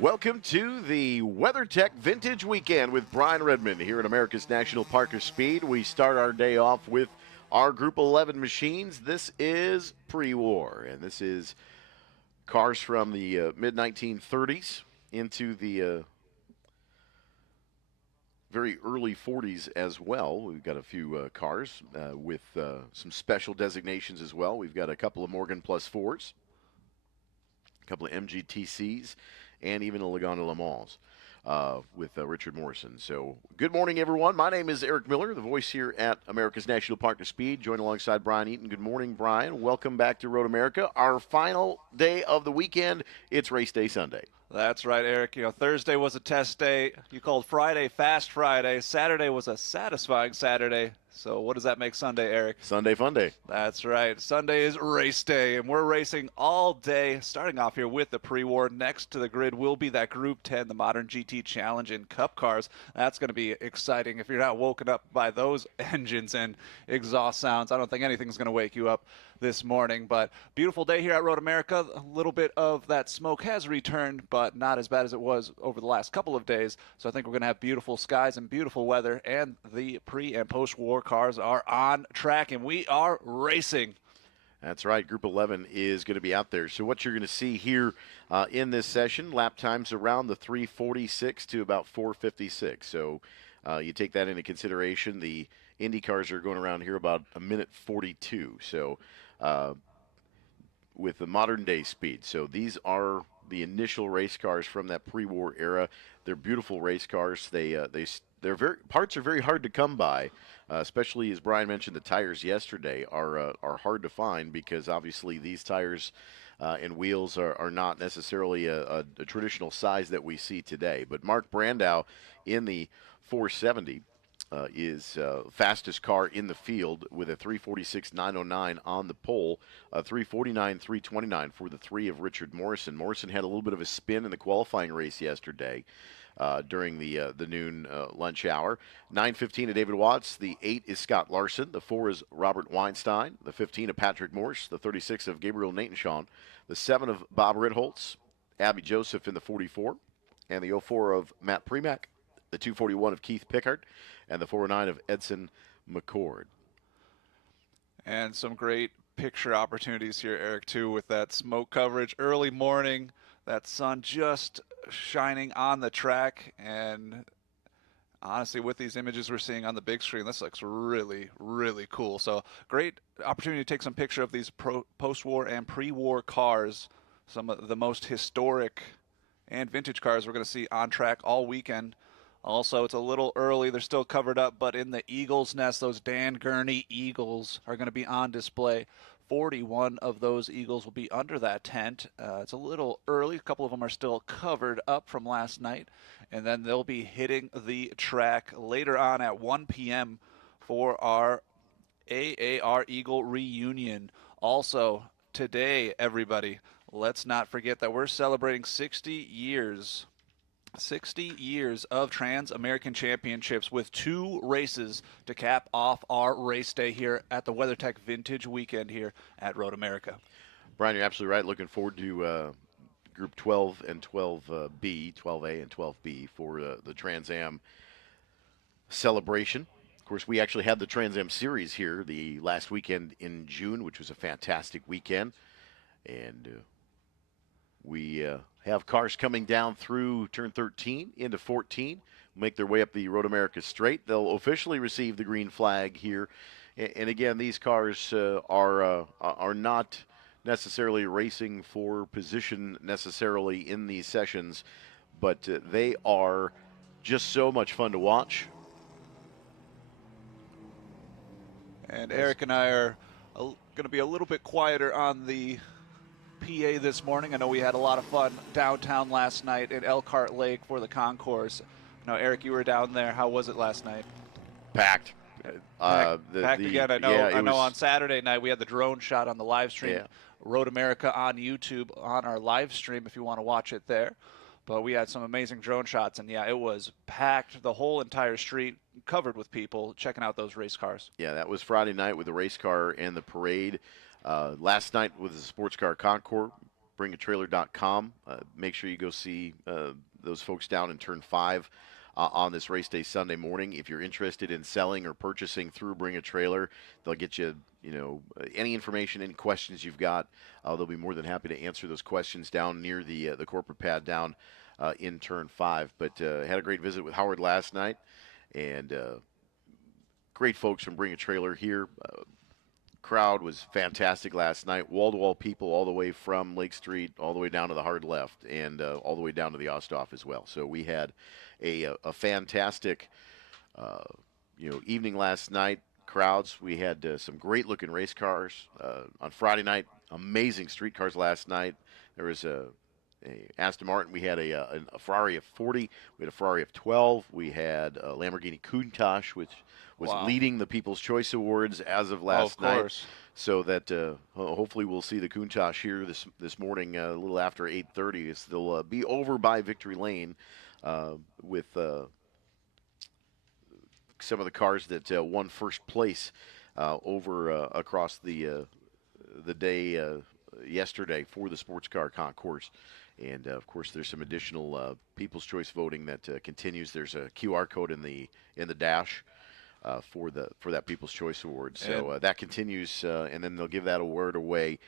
Welcome to the WeatherTech Vintage Weekend with Brian Redman here at America's National Park of Speed. We start our day off with our Group 11 machines. This is pre-war, and this is cars from the mid-1930s into the very early 40s as well. We've got a few cars with some special designations as well. We've got a couple of Morgan Plus 4s, a couple of MGTCs, and even a Laguna Le Mans with Richard Morrison. So good morning, everyone. My name is Eric Miller, the voice here at America's National Park of Speed, joined alongside Brian Eaton. Good morning, Brian. Welcome back to Road America. Our final day of the weekend, it's race day Sunday. That's right, Eric. Thursday was a test day. You called Friday Fast Friday. Saturday was a satisfying Saturday. So what does that make Sunday, Eric? Sunday fun day. That's right. Sunday is race day, and we're racing all day, starting off here with the pre-war. Next to the grid will be that Group 10, the Modern GT Challenge in Cup cars. That's going to be exciting. If you're not woken up by those engines and exhaust sounds, I don't think anything's going to wake you up this morning. But beautiful day here at Road America. A little bit of that smoke has returned, but not as bad as it was over the last couple of days. So I think we're going to have beautiful skies and beautiful weather, and the pre- and post-war cars are on track, and we are racing. That's right. Group 11 is going to be out there. So what you're going to see here in this session, lap times around the 3:46 to about 4:56. So you take that into consideration. The Indy cars are going around here about a minute 42. So with the modern day speed. So these are the initial race cars from that pre-war era. They're beautiful race cars. Their parts are very hard to come by, especially as Brian mentioned. The tires yesterday are hard to find because obviously these tires and wheels are not necessarily a traditional size that we see today. But Mark Brandau in the 470 is fastest car in the field with a 3:46.909 on the pole, a 3:49.329 for the three of Richard Morrison. Morrison had a little bit of a spin in the qualifying race yesterday during the noon lunch hour. 9:15 to David Watts. The 8 is Scott Larson. The 4 is Robert Weinstein. The 15 of Patrick Morse. The 36 of Gabriel Nathansean. The 7 of Bob Ritholtz. Abby Joseph in the 44. And the 04 of Matt Premack. The 241 of Keith Pickard. And the 409 of Edson McCord. And some great picture opportunities here, Eric, too, with that smoke coverage. Early morning, that sun just shining on the track, and honestly, with these images we're seeing on the big screen, this looks really, really cool. So great opportunity to take some picture of these post-war and pre-war cars, some of the most historic and vintage cars we're going to see on track all weekend. Also, it's a little early. They're still covered up, but in the Eagle's Nest, those Dan Gurney Eagles are going to be on display. 41 of those Eagles will be under that tent. It's a little early. A couple of them are still covered up from last night. And then they'll be hitting the track later on at 1 p.m. for our AAR Eagle reunion. Also, today, everybody, let's not forget that we're celebrating 60 years of Trans-American Championships with 2 races to cap off our race day here at the WeatherTech Vintage Weekend here at Road America. Brian, you're absolutely right. Looking forward to Group 12 and 12B, 12A and 12B for the Trans Am celebration. Of course, we actually had the Trans Am Series here the last weekend in June, which was a fantastic weekend. And we have cars coming down through turn 13 into 14, make their way up the Road America straight. They'll officially receive the green flag here. And again, these cars are not necessarily racing for position necessarily in these sessions, but they are just so much fun to watch. And Eric and I are going to be a little bit quieter on the PA this morning. I know we had a lot of fun downtown last night at Elkhart Lake for the concourse. Now, Eric, you were down there. How was it last night? Packed. Packed again. I know. Yeah, I know. On Saturday night we had the drone shot on the live stream. Yeah. Road America on YouTube on our live stream if you want to watch it there. But we had some amazing drone shots, and yeah, it was packed. The whole entire street covered with people checking out those race cars. Yeah, that was Friday night with the race car and the parade. Last night with the sports car concours, bringatrailer.com. Make sure you go see those folks down in Turn 5 on this race day Sunday morning. If you're interested in selling or purchasing through Bring a Trailer, they'll get you, any information, any questions you've got. They'll be more than happy to answer those questions down near the corporate pad down in Turn 5. But had a great visit with Howard last night, and great folks from Bring a Trailer here. Crowd was fantastic last night. Wall-to-wall people all the way from Lake Street, all the way down to the hard left, and all the way down to the Osthoff as well. So we had a fantastic, evening last night. Crowds. We had some great-looking race cars on Friday night. Amazing street cars last night. There was a Aston Martin. We had a Ferrari of 40. We had a Ferrari of 12. We had a Lamborghini Countach, which was leading the People's Choice Awards as of last night. So that hopefully we'll see the Countach here this morning a little after 8:30. They'll be over by Victory Lane with some of the cars that won first place over across the day yesterday for the sports car concourse. And of course, there's some additional People's Choice voting that continues. There's a QR code in the dash for that People's Choice Award. So that continues, and then they'll give that award away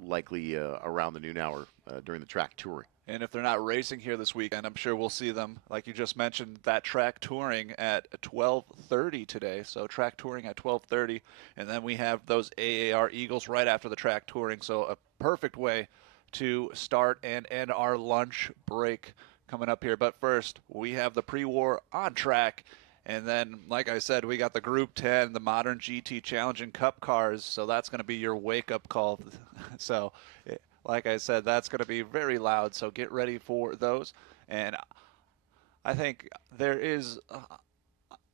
likely around the noon hour during the track touring. And if they're not racing here this weekend, I'm sure we'll see them, like you just mentioned, that track touring at 12:30 today. So track touring at 12:30, and then we have those AAR Eagles right after the track touring. So a perfect way to start and end our lunch break coming up here. But first, we have the pre-war on track. And then, like I said, we got the Group 10, the Modern GT Challenge and Cup cars. So that's going to be your wake-up call. So, like I said, that's going to be very loud. So get ready for those. And I think there is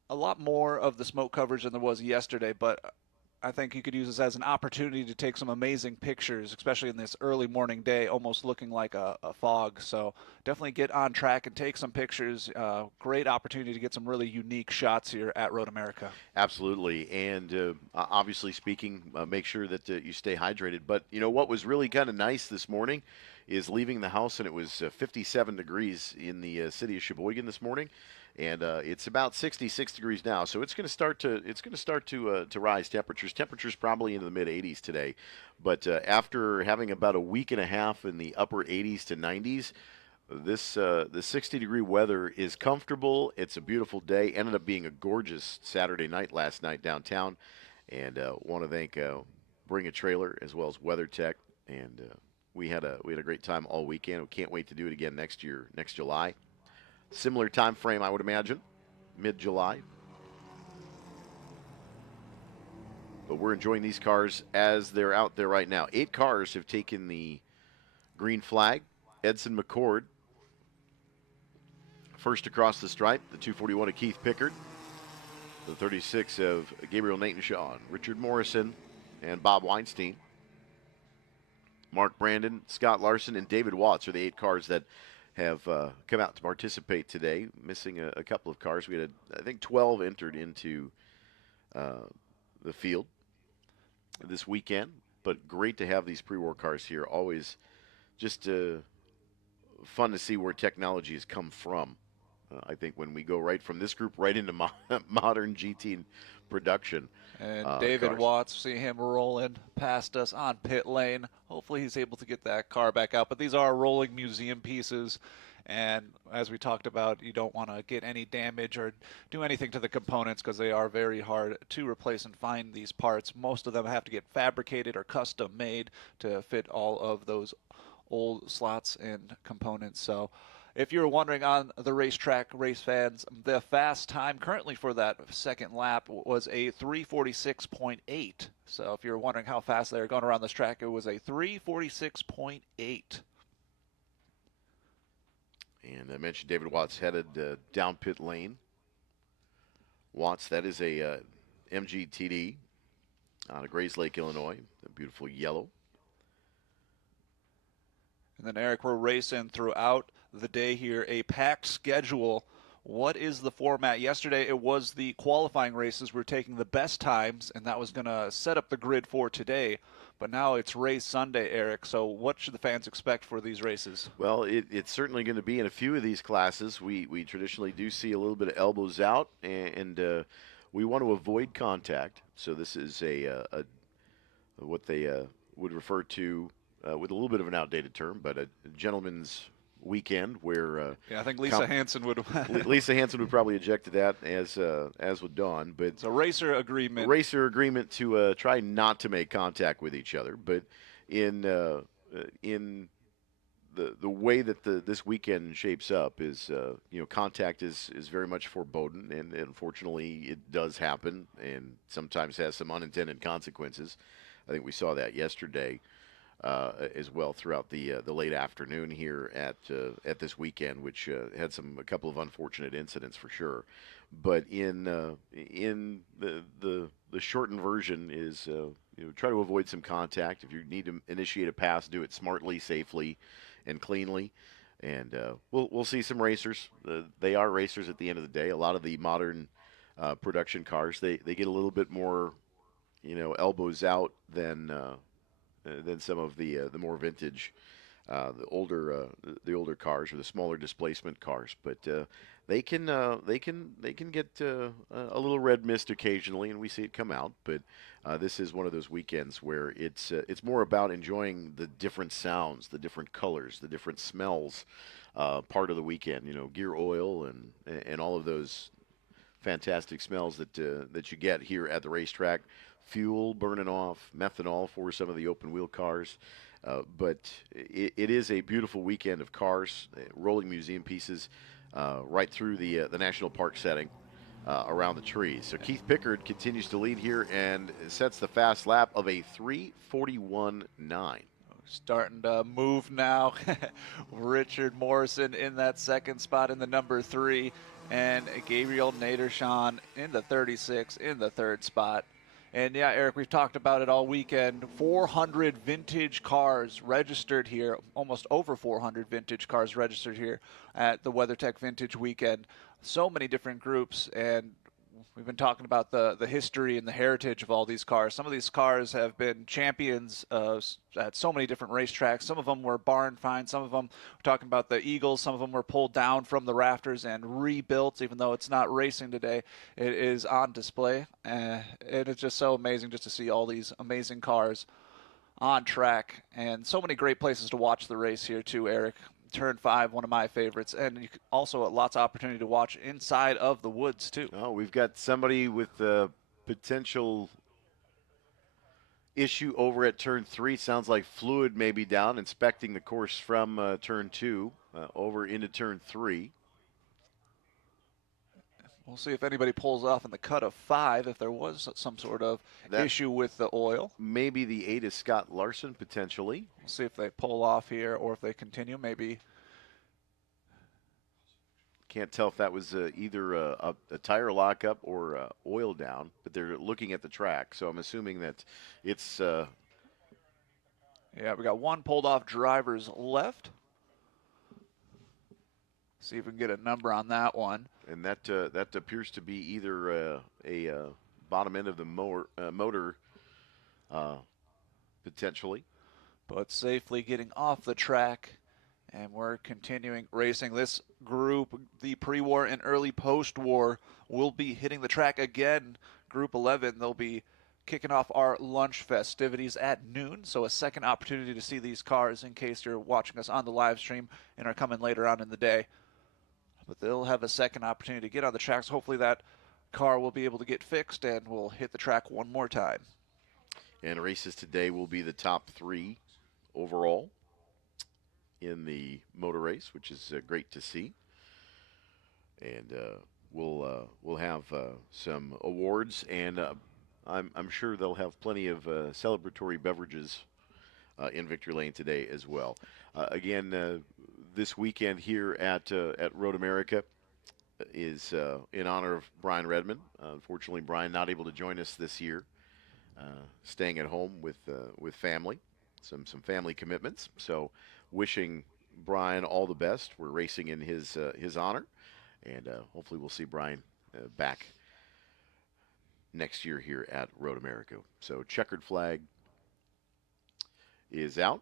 a lot more of the smoke coverage than there was yesterday. But I think you could use this as an opportunity to take some amazing pictures, especially in this early morning day, almost looking like a fog. So definitely get on track and take some pictures. Great opportunity to get some really unique shots here at Road America. Absolutely. And obviously speaking, make sure that you stay hydrated. But, what was really kind of nice this morning is leaving the house, and it was 57 degrees in the city of Sheboygan this morning. And it's about 66 degrees now, so it's going to start to rise temperatures. Temperatures probably into the mid 80s today, but after having about a week and a half in the upper 80s to 90s, the 60-degree weather is comfortable. It's a beautiful day. Ended up being a gorgeous Saturday night last night downtown, and want to thank Bring a Trailer as well as WeatherTech, and we had a great time all weekend. We can't wait to do it again next year, next July. Similar time frame, I would imagine, mid-July. But we're enjoying these cars as they're out there right now. 8 cars have taken the green flag. Edson McCord, first across the stripe. The 241 of Keith Pickard. The 36 of Gabriel Nathan-Shaw, Richard Morrison, and Bob Weinstein. Mark Brandon, Scott Larson, and David Watts are the 8 cars that have come out to participate today, missing a couple of cars. We had, I think, 12 entered into the field this weekend, but great to have these pre-war cars here. Always just fun to see where technology has come from. I think when we go right from this group right into modern GT production. And David Watts, see him rolling past us on pit lane. Hopefully he's able to get that car back out. But these are rolling museum pieces. And as we talked about, you don't want to get any damage or do anything to the components because they are very hard to replace and find these parts. Most of them have to get fabricated or custom made to fit all of those old slots and components. So if you're wondering on the racetrack, race fans, the fast time currently for that second lap was a 3:46.8. So if you're wondering how fast they're going around this track, it was a 3:46.8. And I mentioned David Watts headed down pit lane. Watts, that is a MGTD out of Grays Lake, Illinois. A beautiful yellow. And then, Eric, we're racing throughout the day here, a packed schedule. What is the format? Yesterday it was the qualifying races. We're taking the best times, and that was going to set up the grid for today. But now it's race Sunday, Eric. So what should the fans expect for these races? Well, it's certainly going to be in a few of these classes. We traditionally do see a little bit of elbows out, and we want to avoid contact. So this is a what they would refer to with a little bit of an outdated term, but a gentleman's weekend where Yeah, I think Lisa Hansen would. Lisa Hansen would probably object to that, as would Dawn. But it's a racer agreement. racer agreement to try not to make contact with each other. But in the way that this weekend shapes up is contact is very much foreboding, and unfortunately it does happen, and sometimes has some unintended consequences. I think we saw that yesterday as well throughout the late afternoon here at this weekend, which had a couple of unfortunate incidents for sure. But in the shortened version is try to avoid some contact. If you need to initiate a pass, do it smartly, safely, and cleanly. And we'll see some racers. They are racers at the end of the day. A lot of the modern production cars they get a little bit more elbows out than some of the more vintage, the older cars or the smaller displacement cars. But they can get a little red mist occasionally, and we see it come out. But this is one of those weekends where it's more about enjoying the different sounds, the different colors, the different smells. Part of the weekend, gear oil and all of those fantastic smells that you get here at the racetrack. Fuel burning off, methanol for some of the open wheel cars. But it is a beautiful weekend of cars, rolling museum pieces right through the national park setting around the trees. So Keith Pickard continues to lead here and sets the fast lap of a 3:41.9. Starting to move now. Richard Morrison in that second spot in the number 3, and Gabriel Nadershan in the 36 in the third spot. And yeah, Eric, we've talked about it all weekend. 400 vintage cars registered here, almost over 400 vintage cars registered here at the WeatherTech Vintage Weekend. So many different groups, and we've been talking about the history and the heritage of all these cars. Some of these cars have been champions at so many different racetracks. Some of them were barn finds. Some of them, we're talking about the Eagles, some of them were pulled down from the rafters and rebuilt, even though it's not racing today. It is on display. And it's just so amazing just to see all these amazing cars on track. And so many great places to watch the race here too, Eric. Turn 5, one of my favorites, and you also lots of opportunity to watch inside of the woods too. Oh, we've got somebody with a potential issue over at turn 3. Sounds like fluid may be down, inspecting the course from turn 2 over into turn 3. We'll see if anybody pulls off in the cut of 5 if there was some sort of issue with the oil. Maybe the 8 is Scott Larson, potentially. We'll see if they pull off here or if they continue. Maybe. Can't tell if that was either a tire lockup or oil down, but they're looking at the track, so I'm assuming that it's... Yeah, we got one pulled off drivers left. See if we can get a number on that one. And that appears to be either a bottom end of the motor, potentially. But safely getting off the track, and we're continuing racing. This group, the pre-war and early post-war, will be hitting the track again. Group 11, they'll be kicking off our lunch festivities at noon, so a second opportunity to see these cars in case you're watching us on the live stream and are coming later on in the day. But they'll have a second opportunity to get on the tracks. Hopefully that car will be able to get fixed and we'll hit the track one more time. And races today will be the top 3 overall in the motor race, which is great to see. And we'll have some awards, and I'm sure they'll have plenty of celebratory beverages in Victory Lane today as well. Again, this weekend here at Road America is in honor of Brian Redman. Unfortunately, Brian not able to join us this year, staying at home with family, some family commitments. So, wishing Brian all the best. We're racing in his honor, and hopefully we'll see Brian back next year here at Road America. So, checkered flag is out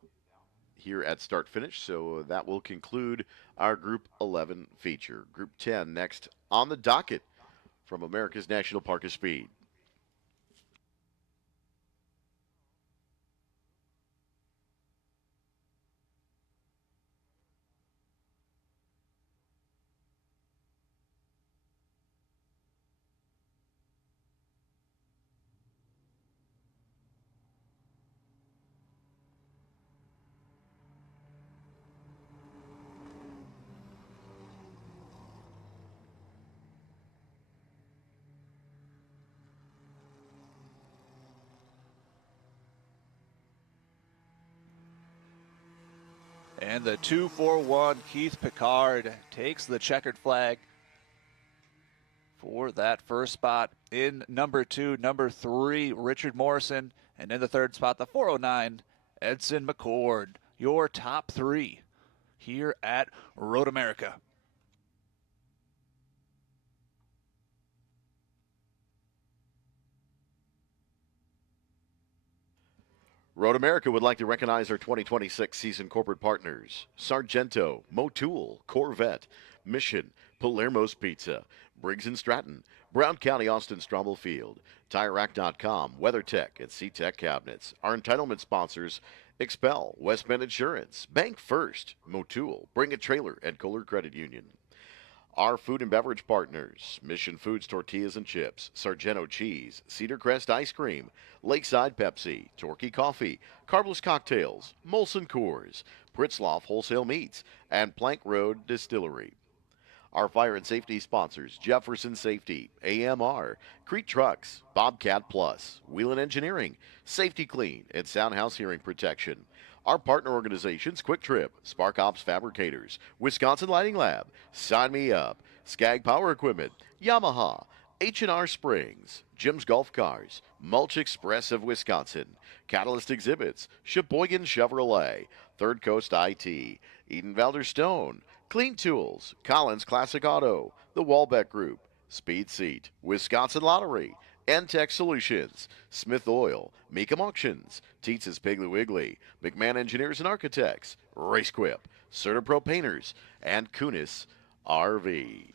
here at start finish. So that will conclude our Group 11 feature. Group 10 next on the docket from America's National Park of Speed. And the 241 Keith Picard takes the checkered flag for that first spot. In number 2, number 3, Richard Morrison. And in the third spot, the 409, Edson McCord. Your top 3 here at Road America. Road America would like to recognize our 2026 season corporate partners: Sargento, Motul, Corvette, Mission, Palermo's Pizza, Briggs & Stratton, Brown County Austin Strommel Field, TireRack.com, WeatherTech, and SeaTech Cabinets. Our entitlement sponsors: Expel, West Bend Insurance, Bank First, Motul, Bring a Trailer, and Kohler Credit Union. Our food and beverage partners: Mission Foods Tortillas and Chips, Sargento Cheese, Cedar Crest Ice Cream, Lakeside Pepsi, Torquay Coffee, Carbless Cocktails, Molson Coors, Pritzloff Wholesale Meats, and Plank Road Distillery. Our fire and safety sponsors: Jefferson Safety, AMR, Crete Trucks, Bobcat Plus, Wheelan Engineering, Safety Clean, and Soundhouse Hearing Protection. Our partner organizations: Quick Trip, Spark Ops Fabricators, Wisconsin Lighting Lab, Sign Me Up, Skag Power Equipment, Yamaha, H&R Springs, Jim's Golf Cars, Mulch Express of Wisconsin, Catalyst Exhibits, Sheboygan Chevrolet, Third Coast IT, Edenvalder Stone, Clean Tools, Collins Classic Auto, The Walbeck Group, Speed Seat, Wisconsin Lottery, N-Tech Solutions, Smith Oil, Meekum Auctions, Tietz's Piggly Wiggly, McMahon Engineers and Architects, RaceQuip, CertaPro Painters, and Kunis RV.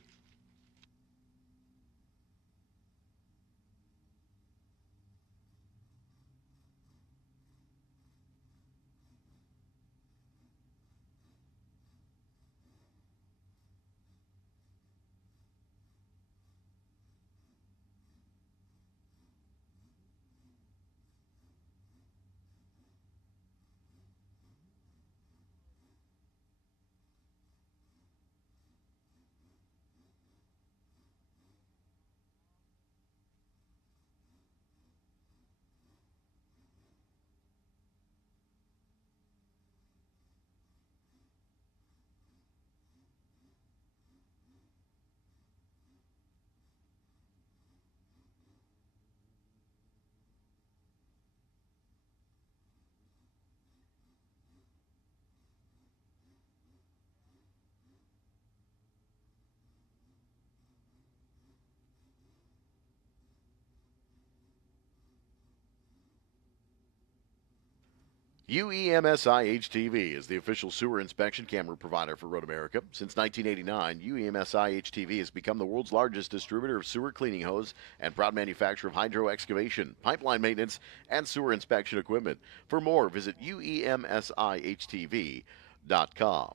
UEMSI HTV is the official sewer inspection camera provider for Road America. Since 1989, UEMSI HTV has become the world's largest distributor of sewer cleaning hose and proud manufacturer of hydro excavation, pipeline maintenance, and sewer inspection equipment. For more, visit UEMSIHTV.com.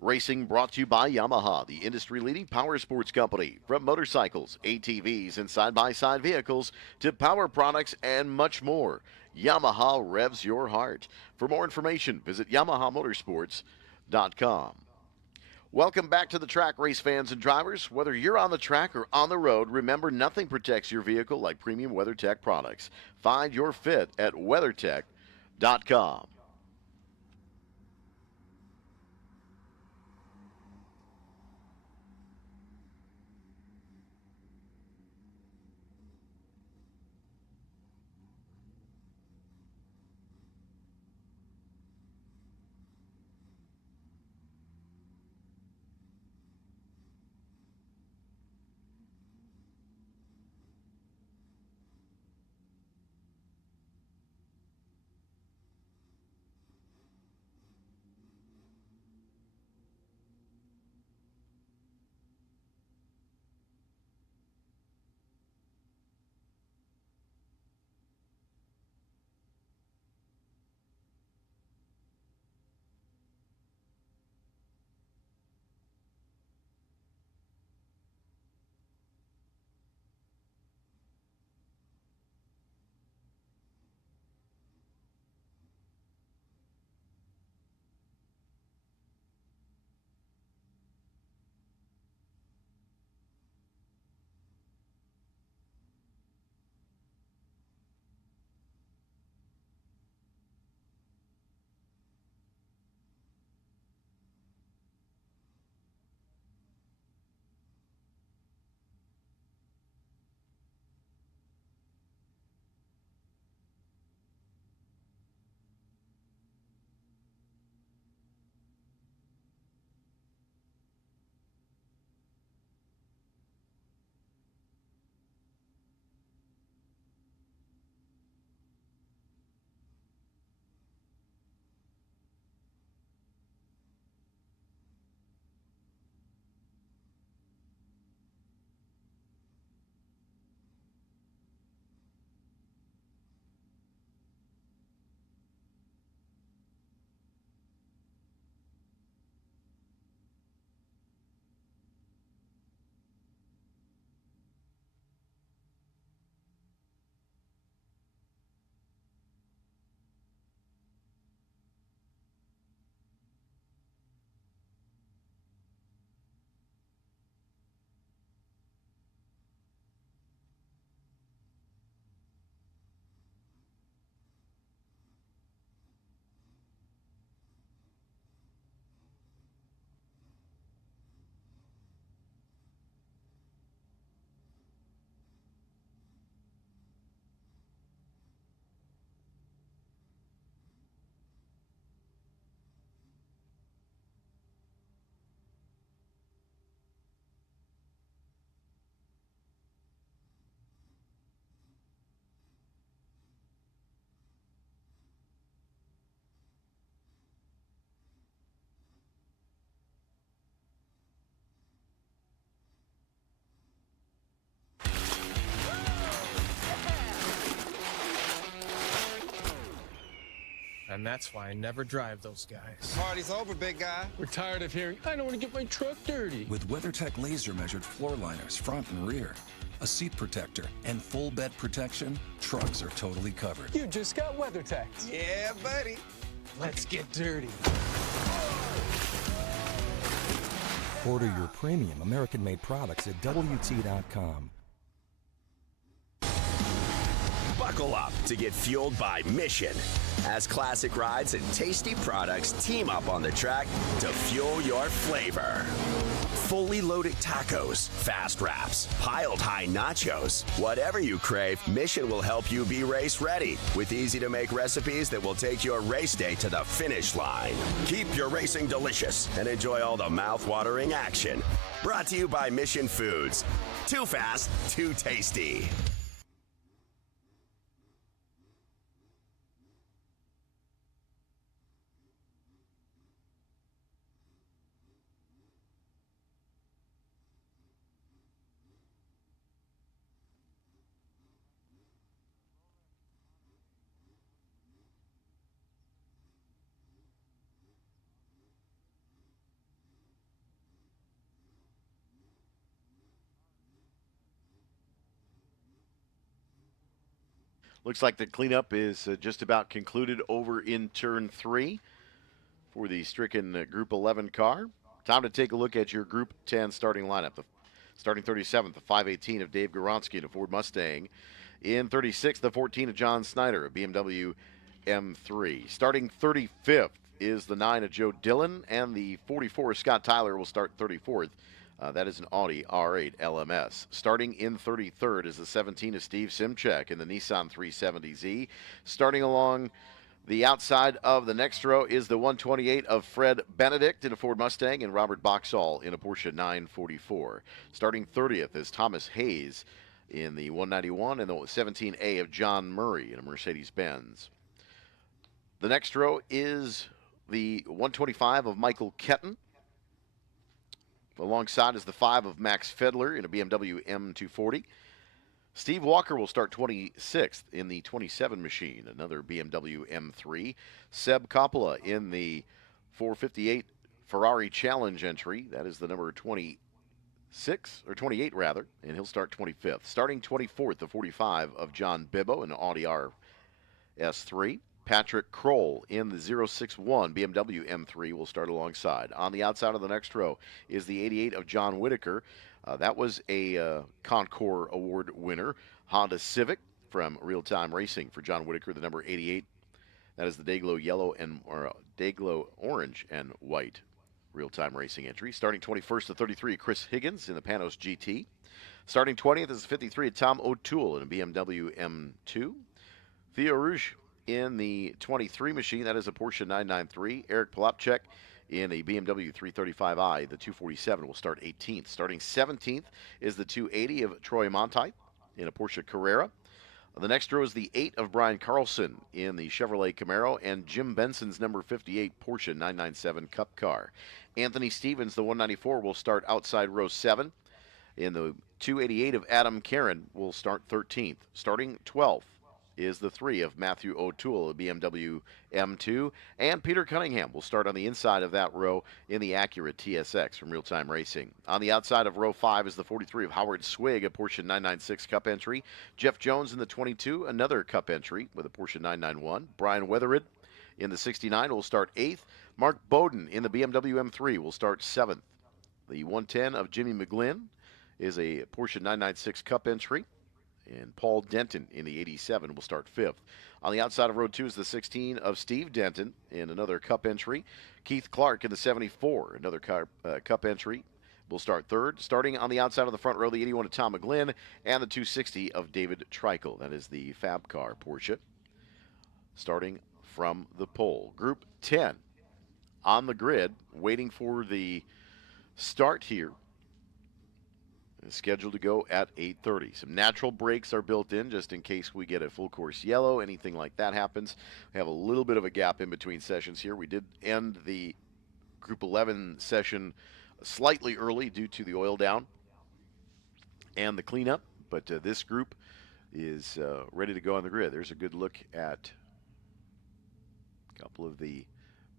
Racing brought to you by Yamaha, the industry-leading power sports company. From motorcycles, ATVs, and side-by-side vehicles to power products and much more, Yamaha revs your heart. For more information, visit YamahaMotorsports.com. Welcome back to the track, race fans and drivers. Whether you're on the track or on the road, remember, nothing protects your vehicle like premium WeatherTech products. Find your fit at WeatherTech.com. And that's why I never drive those guys. Party's over, big guy. We're tired of hearing, I don't want to get my truck dirty. With WeatherTech laser-measured floor liners front and rear, a seat protector, and full bed protection, trucks are totally covered. You just got WeatherTech. Yeah, buddy. Let's get dirty. Order your premium American-made products at WT.com. Buckle up to get fueled by Mission as classic rides and tasty products team up on the track to fuel your flavor. Fully loaded tacos, fast wraps, piled high nachos. Whatever you crave, Mission will help you be race ready with easy to make recipes that will take your race day to the finish line. Keep your racing delicious and enjoy all the mouth-watering action. Brought to you by Mission Foods. Too fast, too tasty. Looks like the cleanup is just about concluded over in turn 3 for the stricken Group 11 car. Time to take a look at your Group 10 starting lineup. The starting 37th, the 518 of Dave Goronsky in a Ford Mustang. In 36th, the 14 of John Snyder, a BMW M3. Starting 35th is the 9 of Joe Dillon, and the 44 of Scott Tyler will start 34th. That is an Audi R8 LMS. Starting in 33rd is the 17 of Steve Simchek in the Nissan 370Z. Starting along the outside of the next row is the 128 of Fred Benedict in a Ford Mustang and Robert Boxall in a Porsche 944. Starting 30th is Thomas Hayes in the 191 and the 17A of John Murray in a Mercedes-Benz. The next row is the 125 of Michael Ketton. Alongside is the 5 of Max Fedler in a BMW M240. Steve Walker will start 26th in the 27 machine, another BMW M3. Seb Coppola in the 458 Ferrari Challenge entry. That is the number 26, or 28 rather, and he'll start 25th. Starting 24th, the 45 of John Bibbo in an Audi RS3. Patrick Kroll in the 061 BMW M3 will start alongside. On the outside of the next row is the 88 of John Whitaker. That was a Concours Award winner. Honda Civic from Real Time Racing for John Whitaker, the number 88. That is the Dayglow yellow and or Dayglow orange and white Real Time Racing entry. Starting 21st to 33, Chris Higgins in the Panos GT. Starting 20th is 53, Tom O'Toole in a BMW M2. Theo Rouge in the 23 machine, that is a Porsche 993. Eric Polopchek in a BMW 335i, the 247 will start 18th. Starting 17th is the 280 of Troy Monteith in a Porsche Carrera. The next row is the 8 of Brian Carlson in the Chevrolet Camaro and Jim Benson's number 58 Porsche 997 Cup car. Anthony Stevens, the 194, will start outside row 7. In the 288 of Adam Karen will start 13th. Starting 12th is the 3 of Matthew O'Toole, a BMW M2, and Peter Cunningham will start on the inside of that row in the Acura TSX from Real Time Racing. On the outside of row 5 is the 43 of Howard Swig, a Porsche 996 Cup entry. Jeff Jones in the 22, another Cup entry with a Porsche 991. Brian Weatherid in the 69 will start 8th. Mark Bowden in the BMW M3 will start 7th. The 110 of Jimmy McGlynn is a Porsche 996 Cup entry. And Paul Denton in the 87 will start 5th. On the outside of row 2 is the 16 of Steve Denton in another Cup entry. Keith Clark in the 74, another Cup entry, will start 3rd. Starting on the outside of the front row, the 81 of Tom McGlynn and the 260 of David Treichel. That is the Fab Car Porsche. Starting from the pole. Group 10 on the grid, waiting for the start here. Scheduled to go at 8:30. Some natural brakes are built in just in case we get a full course yellow, anything like that happens. We have a little bit of a gap in between sessions here. We did end the Group 11 session slightly early due to the oil down and the cleanup, but this group is ready to go on the grid. There's a good look at A couple of the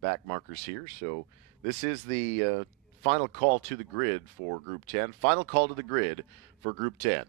back markers here. So this is the final call to the grid for Group 10. Final call to the grid for Group 10.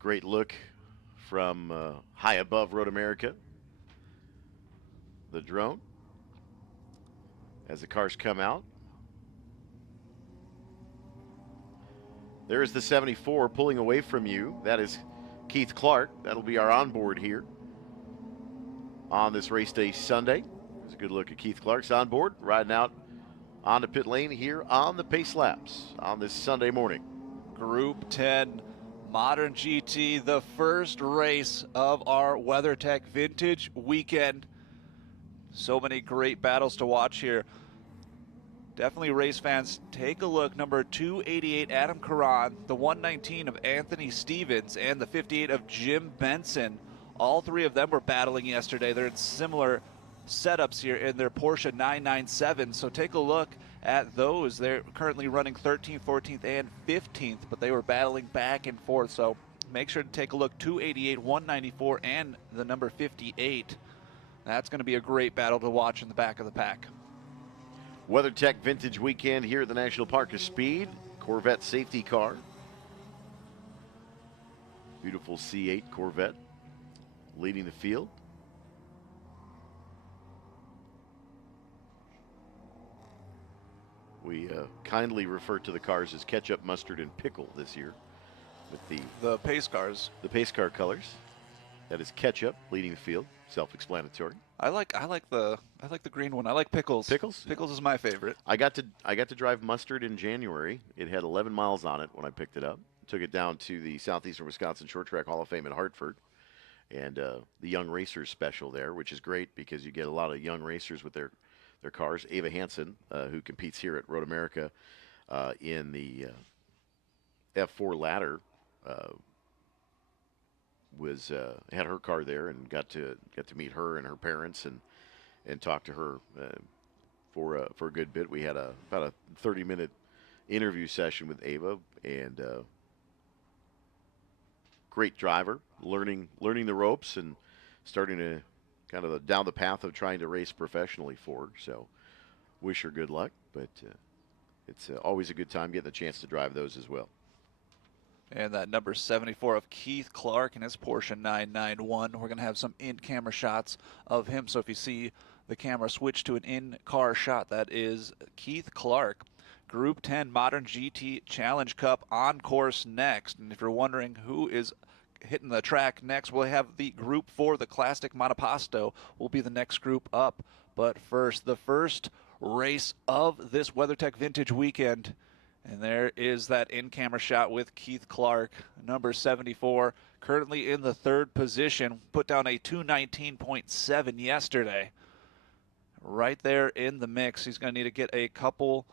Great look from high above Road America. The drone as the cars come out. There is the 74 pulling away from you. That is Keith Clark. That'll be our onboard here on this race day Sunday. There's a good look at Keith Clark's onboard, riding out onto pit lane here on the pace laps on this Sunday morning. Group 10 Modern GT, the first race of our WeatherTech Vintage Weekend. So many great battles to watch here. Definitely, race fans, take a look. Number 288, Adam Caron, the 119 of Anthony Stevens, and the 58 of Jim Benson. All three of them were battling yesterday. They're in similar setups here in their Porsche 997. So take a look at those. They're currently running 13th, 14th, and 15th, but they were battling back and forth. So make sure to take a look. 288, 194, and the number 58. That's going to be a great battle to watch in the back of the pack. WeatherTech Vintage Weekend here at the National Park of Speed. Corvette safety car. Beautiful C8 Corvette leading the field. We kindly refer to the cars as ketchup, mustard, and pickle this year with the pace cars. The pace car colors. That is ketchup leading the field. Self-explanatory. I like the green one. I like pickles. Pickles? Pickles is my favorite. I got to drive mustard in January. It had 11 miles on it when I picked it up. Took it down to the Southeastern Wisconsin Short Track Hall of Fame in Hartford, and the Young Racers special there, which is great because you get a lot of young racers with their cars. Ava Hansen, who competes here at Road America in the F4 ladder, had her car there and got to meet her and her parents and talk to her for a good bit. We had about a 30-minute interview session with Ava, and great driver, learning the ropes and starting to kind of down the path of trying to race professionally for her. So wish her good luck, but it's always a good time getting the chance to drive those as well. And that number 74 of Keith Clark and his Porsche 991. We're going to have some in-camera shots of him. So if you see the camera switch to an in-car shot, that is Keith Clark. Group 10 Modern GT Challenge Cup on course next. And if you're wondering who is hitting the track next, we'll have the Group 4, the Classic Monoposto, will be the next group up. But first, the first race of this WeatherTech Vintage Weekend. And there is that in-camera shot with Keith Clark, number 74, currently in the third position. Put down a 219.7 yesterday. Right there in the mix. He's going to need to get a couple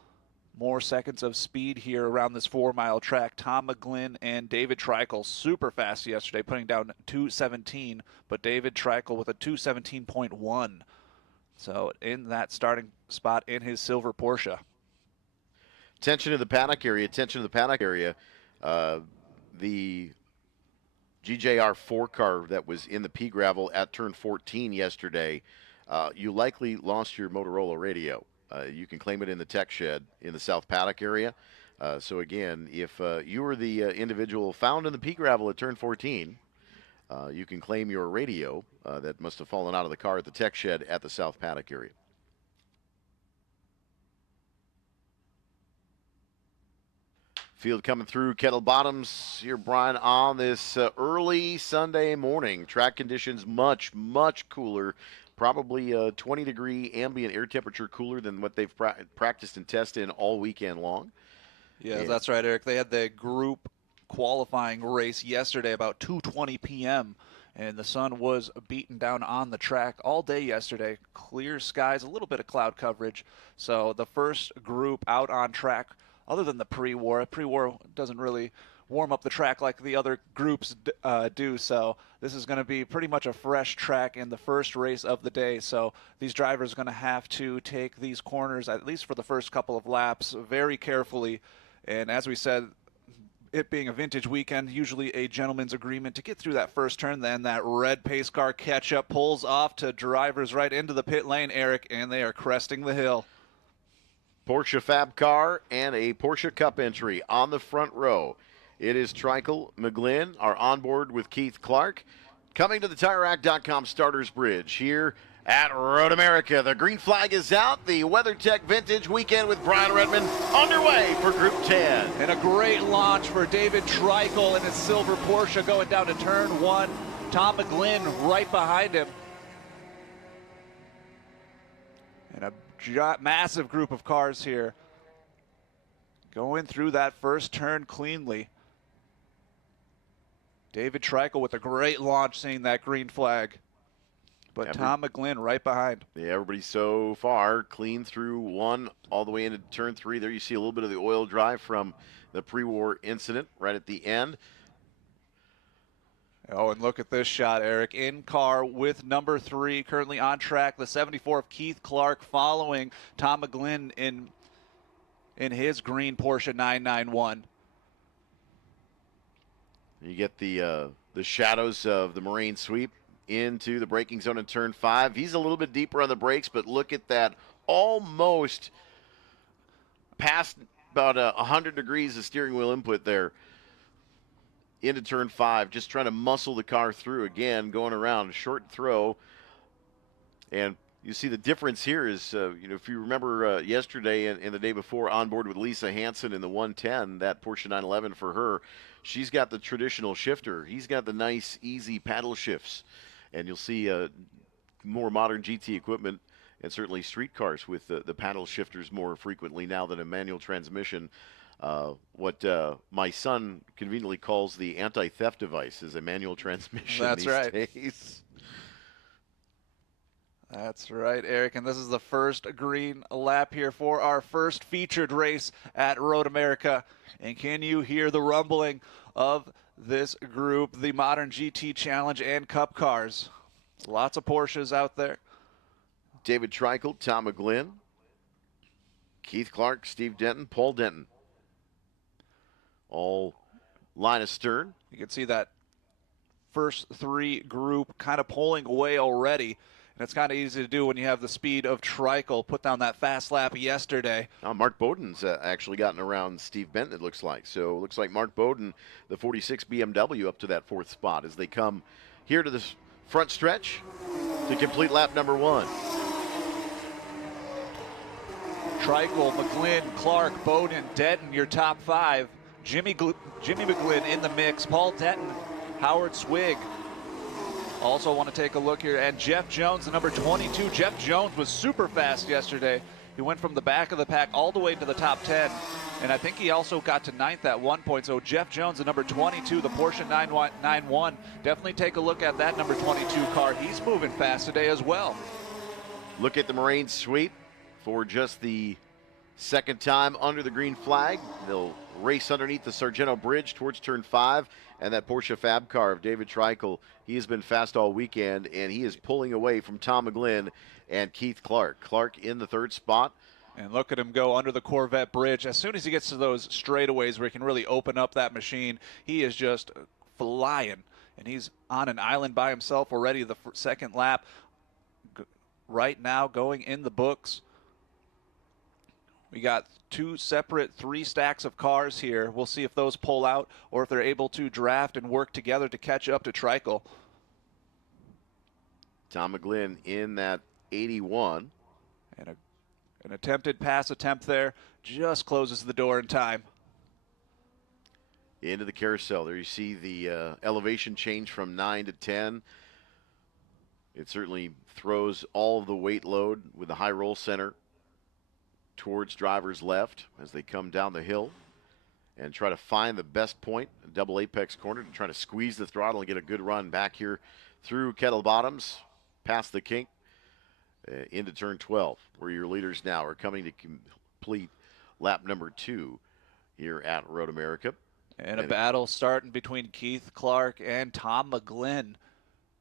more seconds of speed here around this 4-mile track. Tom McGlynn and David Treichel super fast yesterday, putting down 217, but David Treichel with a 217.1. So in that starting spot in his silver Porsche. Attention to the paddock area. Attention to the paddock area. The GJR 4 car that was in the pea gravel at turn 14 yesterday, you likely lost your Motorola radio. You can claim it in the tech shed in the south paddock area. So again, if you were the individual found in the pea gravel at turn 14, you can claim your radio that must have fallen out of the car at the tech shed at the south paddock area. Field coming through Kettle Bottoms here, Brian, on this early Sunday morning. Track conditions much, much cooler. Probably 20-degree ambient air temperature cooler than what they've practiced and tested all weekend long. Yeah, that's right, Eric. They had the group qualifying race yesterday about 2:20 p.m., and the sun was beaten down on the track all day yesterday. Clear skies, a little bit of cloud coverage. So the first group out on track, other than the pre-war doesn't really warm up the track like the other groups do. So this is going to be pretty much a fresh track in the first race of the day. So these drivers are going to have to take these corners, at least for the first couple of laps, very carefully. And as we said, it being a vintage weekend, usually a gentleman's agreement to get through that first turn. Then that red pace car catch-up pulls off to drivers right into the pit lane, Eric, and they are cresting the hill. Porsche Fab car and a Porsche Cup entry on the front row. It is Treichel, McGlynn are on board with Keith Clark. Coming to the TireRack.com Starters Bridge here at Road America. The green flag is out. The WeatherTech Vintage Weekend with Brian Redman underway for Group 10. And a great launch for David Treichel in his silver Porsche going down to turn 1. Tom McGlynn right behind him. And a massive group of cars here going through that first turn cleanly. David Treichel with a great launch, seeing that green flag. But Tom McGlynn right behind. Yeah, everybody so far clean through 1 all the way into turn 3. There you see a little bit of the oil drive from the pre-war incident right at the end. Oh, and look at this shot, Eric. In car with number 3, currently on track. The 74 of Keith Clark following Tom McGlynn in his green Porsche 991. You get the shadows of the Moraine sweep into the braking zone in turn 5. He's a little bit deeper on the brakes, but look at that. Almost past about 100 degrees of steering wheel input there into turn 5, just trying to muscle the car through again, going around a short throw. And you see the difference here is, if you remember yesterday and the day before, on board with Lisa Hansen in the 110, that Porsche 911 for her, she's got the traditional shifter. He's got the nice, easy paddle shifts. And you'll see more modern GT equipment and certainly street cars with the paddle shifters more frequently now than a manual transmission. What my son conveniently calls the anti-theft device is a manual transmission. That's these right. days. That's right, Eric. And this is the first green lap here for our first featured race at Road America. And can you hear the rumbling of this group, the Modern GT Challenge and Cup cars? Lots of Porsches out there. David Treichel, Tom McGlynn, Keith Clark, Steve Denton, Paul Denton. All line astern. You can see that first 3 group kind of pulling away already. And it's kind of easy to do when you have the speed of Treichel. Put down that fast lap yesterday. Mark Bowden's actually gotten around Steve Benton, it looks like. So it looks like Mark Bowden, the 46 BMW, up to that 4th spot as they come here to the front stretch to complete lap number 1. Treichel, McGlynn, Clark, Bowden, Denton, your top 5. Jimmy McGlynn in the mix. Paul Denton, Howard Swig. Also want to take a look here. And Jeff Jones, the number 22. Jeff Jones was super fast yesterday. He went from the back of the pack all the way to the top 10. And I think he also got to 9th at one point. So Jeff Jones, the number 22, the Porsche 991. Definitely take a look at that number 22 car. He's moving fast today as well. Look at the Moraine sweep for just the second time under the green flag. They'll race underneath the Sargento Bridge towards turn 5. And that Porsche Fab car of David Treichel, he has been fast all weekend, and he is pulling away from Tom McGlynn and Keith Clark. Clark in the 3rd spot. And look at him go under the Corvette bridge. As soon as he gets to those straightaways where he can really open up that machine, he is just flying. And he's on an island by himself already the second lap. Right now going in the books. We got two separate 3 stacks of cars here. We'll see if those pull out or if they're able to draft and work together to catch up to Trickle. Tom McGlynn in that 81. And an attempted pass attempt there just closes the door in time. Into the carousel. There you see the elevation change from 9 to 10. It certainly throws all of the weight load with the high roll center towards driver's left as they come down the hill and try to find the best point, a double apex corner, to try to squeeze the throttle and get a good run back here through Kettle Bottoms, past the kink, into turn 12, where your leaders now are coming to complete lap number 2 here at Road America. And a battle starting between Keith Clark and Tom McGlynn.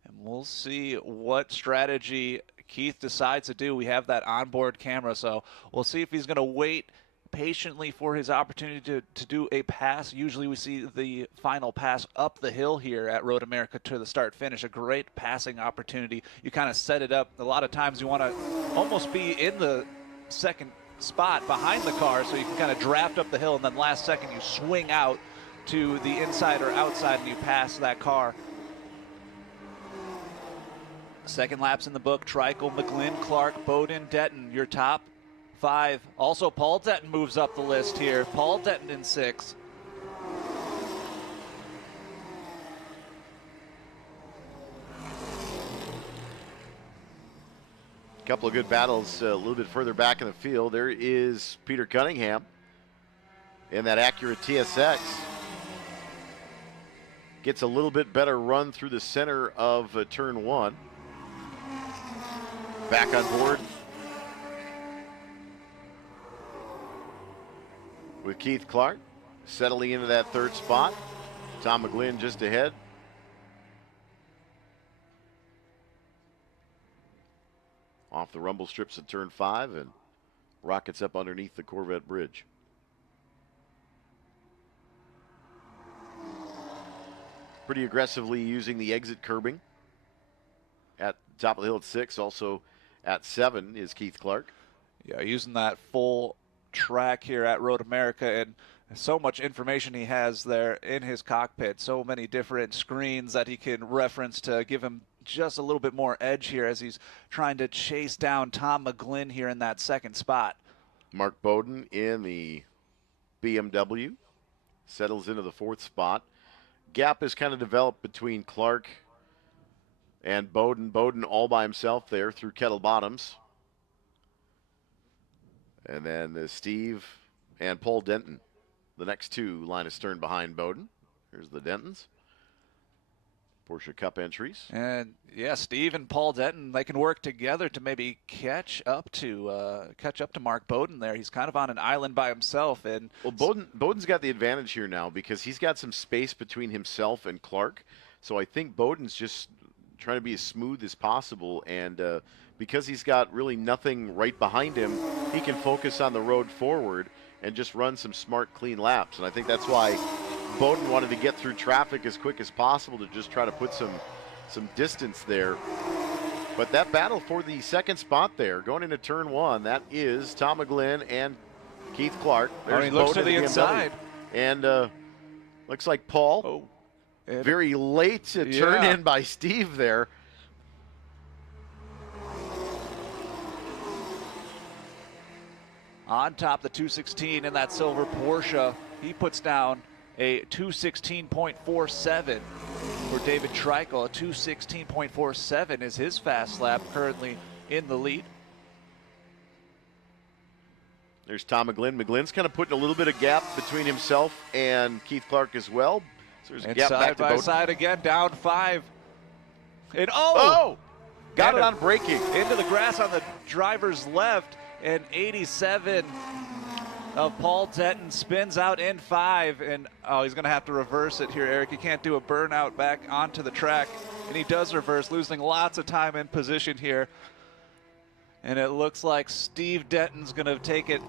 And we'll see what strategy Keith decides to do. We have that onboard camera, so we'll see if he's going to wait patiently for his opportunity to do a pass. Usually we see the final pass up the hill here at Road America to the start finish. A great passing opportunity. You kind of set it up. A lot of times you want to almost be in the second spot behind the car so you can kind of draft up the hill, and then last second you swing out to the inside or outside and you pass that car. Second laps in the book. Trickle, McGlynn, Clark, Bowden, Detton, your top 5. Also, Paul Detton moves up the list here. Paul Detton in 6. A couple of good battles a little bit further back in the field. There is Peter Cunningham in that Acura TSX. Gets a little bit better run through the center of turn 1. Back on board with Keith Clark, settling into that 3rd spot. Tom McGlynn just ahead. Off the rumble strips at turn 5 and rockets up underneath the Corvette bridge. Pretty aggressively using the exit curbing. At top of the hill at 6, also at 7 is Keith Clark. Yeah, using that full track here at Road America, and so much information he has there in his cockpit. So many different screens that he can reference to give him just a little bit more edge here as he's trying to chase down Tom McGlynn here in that 2nd spot. Mark Bowden in the BMW settles into the 4th spot. Gap has kind of developed between Clark and Bowden. Bowden all by himself there through Kettle Bottoms. And then Steve and Paul Denton, the next 2 line of stern behind Bowden. Here's the Dentons. Porsche Cup entries. And yeah, Steve and Paul Denton, they can work together to maybe catch up to Mark Bowden there. He's kind of on an island by himself. And well, Bowden's got the advantage here now because he's got some space between himself and Clark. So I think Bowden's just trying to be as smooth as possible, and because he's got really nothing right behind him, he can focus on the road forward and just run some smart, clean laps. And I think that's why Bowden wanted to get through traffic as quick as possible to just try to put some distance there. But that battle for the 2nd spot there, going into turn 1, that is Tom McGlynn and Keith Clark. There's he looks to the inside. And looks like Paul. Very late to turn in by Steve there. On top, the 216 in that silver Porsche. He puts down a 216.47 for David Trickle. A 216.47 is his fast lap, currently in the lead. There's Tom McGlynn. McGlynn's kind of putting a little bit of gap between himself and Keith Clark as well. So there's a gap back to side by Bowden. side again, down 5. And got it on braking. Into the grass on the driver's left, and 87 of Paul Denton spins out in 5, and he's going to have to reverse it here, Eric. You can't do a burnout back onto the track, and he does reverse, losing lots of time in position here. And it looks like Steve Denton's going to take it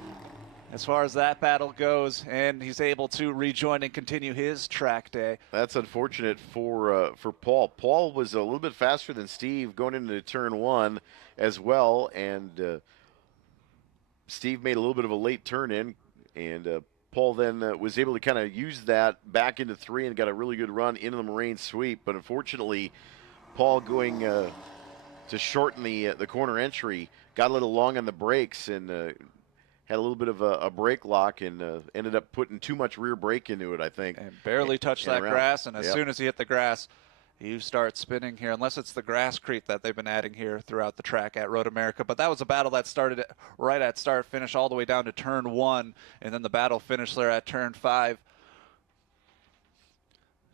as far as that battle goes, and he's able to rejoin and continue his track day. That's unfortunate for Paul. Paul was a little bit faster than Steve going into turn one as well, and Steve made a little bit of a late turn in, and Paul then was able to kind of use that back into three and got a really good run into the Moraine sweep. But unfortunately, Paul going to shorten the corner entry got a little long on the brakes and had a little bit of a brake lock and ended up putting too much rear brake into it, I think. And barely touched that grass, and as Yep. soon as he hit the grass, you start spinning here, unless it's the grass creep that they've been adding here throughout the track at Road America. But that was a battle that started right at start, finish all the way down to turn one, and then the battle finished there at turn 5.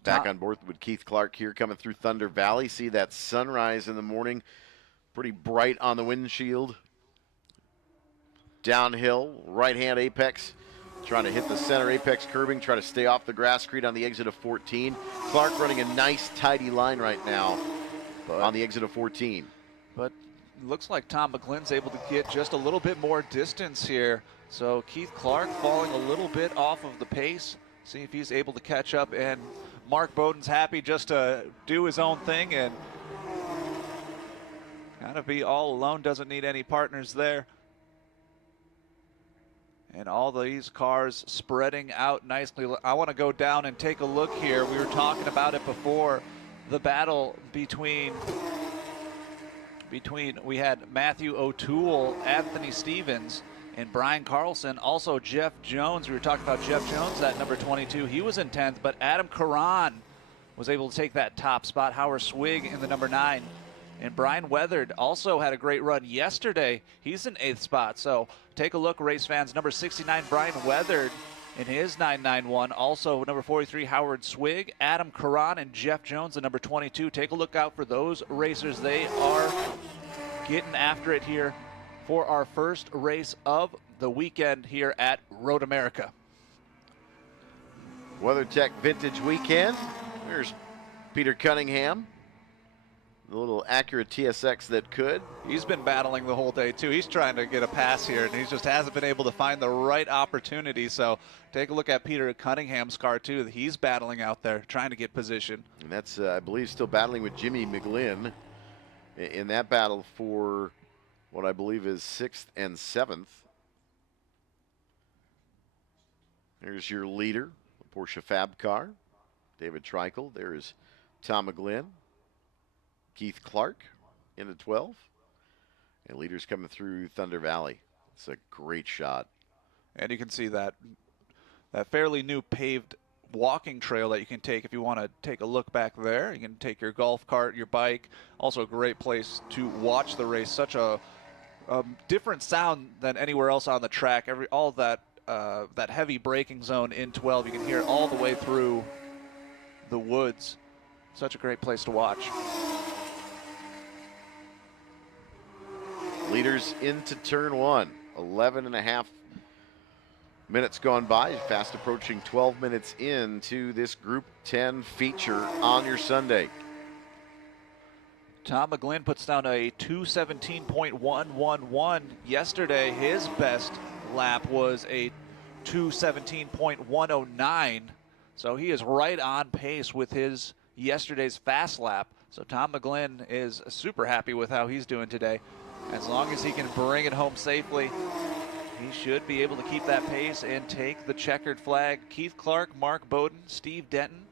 Back on board with Keith Clark here coming through Thunder Valley. See that sunrise in the morning, pretty bright on the windshield. Downhill, right-hand apex, trying to hit the center apex curbing, try to stay off the grasscrete on the exit of 14. Clark running a nice, tidy line right now on the exit of 14. But it looks like Tom McGlynn's able to get just a little bit more distance here. So Keith Clark falling a little bit off of the pace. See if he's able to catch up. And Mark Bowden's happy just to do his own thing and kind of be all alone. Doesn't need any partners there. And all these cars spreading out nicely. I want to go down and take a look here. We were talking about it before. The battle between we had Matthew O'Toole, Anthony Stevens, and Brian Carlson. Also Jeff Jones. We were talking about Jeff Jones at number 22. He was in 10th, but Adam Caron was able to take that top spot. Howard Swig in the number 9. And Brian Weathered also had a great run yesterday. He's in 8th spot. So take a look, race fans. Number 69, Brian Weathered in his 991. Also number 43, Howard Swig, Adam Caron, and Jeff Jones, the number 22. Take a look out for those racers. They are getting after it here for our first race of the weekend here at Road America. WeatherTech Vintage Weekend. There's Peter Cunningham. The little Acura TSX that could. He's been battling the whole day, too. He's trying to get a pass here, and he just hasn't been able to find the right opportunity. So take a look at Peter Cunningham's car, too. He's battling out there, trying to get position. And that's, I believe, still battling with Jimmy McGlynn in that battle for what I believe is 6th and 7th. There's your leader, the Porsche Fab car, David Treichel. There is Tom McGlynn. Keith Clark into 12. And leaders coming through Thunder Valley. It's a great shot. And you can see that fairly new paved walking trail that you can take if you want to take a look back there. You can take your golf cart, your bike. Also a great place to watch the race. Such a different sound than anywhere else on the track. All that heavy braking zone in 12, you can hear it all the way through the woods. Such a great place to watch. Leaders into turn one. 11 and a half minutes gone by. Fast approaching 12 minutes into this Group 10 feature on your Sunday. Tom McGlynn puts down a 2:17.111 yesterday. His best lap was a 2:17.109. So he is right on pace with his yesterday's fast lap. So Tom McGlynn is super happy with how he's doing today. As long as he can bring it home safely, he should be able to keep that pace and take the checkered flag. Keith Clark, Mark Bowden, Steve Denton,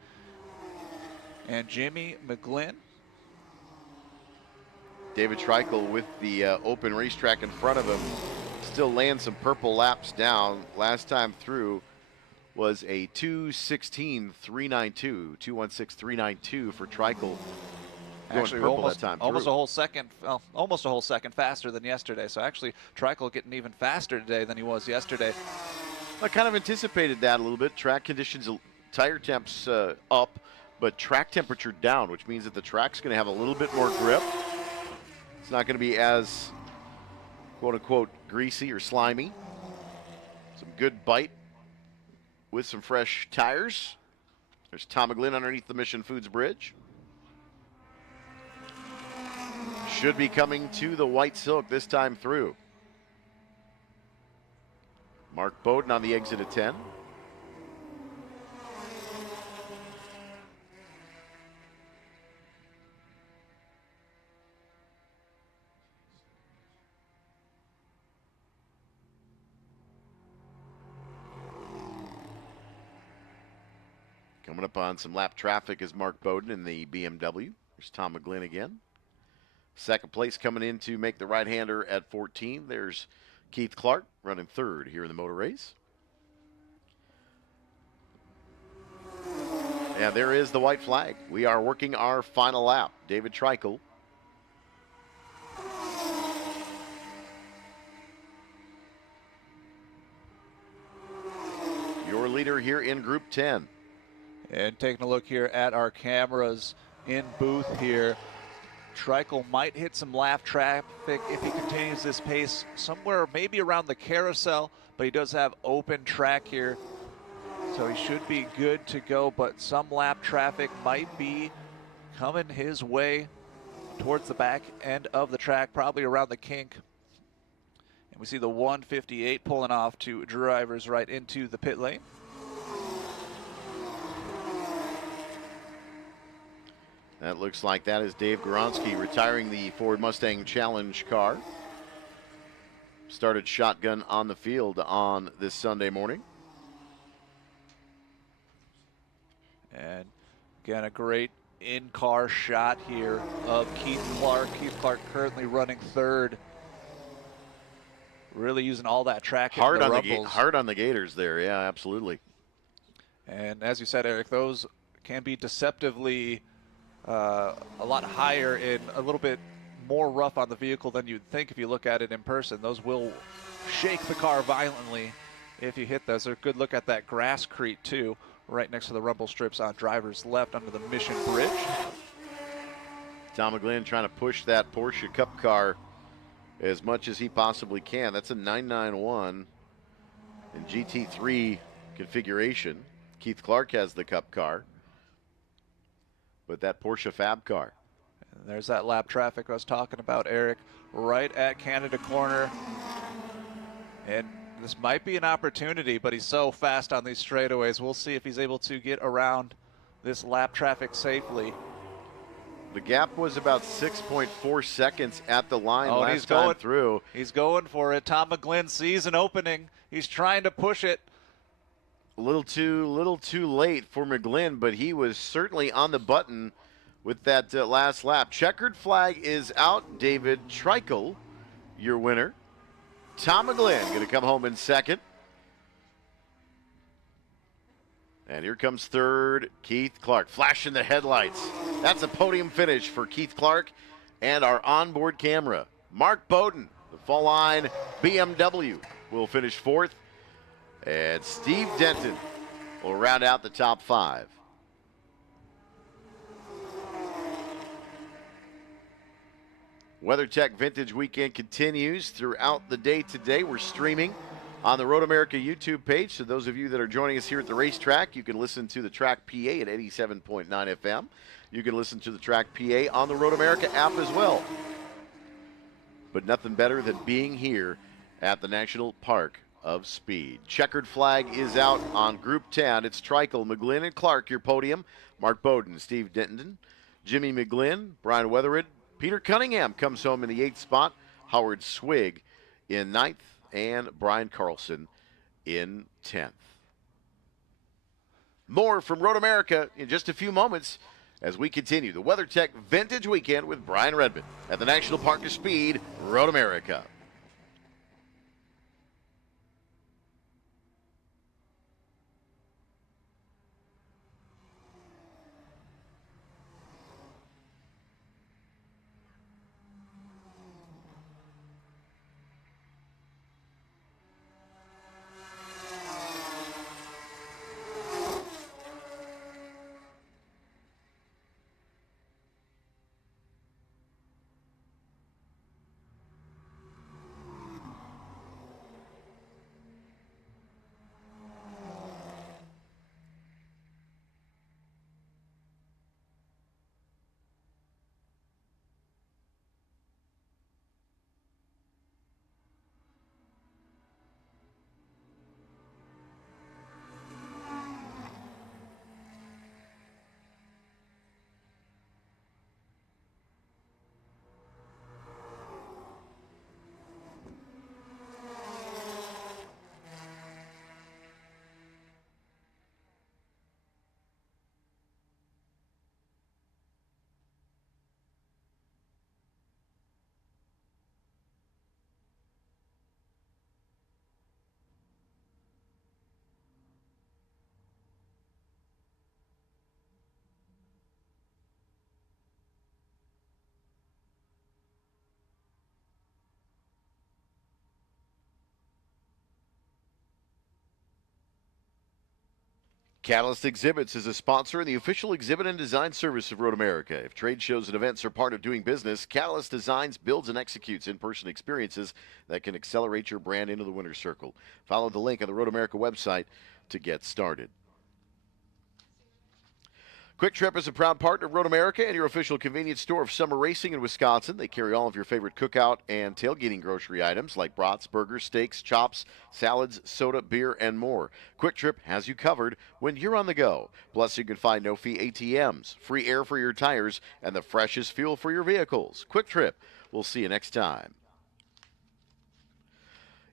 and Jimmy McGlynn. David Treichel with the open racetrack in front of him. Still laying some purple laps down. Last time through was a 2:16.392. 2:16.392 for Treichel. Actually, purple almost, that time almost through. almost a whole second faster than yesterday. So actually, Treichel getting even faster today than he was yesterday. I kind of anticipated that a little bit. Track conditions, tire temps up, but track temperature down, which means that the track's going to have a little bit more grip. It's not going to be as, quote-unquote, greasy or slimy. Some good bite with some fresh tires. There's Tom McGlynn underneath the Mission Foods Bridge. should be coming to the white silk this time through. Mark Bowden on the exit of 10. Coming up on some lap traffic is Mark Bowden in the BMW. There's Tom McGlynn again. Second place coming in to make the right-hander at 14. There's Keith Clark running third here in the motor race. And there is the white flag. We are working our final lap. David Treichel. Your leader here in Group 10. And taking a look here at our cameras in booth here, Treichel might hit some lap traffic if he continues this pace somewhere maybe around the carousel, but he does have open track here, so he should be good to go, but some lap traffic might be coming his way towards the back end of the track, probably around the kink. And we see the 158 pulling off to drivers right into the pit lane. That looks like that is Dave Goronsky retiring the Ford Mustang Challenge car. Started shotgun on the field on this Sunday morning. And again, a great in-car shot here of Keith Clark. Keith Clark currently running third. Really using all that track Hard in the on rumbles. hard on the Gators there, yeah, absolutely. And as you said, Eric, those can be deceptively a lot higher and a little bit more rough on the vehicle than you'd think if you look at it in person. Those will shake the car violently if you hit those. A good look at that grasscrete too, right next to the rumble strips on driver's left under the Mission Bridge. Tom McGlynn trying to push that Porsche Cup car as much as he possibly can. That's a 991 in GT3 configuration. Keith Clark has the Cup car, but that Porsche Fab car. And there's that lap traffic I was talking about, Eric, right at Canada Corner. And this might be an opportunity, but he's so fast on these straightaways. We'll see if he's able to get around this lap traffic safely. The gap was about 6.4 seconds at the line Oh, last he's time going through. He's going for it. Tom McGlynn sees an opening. He's trying to push it. A little too late for McGlynn, but he was certainly on the button with that last lap. Checkered flag is out. David Treichel, your winner. Tom McGlynn going to come home in second. And here comes third, Keith Clark, flashing the headlights. That's a podium finish for Keith Clark and our onboard camera. Mark Bowden, the fall line BMW, will finish fourth. And Steve Denton will round out the top five. WeatherTech Vintage Weekend continues throughout the day today. We're streaming on the Road America YouTube page. So those of you that are joining us here at the racetrack, you can listen to the Track PA at 87.9 FM. You can listen to the Track PA on the Road America app as well. But nothing better than being here at the National Park of Speed. Checkered flag is out on Group 10. It's Treichel, McGlynn, and Clark, your podium. Mark Bowden, Steve Denton, Jimmy McGlynn, Brian Weatherid. Peter Cunningham comes home in the 8th spot. Howard Swig in 9th. And Brian Carlson in 10th. More from Road America in just a few moments as we continue the WeatherTech Vintage Weekend with Brian Redman at the National Park of Speed, Road America. Catalyst Exhibits is a sponsor and the official exhibit and design service of Road America. If trade shows and events are part of doing business, Catalyst designs, builds, and executes in-person experiences that can accelerate your brand into the winner's circle. Follow the link on the Road America website to get started. Quick Trip is a proud partner of Road America and your official convenience store of summer racing in Wisconsin. They carry all of your favorite cookout and tailgating grocery items like brats, burgers, steaks, chops, salads, soda, beer, and more. Quick Trip has you covered when you're on the go. Plus, you can find no-fee ATMs, free air for your tires, and the freshest fuel for your vehicles. Quick Trip. We'll see you next time.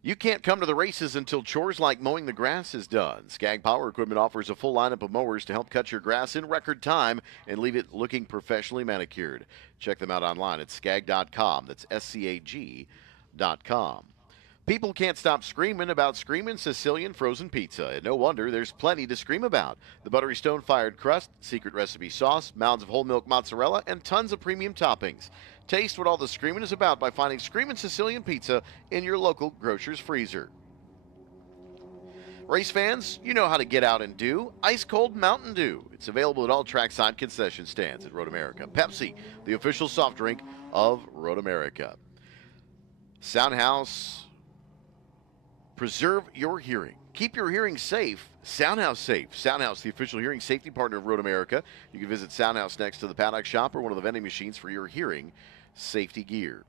You can't come to the races until chores like mowing the grass is done. Skag Power Equipment offers a full lineup of mowers to help cut your grass in record time and leave it looking professionally manicured. Check them out online at skag.com. That's SCAG.com. People can't stop screaming about Screamin' Sicilian frozen pizza, and no wonder, there's plenty to scream about. The buttery stone-fired crust, secret recipe sauce, mounds of whole milk mozzarella, and tons of premium toppings. Taste what all the screaming is about by finding Screamin' Sicilian pizza in your local grocer's freezer. Race fans, you know how to get out and do ice cold Mountain Dew. It's available at all trackside concession stands at Road America. Pepsi, the official soft drink of Road America. Soundhouse. Preserve your hearing. Keep your hearing safe. Soundhouse Safe. Soundhouse, the official hearing safety partner of Road America. You can visit Soundhouse next to the paddock shop or one of the vending machines for your hearing safety gear.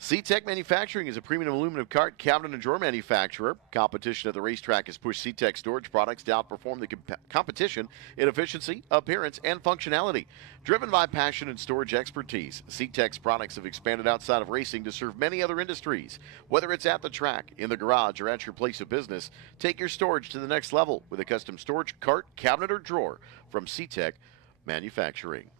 SeaTech Manufacturing is a premium aluminum cart, cabinet, and drawer manufacturer. Competition at the racetrack has pushed SeaTech storage products to outperform the competition in efficiency, appearance, and functionality. Driven by passion and storage expertise, SeaTech's products have expanded outside of racing to serve many other industries. Whether it's at the track, in the garage, or at your place of business, take your storage to the next level with a custom storage cart, cabinet, or drawer from SeaTech Manufacturing.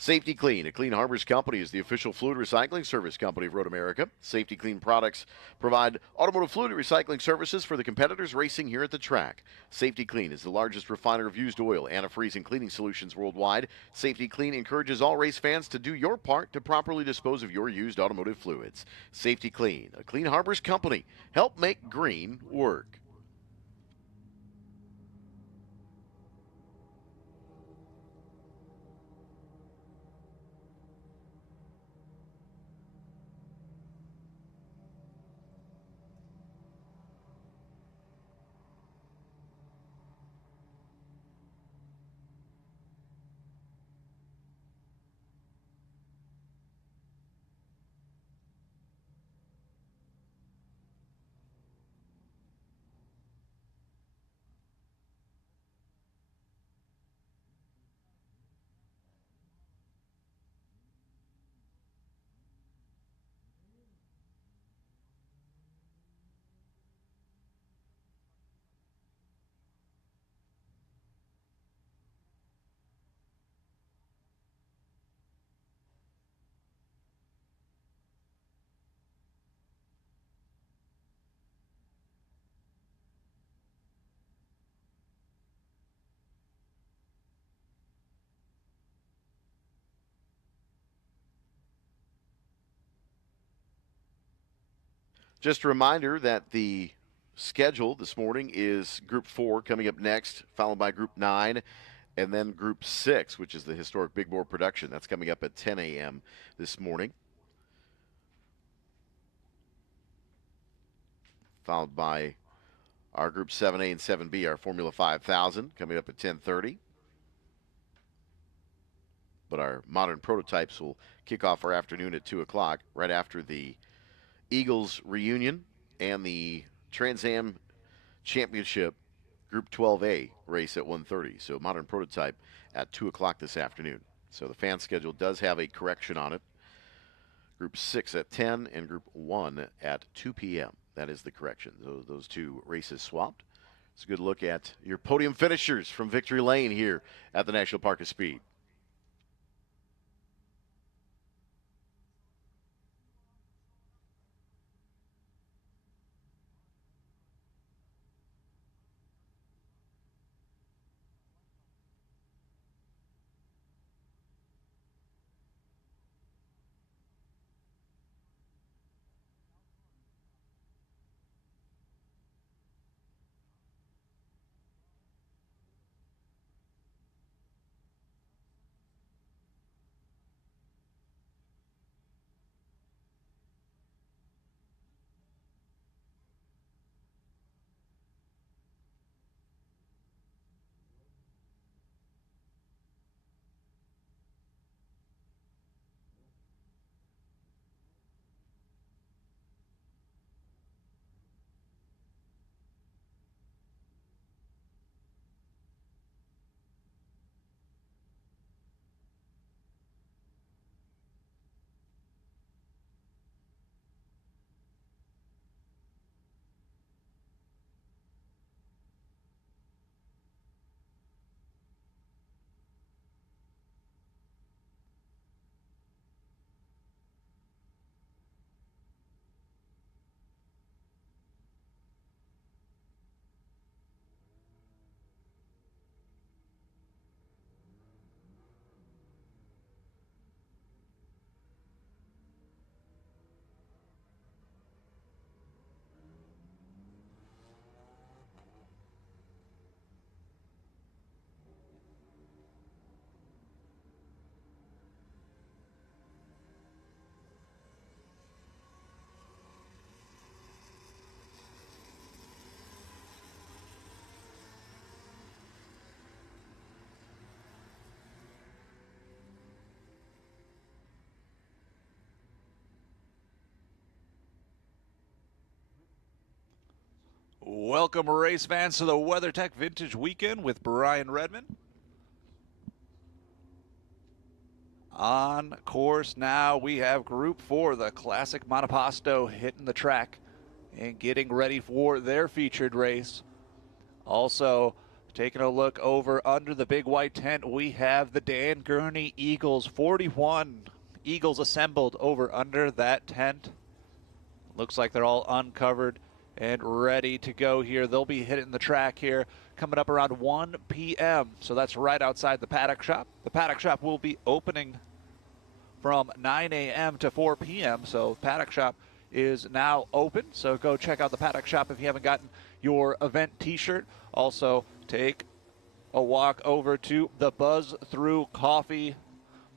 Safety Clean, a Clean Harbors company, is the official fluid recycling service company of Road America. Safety Clean products provide automotive fluid recycling services for the competitors racing here at the track. Safety Clean is the largest refiner of used oil, antifreeze, and cleaning solutions worldwide. Safety Clean encourages all race fans to do your part to properly dispose of your used automotive fluids. Safety Clean, a Clean Harbors company. Help make green work. Just a reminder that the schedule this morning is Group 4 coming up next, followed by Group 9, and then Group 6, which is the historic Big Bore production. That's coming up at 10 a.m. this morning. Followed by our Group 7A and 7B, our Formula 5000, coming up at 10:30. But our modern prototypes will kick off our afternoon at 2 o'clock, right after the Eagles reunion and the Trans Am Championship Group 12A race at 1:30. So modern prototype at 2 o'clock this afternoon. So the fan schedule does have a correction on it. Group 6 at 10 and Group 1 at 2 p.m. That is the correction. Those two races swapped. It's a good look at your podium finishers from Victory Lane here at the National Park of Speed. Welcome, race fans, to the WeatherTech Vintage Weekend with Brian Redman. On course now, we have Group 4, the Classic Monoposto, hitting the track and getting ready for their featured race. Also, taking a look over under the big white tent, we have the Dan Gurney Eagles. 41 Eagles assembled over under that tent. Looks like they're all uncovered and ready to go here. They'll be hitting the track here coming up around 1 p.m. So that's right outside the paddock shop. The paddock shop will be opening from 9 a.m. to 4 p.m. So paddock shop is now open. So go check out the paddock shop if you haven't gotten your event t-shirt. Also take a walk over to the Buzz Through Coffee.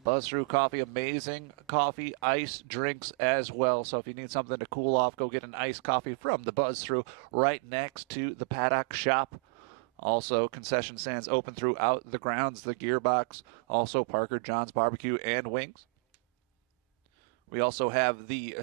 Buzz Through Coffee, amazing coffee, ice drinks as well. So if you need something to cool off, go get an iced coffee from the Buzz Through right next to the paddock shop. Also, concession stands open throughout the grounds, the Gearbox, also Parker John's Barbecue and Wings. We also have the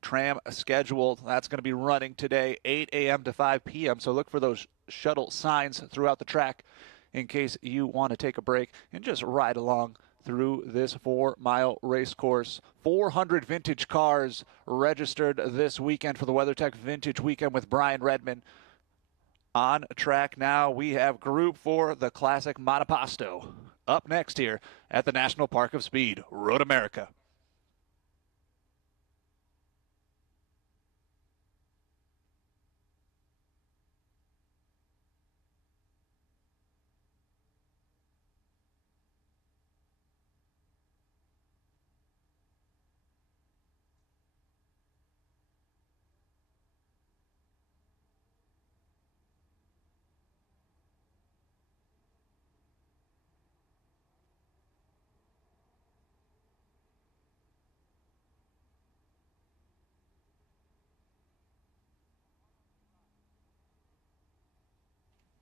tram schedule. That's going to be running today, 8 a.m. to 5 p.m. So look for those shuttle signs throughout the track in case you want to take a break and just ride along through this 4-mile race course. 400 vintage cars registered this weekend for the WeatherTech Vintage Weekend with Brian Redman. On track now, we have Group 4, the Classic Monoposto, up next here at the National Park of Speed, Road America.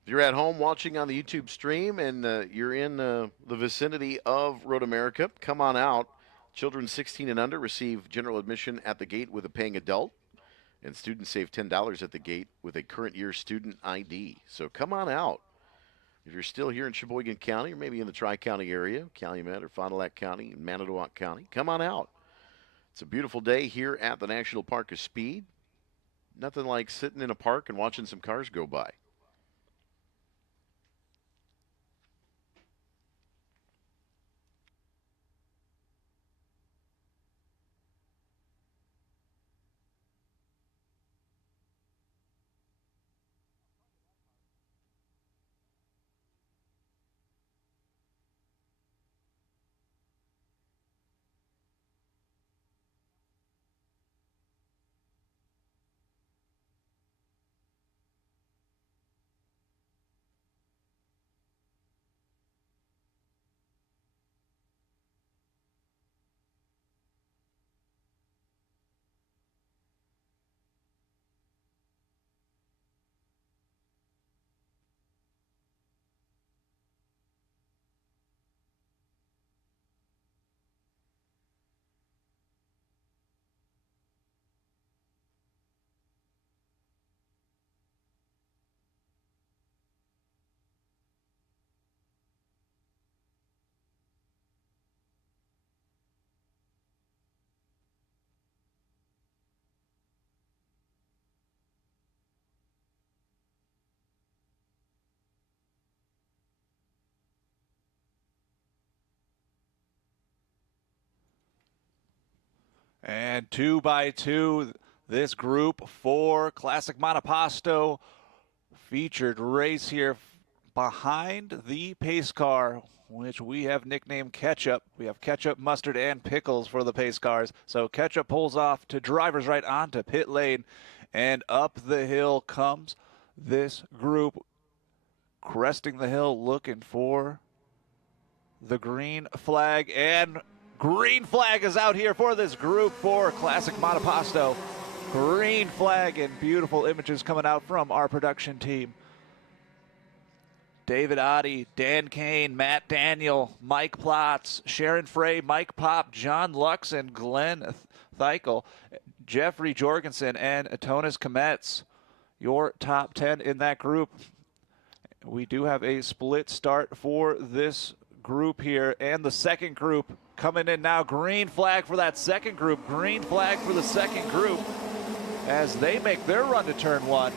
If you're at home watching on the YouTube stream and you're in the vicinity of Road America, come on out. Children 16 and under receive general admission at the gate with a paying adult, and students save $10 at the gate with a current year student ID. So come on out. If you're still here in Sheboygan County or maybe in the Tri-County area, Calumet or Fond du Lac County, Manitowoc County, come on out. It's a beautiful day here at the National Park of Speed. Nothing like sitting in a park and watching some cars go by. And 2 by 2, this Group 4 Classic Monoposto featured race here behind the pace car, which we have nicknamed Ketchup. We have ketchup, mustard, and pickles for the pace cars. So Ketchup pulls off to driver's right onto pit lane, and up the hill comes this group, cresting the hill, looking for the green flag, and green flag is out here for this Group 4 Classic Monoposto. Green flag and beautiful images coming out from our production team. David Oddie, Dan Kane, Matt Daniel, Mike Plotz, Sharon Frey, Mike Pop, John Lux, and Glenn Theichel, Jeffrey Jorgensen, and Atonis Kometz. your top 10 in that group. We do have a split start for this group here, and the second group coming in now. Green flag for that second group. Green flag for the second group as they make their run to turn one.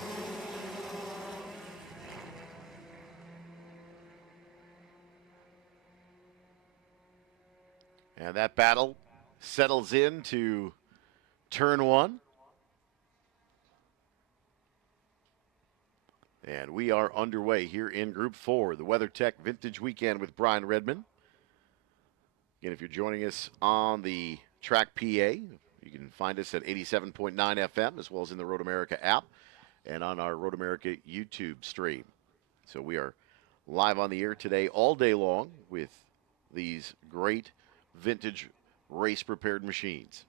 And that battle settles into turn one. And we are underway here in Group 4, the WeatherTech Vintage Weekend with Brian Redman. Again, if you're joining us on the Track PA, you can find us at 87.9 FM, as well as in the Road America app and on our Road America YouTube stream. So we are live on the air today all day long with these great vintage race-prepared machines.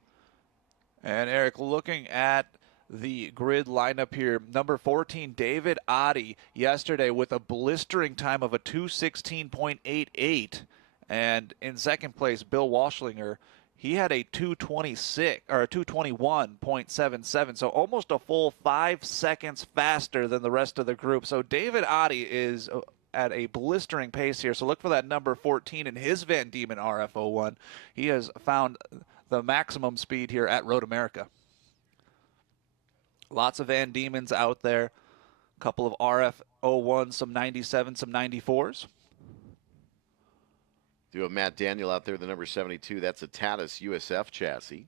And Eric, looking at the grid lineup here, number 14, David Oddie, yesterday with a blistering time of a 2:16.88. And in second place, Bill Walschlinger, he had a 2:26 or a 2:21.77, so almost a full 5 seconds faster than the rest of the group. So David Oddie is at a blistering pace here. So look for that number 14 in his Van Diemen RF01. He has found the maximum speed here at Road America. Lots of Van Diemens out there. A couple of RF01s, some 97s, some 94s. Do have Matt Daniel out there, the number 72. That's a Tatis USF chassis.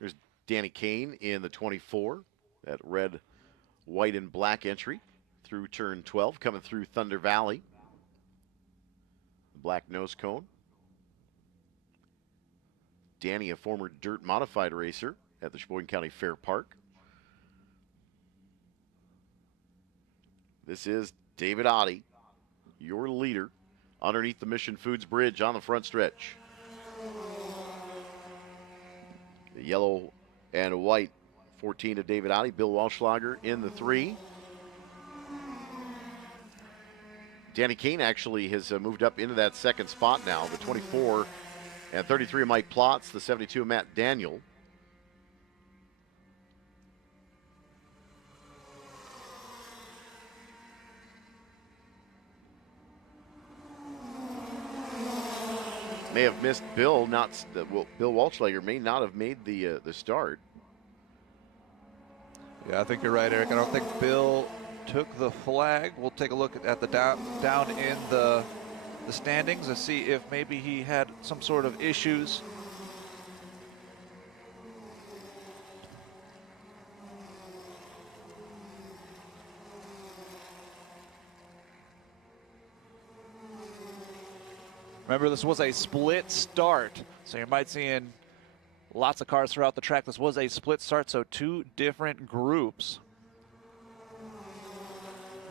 There's Danny Kane in the 24. That red, white, and black entry through turn 12, coming through Thunder Valley. The black nose cone. Danny, a former dirt modified racer at the Sheboygan County Fair Park. This is David Oddie, your leader, underneath the Mission Foods Bridge on the front stretch. The yellow and white 14 to David Oddie. Bill Walschlager in the 3. Danny Kane actually has moved up into that second spot now. The 24 and 33 of Mike Plotz, the 72 of Matt Daniel. May have missed Bill. Bill Walschlager may not have made the start. Yeah, I think you're right, Eric. I don't think Bill took the flag. We'll take a look at the down in the standings to see if maybe he had some sort of issues. Remember, this was a split start, so you might see in lots of cars throughout the track. This was a split start, so 2 different groups.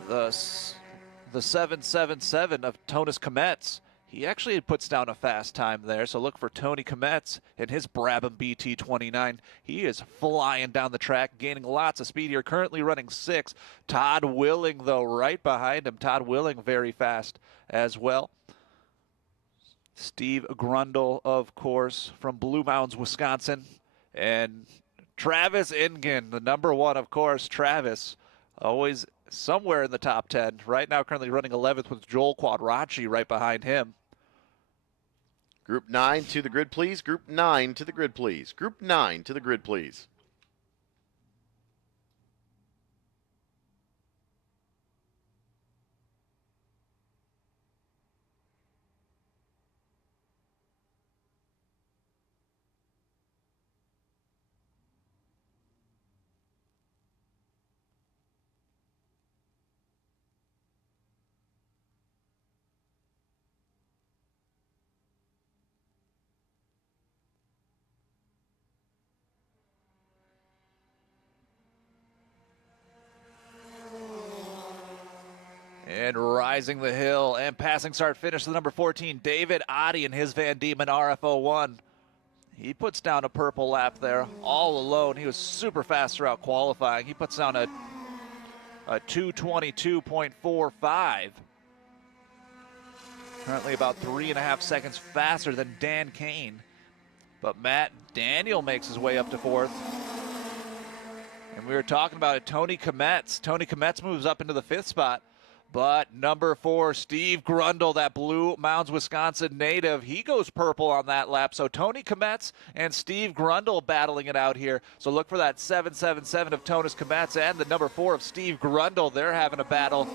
The 777 of Tonis Kometz, he actually puts down a fast time there, so look for Tony Kometz in his Brabham BT29. He is flying down the track, gaining lots of speed here, currently running 6. Todd Willing, though, right behind him. Todd Willing very fast as well. Steve Grundle, of course, from Blue Mountains, Wisconsin. And Travis Ingen, the number 1, of course. Travis, always somewhere in the top 10. Right now, currently running 11th with Joel Quadracci right behind him. Group 9 to the grid, please. Group 9 to the grid, please. Group 9 to the grid, please. And rising the hill and passing start finish the number 14, David Oddie in his Van Diemen RF01. He puts down a purple lap there all alone. He was super fast throughout qualifying. He puts down a 2:22.45. Currently about 3.5 seconds faster than Dan Kane. But Matt Daniel makes his way up to 4th. And we were talking about it, Tony Kometz. Tony Kometz moves up into the 5th spot. But number 4, Steve Grundle, that Blue Mounds, Wisconsin native, he goes purple on that lap. So Tony Kometz and Steve Grundle battling it out here. So look for that 777 of Tony Kometz and the number 4 of Steve Grundle. They're having a battle.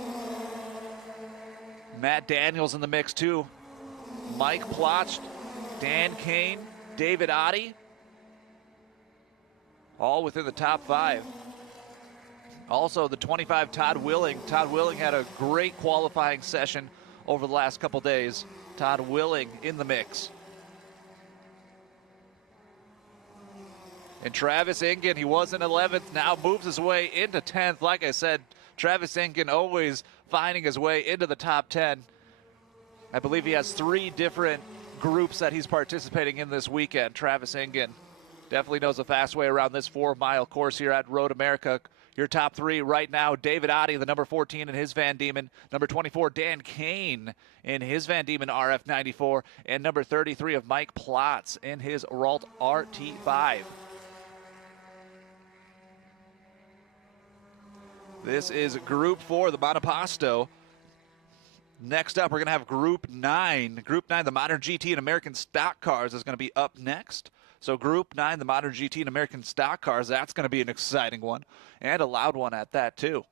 Matt Daniels in the mix too. Mike Plotch, Dan Kane, David Ottey, all within the top 5. Also, the 25, Todd Willing. Todd Willing had a great qualifying session over the last couple days. Todd Willing in the mix. And Travis Ingen, he was in 11th, now moves his way into 10th. Like I said, Travis Ingen always finding his way into the top 10. I believe he has 3 different groups that he's participating in this weekend. Travis Ingen definitely knows the fast way around this 4-mile course here at Road America. Your top 3 right now, David Ottey, the number 14 in his Van Diemen. Number 24, Dan Kane in his Van Diemen RF94. And number 33 of Mike Plotz in his Ralt RT5. This is Group 4, the Monoposto. Next up, we're going to have Group 9. Group 9, the Modern GT and American Stock Cars is going to be up next. So Group 9, the Modern GT and American Stock Cars, that's going to be an exciting one. And a loud one at that, too.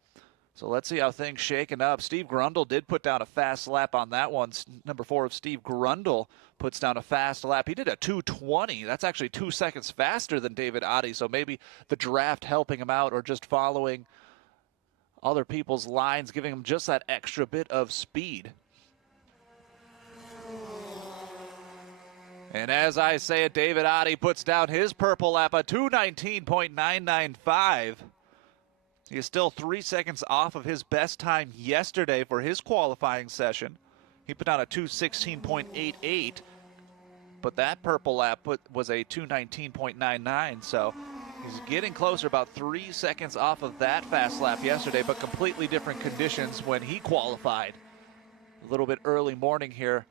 So let's see how things shaking up. Steve Grundle did put down a fast lap on that one. Number 4 of Steve Grundle puts down a fast lap. He did a 2:20. That's actually 2 seconds faster than David Ottey. So maybe the draft helping him out or just following other people's lines, giving him just that extra bit of speed. And as I say it, David Ottey puts down his purple lap, a 2:19.995. He is still 3 seconds off of his best time yesterday for his qualifying session. He put down a 2:16.88, but that purple lap was a 2:19.99, so he's getting closer, about 3 seconds off of that fast lap yesterday, but completely different conditions when he qualified. A little bit early morning here.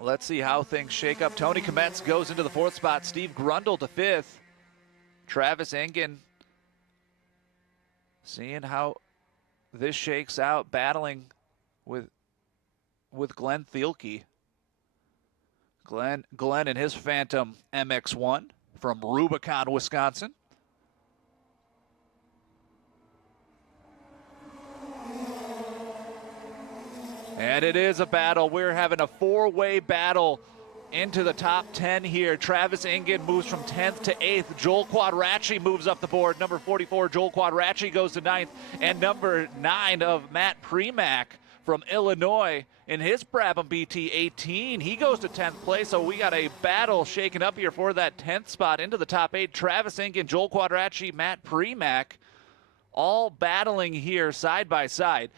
Let's see how things shake up. Tony Kometz goes into the 4th spot. Steve Grundle to 5th. Travis Ingen, seeing how this shakes out, battling with Glenn Thielke. Glenn in his Phantom MX-1 from Rubicon, Wisconsin. And it is a battle. We're having a 4-way battle into the top 10 here. Travis Ingen moves from 10th to 8th. Joel Quadracci moves up the board. Number 44, Joel Quadracci, goes to 9th. And number 9 of Matt Premack from Illinois in his Brabham BT 18. He goes to 10th place, so we got a battle shaking up here for that 10th spot into the top 8. Travis Ingen, Joel Quadracci, Matt Premack, all battling here side by side.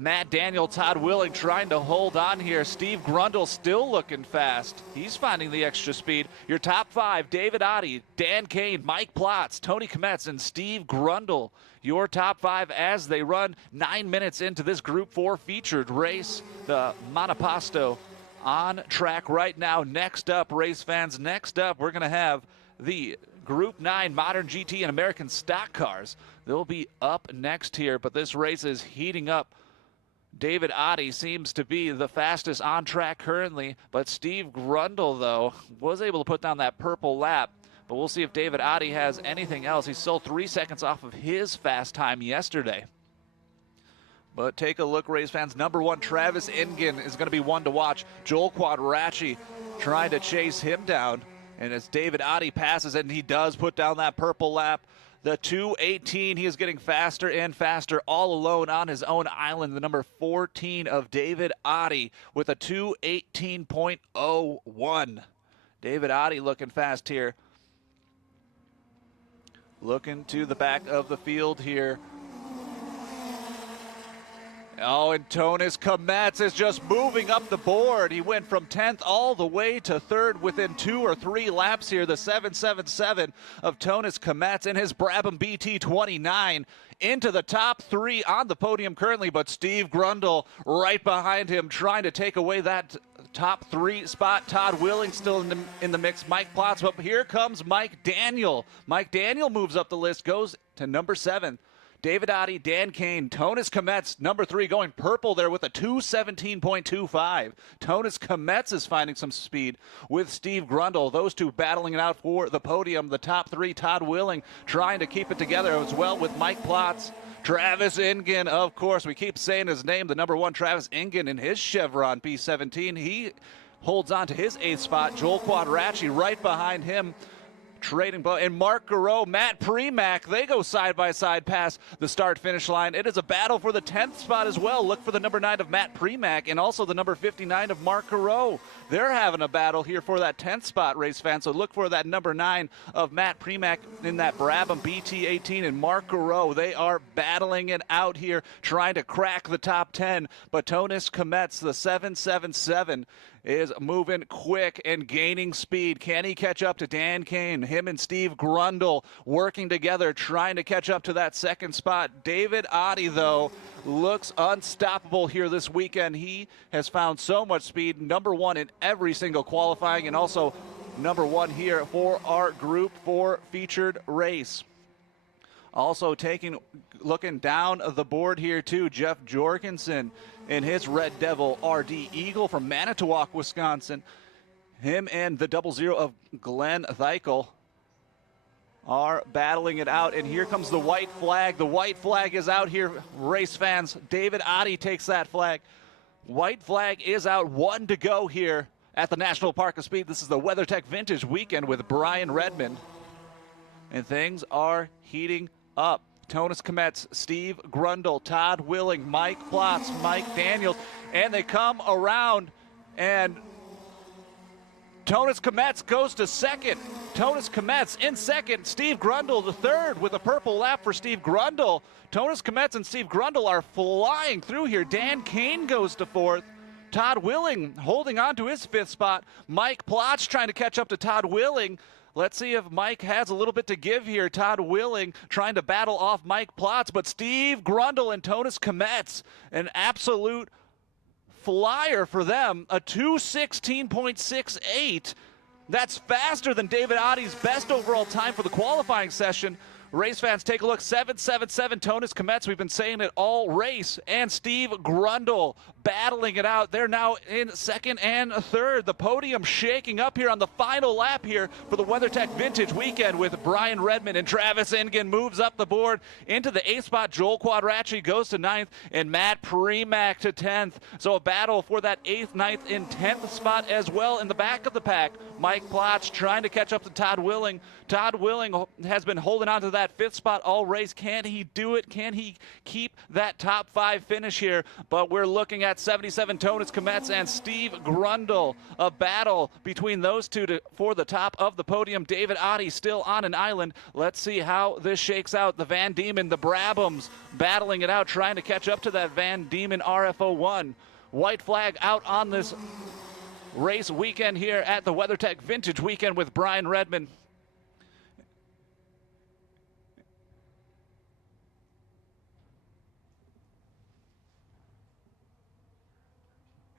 Matt Daniel, Todd Willing trying to hold on here. Steve Grundle still looking fast. He's finding the extra speed. Your top 5, David Ottey, Dan Kane, Mike Plotz, Tony Kometz, and Steve Grundle. Your top 5 as they run 9 minutes into this Group 4 featured race. The Monoposto on track right now. Next up, race fans, next up, we're going to have the Group 9 Modern GT and American Stock Cars. They'll be up next here, but this race is heating up. David Ottey seems to be the fastest on track currently, but Steve Grundle, though, was able to put down that purple lap. But we'll see if David Ottey has anything else. He's still 3 seconds off of his fast time yesterday. But take a look, race fans. Number 1, Travis Ingen is going to be one to watch. Joel Quadracci trying to chase him down. And as David Ottey passes it, and he does put down that purple lap, the 2:18, he is getting faster and faster all alone on his own island. The number 14 of David Ottey with a 2:18.01. David Ottey looking fast here. Looking to the back of the field here. Oh, and Tonis Kometz is just moving up the board. He went from 10th all the way to 3rd within 2 or 3 laps here. The 777 of Tonis Kometz in his Brabham BT 29 into the top 3 on the podium currently, but Steve Grundle right behind him trying to take away that top 3 spot. Todd Willing still in the mix. Mike Plotz, but here comes Mike Daniel. Mike Daniel moves up the list, goes to number 7. David Oddie, Dan Kane, Tonis Kometz, number 3, going purple there with a 2:17.25. Tonis Kometz is finding some speed with Steve Grundle. Those two battling it out for the podium. The top 3, Todd Willing trying to keep it together as well with Mike Plotz. Travis Ingen, of course, we keep saying his name, the number 1 Travis Ingen in his Chevron P17. He holds on to his 8th spot. Joel Quadracci right behind him. Trading ball, and Mark Garreau, Matt Premack, they go side by side past the start-finish line. It is a battle for the 10th spot as well. Look for the number 9 of Matt Premack and also the number 59 of Mark Garreau. They're having a battle here for that 10th spot, race fans. So look for that number 9 of Matt Premack in that Brabham BT18 and Mark Garreau. They are battling it out here, trying to crack the top 10. But Tonis Kometz, the 777, is moving quick and gaining speed. Can he catch up to Dan Kane? Him and Steve Grundle working together, trying to catch up to that 2nd spot. David Oddie, though, looks unstoppable here this weekend. He has found so much speed, number 1 in every single qualifying, and also number 1 here for our Group 4 featured race. Also looking down the board here too, Jeff Jorgensen in his Red Devil RD Eagle from Manitowoc, Wisconsin. Him and the 00 of Glenn Theichel are battling it out, and here comes the white flag. The white flag is out here, race fans. David Oddie takes that flag. White flag is out, 1 to go here at the National Park of Speed. This is the WeatherTech Vintage Weekend with Brian Redman, and things are heating up. Tonis Kometz, Steve Grundle, Todd Willing, Mike Plotz, Mike Daniels, and they come around, and Tonis Kometz goes to 2nd. Tonis Kometz in 2nd. Steve Grundle the 3rd with a purple lap for Steve Grundle. Tonis Kometz and Steve Grundle are flying through here. Dan Kane goes to 4th. Todd Willing holding on to his 5th spot. Mike Plotz trying to catch up to Todd Willing. Let's see if Mike has a little bit to give here. Todd Willing trying to battle off Mike Plotz, but Steve Grundle and Tonis Kometz, an absolute flyer for them, a 2:16.68. That's faster than David Oddie's best overall time for the qualifying session. Race fans, take a look. 777 Tonis Kometz. We've been saying it all race. And Steve Grundle battling it out. They're now in 2nd and 3rd. The podium shaking up here on the final lap here for the WeatherTech Vintage Weekend with Brian Redman, and Travis Ingen moves up the board into the 8th spot. Joel Quadracci goes to 9th, and Matt Premack to 10th. So a battle for that 8th, 9th, and 10th spot as well in the back of the pack. Mike Plotz trying to catch up to Todd Willing. Todd Willing has been holding on to that 5th spot all race. Can he do it? Can he keep that top 5 finish here? But we're looking at 77 Tonis Kometz and Steve Grundle. A battle between those two for the top of the podium. David Oddie still on an island. Let's see how this shakes out. The Van Diemen, the Brabhams battling it out, trying to catch up to that Van Diemen RFO1. White flag out on this race weekend here at the WeatherTech Vintage Weekend with Brian Redman.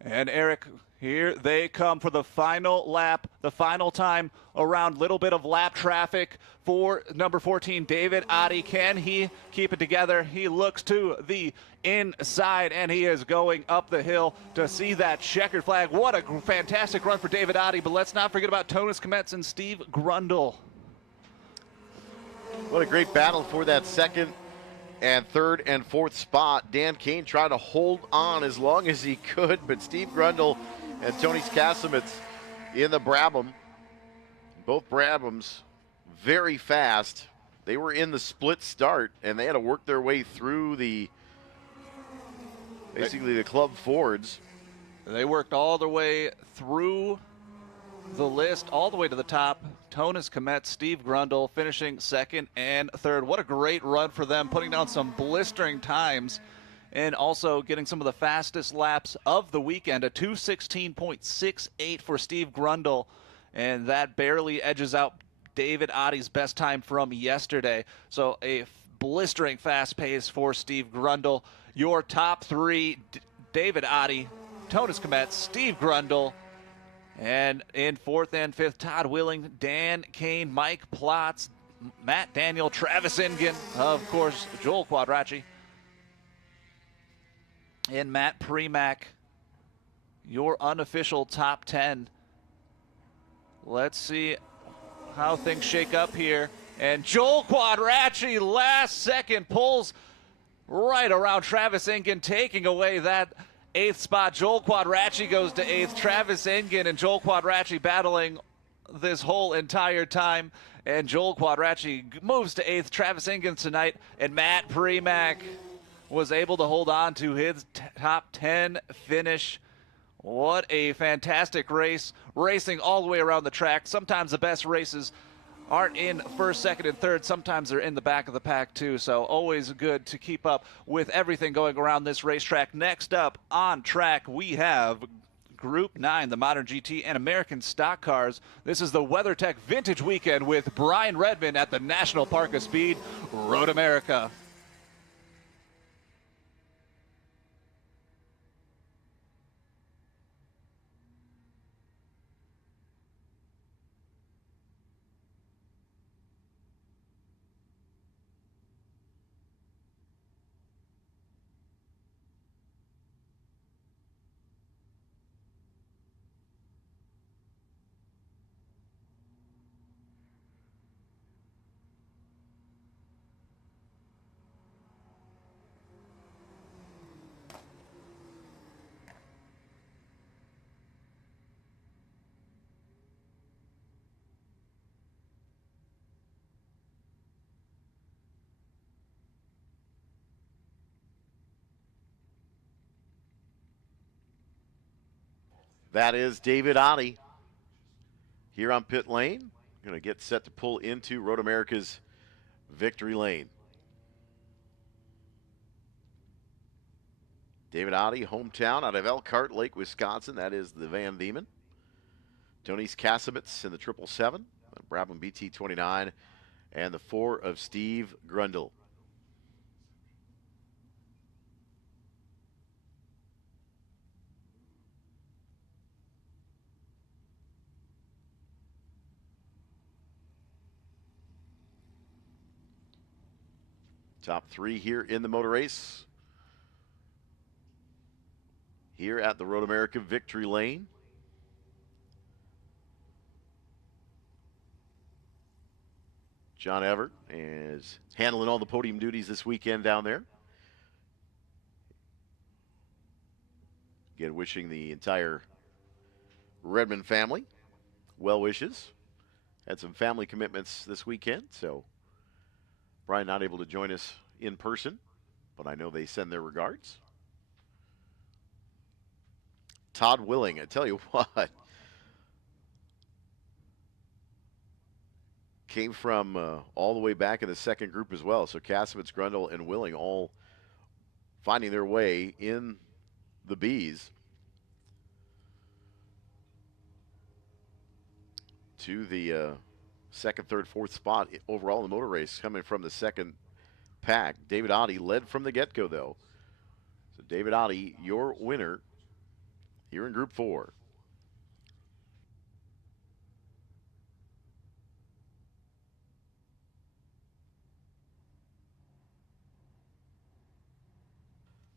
And Eric, here they come for the final lap, the final time around. Little bit of lap traffic for number 14, David Oddie. Can he keep it together? He looks to the inside, and he is going up the hill to see that checkered flag. What a fantastic run for David Oddie, but let's not forget about Tonis Kometz and Steve Grundle. What a great battle for that 2nd and 3rd and 4th spot. Dan Kane trying to hold on as long as he could, but Steve Grundle and Tony Kasimets in the Brabham. Both Brabhams very fast. They were in the split start, and they had to work their way through basically the Club Fords. They worked all the way through the list, all the way to the top. Tonis Kometz, Steve Grundle finishing 2nd and 3rd. What a great run for them, putting down some blistering times and also getting some of the fastest laps of the weekend. A 2:16.68 for Steve Grundle, and that barely edges out David Oddie's best time from yesterday. So a blistering fast pace for Steve Grundle. Your top 3, David Oddie, Tonis Kometz, Steve Grundle, And in fourth and fifth, Todd Willing, Dan Kane, Mike Plotz, Matt Daniel, Travis Ingen, of course, Joel Quadracci, and Matt Premack, your unofficial top 10. Let's see how things shake up here. And Joel Quadracci, last second, pulls right around Travis Ingen, taking away that 8th spot. Joel Quadracci goes to 8th. Travis Ingen and Joel Quadracci battling this whole entire time. And Joel Quadracci moves to 8th. Travis Ingen tonight. And Matt Premack was able to hold on to his top 10 finish. What a fantastic race, racing all the way around the track. Sometimes the best races aren't in first, second, and third. Sometimes they're in the back of the pack too, so always good to keep up with everything going around this racetrack. Next up on track, we have Group 9, the Modern GT and American Stock Cars. This is the WeatherTech Vintage Weekend with Brian Redman at the National Park of Speed, Road America. That is David Ottey here on pit lane. Going to get set to pull into Road America's victory lane. David Ottey, hometown out of Elkhart Lake, Wisconsin. That is the Van Diemen. Tony's Kasabitz in the 777, Brabham BT29, and the 4 of Steve Grundle. Top 3 here in the motor race. Here at the Road America victory lane. John Everett is handling all the podium duties this weekend down there. Again, wishing the entire Redman family well wishes. Had some family commitments this weekend, so Brian not able to join us in person, but I know they send their regards. Todd Willing, I tell you what, came from all the way back in the second group as well. So Kasabitz, Grundle, and Willing all finding their way in the Bs to the second, third, fourth spot overall in the motor race, coming from the second pack. David Ottey led from the get-go, though. So David Ottey, your winner here in Group 4.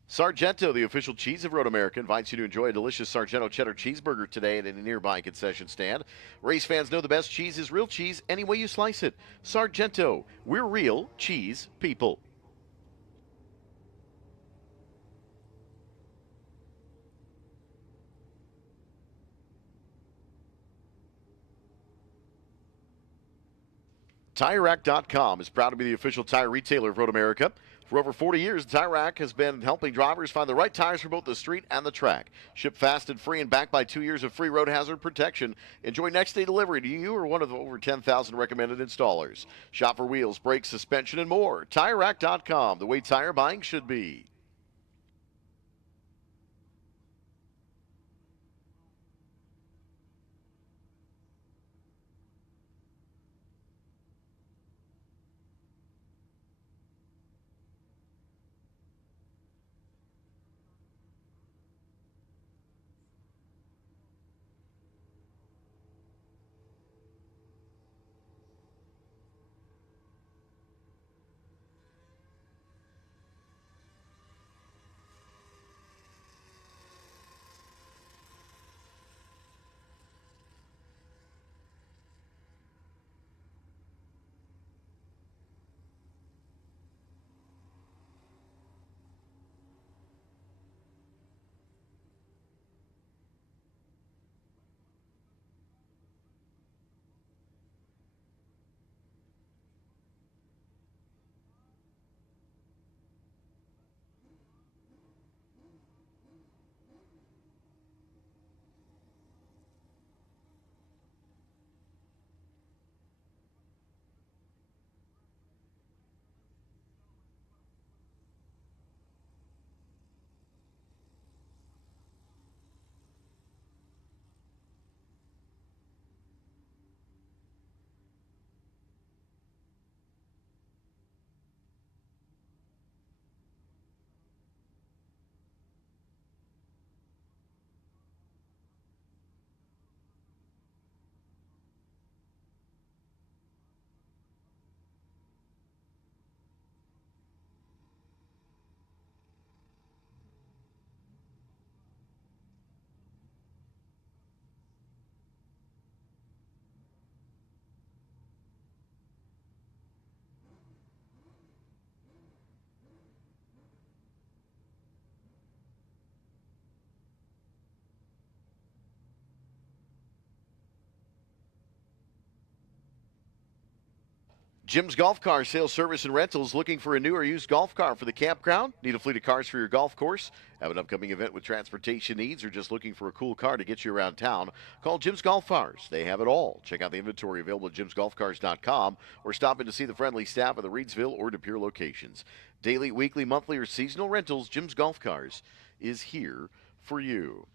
Sargento, the official cheese of Road America, invites you to enjoy a delicious Sargento cheddar cheeseburger today at a nearby concession stand. Race fans know the best cheese is real cheese any way you slice it. Sargento, we're real cheese people. TireRack.com is proud to be the official tire retailer of Road America. For over 40 years, Tire Rack has been helping drivers find the right tires for both the street and the track. Ship fast and free and backed by 2 years of free road hazard protection. Enjoy next day delivery to you or one of the over 10,000 recommended installers. Shop for wheels, brakes, suspension, and more. TireRack.com, the way tire buying should be. Jim's Golf Car Sales, Service, and Rentals. Looking for a new or used golf car for the campground? Need a fleet of cars for your golf course? Have an upcoming event with transportation needs, or just looking for a cool car to get you around town? Call Jim's Golf Cars. They have it all. Check out the inventory available at jimsgolfcars.com or stop in to see the friendly staff at the Reedsville or De Pere locations. Daily, weekly, monthly, or seasonal rentals, Jim's Golf Cars is here for you.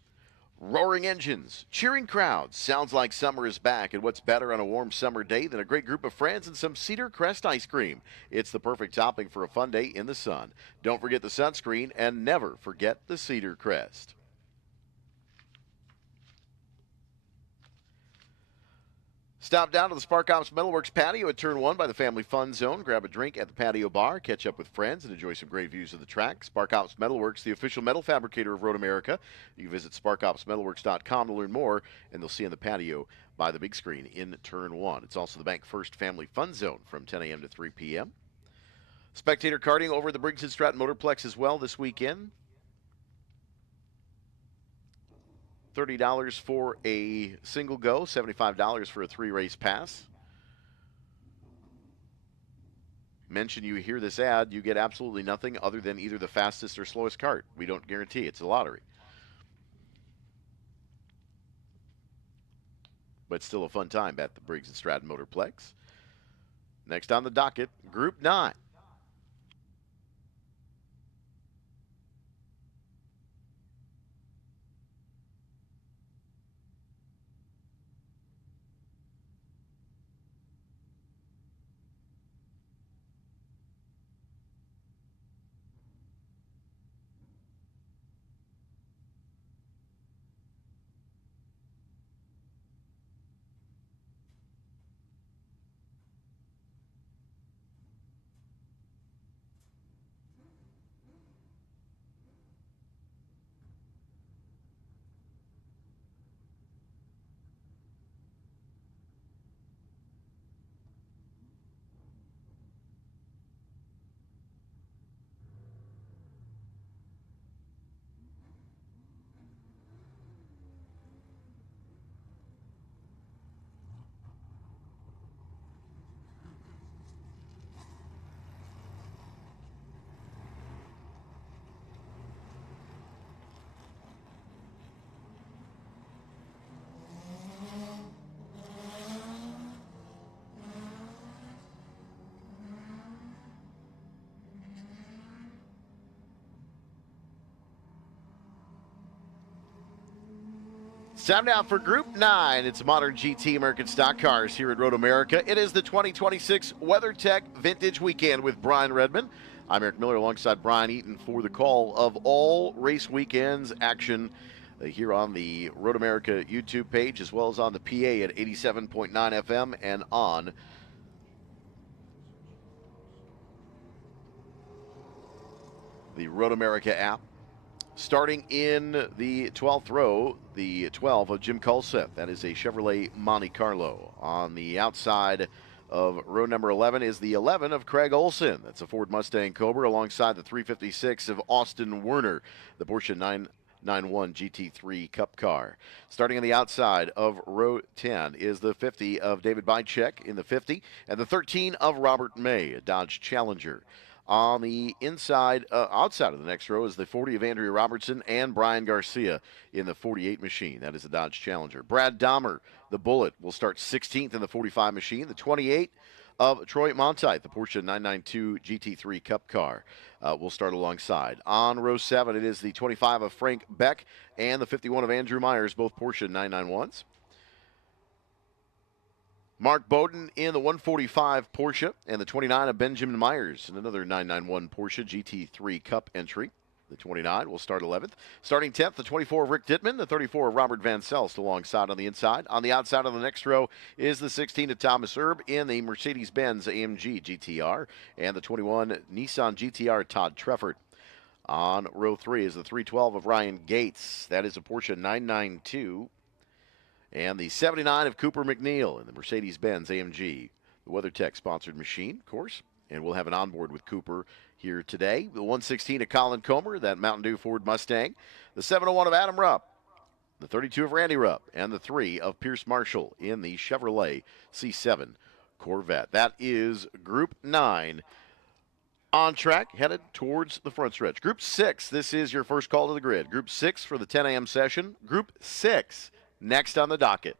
Roaring engines, cheering crowds. Sounds like summer is back, and what's better on a warm summer day than a great group of friends and some Cedar Crest ice cream? It's the perfect topping for a fun day in the sun. Don't forget the sunscreen, and never forget the Cedar Crest. Stop down to the Spark Ops Metalworks patio at Turn 1 by the Family Fun Zone. Grab a drink at the patio bar, catch up with friends, and enjoy some great views of the track. Spark Ops Metalworks, the official metal fabricator of Road America. You can visit sparkopsmetalworks.com to learn more, and they'll see you on the patio by the big screen in Turn 1. It's also the Bank First Family Fun Zone from 10 a.m. to 3 p.m. Spectator karting over at the Briggs & Stratton Motorplex as well this weekend. $30 for a single go, $75 for a 3-race pass. Mention you hear this ad, you get absolutely nothing other than either the fastest or slowest cart. We don't guarantee. It's a lottery. But still a fun time at the Briggs & Stratton Motorplex. Next on the docket, Group 9. Time now for Group 9. It's modern GT American stock cars here at Road America. It is the 2026 WeatherTech Vintage Weekend with Brian Redman. I'm Eric Miller alongside Brian Eaton for the call of all race weekends action here on the Road America YouTube page, as well as on the PA at 87.9 FM and on the Road America app. Starting in the 12th row, the 12 of Jim Culseth. That is a Chevrolet Monte Carlo. On the outside of row number 11 is the 11 of Craig Olson. That's a Ford Mustang Cobra alongside the 356 of Austin Werner, the Porsche 991 GT3 Cup car. Starting on the outside of row 10 is the 50 of David Bychek in the 50, and the 13 of Robert May, a Dodge Challenger. On the outside of the next row is the 40 of Andrea Robertson and Brian Garcia in the 48 machine. That is a Dodge Challenger. Brad Dahmer, the Bullet, will start 16th in the 45 machine. The 28 of Troy Monteith, the Porsche 992 GT3 Cup car, will start alongside. On row 7, it is the 25 of Frank Beck and the 51 of Andrew Myers, both Porsche 991s. Mark Bowden in the 145 Porsche and the 29 of Benjamin Myers in another 991 Porsche GT3 Cup entry. The 29 will start 11th. Starting 10th, the 24 of Rick Dittman, the 34 of Robert Van Selst alongside on the inside. On the outside of the next row is the 16 of Thomas Erb in the Mercedes-Benz AMG GTR and the 21 Nissan GTR Todd Treffert. On row 3 is the 312 of Ryan Gates. That is a Porsche 992. And the 79 of Cooper McNeil in the Mercedes-Benz AMG, the WeatherTech sponsored machine, of course. And we'll have an onboard with Cooper here today. The 116 of Colin Comer, that Mountain Dew Ford Mustang. The 701 of Adam Rupp, the 32 of Randy Rupp, and the 3 of Pierce Marshall in the Chevrolet C7 Corvette. That is Group 9 on track, headed towards the front stretch. Group 6, this is your first call to the grid. Group 6 for the 10 a.m. session. Group 6 next on the docket.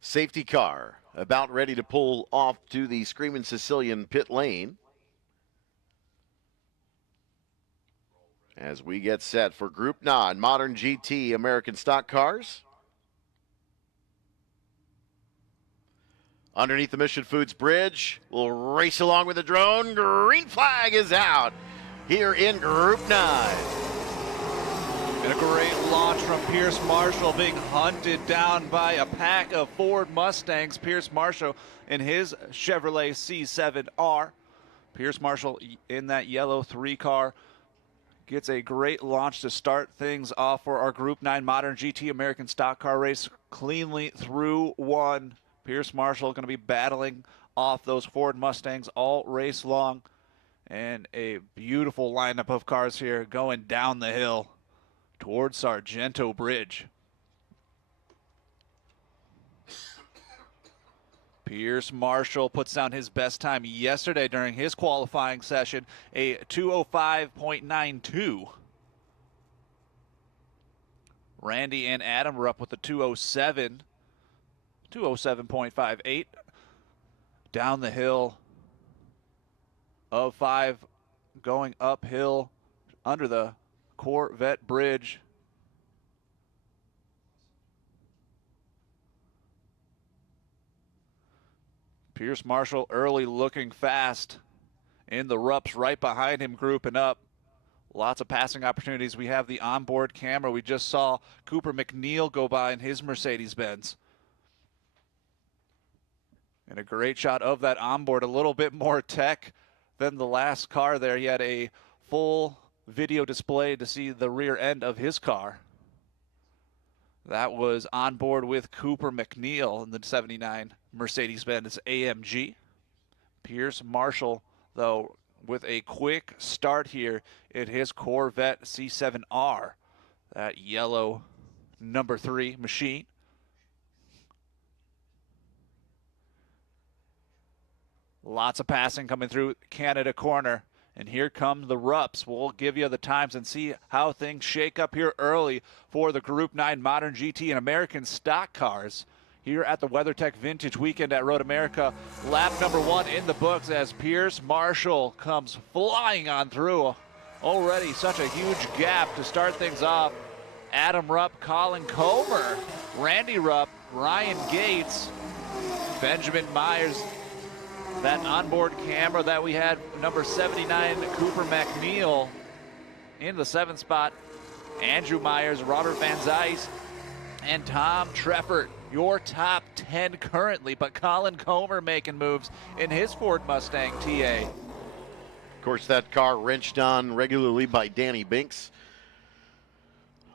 Safety car about ready to pull off to the Screamin' Sicilian pit lane. As we get set for Group 9, Modern GT American Stock Cars. Underneath the Mission Foods Bridge, we'll race along with the drone. Green flag is out here in Group 9. And a great launch from Pierce Marshall, being hunted down by a pack of Ford Mustangs. Pierce Marshall in his Chevrolet C7R. Pierce Marshall in that yellow 3-car gets a great launch to start things off for our Group 9 Modern GT American Stock Car race cleanly through one. Pierce Marshall going to be battling off those Ford Mustangs all race long. And a beautiful lineup of cars here going down the hill towards Sargento Bridge. Pierce Marshall puts down his best time yesterday during his qualifying session, a 2:05.92. Randy and Adam were up with a 2:07.58. Down the hill of 5, going uphill under the Corvette Bridge. Pierce Marshall early looking fast in the Rups right behind him, grouping up. Lots of passing opportunities. We have the onboard camera. We just saw Cooper McNeil go by in his Mercedes-Benz. And a great shot of that onboard. A little bit more tech than the last car there. He had a full video display to see the rear end of his car. That was on board with Cooper McNeil in the 79 Mercedes-Benz AMG. Pierce Marshall, though, with a quick start here in his Corvette C7R, that yellow number 3 machine. Lots of passing coming through Canada corner. And here come the Rups. We'll give you the times and see how things shake up here early for the Group 9 Modern GT and American Stock Cars here at the WeatherTech Vintage Weekend at Road America. Lap number 1 in the books as Pierce Marshall comes flying on through. Already such a huge gap to start things off. Adam Rupp, Colin Comer, Randy Rupp, Ryan Gates, Benjamin Myers. That onboard camera that we had, number 79, Cooper McNeil in the 7th spot. Andrew Myers, Robert Van Zeiss, and Tom Treffert, your top 10 currently. But Colin Comer making moves in his Ford Mustang TA. Of course, that car wrenched on regularly by Danny Binks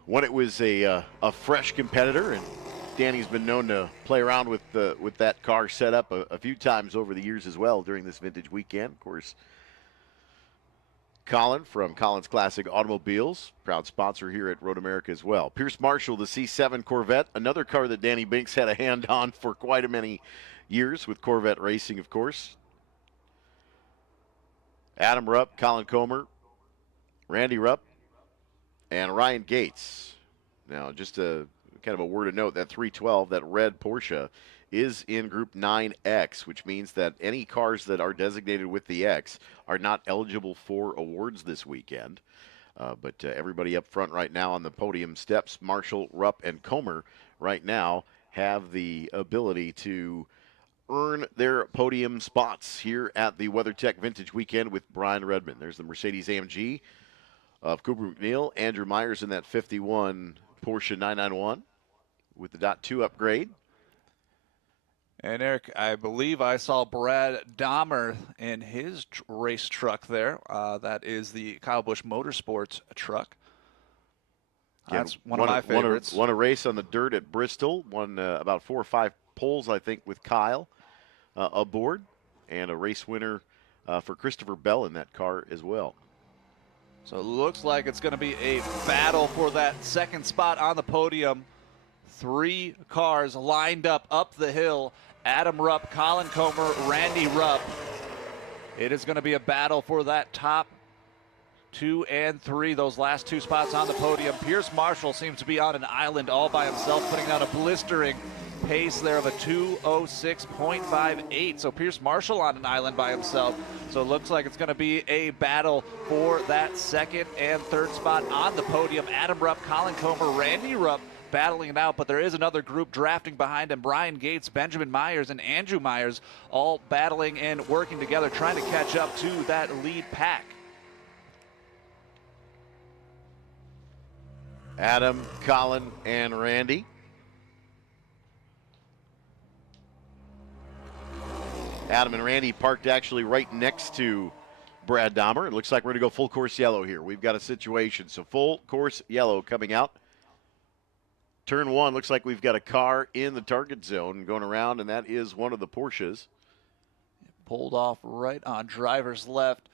when it was a fresh competitor, and Danny's been known to play around with that car setup a few times over the years as well during this vintage weekend. Of course, Colin from Collins Classic Automobiles, proud sponsor here at Road America as well. Pierce Marshall, the C7 Corvette, another car that Danny Binks had a hand on for quite a many years with Corvette racing, of course. Adam Rupp, Colin Comer, Randy Rupp, and Ryan Gates. Now, just a kind of a word of note, that 312, that red Porsche, is in Group 9X, which means that any cars that are designated with the X are not eligible for awards this weekend. But everybody up front right now on the podium steps, Marshall, Rupp, and Comer right now have the ability to earn their podium spots here at the WeatherTech Vintage Weekend with Brian Redman. There's the Mercedes-AMG of Cooper McNeil, Andrew Myers in that 51 Porsche 991 with the .2 upgrade. And Eric, I believe I saw Brad Dahmer in his race truck there. That is the Kyle Busch Motorsports truck. That's one of my favorites. Won a race on the dirt at Bristol. Won about 4 or 5 poles, I think, with Kyle aboard. And a race winner for Christopher Bell in that car as well. So it looks like it's going to be a battle for that second spot on the podium. 3 cars lined up the hill. Adam Rupp, Colin Comer, Randy Rupp. It is going to be a battle for that top 2 and 3, those last 2 spots on the podium. Pierce Marshall seems to be on an island all by himself, putting down a blistering pace there of a 2:06.58. So Pierce Marshall on an island by himself. So it looks like it's going to be a battle for that second and third spot on the podium. Adam Rupp, Colin Comer, Randy Rupp battling it out, but there is another group drafting behind him. Brian Gates, Benjamin Myers, and Andrew Myers all battling and working together, trying to catch up to that lead pack. Adam, Colin, and Randy. Adam and Randy parked actually right next to Brad Dahmer. It looks like we're going to go full course yellow here. We've got a situation. So full course yellow coming out. Turn 1, looks like we've got a car in the target zone going around, and that is one of the Porsches. Pulled off right on driver's left.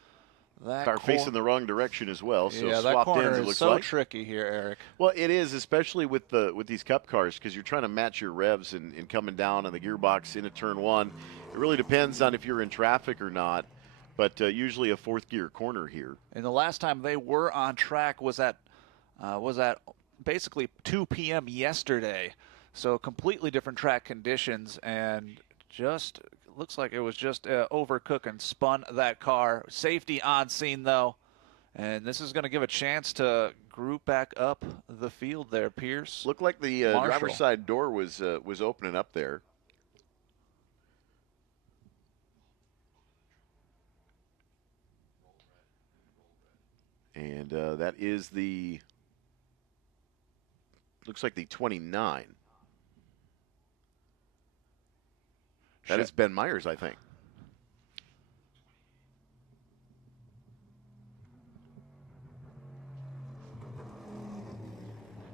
That car facing the wrong direction as well, so yeah, swapped that corner ends, it is looks so like. tricky here, Eric. Well, it is, especially with these Cup cars, because you're trying to match your revs and coming down on the gearbox into turn 1. It really depends on if you're in traffic or not, but usually a 4th gear corner here. And the last time they were on track was at basically 2 p.m. yesterday. So completely different track conditions, and just looks like it was just overcooked and spun that car. Safety on scene, though. And this is going to give a chance to group back up the field there, Pierce. Looked like the driver's side door was opening up there. And that is the, looks like the 29. That is Ben Myers, I think.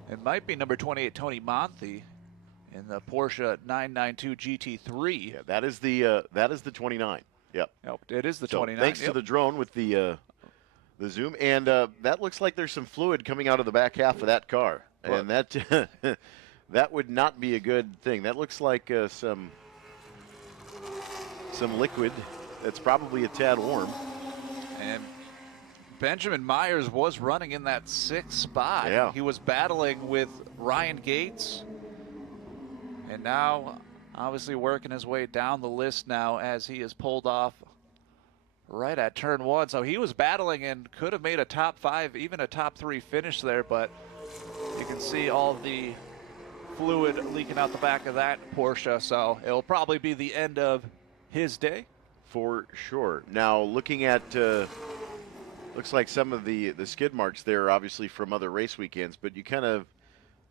It might be number 28, Tony Monthi, in the Porsche 992 GT3. Yeah, that is the 29. Yep. Yep, it is the So 29. thanks to the drone with the zoom, and that looks like there's some fluid coming out of the back half of that car, and that that would not be a good thing. That looks like some liquid that's probably a tad warm. And Benjamin Myers was running in that 6th spot. Yeah. He was battling with Ryan Gates, and now obviously working his way down the list now as he is pulled off right at turn 1. So he was battling and could have made a top 5, even a top 3 finish there, but you can see all the fluid leaking out the back of that Porsche, so it'll probably be the end of his day. For sure. Now looking at, looks like some of the skid marks there, obviously from other race weekends, but you kind of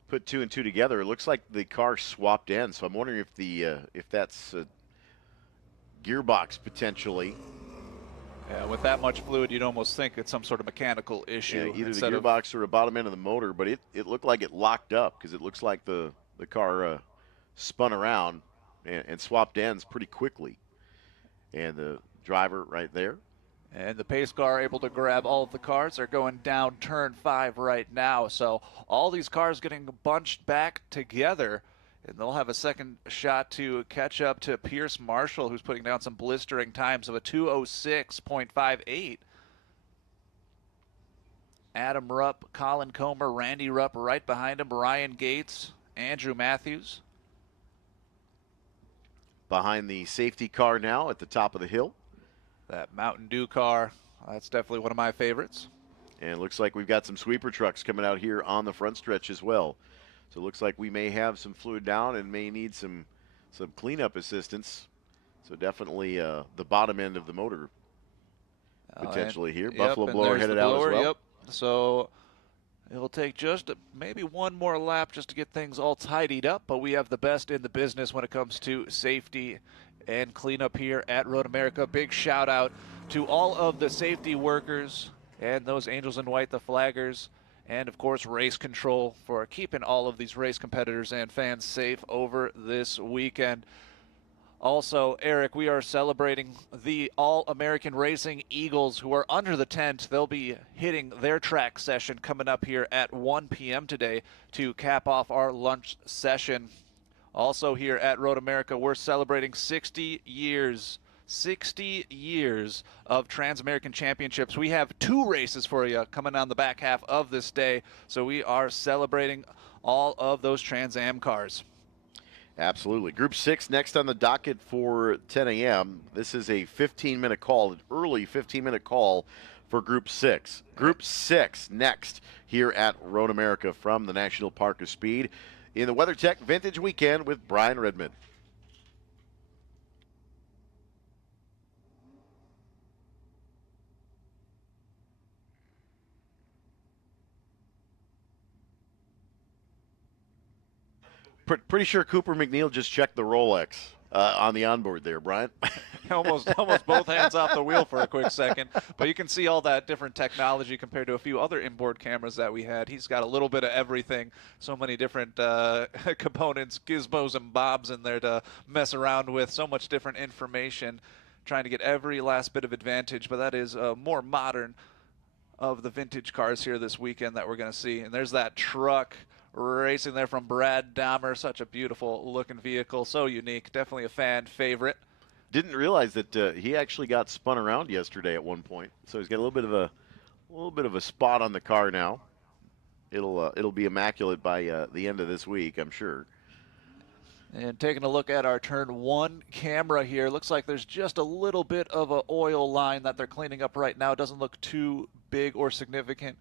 put 2 and 2 together. It looks like the car swapped ends, so I'm wondering if that's a gearbox potentially. Yeah, with that much fluid, you'd almost think it's some sort of mechanical issue. Yeah, either the gearbox or the bottom end of the motor, but it looked like it locked up because it looks like the car spun around and swapped ends pretty quickly. And the driver right there. And the pace car able to grab all of the cars. They're going down turn 5 right now. So all these cars getting bunched back together. And they'll have a second shot to catch up to Pierce Marshall, who's putting down some blistering times of a 2:06.58. Adam Rupp, Colin Comer, Randy Rupp right behind him, Ryan Gates, Andrew Matthews. Behind the safety car now at the top of the hill. That Mountain Dew car, that's definitely one of my favorites. And it looks like we've got some sweeper trucks coming out here on the front stretch as well. So it looks like we may have some fluid down and may need some cleanup assistance. So definitely the bottom end of the motor potentially here. Buffalo blower headed out as well. Yep. So it'll take just maybe one more lap just to get things all tidied up, but we have the best in the business when it comes to safety and cleanup here at Road America. Big shout out to all of the safety workers and those Angels in White, the flaggers, and of course race control for keeping all of these race competitors and fans safe over this weekend. Also, Eric, we are celebrating the All-American Racing Eagles who are under the tent. They'll be hitting their track session coming up here at 1 p.m. today to cap off our lunch session. Also here at Road America, we're celebrating 60 years of Trans-American Championships. We have 2 races for you coming on the back half of this day, so we are celebrating all of those Trans Am cars. Absolutely. Group 6 next on the docket for 10 a.m. This is a 15-minute call, an early 15-minute call for Group 6. Group 6 next here at Road America from the National Park of Speed in the WeatherTech Vintage Weekend with Brian Redman. Pretty sure Cooper McNeil just checked the Rolex on the onboard there, Brian. almost both hands off the wheel for a quick second. But you can see all that different technology compared to a few other inboard cameras that we had. He's got a little bit of everything. So many different components, gizmos and bobs in there to mess around with. So much different information. Trying to get every last bit of advantage. But that is more modern of the vintage cars here this weekend that we're going to see. And there's that truck racing there from Brad Dahmer. Such a beautiful looking vehicle, so unique, definitely a fan favorite. Didn't realize that he actually got spun around yesterday at one point, so he's got a little bit of a spot on the car now. It'll be immaculate by the end of this week, I'm sure. And taking a look at our turn 1 camera here, looks like there's just a little bit of an oil line that they're cleaning up right now. It doesn't look too big or significant.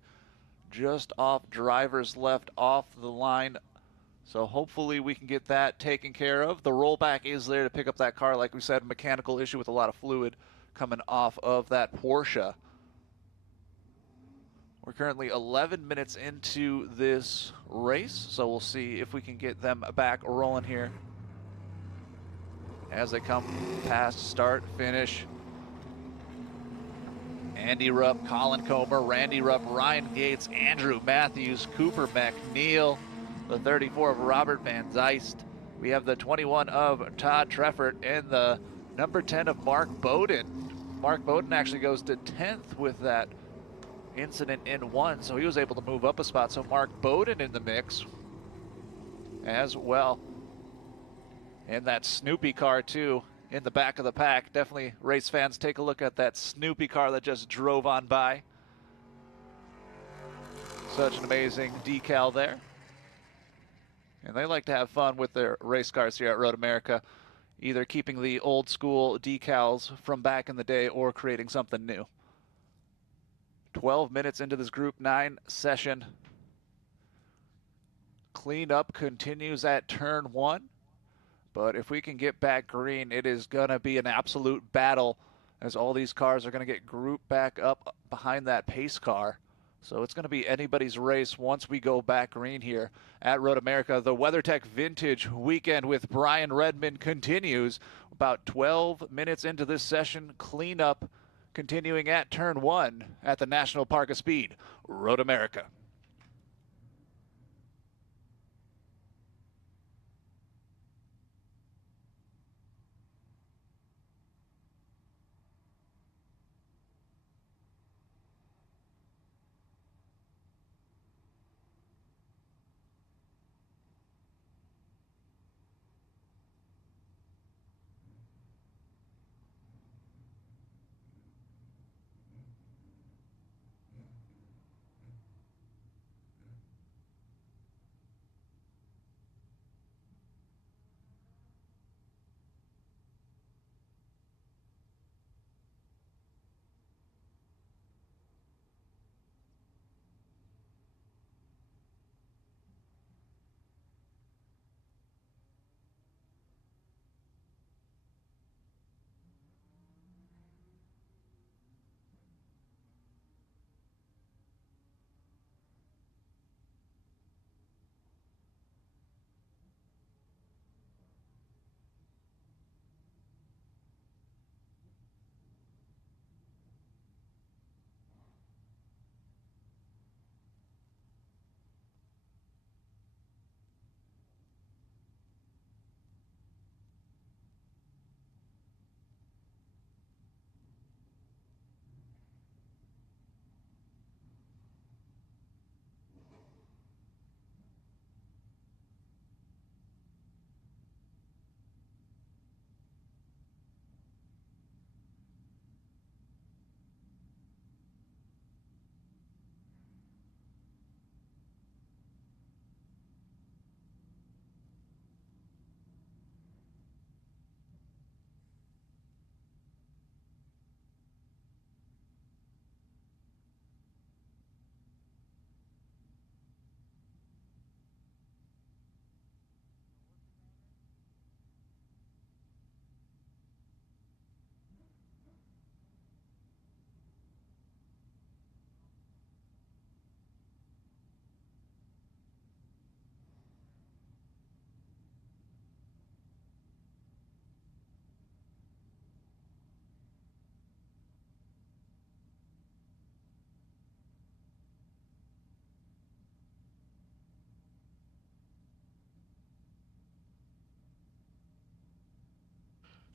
Just off driver's left off the line. So hopefully we can get that taken care of. The rollback is there to pick up that car. Like we said, mechanical issue with a lot of fluid coming off of that Porsche. We're currently 11 minutes into this race, so we'll see if we can get them back rolling here as they come past start, finish. Andy Rupp, Colin Comer, Randy Rupp, Ryan Gates, Andrew Matthews, Cooper McNeil, the 34 of Robert Van Zeist. We have the 21 of Todd Treffert and the number 10 of Mark Bowden. Mark Bowden actually goes to 10th with that incident in 1, so he was able to move up a spot. So Mark Bowden in the mix as well. And that Snoopy car too in the back of the pack. Definitely, race fans, take a look at that Snoopy car that just drove on by. Such an amazing decal there. And they like to have fun with their race cars here at Road America, either keeping the old school decals from back in the day or creating something new. 12 minutes into this Group 9 session. Cleanup continues at turn 1. But if we can get back green, it is going to be an absolute battle as all these cars are going to get grouped back up behind that pace car. So it's going to be anybody's race once we go back green here at Road America. The WeatherTech Vintage Weekend with Brian Redman continues. About 12 minutes into this session, cleanup continuing at turn 1 at the National Park of Speed, Road America.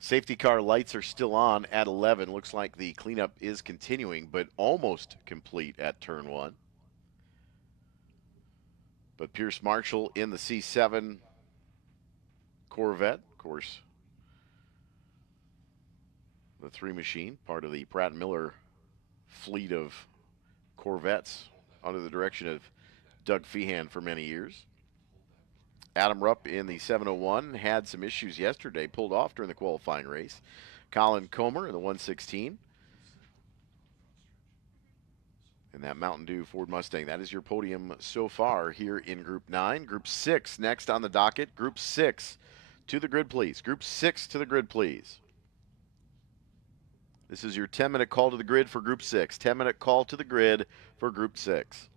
Safety car lights are still on at 11. Looks like the cleanup is continuing, but almost complete at turn 1. But Pierce Marshall in the C7 Corvette, of course, the 3 machine, part of the Pratt & Miller fleet of Corvettes under the direction of Doug Feehan for many years. Adam Rupp in the 701 had some issues yesterday, pulled off during the qualifying race. Colin Comer in the 116. And that Mountain Dew Ford Mustang. That is your podium so far here in Group 9. Group 6 next on the docket. Group 6 to the grid, please. Group 6 to the grid, please. This is your 10-minute call to the grid for Group 6. 10-minute call to the grid for Group 6.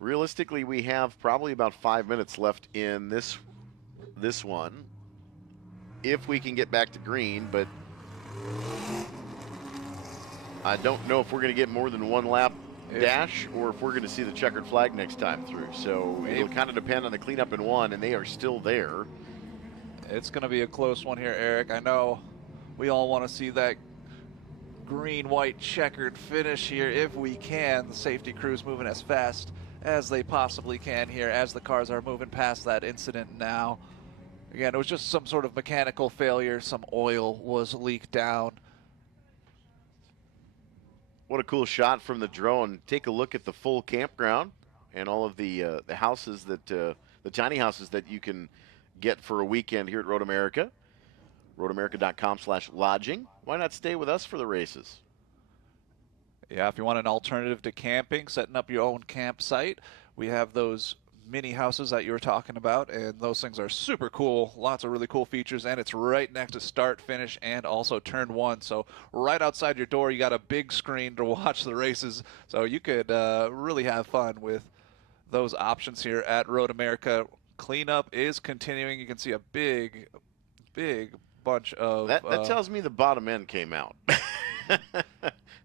Realistically, we have probably about 5 minutes left in this one, if we can get back to green, but I don't know if we're going to get more than one lap dash or if we're going to see the checkered flag next time through. So it'll kind of depend on the cleanup in 1, and they are still there. It's going to be a close one here, Eric. I know we all want to see that green, white, checkered finish here if we can. The safety crew's moving as fast as they possibly can here as the cars are moving past that incident now. Again, it was just some sort of mechanical failure. Some oil was leaked down. What a cool shot from the drone. Take a look at the full campground and all of the houses that, the tiny houses that you can get for a weekend here at Road America. RoadAmerica.com/lodging. Why not stay with us for the races? Yeah, if you want an alternative to camping, setting up your own campsite, we have those mini houses that you were talking about, and those things are super cool. Lots of really cool features, and it's right next to start, finish, and also turn 1. So right outside your door, you got a big screen to watch the races. So you could really have fun with those options here at Road America. Cleanup is continuing. You can see a big bunch of... That tells me the bottom end came out.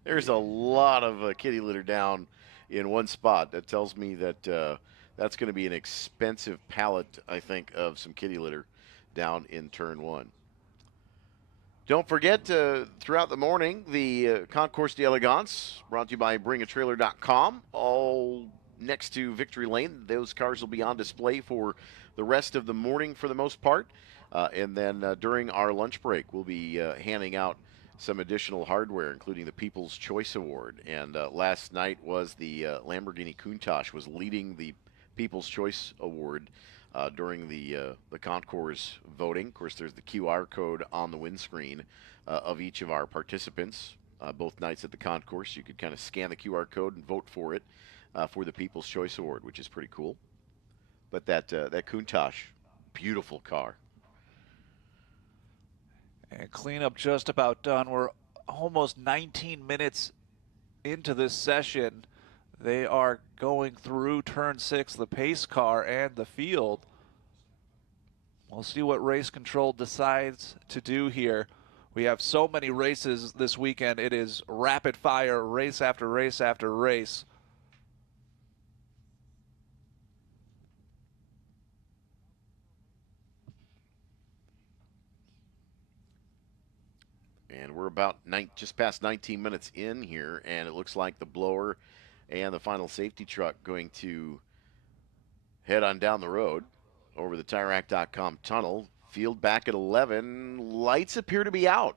There's a lot of kitty litter down in one spot. That tells me that that's going to be an expensive pallet, I think, of some kitty litter down in turn 1. Don't forget, throughout the morning, the Concours d'Elegance, brought to you by BringATrailer.com, all next to Victory Lane. Those cars will be on display for the rest of the morning for the most part. And then during our lunch break, we'll be handing out some additional hardware, including the People's Choice Award. And last night was the Lamborghini Countach was leading the People's Choice Award during the concours voting. Of course, there's the QR code on the windscreen of each of our participants both nights at the concours. You could kind of scan the QR code and vote for it for the People's Choice Award, which is pretty cool. But that Countach, beautiful car. And cleanup just about done. We're almost 19 minutes into this session. They are going through turn 6, the pace car and the field. We'll see what race control decides to do here. We have so many races this weekend. It is rapid fire, race after race after race. And we're about just past 19 minutes in here, and it looks like the blower and the final safety truck going to head on down the road over the TireRack.com tunnel. Field back at 11. Lights appear to be out.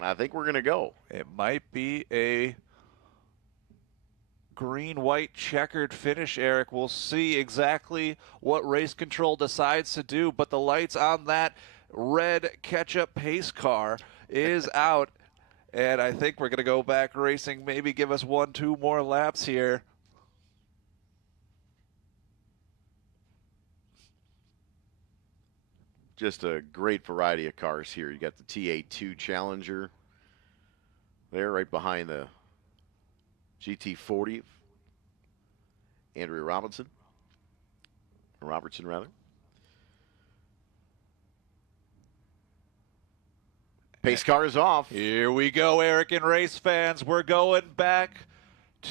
I think we're going to go. It might be a green-white checkered finish, Eric. We'll see exactly what race control decides to do, but the lights on that red ketchup pace car is out, and I think we're going to go back racing, maybe give us 1-2 more laps here. Just a great variety of cars here. You got the TA2 Challenger there right behind the GT40 of Andrea Robertson. Pace car is off. Here we go, Eric and race fans. We're going back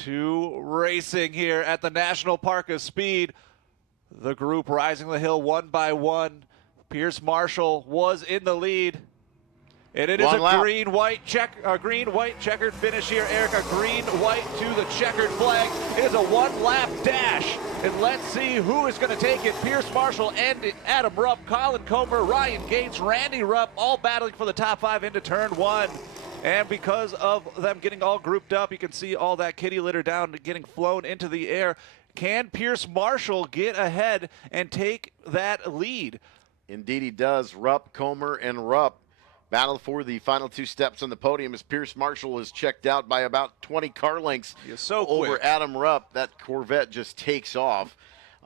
to racing here at the National Park of Speed. The group rising the hill one by one. Pierce Marshall was in the lead. And it is Long a lap. green-white checkered finish here, Eric. A green-white to the checkered flag. It is a one-lap dash. And let's see who is going to take it. Pierce Marshall and Adam Rupp, Colin Comer, Ryan Gates, Randy Rupp, all battling for the top 5 into turn 1. And because of them getting all grouped up, you can see all that kitty litter down getting flown into the air. Can Pierce Marshall get ahead and take that lead? Indeed he does. Rupp, Comer, and Rupp battle for the final 2 steps on the podium as Pierce Marshall is checked out by about 20 car lengths He is so over quick. Adam Rupp. That Corvette just takes off.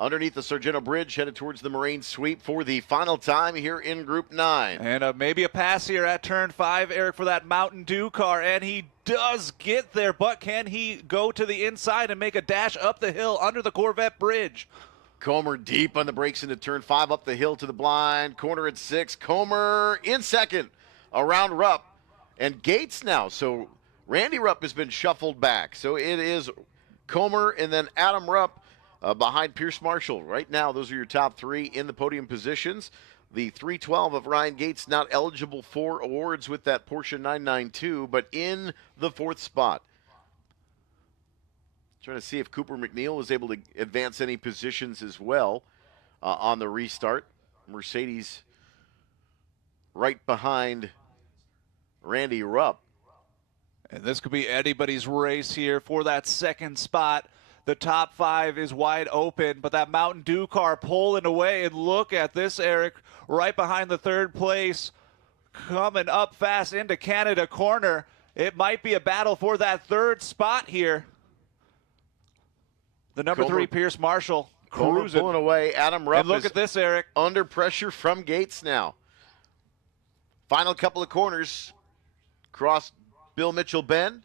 Underneath the Sargento Bridge, headed towards the Marine Sweep for the final time here in Group 9. And maybe a pass here at turn 5, Eric, for that Mountain Dew car. And he does get there, but can he go to the inside and make a dash up the hill under the Corvette bridge? Comer deep on the brakes into turn 5, up the hill to the blind. Corner at 6. Comer in second around Rupp. And Gates now. So Randy Rupp has been shuffled back. So it is Comer and then Adam Rupp behind Pierce Marshall. Right now, those are your top 3 in the podium positions. The 312 of Ryan Gates not eligible for awards with that Porsche 992, but in the 4th spot. Trying to see if Cooper McNeil was able to advance any positions as well on the restart. Mercedes right behind Randy Rupp. And this could be anybody's race here for that 2nd spot. The top 5 is wide open, but that Mountain Dew car pulling away. And look at this, Eric, right behind the 3rd place, coming up fast into Canada corner. It might be a battle for that 3rd spot here. The number 3, Pierce Marshall, Comer cruising. pulling away. Adam Rupp And look is at this, Eric. under pressure from Gates now. Final couple of corners. Cross Bill Mitchell Bend.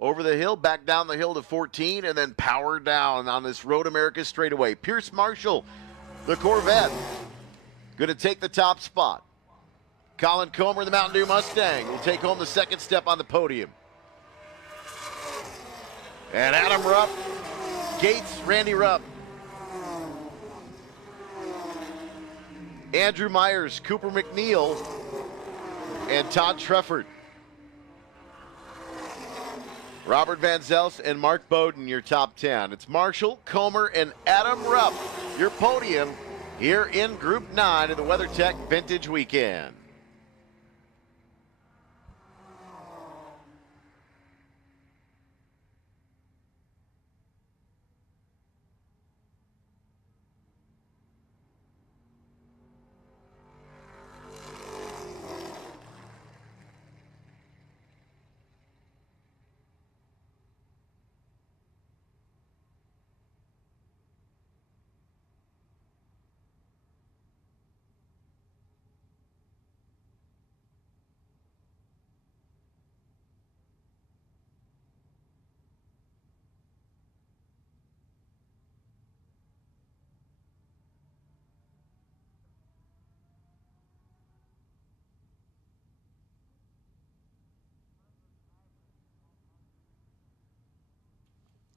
Over the hill, back down the hill to 14, and then power down on this Road America straightaway. Pierce Marshall, the Corvette, going to take the top spot. Colin Comer, the Mountain Dew Mustang, will take home the 2nd step on the podium. And Adam Rupp, Gates, Randy Rupp, Andrew Myers, Cooper McNeil, and Todd Trefford. Robert Van Zelst and Mark Bowden, your top 10. It's Marshall, Comer, and Adam Rupp, your podium here in Group 9 of the WeatherTech Vintage Weekend.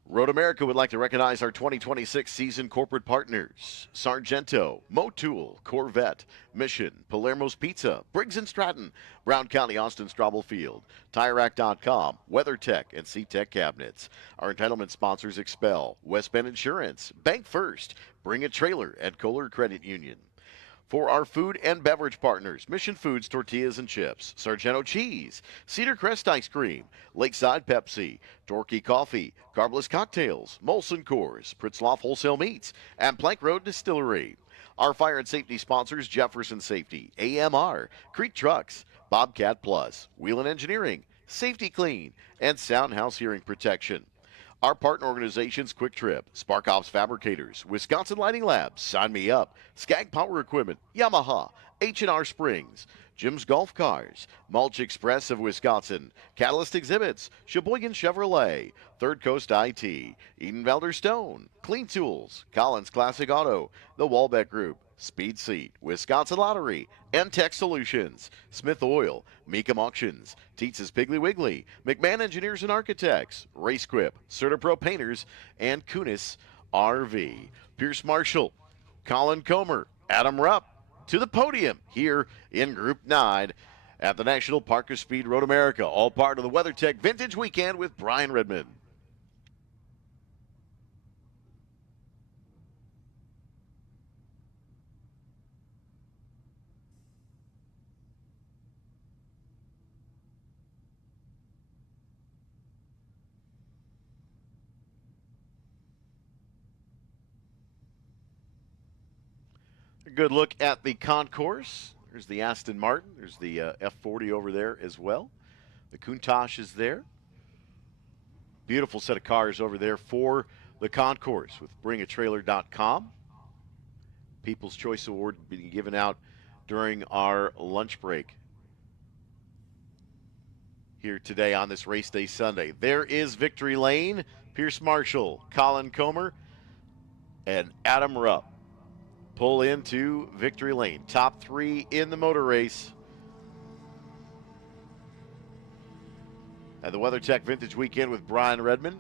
Road America would like to recognize our 2026 season corporate partners: Sargento, Motul, Corvette, Mission, Palermo's Pizza, Briggs & Stratton, Brown County, Austin, Straubel Field, TireRack.com, WeatherTech, and SeaTech Cabinets. Our entitlement sponsors: Expel, West Bend Insurance, Bank First, Bring a Trailer, and Kohler Credit Union. For our food and beverage partners: Mission Foods Tortillas and Chips, Sargento Cheese, Cedar Crest Ice Cream, Lakeside Pepsi, Torquay Coffee, Carbless Cocktails, Molson Coors, Pritzloff Wholesale Meats, and Plank Road Distillery. Our fire and safety sponsors: Jefferson Safety, AMR, Creek Trucks, Bobcat Plus, Wheelan Engineering, Safety Clean, and Soundhouse Hearing Protection. Our partner organizations: Quick Trip, Spark Ops Fabricators, Wisconsin Lighting Labs, Sign Me Up, Skag Power Equipment, Yamaha, H&R Springs, Jim's Golf Cars, Mulch Express of Wisconsin, Catalyst Exhibits, Sheboygan Chevrolet, Third Coast IT, Edenvalder Stone, Clean Tools, Collins Classic Auto, The Walbeck Group, Speed Seat, Wisconsin Lottery, M-Tech Solutions, Smith Oil, Meekum Auctions, Tietz's Piggly Wiggly, McMahon Engineers and Architects, RaceQuip, CertaPro Painters, and Kunis RV. Pierce Marshall, Colin Comer, Adam Rupp, to the podium here in Group 9 at the National Park of Speed Road America, all part of the WeatherTech Vintage Weekend with Brian Redman. A good look at the concourse. There's the Aston Martin. There's the F40 over there as well. The Countach is there. Beautiful set of cars over there for the concourse with bringatrailer.com. People's Choice Award being given out during our lunch break here today on this race day Sunday. There is Victory Lane, Pierce Marshall, Colin Comer, and Adam Rupp pull into Victory Lane. Top 3 in the motor race. At the WeatherTech Vintage Weekend with Brian Redman.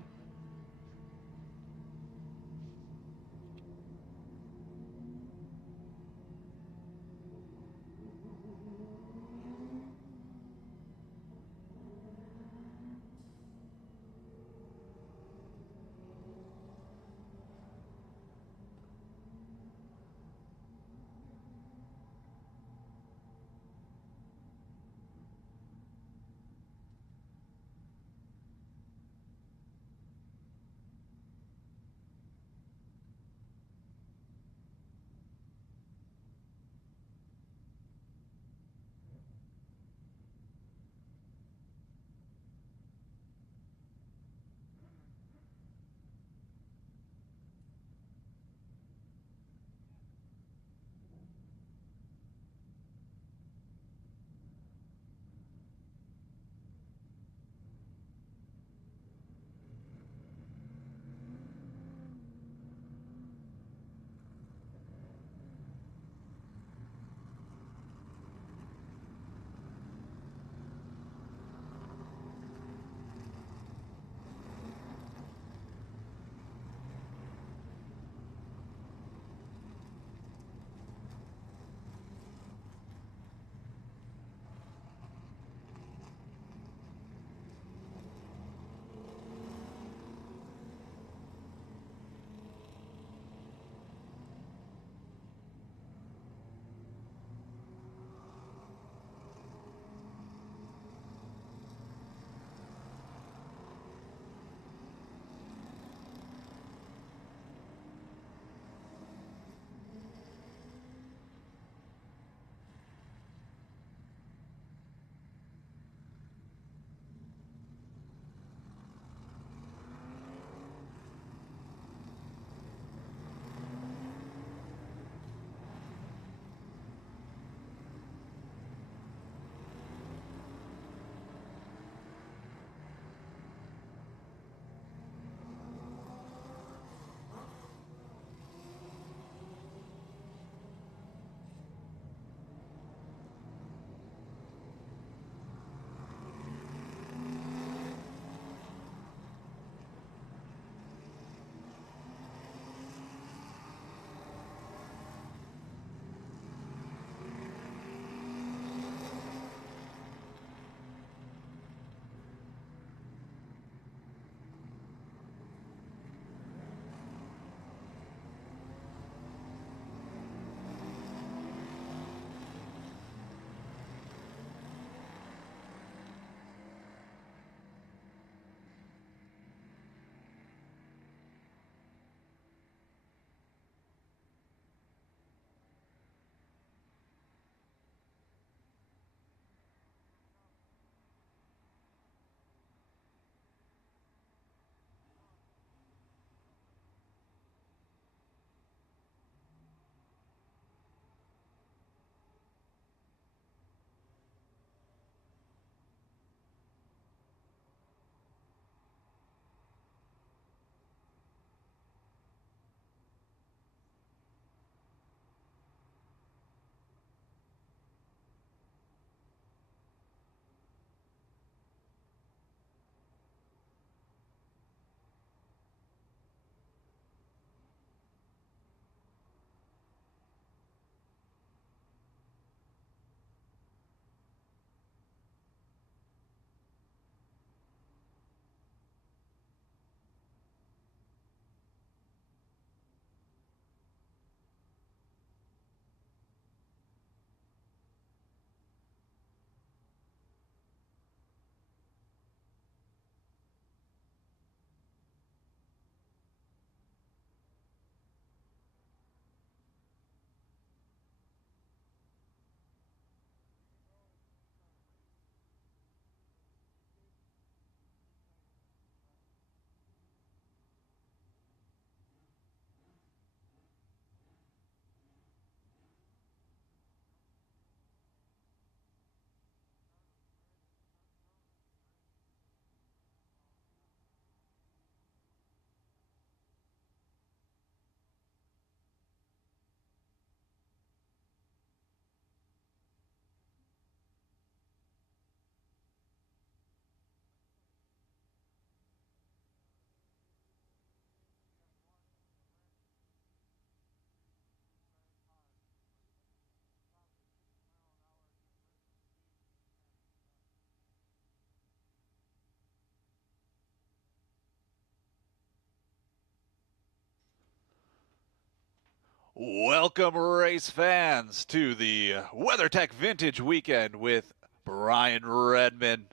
Welcome, race fans, to the WeatherTech Vintage Weekend with Brian Redman.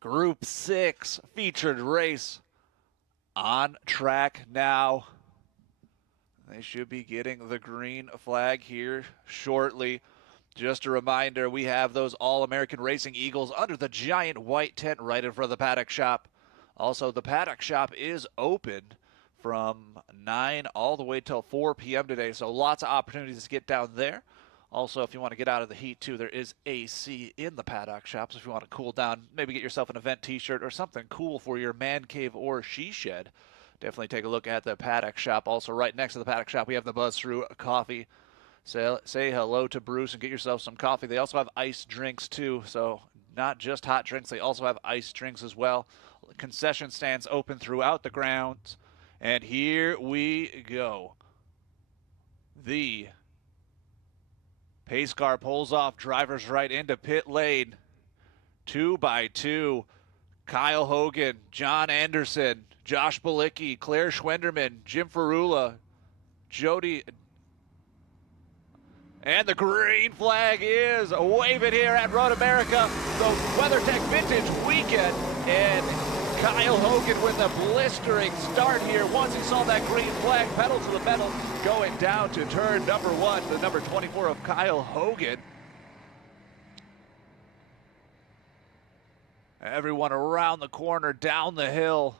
Group 6 featured race on track now. They should be getting the green flag here shortly. Just a reminder, we have those All-American Racing Eagles under the giant white tent right in front of the paddock shop. Also, the paddock shop is open from 9 all the way till 4 p.m. today, so lots of opportunities to get down there. Also, if you want to get out of the heat too, there is AC in the paddock shop, so if you want to cool down, maybe get yourself an event t-shirt or something cool for your man cave or she shed, definitely take a look at the paddock shop. Also, right next to the paddock shop, we have the Buzz Through Coffee. Say hello to Bruce and get yourself some coffee. They also have iced drinks too, so not just hot drinks, they also have iced drinks as well. Concession stands open throughout the grounds. And here we go. The pace car pulls off, drivers right into pit lane. 2 by 2. Kyle Hogan, John Anderson, Josh Bilicki, Claire Schwenderman, Jim Ferrula, Jody. And the green flag is waving here at Road America, the WeatherTech Vintage Weekend. And Kyle Hogan with a blistering start here. Once he saw that green flag, pedal to the metal, going down to turn number 1, the number 24 of Kyle Hogan. Everyone around the corner, down the hill,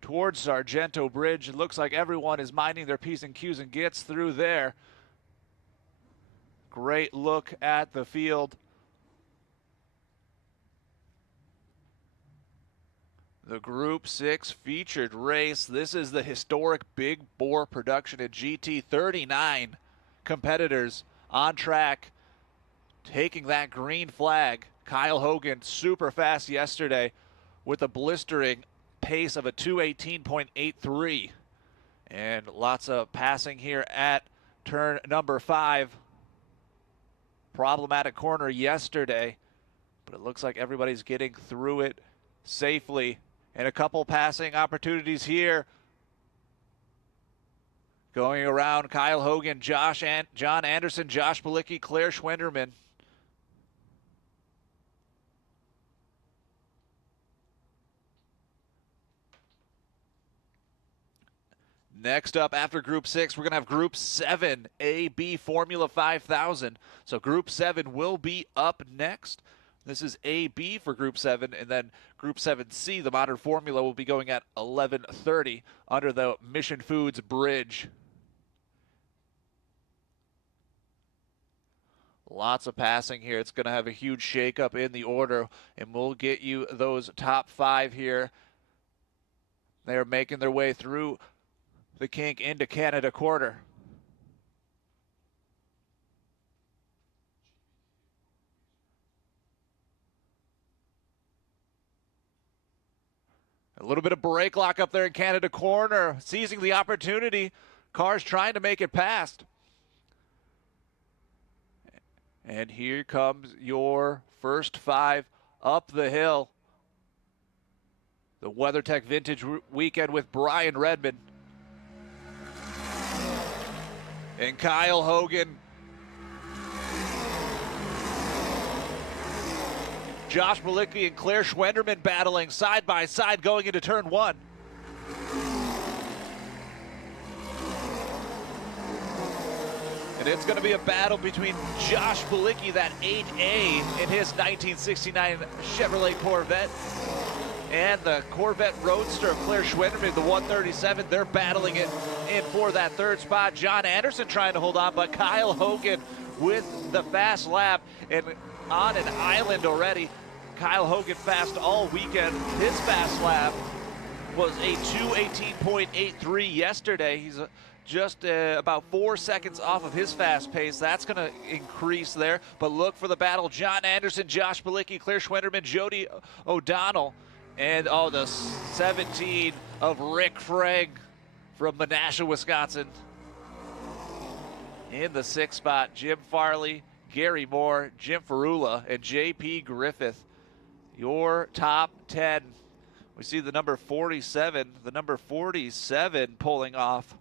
towards Sargento Bridge. It looks like everyone is minding their P's and Q's and gets through there. Great look at the field. The Group 6 featured race. This is the historic Big Bore production at GT. 39 competitors on track taking that green flag. Kyle Hogan super fast yesterday with a blistering pace of a 2:18.83. And lots of passing here at turn number 5. Problematic corner yesterday, but it looks like everybody's getting through it safely. And a couple passing opportunities here. Going around, Kyle Hogan, John Anderson, Josh Bilicki, Claire Schwenderman. Next up after Group 6, we're going to have Group 7, AB Formula 5000. So Group 7 will be up next. This is AB for Group 7, and then Group 7C, the Modern Formula, will be going at 11:30 under the Mission Foods Bridge. Lots of passing here. It's going to have a huge shakeup in the order, and we'll get you those top 5 here. They're making their way through the kink into Canada quarter. A little bit of brake lock up there in Canada corner, seizing the opportunity. Cars trying to make it past. And here comes your first 5 up the hill. The WeatherTech Vintage Weekend with Brian Redman and Kyle Hogan. Josh Bilicki and Claire Schwenderman battling side by side going into turn 1. And it's going to be a battle between Josh Bilicki, that 8A in his 1969 Chevrolet Corvette, and the Corvette Roadster of Claire Schwenderman, the 137. They're battling it in for that 3rd spot. John Anderson trying to hold on, but Kyle Hogan with the fast lap and on an island already. Kyle Hogan fast all weekend. His fast lap was a 2:18.83 yesterday. He's just about 4 seconds off of his fast pace. That's going to increase there. But look for the battle. John Anderson, Josh Bilicki, Claire Schwenderman, Jody O'Donnell, and the 17 of Rick Frank from Menasha, Wisconsin. In the 6th spot, Jim Farley, Gary Moore, Jim Ferrula, and J.P. Griffith. Your top 10. We see the number 47 pulling off.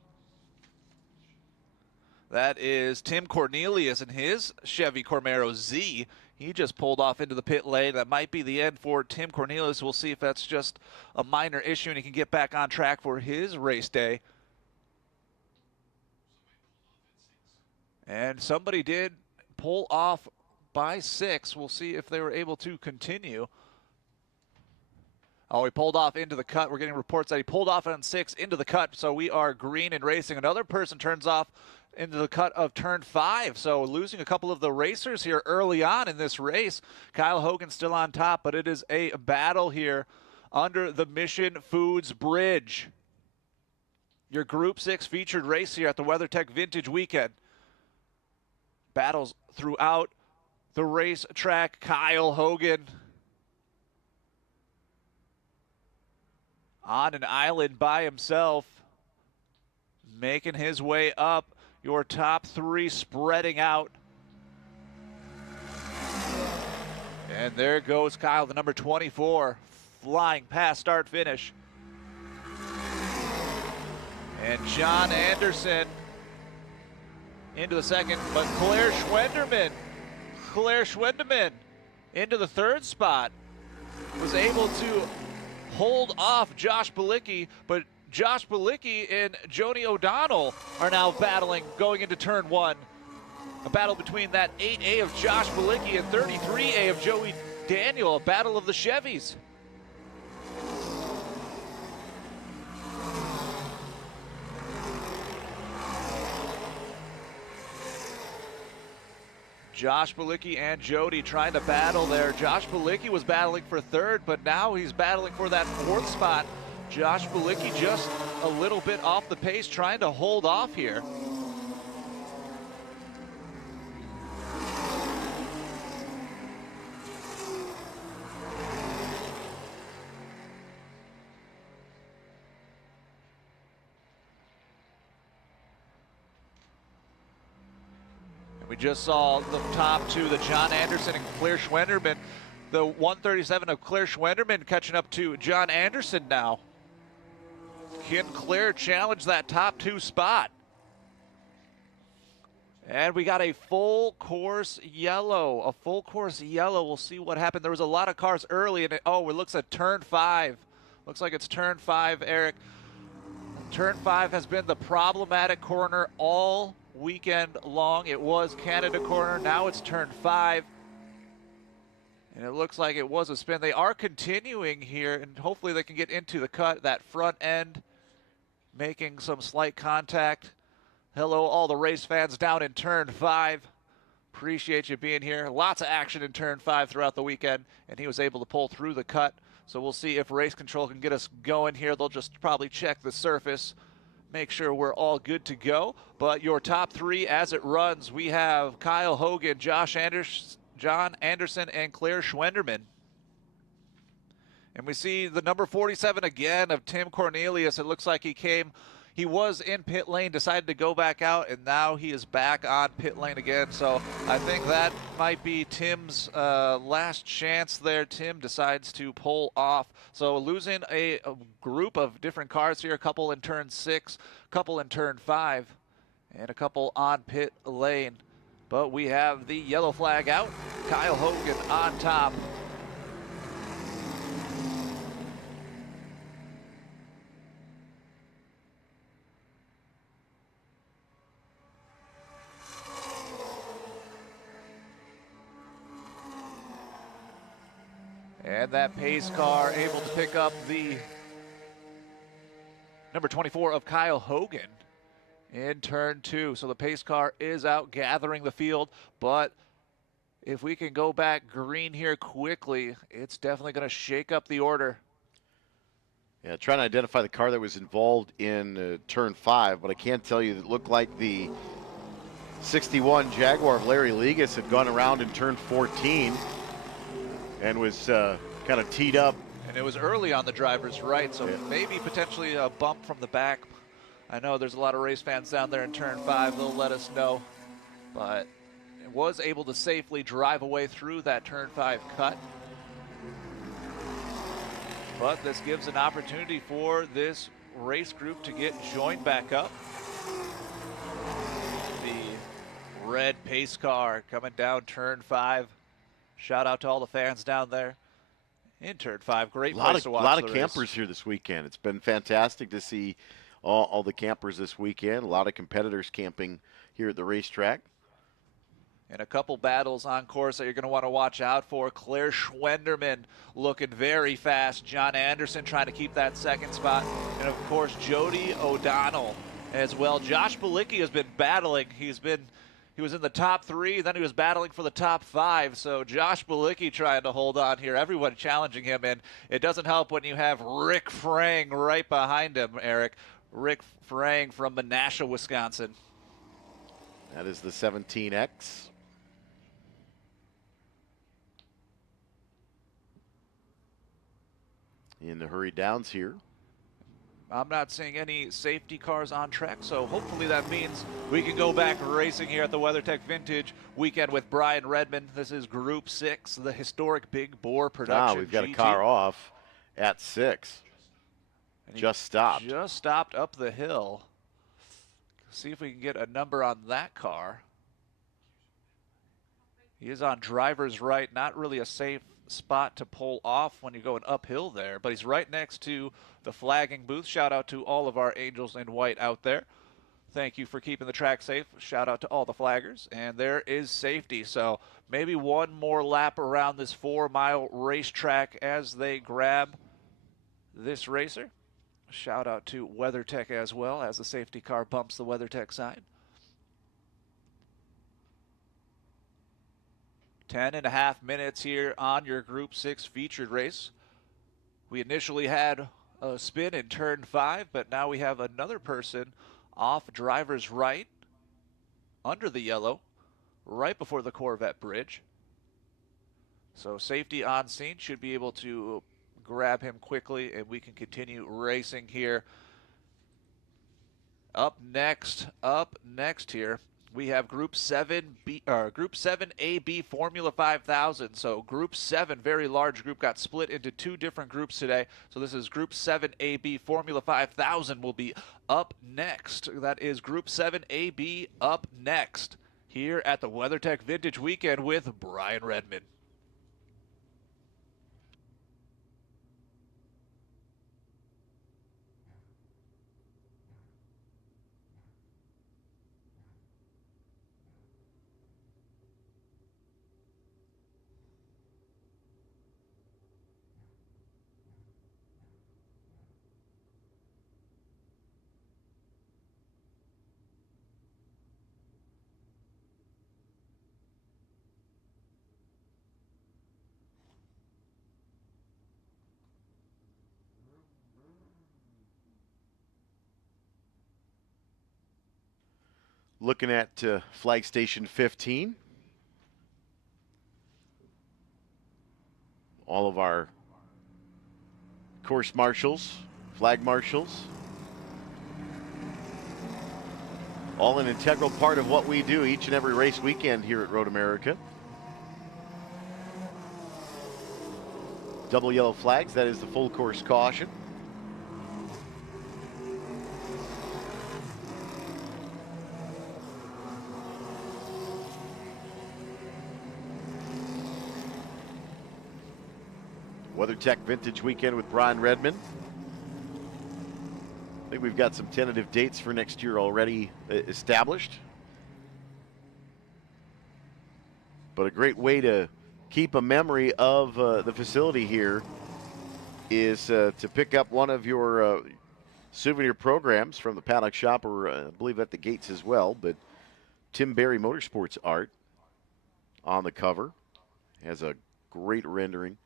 That is Tim Cornelius and his Chevy Camaro Z. He just pulled off into the pit lane. That might be the end for Tim Cornelius. We'll see if that's just a minor issue and he can get back on track for his race day. And somebody did pull off by 6. We'll see if they were able to continue. Oh, he pulled off into the cut. We're getting reports that he pulled off on 6 into the cut, so we are green and racing. Another person turns off into the cut of turn 5, so losing a couple of the racers here early on in this race. Kyle Hogan still on top, but it is a battle here under the Mission Foods Bridge. Your Group 6 featured race here at the WeatherTech Vintage Weekend. Battles throughout the racetrack. Kyle Hogan on an island by himself, making his way up. Your top 3 spreading out. And there goes Kyle, the number 24, flying past start finish. And John Anderson into the second, but Claire Schwendeman into the 3rd spot, was able to hold off Josh Balicki, but Josh Balicki and Joni O'Donnell are now battling going into turn 1. A battle between that 8A of Josh Balicki and 33A of Joey Daniel, a battle of the Chevys. Josh Balicki and Jody trying to battle there. Josh Balicki was battling for 3rd, but now he's battling for that 4th spot. Josh Balicki just a little bit off the pace, trying to hold off here. We just saw the top 2, the John Anderson and Claire Schwenderman. The 137 of Claire Schwenderman catching up to John Anderson now. Can Claire challenge that top 2 spot? And we got a full course yellow. A full course yellow. We'll see what happened. There was a lot of cars early, and it looks at turn 5. Looks like it's turn 5, Eric. Turn 5 has been the problematic corner all weekend long. It was Canada corner. Now it's turn 5. And it looks like it was a spin. They are continuing here, and hopefully they can get into the cut. That front end making some slight contact. Hello, all the race fans down in turn 5. Appreciate you being here. Lots of action in turn 5 throughout the weekend, and he was able to pull through the cut. So we'll see if race control can get us going here. They'll just probably check the surface, make sure we're all good to go. But your top 3 as it runs, we have Kyle Hogan, John Anderson, and Claire Schwenderman. And we see the number 47 again of Tim Cornelius. It looks like he was in pit lane, decided to go back out, and now he is back on pit lane again. So I think that might be Tim's last chance there. Tim decides to pull off. So losing a group of different cars here, a couple in turn 6, a couple in turn 5, and a couple on pit lane. But we have the yellow flag out. Kyle Hogan on top. And that pace car able to pick up the number 24 of Kyle Hogan in turn 2. So the pace car is out gathering the field, but if we can go back green here quickly, it's definitely going to shake up the order. Yeah, trying to identify the car that was involved in turn 5, but I can tell you that it looked like the 61 Jaguar of Larry Ligas had gone around in turn 14 and was kind of teed up. And it was early on the driver's right, so maybe potentially a bump from the back. I know there's a lot of race fans down there in turn 5. They'll let us know. But it was able to safely drive away through that turn 5 cut. But this gives an opportunity for this race group to get joined back up. The red pace car coming down turn 5. Shout out to all the fans down there in turn 5. Great place to watch a lot the of race. campers here this weekend. It's been fantastic to see all the campers this weekend. A lot of competitors camping here at the racetrack. And a couple battles on course that you're going to want to watch out for. Claire Schwenderman looking very fast. John Anderson trying to keep that second spot. And, of course, Jody O'Donnell as well. Josh Balicki has been battling. He was in the top 3, then he was battling for the top 5. So Josh Balicki trying to hold on here. Everyone challenging him, and it doesn't help when you have Rick Frang right behind him, Eric. Rick Frang from Menasha, Wisconsin. That is the 17X. In the hurry downs here. I'm not seeing any safety cars on track, so hopefully that means we can go back racing here at the WeatherTech Vintage Weekend with Brian Redman. This is Group 6, the historic Big Bore production. We've got GT. a car off at 6. Just stopped. Just stopped up the hill. See if we can get a number on that car. He is on driver's right, not really a safe spot to pull off when you're going uphill there, but he's right next to the flagging booth. Shout out to all of our angels in white out there. Thank you for keeping the track safe. Shout out to all the flaggers. And there is safety. So maybe one more lap around this 4-mile racetrack as they grab this racer. Shout out to WeatherTech as well as the safety car bumps the WeatherTech side. 10.5 minutes here on your Group 6 featured race. We initially had a spin in turn 5, but now we have another person off driver's right under the yellow right before the Corvette bridge. So safety on scene should be able to grab him quickly, and we can continue racing here. Up next here, we have Group 7AB Formula 5000. So Group 7, very large group, got split into 2 different groups today. So this is Group 7AB Formula 5000 will be up next. That is Group 7AB up next here at the WeatherTech Vintage Weekend with Brian Redman. Looking at flag station 15. All of our course marshals, flag marshals, all an integral part of what we do each and every race weekend here at Road America. Double yellow flags, that is the full course caution. WeatherTech Vintage Weekend with Brian Redman. I think we've got some tentative dates for next year already established. But a great way to keep a memory of the facility here is to pick up one of your souvenir programs from the paddock shop, or I believe at the gates as well. But Tim Berry Motorsports art on the cover has a great rendering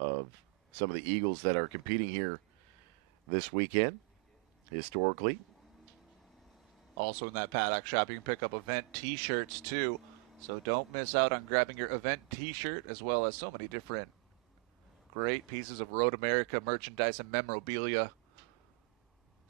of some of the Eagles that are competing here this weekend, historically. Also in that paddock shop, you can pick up event t-shirts too. So don't miss out on grabbing your event t-shirt, as well as so many different great pieces of Road America merchandise and memorabilia.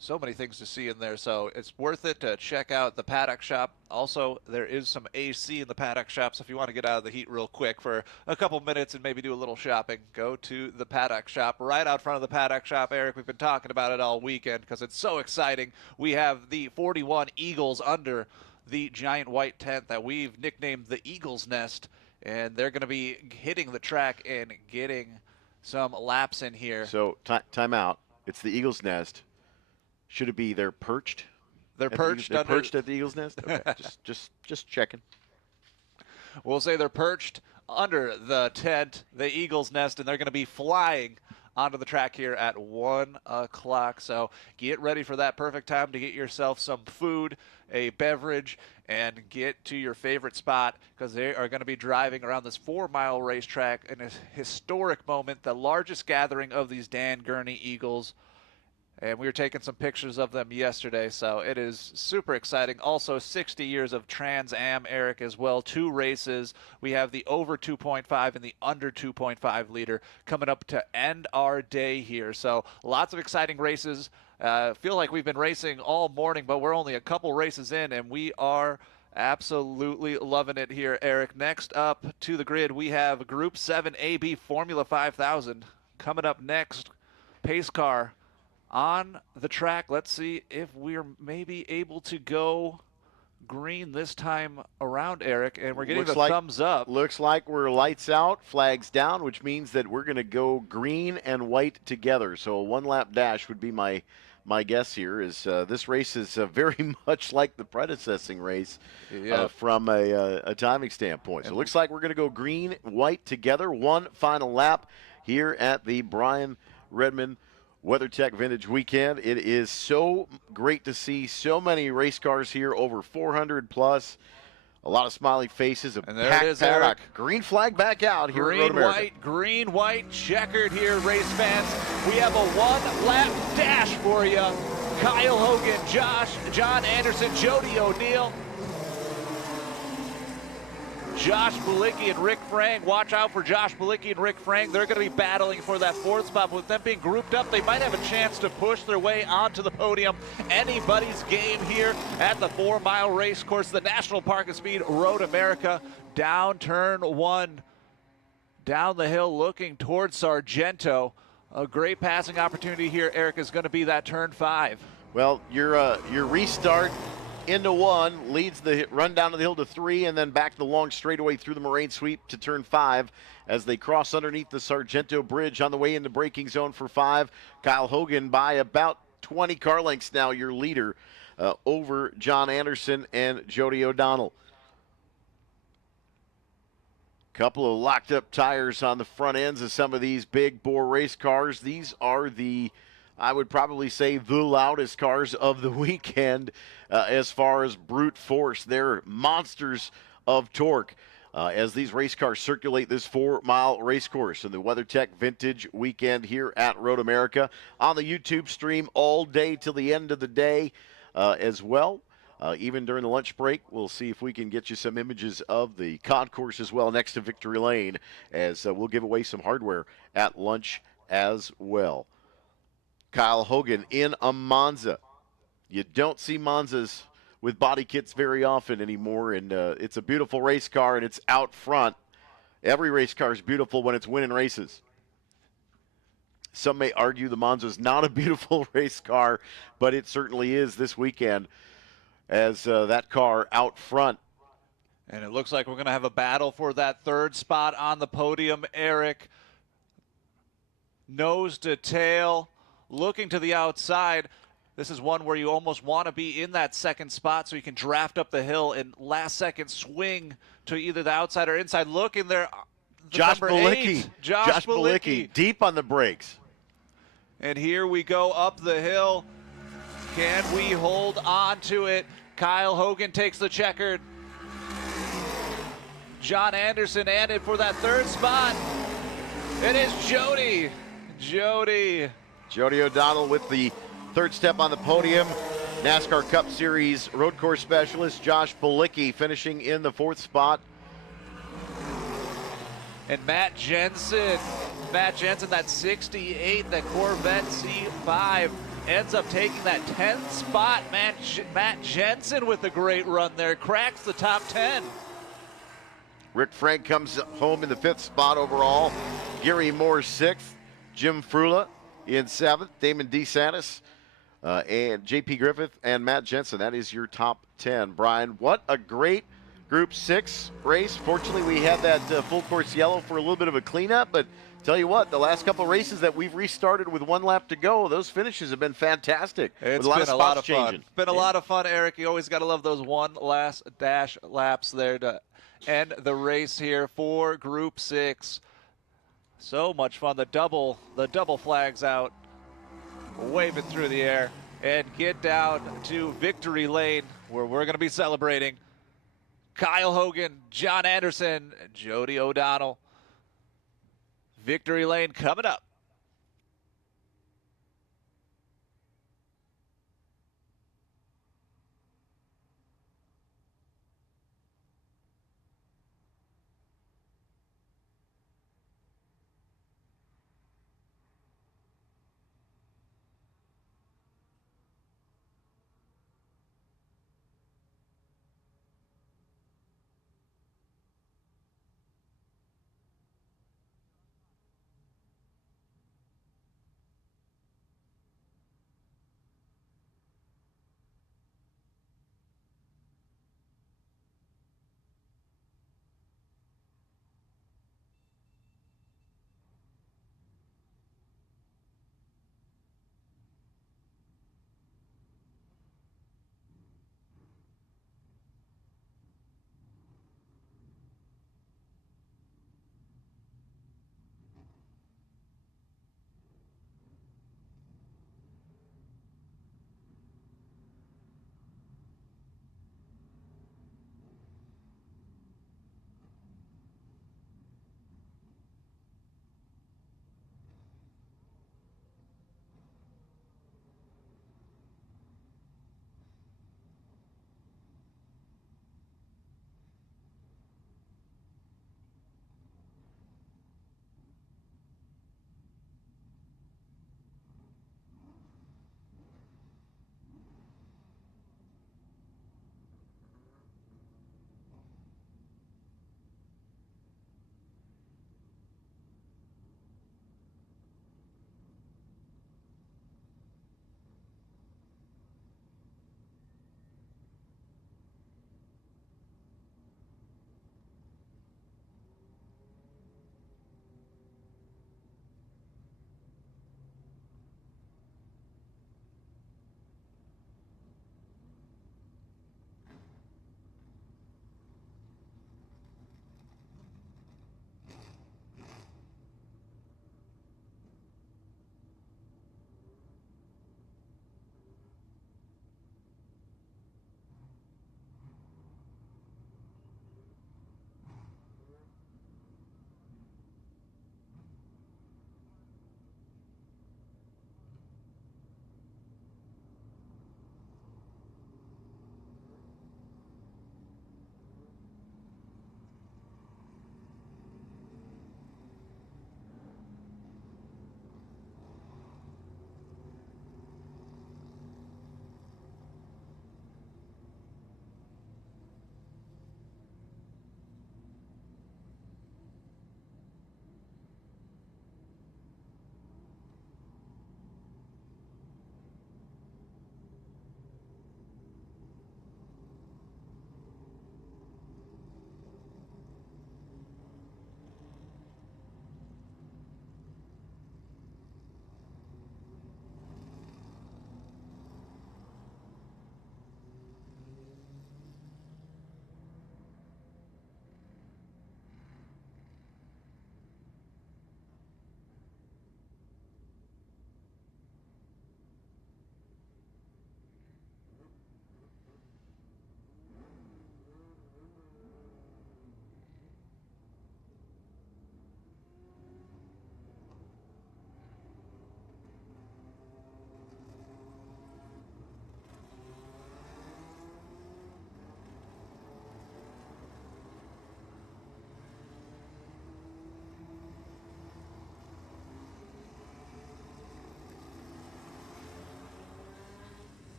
So many things to see in there, so it's worth it to check out the paddock shop. Also, there is some AC in the paddock shop, so if you want to get out of the heat real quick for a couple minutes and maybe do a little shopping, go to the paddock shop. Right out front of the paddock shop, Eric, we've been talking about it all weekend because it's so exciting. We have the 41 Eagles under the giant white tent that we've nicknamed the Eagle's Nest, and they're going to be hitting the track and getting some laps in here. So time out. It's the Eagle's Nest. Should it be they're perched? They're perched. They're perched at the Eagle's Nest. Okay, just checking. We'll say they're perched under the tent, the Eagle's Nest, and they're going to be flying onto the track here at 1 o'clock. So get ready for that perfect time to get yourself some food, a beverage, and get to your favorite spot, because they are going to be driving around this 4-mile racetrack in a historic moment, the largest gathering of these Dan Gurney Eagles. And we were taking some pictures of them yesterday, so it is super exciting. Also, 60 years of Trans Am, Eric, as well. 2 races. We have the over 2.5 and the under 2.5 liter coming up to end our day here. So lots of exciting races. Feel like we've been racing all morning, but we're only a couple races in, and we are absolutely loving it here, Eric. Next up to the grid, we have Group 7 AB Formula 5000 coming up next. Pace car on the track. Let's see if we're maybe able to go green this time around, Eric, and we're getting the thumbs up. Looks like we're lights out, flags down, which means that we're going to go green and white together. So a 1-lap dash would be my guess here. Is this race is very much like the predecessing race from a timing standpoint. So it looks like we're going to go green, white together. One final lap here at the Brian Redman WeatherTech Vintage Weekend. It is so great to see so many race cars here, over 400 plus. A lot of smiley faces, a and there packed it is, paddock. Eric. Green flag back out here at Road America. Green, white, checkered here, race fans. We have a 1-lap dash for you. Kyle Hogan, John Anderson, Jody O'Neill, Josh Balicki and Rick Frank. Watch out for Josh Balicki and Rick Frank. They're going to be battling for that 4th spot. With them being grouped up, they might have a chance to push their way onto the podium. Anybody's game here at the 4-mile race course, the National Park and Speed Road America. Down turn 1, down the hill looking towards Sargento. A great passing opportunity here, Eric, is going to be that turn 5. Well, your restart into 1 leads the run down to the hill to 3, and then back the long straightaway through the moraine sweep to turn 5 as they cross underneath the Sargento Bridge on the way into braking zone for 5. Kyle Hogan by about 20 car lengths now, your leader over John Anderson and Jody O'Donnell. Couple of locked up tires on the front ends of some of these big bore race cars. These are I would probably say, the loudest cars of the weekend as far as brute force. They're monsters of torque as these race cars circulate this 4-mile race course in the WeatherTech Vintage Weekend here at Road America. On the YouTube stream all day till the end of the day as well. Even during the lunch break, we'll see if we can get you some images of the concourse as well next to Victory Lane, as we'll give away some hardware at lunch as well. Kyle Hogan in a Monza. You don't see Monzas with body kits very often anymore, and it's a beautiful race car, and it's out front. Every race car is beautiful when it's winning races. Some may argue the Monza's not a beautiful race car, but it certainly is this weekend as that car out front. And it looks like we're going to have a battle for that 3rd spot on the podium, Eric. Nose to tail, looking to the outside. This is one where you almost want to be in that 2nd spot so you can draft up the hill and last-second swing to either the outside or inside. Look in there. Josh Balicki. Josh Balicki deep on the brakes. And here we go up the hill. Can we hold on to it? Kyle Hogan takes the checkered. John Anderson added for that 3rd spot. It is Jody. Jody O'Donnell with the 3rd step on the podium. NASCAR Cup Series road course specialist Josh Balicki finishing in the 4th spot. And Matt Jensen, that 68, that Corvette C5, ends up taking that 10th spot. Matt Jensen with a great run there, cracks the top 10. Rick Frank comes home in the 5th spot overall. Gary Moore 6th. Jim Frula in 7th. Damon DeSantis and J.P. Griffith and Matt Jensen. That is your top 10. Brian, what a great Group 6 race. Fortunately, we had that full course yellow for a little bit of a cleanup, but tell you what, the last couple races that we've restarted with 1 lap to go, those finishes have been fantastic. It's with a lot been of a spots lot of changing. fun. Been a lot of fun, Eric. You always got to love those one last dash laps there to end the race here for Group 6. So much fun. The double flags out, waving through the air, and get down to victory lane where we're going to be celebrating Kyle Hogan, John Anderson, Jody O'Donnell. Victory lane coming up.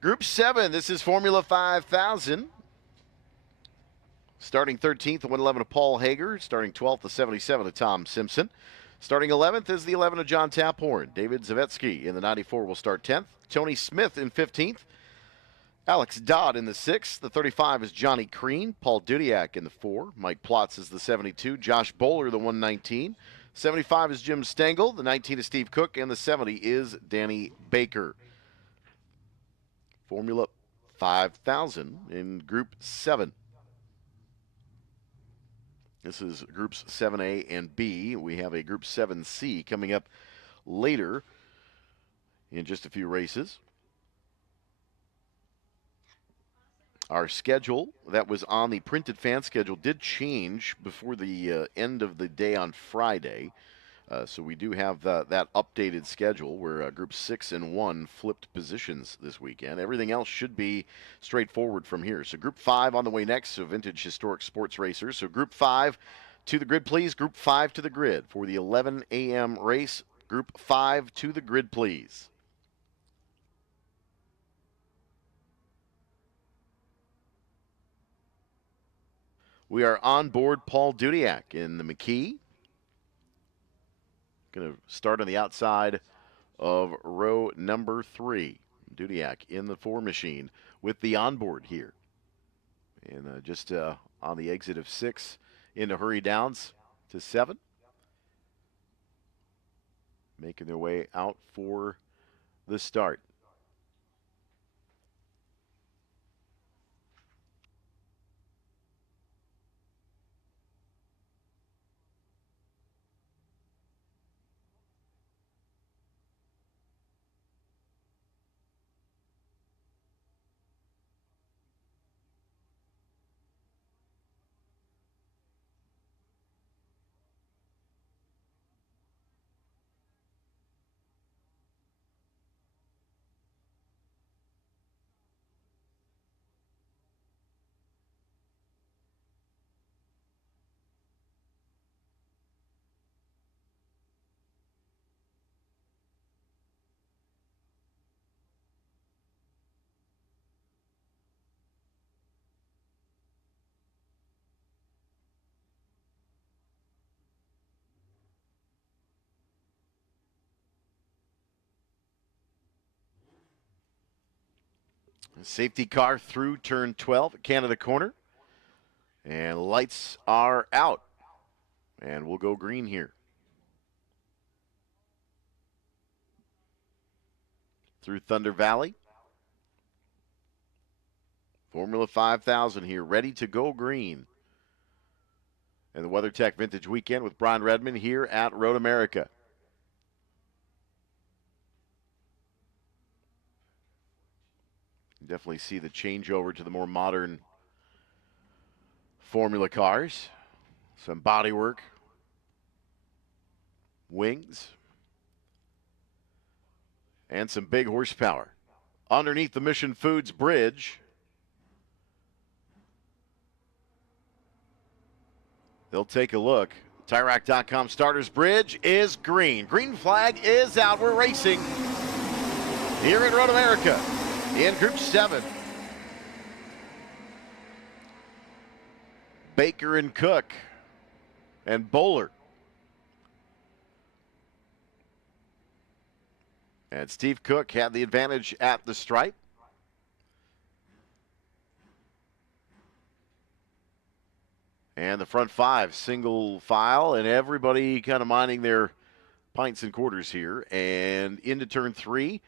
Group 7, this is Formula 5000. Starting 13th, the 111 of Paul Hager. Starting 12th, the 77 of Tom Simpson. Starting 11th is the 11 of John Taphorn. David Zavetsky in the 94 will start 10th. Tony Smith in 15th. Alex Dodd in the 6th. The 35 is Johnny Crean. Paul Dudiak in the 4. Mike Plotz is the 72. Josh Bowler, the 119. 75 is Jim Stengel. The 19 is Steve Cook. And the 70 is Danny Baker. Formula 5000 in Group 7. This is Groups 7A and B. We have a Group 7C coming up later in just a few races. Our schedule that was on the printed fan schedule did change before the end of the day on Friday. So we do have that updated schedule where Group 6 and 1 flipped positions this weekend. Everything else should be straightforward from here. So Group 5 on the way next, so vintage historic sports racers. So Group 5 to the grid, please. Group 5 to the grid for the 11 a.m. race. Group 5 to the grid, please. We are on board Paul Dudiak in the McKee. Going to start on the outside of row number 3. Dudiak in the 4 machine with the onboard here. And just on the exit of 6 into hurry downs to 7. Making their way out for the start. Safety car through turn 12 at Canada Corner. And lights are out. And we'll go green here. Through Thunder Valley. Formula 5000 here, ready to go green. And the WeatherTech Vintage Weekend with Brian Redman here at Road America. Definitely see the changeover to the more modern Formula cars. Some bodywork, wings, and some big horsepower. Underneath the Mission Foods bridge, they'll take a look. TireRack.com starters bridge is green. Green flag is out. We're racing here at Road America in Group 7. Baker and Cook and Bowler. And Steve Cook had the advantage at the stripe. And the front 5, single file, and everybody kind of minding their pints and quarters here. And into turn 3,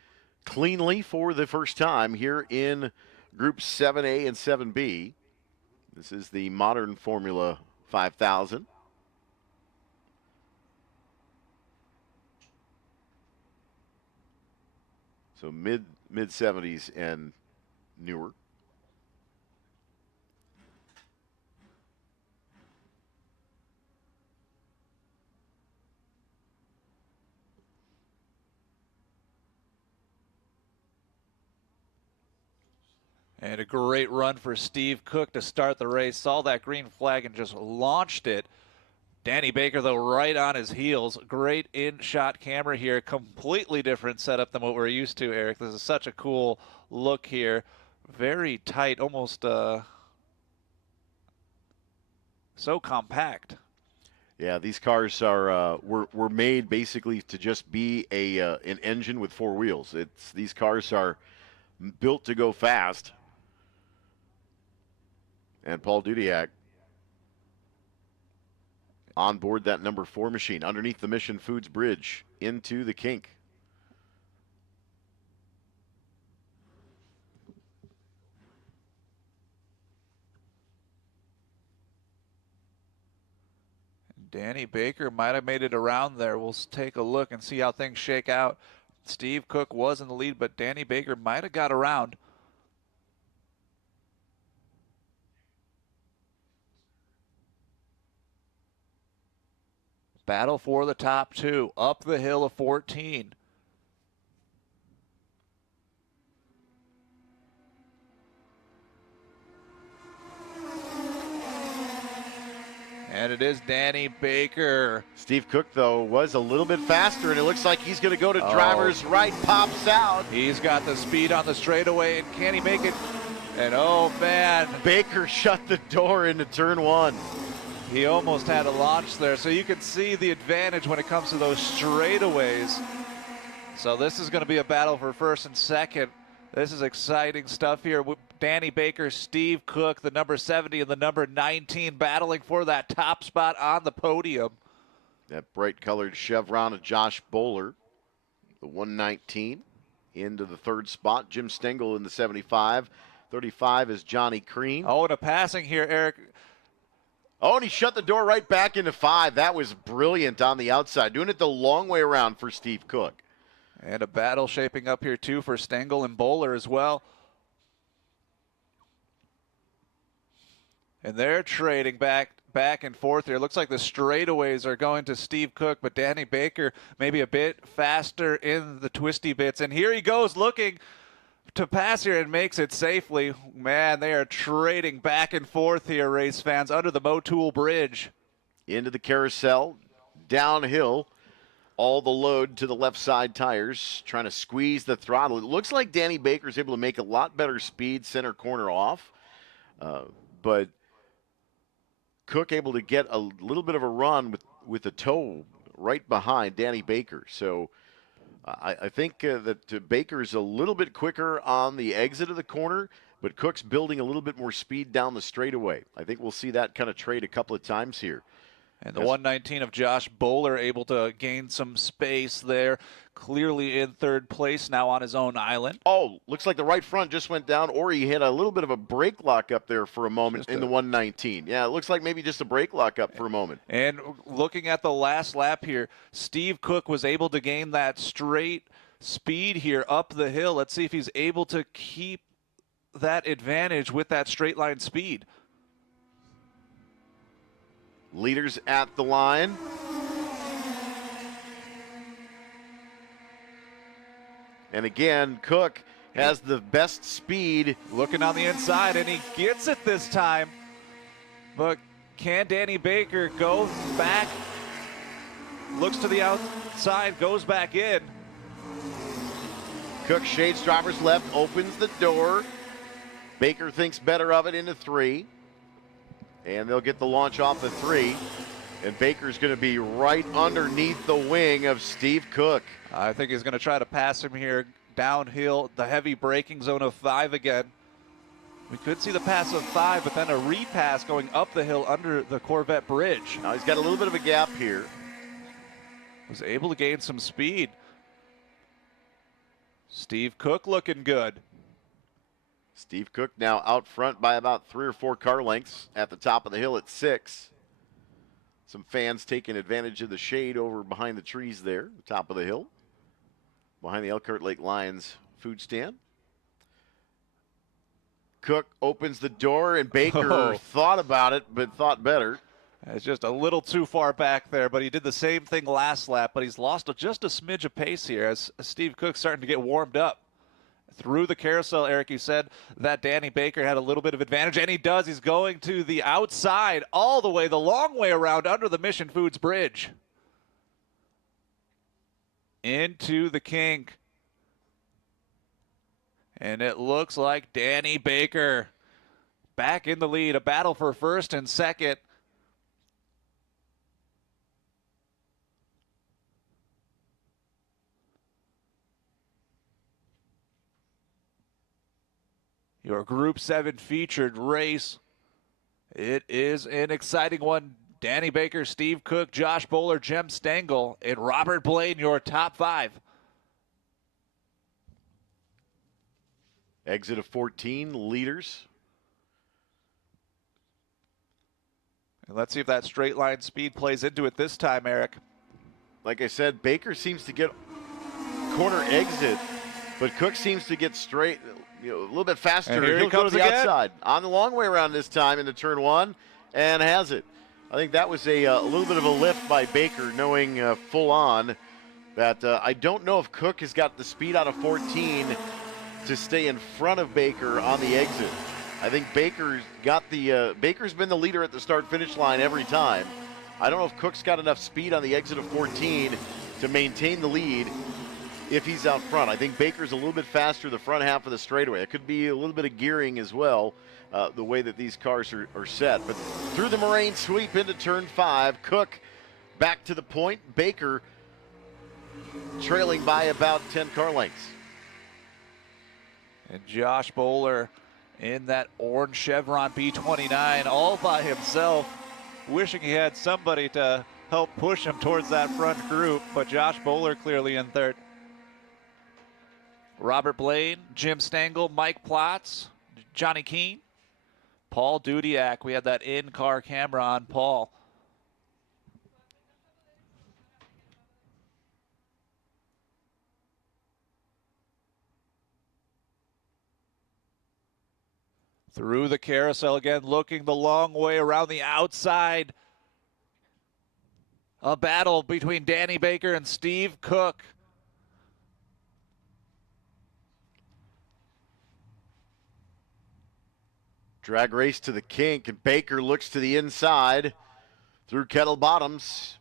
cleanly for the first time here in Group 7A and 7B. This is the modern Formula 5000. So mid 70s and newer. And a great run for Steve Cook to start the race. Saw that green flag and just launched it Danny Baker, though, right on his heels. Great in-shot camera here. Completely different setup than what we're used to, Eric. This is such a cool look here. Very tight, almost so compact. Yeah, these cars are were made basically to just be an engine with four wheels. These cars are built to go fast. And Paul Dudiak on board that number 4 machine underneath the Mission Foods bridge into the kink. Danny Baker might have made it around there. We'll take a look and see how things shake out. Steve Cook was in the lead, but Danny Baker might have got around. Battle for the top 2, up the hill of 14. And it is Danny Baker. Steve Cook, though, was a little bit faster, and it looks like he's going to go to driver's right, pops out. He's got the speed on the straightaway, and can he make it? And oh, man. Baker shut the door into turn 1. He almost had a launch there, so you can see the advantage when it comes to those straightaways. So this is going to be a battle for first and second. This is exciting stuff here. Danny Baker, Steve Cook, the number 70 and the number 19 battling for that top spot on the podium. That bright-colored chevron of Josh Bowler, the 119, into the 3rd spot. Jim Stengel in the 75. 35 is Johnny Crean. Oh, and a passing here, Eric. Oh, and he shut the door right back into 5. That was brilliant on the outside. Doing it the long way around for Steve Cook. And a battle shaping up here, too, for Stengel and Bowler as well. And they're trading back and forth here. Looks like the straightaways are going to Steve Cook, but Danny Baker maybe a bit faster in the twisty bits. And here he goes looking to pass here and makes it safely. Man, they are trading back and forth here, race fans, under the Motul Bridge. Into the carousel, downhill, all the load to the left side tires, trying to squeeze the throttle. It looks like Danny Baker's able to make a lot better speed center corner off, but Cook able to get a little bit of a run with the toe right behind Danny Baker. So I think that Baker's a little bit quicker on the exit of the corner, but Cook's building a little bit more speed down the straightaway. I think we'll see that kind of trade a couple of times here. And the 119 of Josh Bowler able to gain some space there. Clearly in 3rd place now on his own island. Oh, looks like the right front just went down, or he had a little bit of a brake lock up there for a moment in the 119. Yeah, it looks like maybe just a brake lock up for a moment. And looking at the last lap here, Steve Cook was able to gain that straight speed here up the hill. Let's see if he's able to keep that advantage with that straight line speed. Leaders at the line. And again, Cook has the best speed. Looking on the inside, and he gets it this time. But can Danny Baker go back? Looks to the outside, goes back in. Cook shades driver's left, opens the door. Baker thinks better of it into 3. And they'll get the launch off the 3. And Baker's going to be right underneath the wing of Steve Cook. I think he's going to try to pass him here downhill, the heavy braking zone of 5 again. We could see the pass of 5, but then a repass going up the hill under the Corvette bridge. Now he's got a little bit of a gap here. Was able to gain some speed. Steve Cook looking good. Steve Cook now out front by about 3 or 4 car lengths at the top of the hill at 6. Some fans taking advantage of the shade over behind the trees there, the top of the hill, behind the Elkhart Lake Lions food stand. Cook opens the door, and Baker thought about it, but thought better. It's just a little too far back there, but he did the same thing last lap, but he's lost just a smidge of pace here as Steve Cook's starting to get warmed up. through the carousel. Eric, you said that Danny Baker had a little bit of advantage, and he does. He's going to the outside all the way, the long way around under the Mission Foods bridge. Into the kink. And it looks like Danny Baker back in the lead. A battle for first and second. Your Group 7 featured race. It is an exciting one. Danny Baker, Steve Cook, Josh Bowler, Jem Stengel, and Robert Blaine, your top 5. Exit of 14, leaders. And let's see if that straight line speed plays into it this time, Eric. Like I said, Baker seems to get corner exit, but Cook seems to get straight, a little bit faster. And here he He'll go to comes the again. outside on the long way around this time into turn 1, and has it. I think that was a little bit of a lift by Baker, knowing full on that I don't know if Cook has got the speed out of 14 to stay in front of Baker on the exit. I think Baker's been the leader at the start-finish line every time. I don't know if Cook's got enough speed on the exit of 14 to maintain the lead if he's out front. I think Baker's a little bit faster the front half of the straightaway. It could be a little bit of gearing as well, the way that these cars are set. But through the moraine sweep into turn 5, Cook back to the point. Baker trailing by about 10 car lengths. And Josh Bowler in that orange Chevron B29 all by himself, wishing he had somebody to help push him towards that front group, but Josh Bowler clearly in third. Robert Blaine, Jim Stengel, Mike Plotz, Johnny Keene, Paul Dudiak. We had that in-car camera on Paul. Through the carousel again, looking the long way around the outside. A battle between Danny Baker and Steve Cook. Drag race to the kink, and Baker looks to the inside through Kettle Bottoms.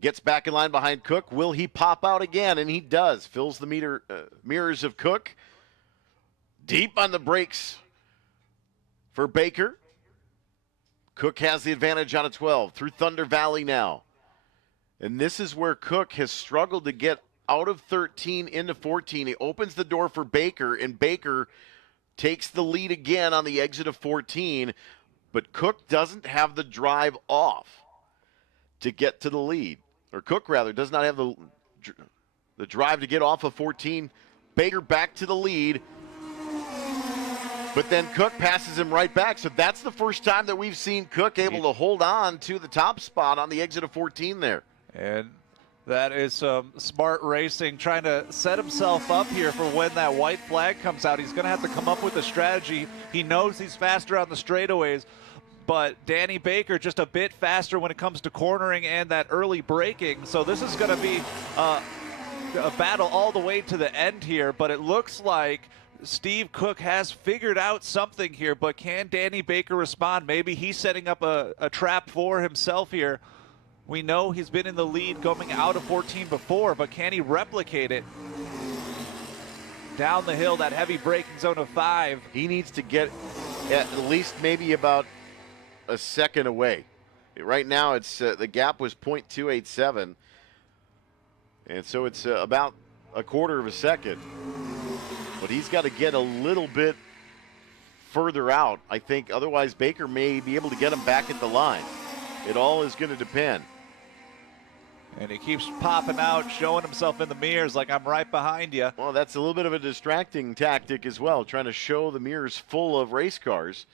Gets back in line behind Cook. Will he pop out again? And he does. Fills the mirrors of Cook. Deep on the brakes for Baker. Cook has the advantage on a 12 through Thunder Valley now. And this is where Cook has struggled to get out of 13 into 14. He opens the door for Baker, and Baker takes the lead again on the exit of 14. But Cook doesn't have the drive off to get to the lead. Or Cook, rather, does not have the drive to get off of 14. Baker back to the lead. But then Cook passes him right back. So that's the first time that we've seen Cook able to hold on to the top spot on the exit of 14 there. And that is some smart racing, trying to set himself up here for when that white flag comes out. He's going to have to come up with a strategy. He knows he's faster on the straightaways, but Danny Baker just a bit faster when it comes to cornering and that early braking. So this is going to be a battle all the way to the end here, but it looks like Steve Cook has figured out something here, but can Danny Baker respond? Maybe he's setting up a trap for himself here. We know he's been in the lead going out of 14 before, but can he replicate it? Down the hill, that heavy braking zone of 5. He needs to get at least maybe about a second away. Right now, it's the gap was .287, and so it's about a quarter of a second. But he's got to get a little bit further out, I think. Otherwise, Baker may be able to get him back at the line. It all is going to depend. And he keeps popping out, showing himself in the mirrors like I'm right behind you. Well, that's a little bit of a distracting tactic as well, trying to show the mirrors full of race cars.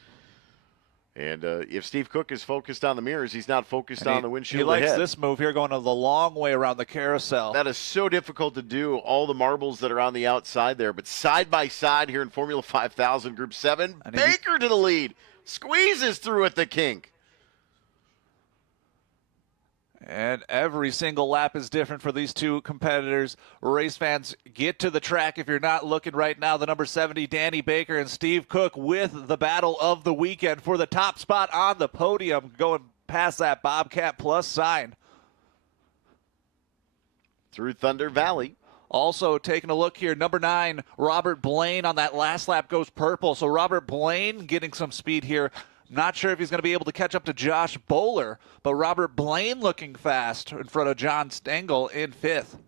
And if Steve Cook is focused on the mirrors, he's not focused on the windshield He likes ahead. this move here, going the long way around the carousel. That is so difficult to do, all the marbles that are on the outside there. But side by side here in Formula 5000 Group 7, Baker to the lead. Squeezes through at the kink. And every single lap is different for these two competitors. Race fans, get to the track if you're not looking right now. The number 70, Danny Baker and Steve Cook with the battle of the weekend for the top spot on the podium, going past that Bobcat Plus sign. Through Thunder Valley. Also taking a look here, number 9, Robert Blaine on that last lap goes purple. So Robert Blaine getting some speed here. Not sure if he's going to be able to catch up to Josh Bowler, but Robert Blaine looking fast in front of John Stengel in 5th.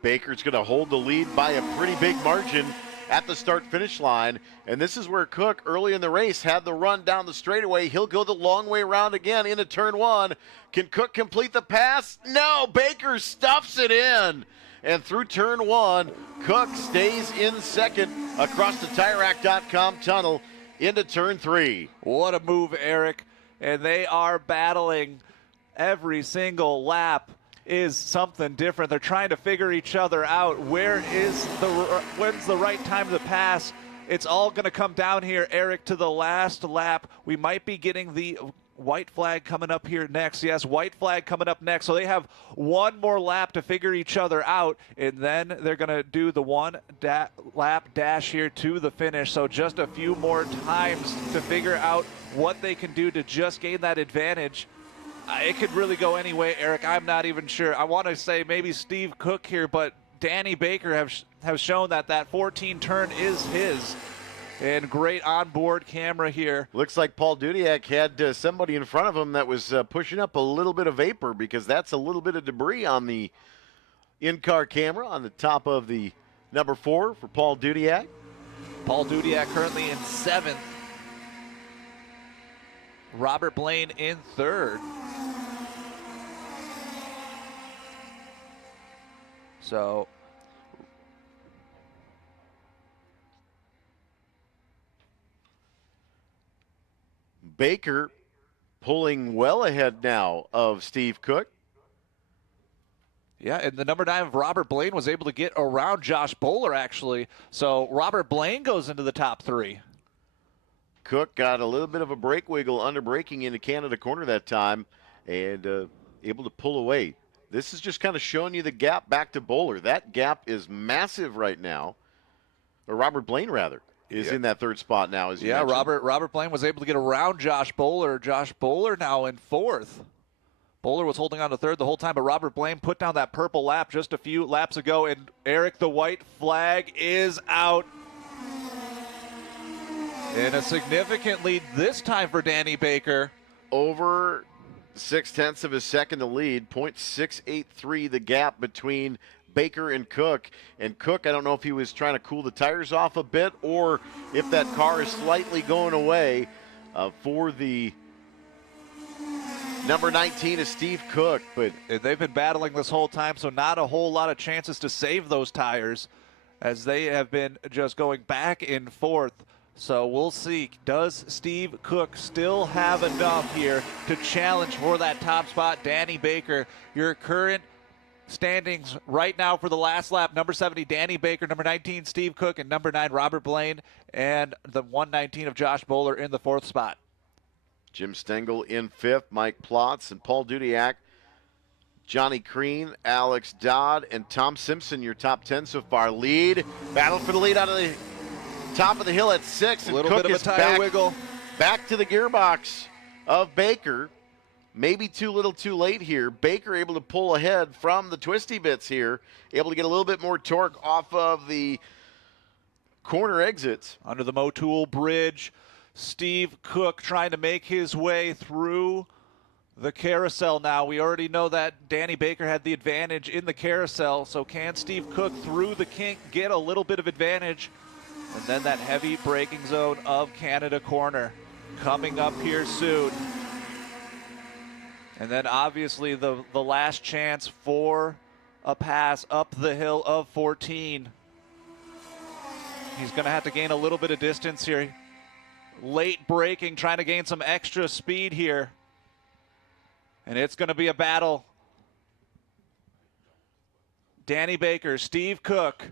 Baker's going to hold the lead by a pretty big margin at the start-finish line, and this is where Cook early in the race had the run down the straightaway. He'll go the long way around again into turn 1. Can Cook complete the pass? No, Baker stuffs it in. And through turn 1, Cook stays in second across the TireRack.com tunnel into turn 3. What a move, Eric. And they are battling every single lap is something different. They're trying to figure each other out. When's the right time to pass? It's all going to come down here, Eric, to the last lap. We might be getting the white flag coming up here next. Yes, white flag coming up next. So they have one more lap to figure each other out, and then they're going to do the lap dash here to the finish. So just a few more times to figure out what they can do to just gain that advantage. It could really go any way, Eric. I'm not even sure. I want to say maybe Steve Cook here, but Danny Baker have shown that 14 turn is his. And great onboard camera here. Looks like Paul Dudiak had somebody in front of him that was pushing up a little bit of vapor, because that's a little bit of debris on the in-car camera on the top of the number 4 for Paul Dudiak. Paul Dudiak currently in 7th. Robert Blaine in 3rd. So Baker pulling well ahead now of Steve Cook. yeah, and the number 9 of Robert Blaine was able to get around Josh Bowler, actually. So Robert Blaine goes into the top 3. Cook got a little bit of a brake wiggle under braking into Canada corner that time, and able to pull away. This is just kind of showing you the gap back to Bowler. That gap is massive right now. Or Robert Blaine, rather, is in that 3rd spot now. As you mentioned. Robert Blaine was able to get around Josh Bowler. Josh Bowler now in 4th. Bowler was holding on to 3rd the whole time, but Robert Blaine put down that purple lap just a few laps ago, and Eric, the white flag is out. And a significant lead this time for Danny Baker. Over 0.6 of a second to lead, 0.683 the gap between Baker and Cook. And Cook, I don't know if he was trying to cool the tires off a bit or if that car is slightly going away for the number 19 is Steve Cook. But they've been battling this whole time, so not a whole lot of chances to save those tires as they have been just going back and forth. So we'll see. Does Steve Cook still have enough here to challenge for that top spot? Danny Baker, your current standings right now for the last lap: number 70, Danny Baker; number 19, Steve Cook; and number 9, Robert Blaine; and the 119 of Josh Bowler in the 4th spot. Jim Stengel in 5th, Mike Plotz and Paul Dudiak, Johnny Crean, Alex Dodd, and Tom Simpson, your top 10 so far. Lead, battle for the lead out of the top of the hill at 6, and A little Cook bit of is a tire wiggle. back to the gearbox of Baker. Maybe too little too late here. Baker able to pull ahead from the twisty bits here, able to get a little bit more torque off of the corner exits. Under the Motul Bridge, Steve Cook trying to make his way through the carousel now. We already know that Danny Baker had the advantage in the carousel, so can Steve Cook through the kink get a little bit of advantage? And then that heavy braking zone of Canada corner coming up here soon. And then obviously the last chance for a pass up the hill of 14. He's going to have to gain a little bit of distance here. Late braking, trying to gain some extra speed here. And it's going to be a battle. Danny Baker, Steve Cook.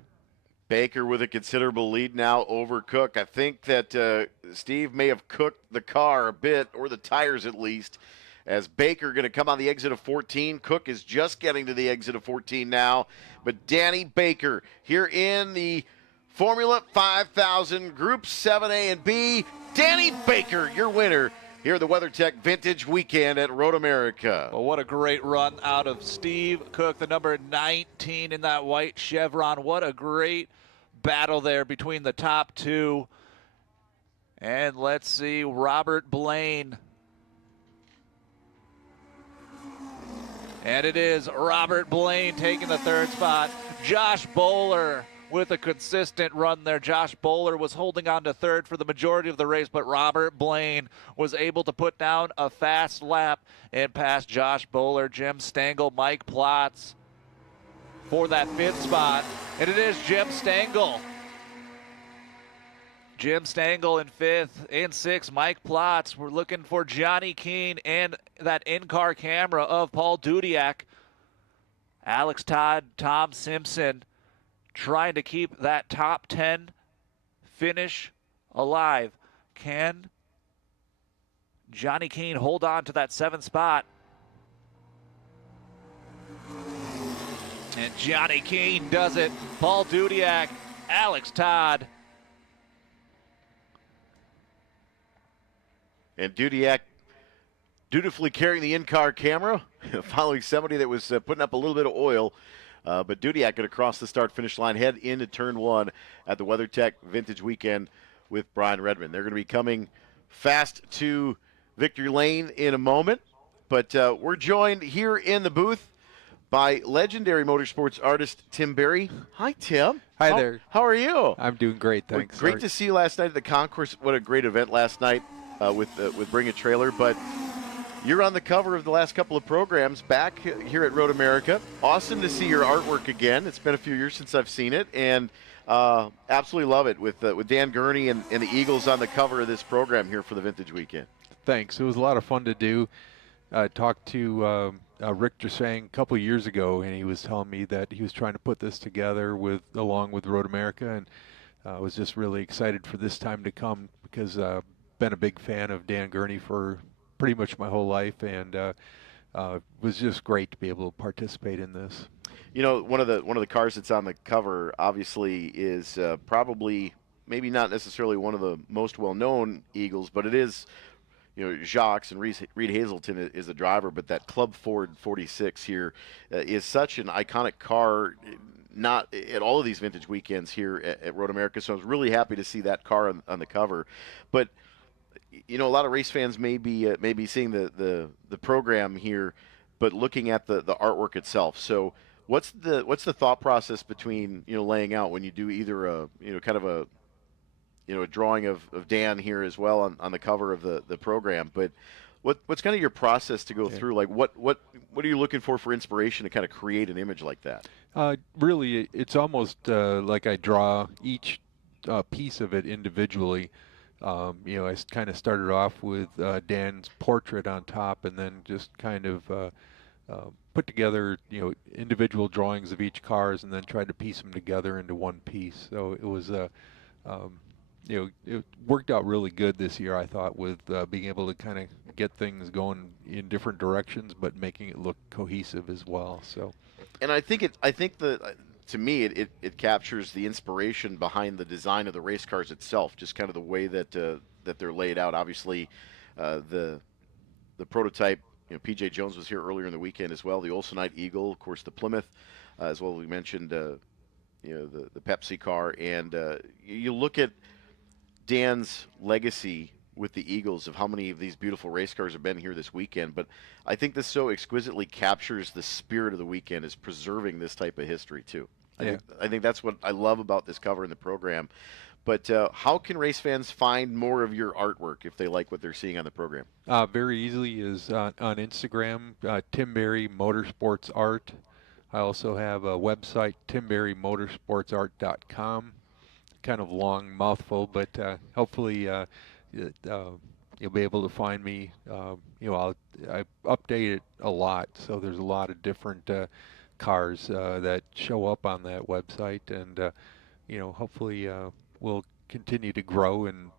Baker with a considerable lead now over Cook. I think that Steve may have cooked the car a bit, or the tires at least, as Baker going to come on the exit of 14. Cook is just getting to the exit of 14 now. But Danny Baker here in the Formula 5000 Group 7A and B. Danny Baker, your winner here at the WeatherTech Vintage Weekend at Road America. Well, what a great run out of Steve Cook, the number 19 in that white Chevron. What a great battle there between the top two. And let's see, Robert Blaine. And it is Robert Blaine taking the third spot. Josh Bowler with a consistent run there. Josh Bowler was holding on to third for the majority of the race, but Robert Blaine was able to put down a fast lap and pass Josh Bowler, Jim Stengel, Mike Plotz for that fifth spot. And it is Jim Stengel. Jim Stengel in fifth. In sixth, Mike Plotz. We're looking for Johnny Keene and that in-car camera of Paul Dudiak. Alex Todd, Tom Simpson trying to keep that top 10 finish alive. Can Johnny Keene hold on to that seventh spot? And Johnny Keene does it. Paul Dudiak, Alex Todd. And Dudiak dutifully carrying the in-car camera, following somebody that was putting up a little bit of oil. But Dudiak going to cross the start-finish line, head into Turn 1 at the WeatherTech Vintage Weekend with Brian Redman. They're going to be coming fast to Victory Lane in a moment. But we're joined here in the booth by legendary motorsports artist Tim Berry. Hi, Tim. Hi there. How are you? I'm doing great, thanks. Great to see you last night at the concourse. What a great event last night with Bring a Trailer. But you're on the cover of the last couple of programs back here at Road America. Awesome to see your artwork again. It's been a few years since I've seen it, and absolutely love it with Dan Gurney and the Eagles on the cover of this program here for the Vintage Weekend. Thanks. It was a lot of fun to do. I talked to Rick Dersang a couple of years ago, and he was telling me that he was trying to put this together along with Road America, and I was just really excited for this time to come because I've been a big fan of Dan Gurney for pretty much my whole life, and it was just great to be able to participate in this. You know, one of the cars that's on the cover obviously is probably maybe not necessarily one of the most well-known Eagles, but it is, you know, Jacques and Reed Hazelton is the driver, but that Club Ford 46 here is such an iconic car, not at all of these vintage weekends here at Road America, so I was really happy to see that car on the cover. But you know, a lot of race fans may be seeing the program here, but looking at the artwork itself. So what's the thought process between, you know, laying out when you do either a, you know, kind of a, you know, a drawing of Dan here as well on the cover of the program, but what's kind of your process to go through? Like what are you looking for inspiration to kind of create an image like that? Really, it's almost like I draw each piece of it individually. You know, I kind of started off with Dan's portrait on top, and then just kind of put together, you know, individual drawings of each cars, and then tried to piece them together into one piece. So it was, you know, it worked out really good this year, I thought, with being able to kind of get things going in different directions, but making it look cohesive as well. So, and I think to me, it captures the inspiration behind the design of the race cars itself, just kind of the way that they're laid out. Obviously, the prototype, you know, P.J. Jones was here earlier in the weekend as well. The Olsonite Eagle, of course, the Plymouth, as well. We mentioned, you know, the Pepsi car, and you look at Dan's legacy with the Eagles of how many of these beautiful race cars have been here this weekend. But I think this so exquisitely captures the spirit of the weekend, is preserving this type of history too. I think that's what I love about this cover in the program. But how can race fans find more of your artwork if they like what they're seeing on the program? Very easily is on Instagram, Tim Berry Motorsports Art. I also have a website, timberrymotorsportsart.com. Kind of long mouthful, but hopefully you'll be able to find me. You know, I update it a lot, so there's a lot of different cars that show up on that website, and hopefully we'll continue to grow and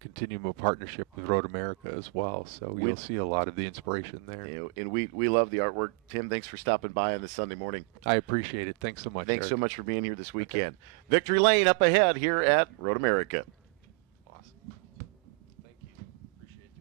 continue a partnership with Road America as well. So We- you'll see a lot of the inspiration there. And we love the artwork. Tim, thanks for stopping by on this Sunday morning. I appreciate it. Thanks so much. Thanks Eric. so much for being here this weekend. Victory Lane up ahead here at Road America. Awesome. Thank you. Appreciate it.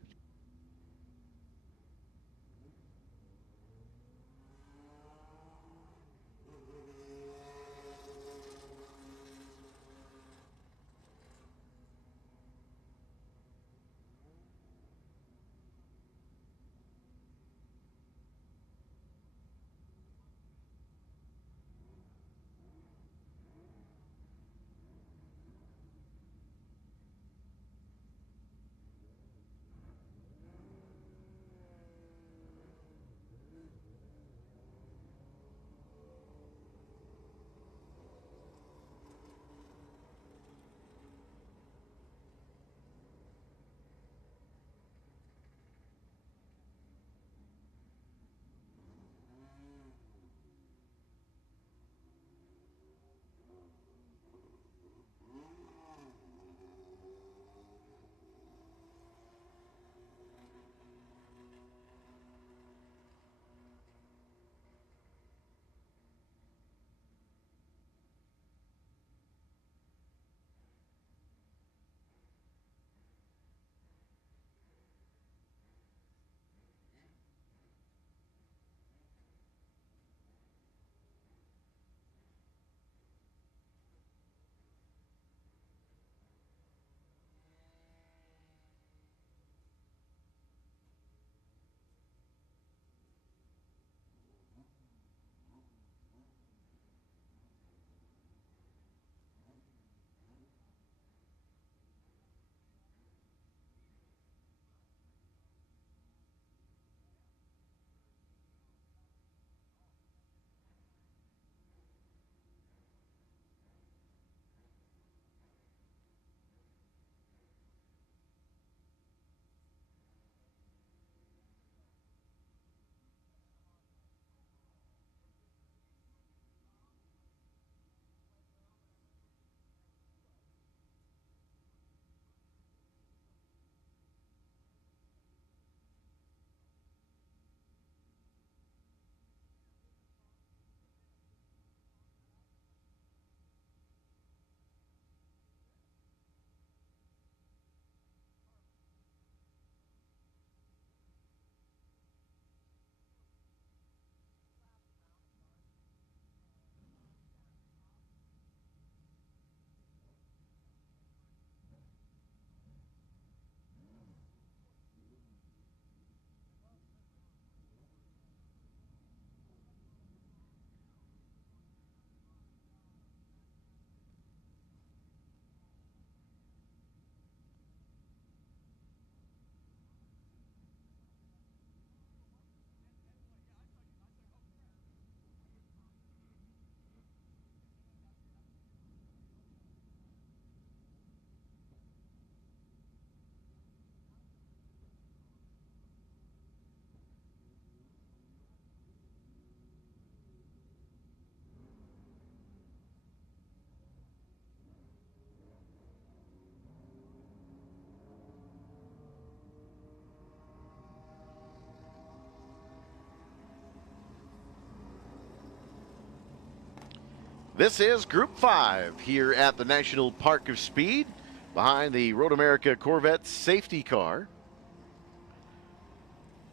This is Group 5 here at the National Park of Speed behind the Road America Corvette safety car,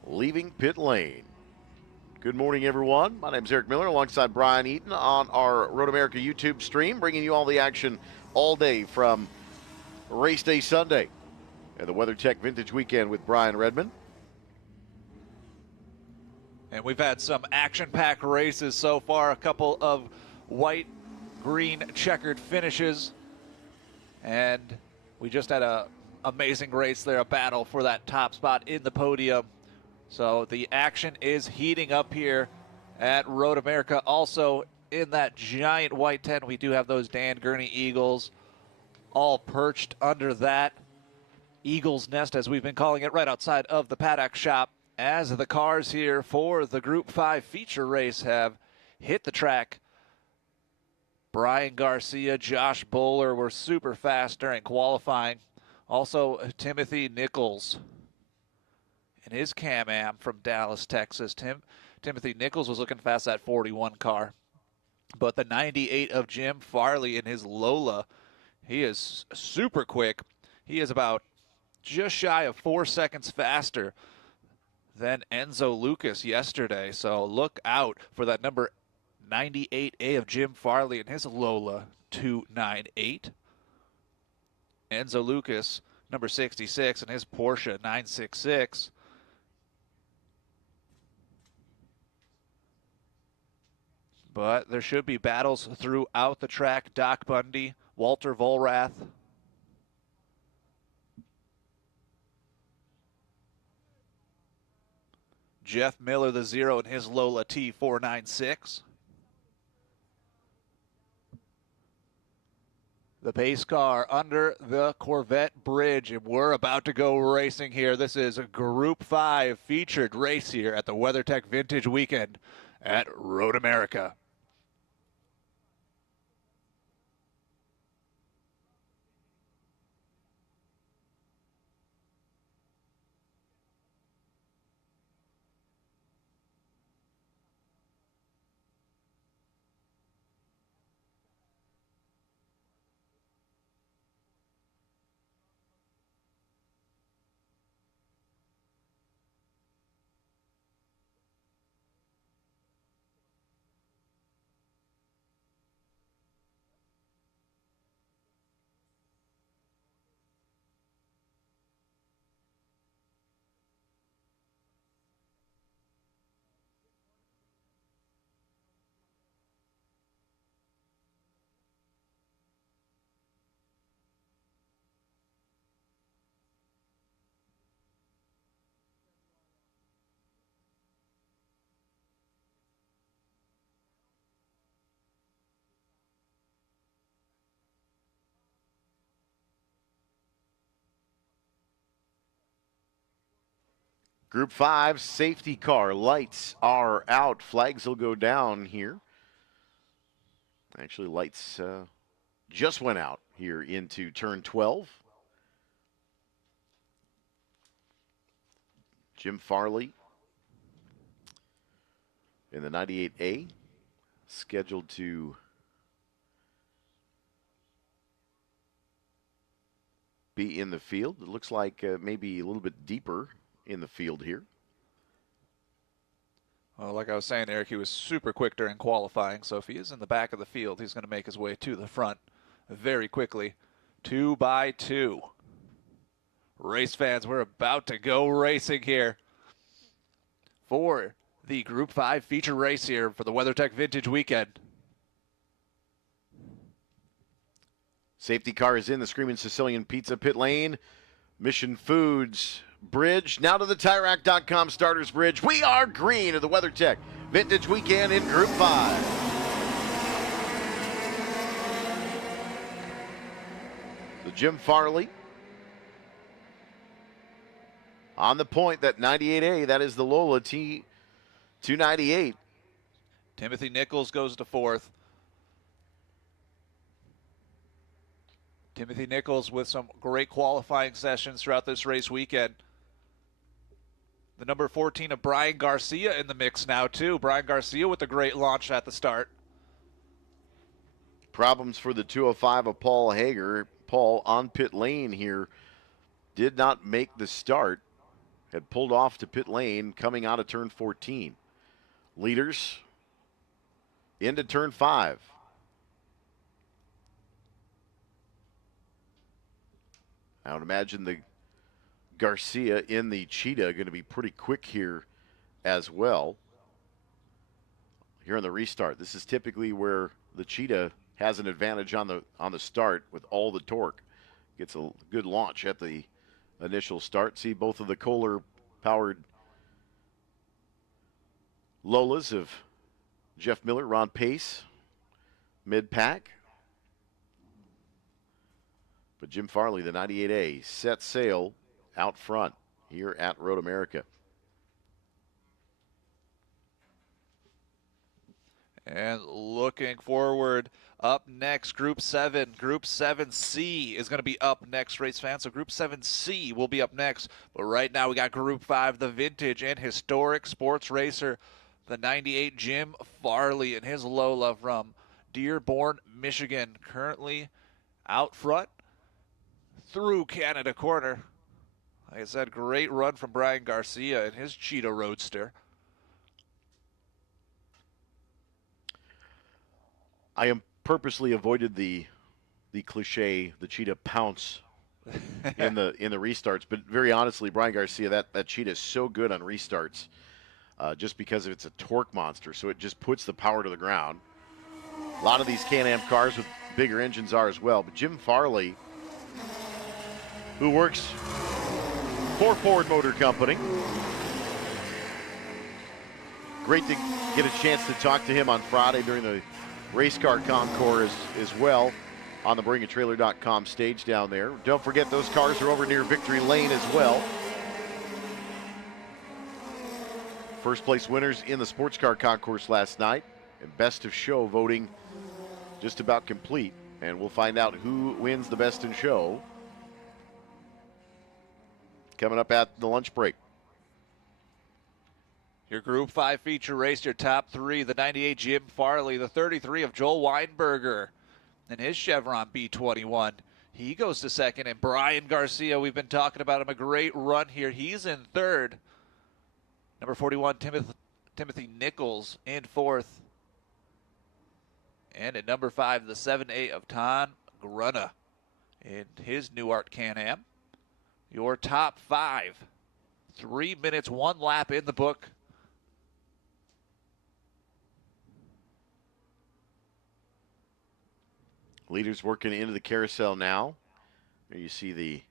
leaving pit lane. Good morning, everyone. My name is Eric Miller alongside Brian Eaton on our Road America YouTube stream, bringing you all the action all day from Race Day Sunday and the WeatherTech Vintage Weekend with Brian Redman. And we've had some action-packed races so far, a couple of white, green, checkered finishes. And we just had a amazing race there, a battle for that top spot in the podium. So the action is heating up here at Road America. Also in that giant white tent, we do have those Dan Gurney Eagles all perched under that Eagle's Nest, as we've been calling it, right outside of the paddock shop, as the cars here for the Group 5 feature race have hit the track. Brian Garcia, Josh Bowler were super fast during qualifying. Also, Timothy Nichols in his Can-Am from Dallas, Texas. Timothy Nichols was looking fast at 41 car. But the 98 of Jim Farley in his Lola, he is super quick. He is about just shy of 4 seconds faster than Enzo Lucas yesterday. So look out for that number 98A of Jim Farley and his Lola 298. Enzo Lucas, number 66, and his Porsche 966. But there should be battles throughout the track. Doc Bundy, Walter Volrath. Jeff Miller, the 0, in his Lola T496. The pace car under the Corvette bridge, and we're about to go racing here. This is a Group 5 featured race here at the WeatherTech Vintage Weekend at Road America. Group 5 safety car lights are out. Flags will go down here. Actually, lights just went out here into turn 12. Jim Farley in the 98A, scheduled to be in the field. It looks like maybe a little bit deeper in the field here. Well, like I was saying, Eric, he was super quick during qualifying, so if he is in the back of the field, he's going to make his way to the front very quickly. 2 by 2. Race fans, we're about to go racing here for the Group 5 feature race here for the WeatherTech Vintage Weekend. Safety car is in the Screaming Sicilian Pizza pit lane. Mission Foods Bridge. Now to the TireRack.com Starters Bridge. We are green of the WeatherTech Vintage Weekend in Group 5. So Jim Farley on the point, that 98A, that is the Lola T298. Timothy Nichols goes to 4th. Timothy Nichols with some great qualifying sessions throughout this race weekend. The number 14 of Brian Garcia in the mix now, too. Brian Garcia with a great launch at the start. Problems for the 205 of Paul Hager. Paul on pit lane here did not make the start. Had pulled off to pit lane coming out of turn 14. Leaders into turn 5. I would imagine the Garcia in the Cheetah going to be pretty quick here as well. Here on the restart, this is typically where the Cheetah has an advantage on the start with all the torque. Gets a good launch at the initial start. See both of the Kohler-powered Lolas of Jeff Miller, Ron Pace, mid-pack. But Jim Farley, the 98A, set sail out front here at Road America. And looking forward, up next, Group 7. Group 7C is going to be up next, race fans. So Group 7C will be up next. But right now we got Group 5, the vintage and historic sports racer, the 98 Jim Farley and his Lola from Dearborn, Michigan, currently out front through Canada Corner. Like I said, great run from Brian Garcia and his Cheetah Roadster. I am purposely avoided the cliche, the cheetah pounce in the restarts. But very honestly, Brian Garcia, that cheetah is so good on restarts, just because it's a torque monster. So it just puts the power to the ground. A lot of these Can-Am cars with bigger engines are as well. But Jim Farley, who works for Ford Motor Company, great to get a chance to talk to him on Friday during the race car concours as well on the bringatrailer.com stage down there. Don't forget those cars are over near Victory Lane as well. First place winners in the sports car concours last night, and best of show voting just about complete. And we'll find out who wins the best in show coming up at the lunch break. Your Group 5 feature race, your top three, the 98 Jim Farley, the 33 of Joel Weinberger, and his Chevron B21. He goes to second, and Brian Garcia, we've been talking about him, a great run here. He's in third. Number 41, Timothy Nichols in fourth. And at number 5, the 7A of Tom Grunna in his Nuart Can-Am. Your top 5. 3 minutes, 1 lap in the book. Leaders working into the carousel now. There you see the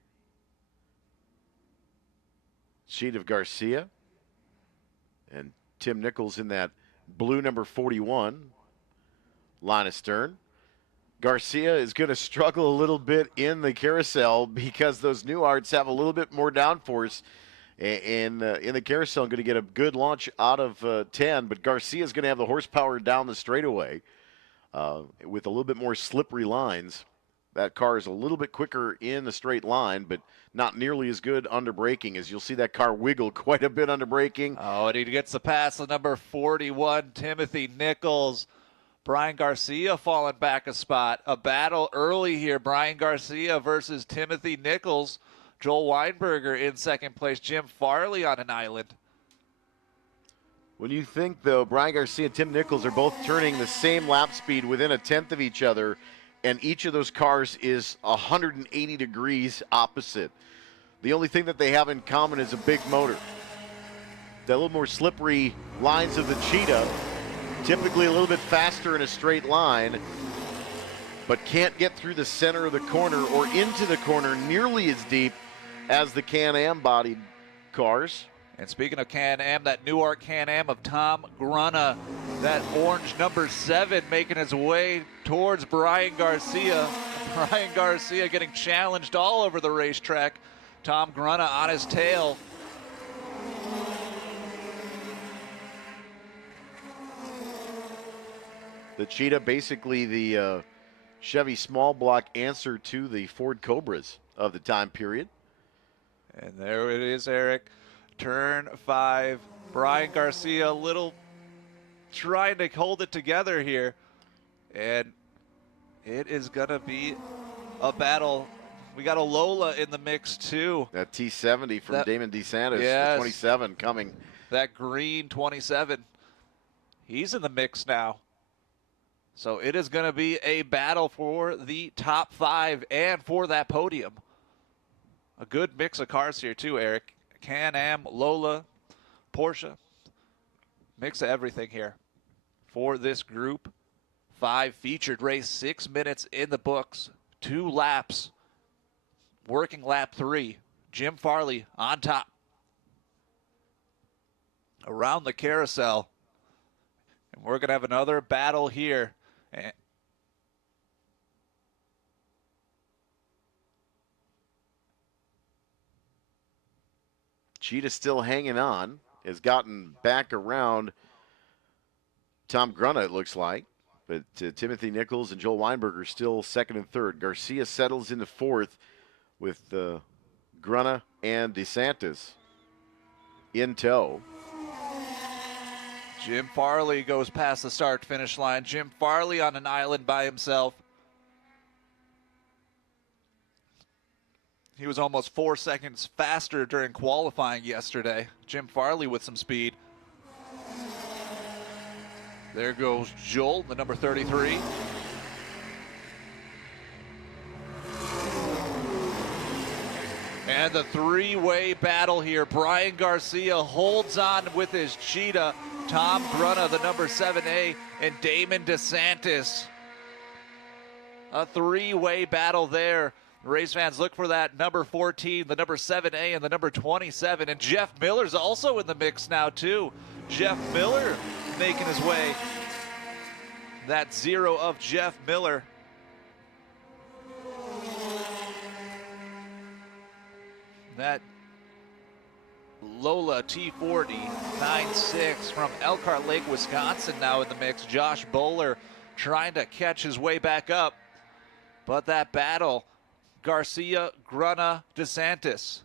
sheet of Garcia and Tim Nichols in that blue number 41 line astern. Garcia is going to struggle a little bit in the carousel because those new arts have a little bit more downforce. And in the carousel, going to get a good launch out of 10, but Garcia is going to have the horsepower down the straightaway. With a little bit more slippery lines. That car is a little bit quicker in the straight line, but not nearly as good under braking, as you'll see that car wiggle quite a bit under braking. Oh, and he gets the pass on number 41, Timothy Nichols. Brian Garcia falling back a spot. A battle early here. Brian Garcia versus Timothy Nichols. Joel Weinberger in second place. Jim Farley on an island. When you think, though, Brian Garcia and Tim Nichols are both turning the same lap speed within a tenth of each other, and each of those cars is 180 degrees opposite. The only thing that they have in common is a big motor. The little more slippery lines of the Cheetah, typically a little bit faster in a straight line, but can't get through the center of the corner or into the corner nearly as deep as the Can-Am bodied cars. And speaking of Can-Am, that Nuart Can-Am of Tom Grunna, that orange number 7 making his way towards Brian Garcia. Brian Garcia getting challenged all over the racetrack. Tom Grunna on his tail. The Cheetah, basically the Chevy small block answer to the Ford Cobras of the time period. And there it is, Eric. Turn 5. Brian Garcia, a little trying to hold it together here. And it is going to be a battle. We got a Lola in the mix, too. That T70 from Damon DeSantis, yes, the 27 coming. That green 27. He's in the mix now. So it is going to be a battle for the top 5 and for that podium. A good mix of cars here, too, Eric. Can-Am, Lola, Porsche. Mix of everything here for this Group 5 featured race. 6 minutes in the books. 2 laps. Working lap 3. Jim Farley on top. Around the carousel. And we're going to have another battle here. Cheetah still hanging on, has gotten back around Tom Grunna, it looks like. But Timothy Nichols and Joel Weinberger still second and third. Garcia settles into fourth with Grunna and DeSantis in tow. Jim Farley goes past the start-finish line. Jim Farley on an island by himself. He was almost 4 seconds faster during qualifying yesterday. Jim Farley with some speed. There goes Joel, the number 33. And the three-way battle here. Brian Garcia holds on with his cheetah. Tom Grunna, the number 7A, and Damon DeSantis. A three-way battle there. Race fans look for that number 14, the number 7A, and the number 27. And Jeff Miller's also in the mix now, too. Jeff Miller making his way. That 0 of Jeff Miller. That Lola T40 9.6 from Elkhart Lake, Wisconsin now in the mix. Josh Bowler trying to catch his way back up. But that battle, Garcia, Grunna, DeSantis.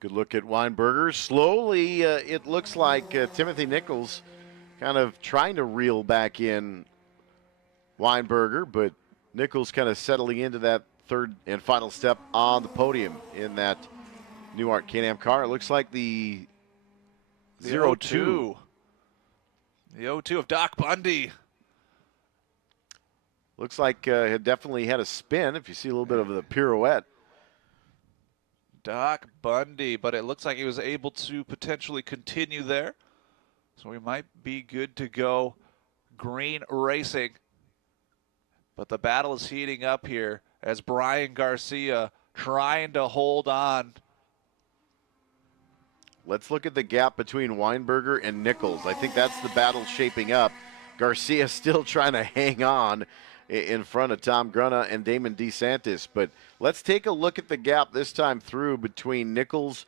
Good look at Weinberger. Slowly, it looks like Timothy Nichols kind of trying to reel back in Weinberger, but Nichols kind of settling into that third and final step on the podium in that Newart Can-Am car. It looks like the 02. The 02 of Doc Bundy. Looks like it definitely had a spin, if you see a little bit of the pirouette. Doc Bundy, but it looks like he was able to potentially continue there. So we might be good to go. Green Racing. But the battle is heating up here as Brian Garcia trying to hold on. Let's look at the gap between Weinberger and Nichols. I think that's the battle shaping up. Garcia still trying to hang on in front of Tom Grunna and Damon DeSantis. But let's take a look at the gap this time through between Nichols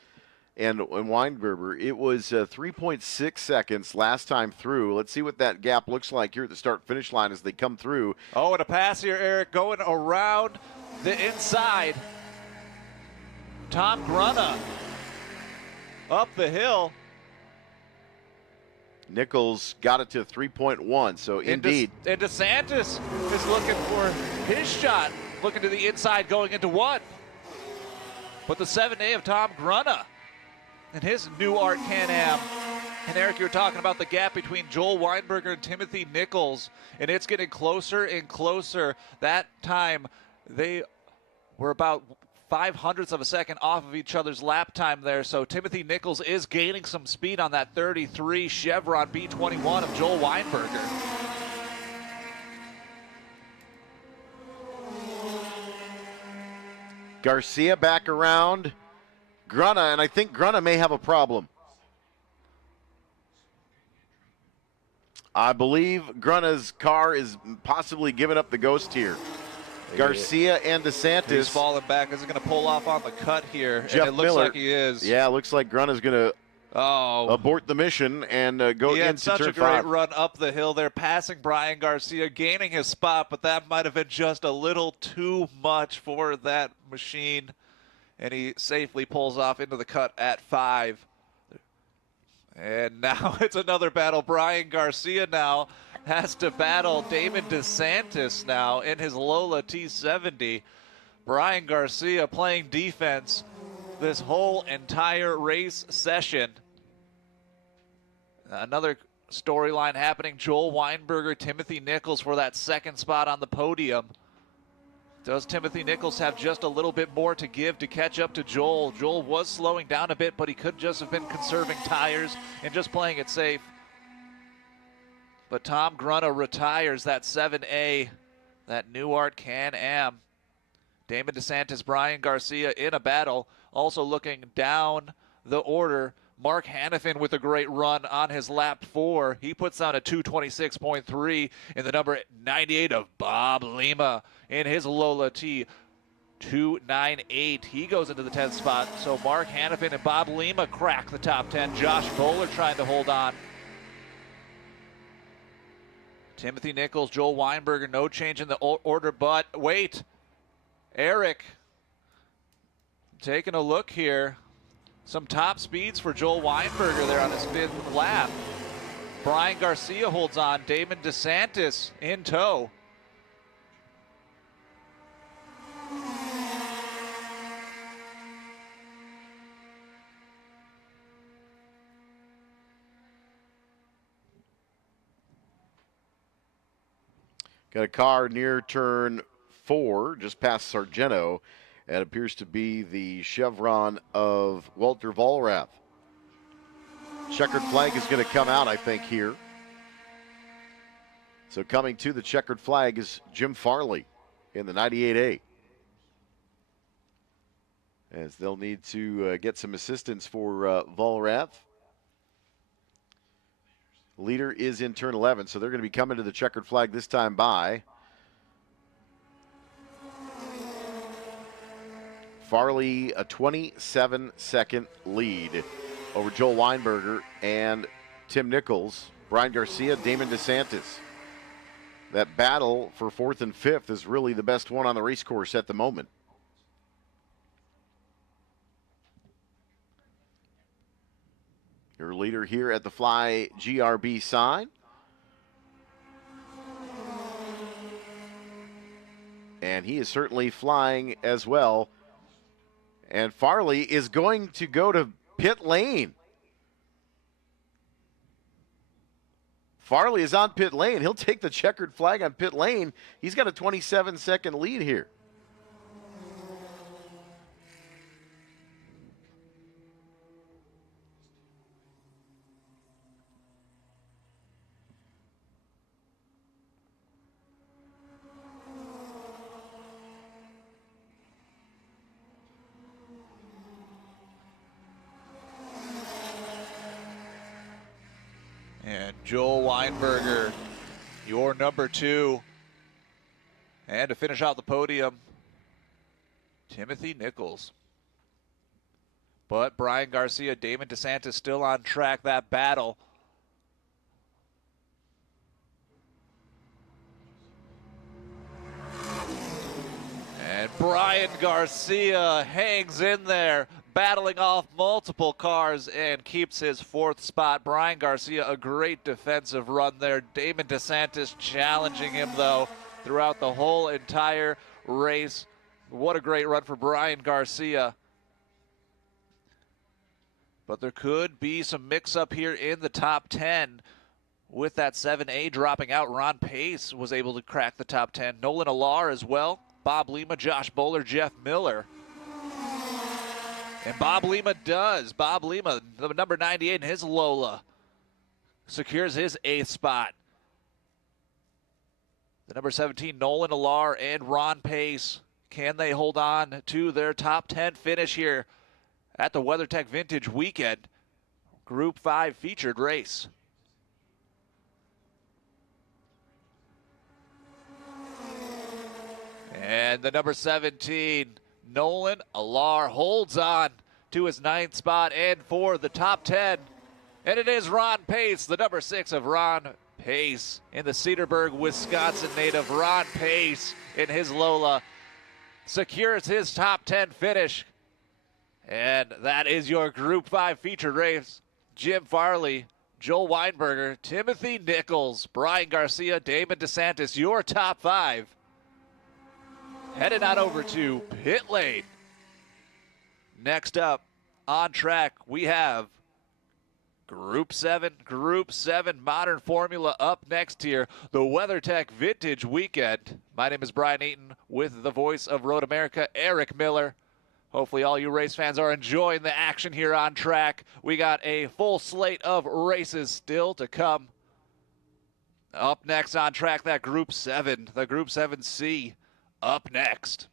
and Weinberger. It was 3.6 seconds last time through. Let's see what that gap looks like here at the start-finish line as they come through. Oh, and a pass here, Eric, going around the inside. Tom Grunna up the hill. Nichols got it to 3.1, so indeed. And DeSantis is looking for his shot, looking to the inside going into one. But the 7A of Tom Grunna and his Newart Can-Am. And Eric, you were talking about the gap between Joel Weinberger and Timothy Nichols, and it's getting closer and closer. That time, they were about 0.05 of a second off of each other's lap time there. So Timothy Nichols is gaining some speed on that 33 Chevron B21 of Joel Weinberger. Garcia back around Grunna, and I think Grunna may have a problem. I believe Grunna's car is possibly giving up the ghost here. Garcia and DeSantis. He's falling back. Is he going to pull off on the cut here? Jeff and it looks Miller, like he is. Yeah, it looks like Grunna's going to abort the mission and go he had into such turn a great 5. run up the hill there, passing Brian Garcia, gaining his spot, but that might have been just a little too much for that machine. And he safely pulls off into the cut at 5. And now it's another battle. Brian Garcia now has to battle Damon DeSantis now in his Lola T70. Brian Garcia playing defense this whole entire race session. Another storyline happening. Joel Weinberger, Timothy Nichols for that second spot on the podium. Does Timothy Nichols have just a little bit more to give to catch up to Joel? Joel was slowing down a bit, but he could just have been conserving tires and just playing it safe. But Tom Grunna retires that 7A, that Newart Can-Am. Damon DeSantis, Brian Garcia in a battle. Also looking down the order, Mark Hannafin with a great run on his lap 4. He puts down a 2:26.3 in the number 98 of Bob Lima in his Lola T. 2:98. He goes into the 10th spot. So Mark Hannafin and Bob Lima crack the top 10. Josh Bowler trying to hold on. Timothy Nichols, Joel Weinberger, no change in the order, but wait. Eric, taking a look here. Some top speeds for Joel Weinberger there on his 5th lap. Brian Garcia holds on. Damon DeSantis in tow. Got a car near turn 4, just past Sargento. It appears to be the Chevron of Walter Vollrath. Checkered flag is going to come out, I think, here. So coming to the checkered flag is Jim Farley in the 98A. As they'll need to get some assistance for Vollrath. Leader is in turn 11, so they're going to be coming to the checkered flag this time by Farley, a 27-second lead over Joel Weinberger and Tim Nichols. Brian Garcia, Damon DeSantis. That battle for 4th and 5th is really the best one on the race course at the moment. Your leader here at the Fly GRB sign. And he is certainly flying as well. And Farley is going to go to pit lane. Farley is on pit lane. He'll take the checkered flag on pit lane. He's got a 27-second lead here. And Joel Weinberger, your number 2. And to finish out the podium, Timothy Nichols. But Brian Garcia, Damon DeSantis still on track, that battle. And Brian Garcia hangs in there, battling off multiple cars and keeps his 4th spot. Brian Garcia, a great defensive run there. Damon DeSantis challenging him, though, throughout the whole entire race. What a great run for Brian Garcia. But there could be some mix-up here in the top 10. With that 7A dropping out, Ron Pace was able to crack the top 10. Nolan Alar as well. Bob Lima, Josh Bowler, Jeff Miller. And Bob Lima does. Bob Lima, the number 98 in his Lola, secures his 8th spot. The number 17, Nolan Alar and Ron Pace. Can they hold on to their top 10 finish here at the WeatherTech Vintage Weekend Group 5 featured race? And the number 17, Nolan Alar, holds on to his 9th spot and for the top 10. And it is Ron Pace, the number 6 of Ron Pace in the Cedarburg, Wisconsin native. Ron Pace in his Lola secures his top 10 finish. And that is your Group 5 featured race. Jim Farley, Joel Weinberger, Timothy Nichols, Brian Garcia, Damon DeSantis, your top 5. Headed on over to pit lane. Next up on track, we have Group 7 Modern Formula up next here. The WeatherTech Vintage Weekend. My name is Brian Eaton with the voice of Road America, Eric Miller. Hopefully all you race fans are enjoying the action here on track. We got a full slate of races still to come. Up next on track, that Group 7, the Group 7C. Up next.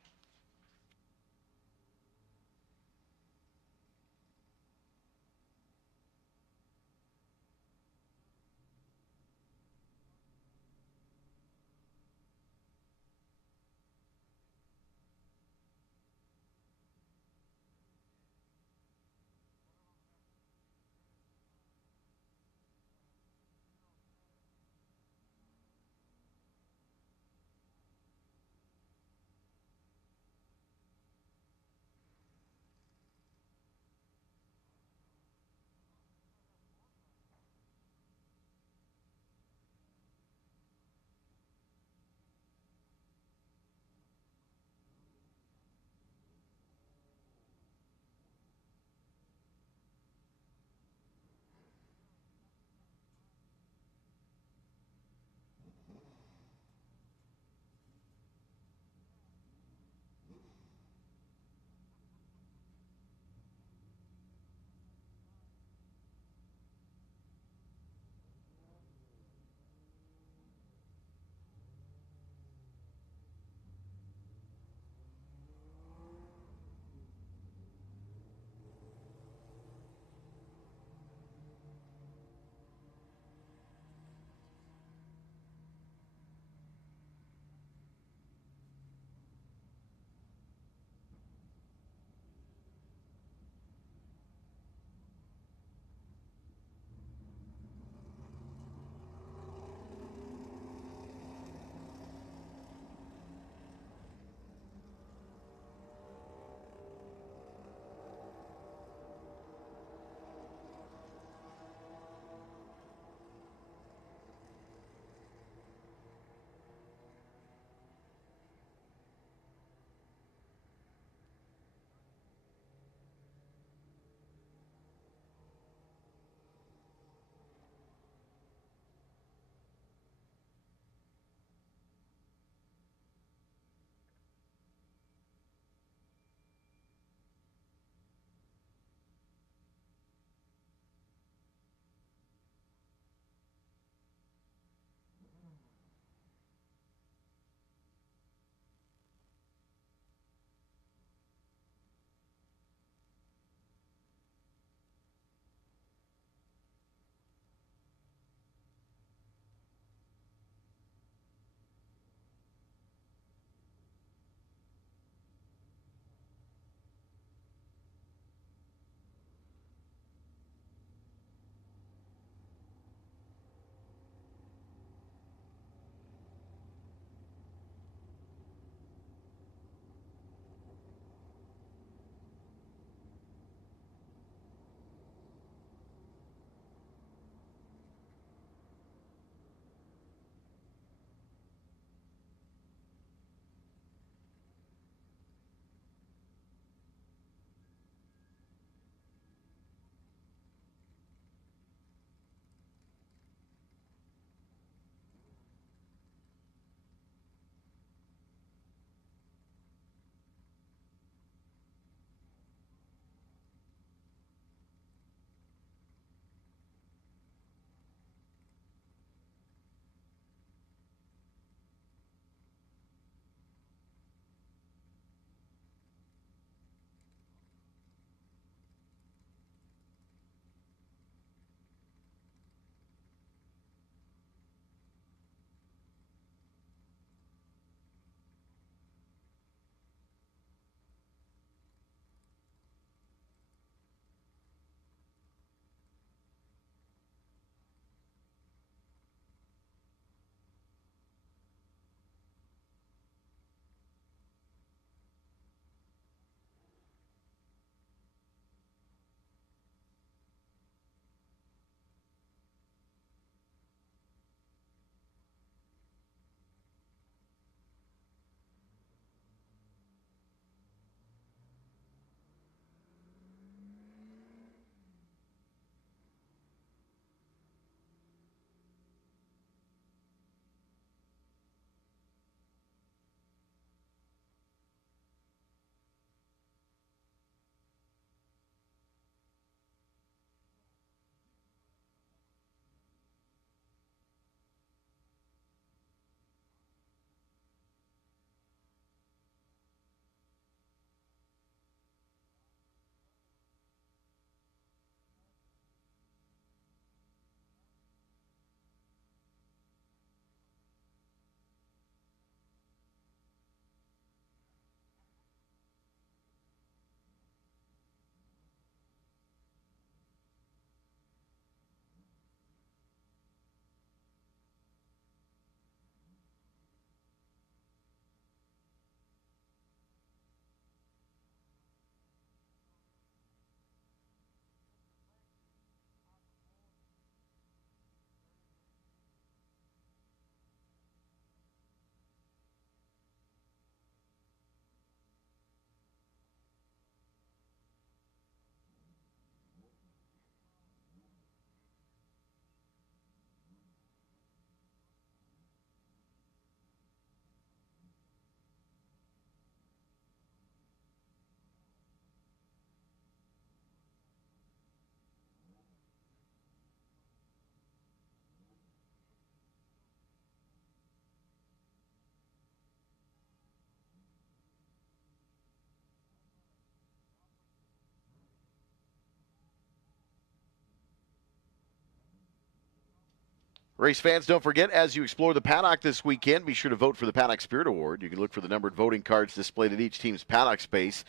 Race fans, don't forget, as you explore the paddock this weekend, be sure to vote for the Paddock Spirit Award. You can look for the numbered voting cards displayed at each team's paddock space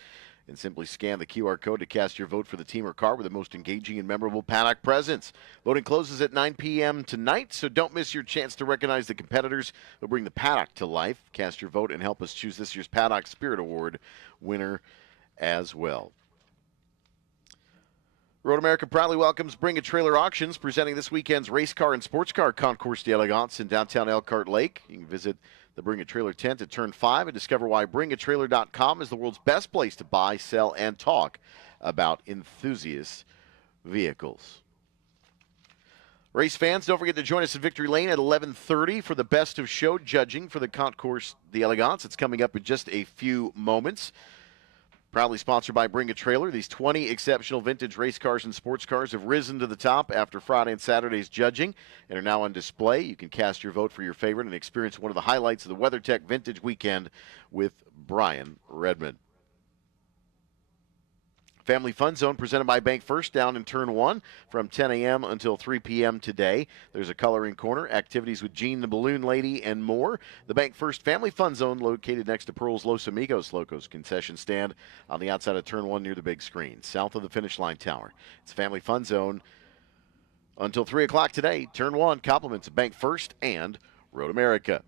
and simply scan the QR code to cast your vote for the team or car with the most engaging and memorable paddock presence. Voting closes at 9 p.m. tonight, so don't miss your chance to recognize the competitors who bring the paddock to life. Cast your vote and help us choose this year's Paddock Spirit Award winner as well. Road America proudly welcomes Bring a Trailer Auctions, presenting this weekend's race car and sports car Concours d'Elegance in downtown Elkhart Lake. You can visit the Bring a Trailer tent at Turn 5 and discover why BringATrailer.com is the world's best place to buy, sell, and talk about enthusiast vehicles. Race fans, don't forget to join us in Victory Lane at 11:30 for the best of show judging for the Concours d'Elegance. It's coming up in just a few moments. Proudly sponsored by Bring a Trailer. These 20 exceptional vintage race cars and sports cars have risen to the top after Friday and Saturday's judging and are now on display. You can cast your vote for your favorite and experience one of the highlights of the WeatherTech Vintage Weekend with Brian Redman. Family Fun Zone presented by Bank First down in Turn 1 from 10 a.m. until 3 p.m. today. There's a coloring corner, activities with Jean the Balloon Lady, and more. The Bank First Family Fun Zone located next to Pearl's Los Amigos Locos concession stand on the outside of Turn 1 near the big screen, south of the finish line tower. It's Family Fun Zone until 3 o'clock today. Turn 1 compliments of Bank First and Road America.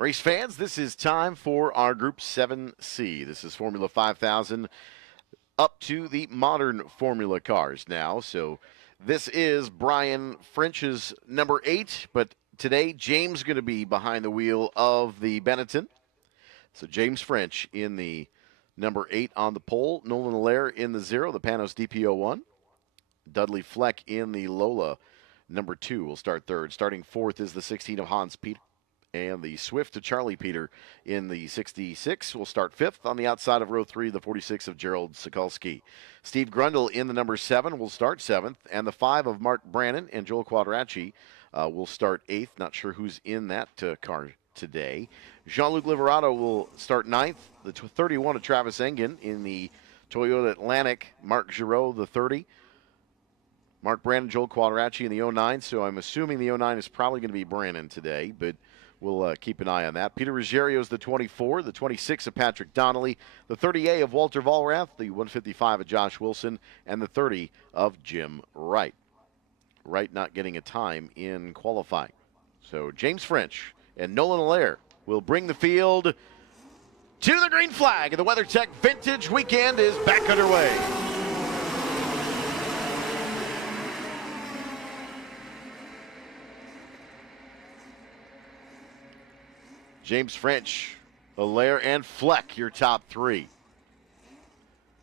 Race fans, this is time for our Group 7C. This is Formula 5000 up to the modern Formula cars now. So this is Brian French's number 8, but today James going to be behind the wheel of the Benetton. So James French in the number 8 on the pole. Nolan Allaire in the 0, the Panos DP01. Dudley Fleck in the Lola number 2 will start third. Starting fourth is the 16 of Hans Peter. And the Swift to Charlie Peter in the 66 will start 5th. On the outside of row 3, the 46 of Gerald Sokolsky. Steve Grundle in the number 7 will start 7th. And the 5 of Mark Brannon and Joel Quadracci will start 8th. Not sure who's in that car today. Jean-Luc Liverato will start 9th. The 31 of Travis Engen in the Toyota Atlantic. Mark Giroux, the 30. Mark Brannon, Joel Quadracci in the 09. So I'm assuming the 09 is probably going to be Brannon today, but we'll keep an eye on that. Peter Ruggerio's the 24, the 26 of Patrick Donnelly, the 30A of Walter Vollrath, the 155 of Josh Wilson, and the 30 of Jim Wright. Wright not getting a time in qualifying. So James French and Nolan Allaire will bring the field to the green flag, and the WeatherTech Vintage Weekend is back underway. James French, Allaire, and Fleck, your top 3.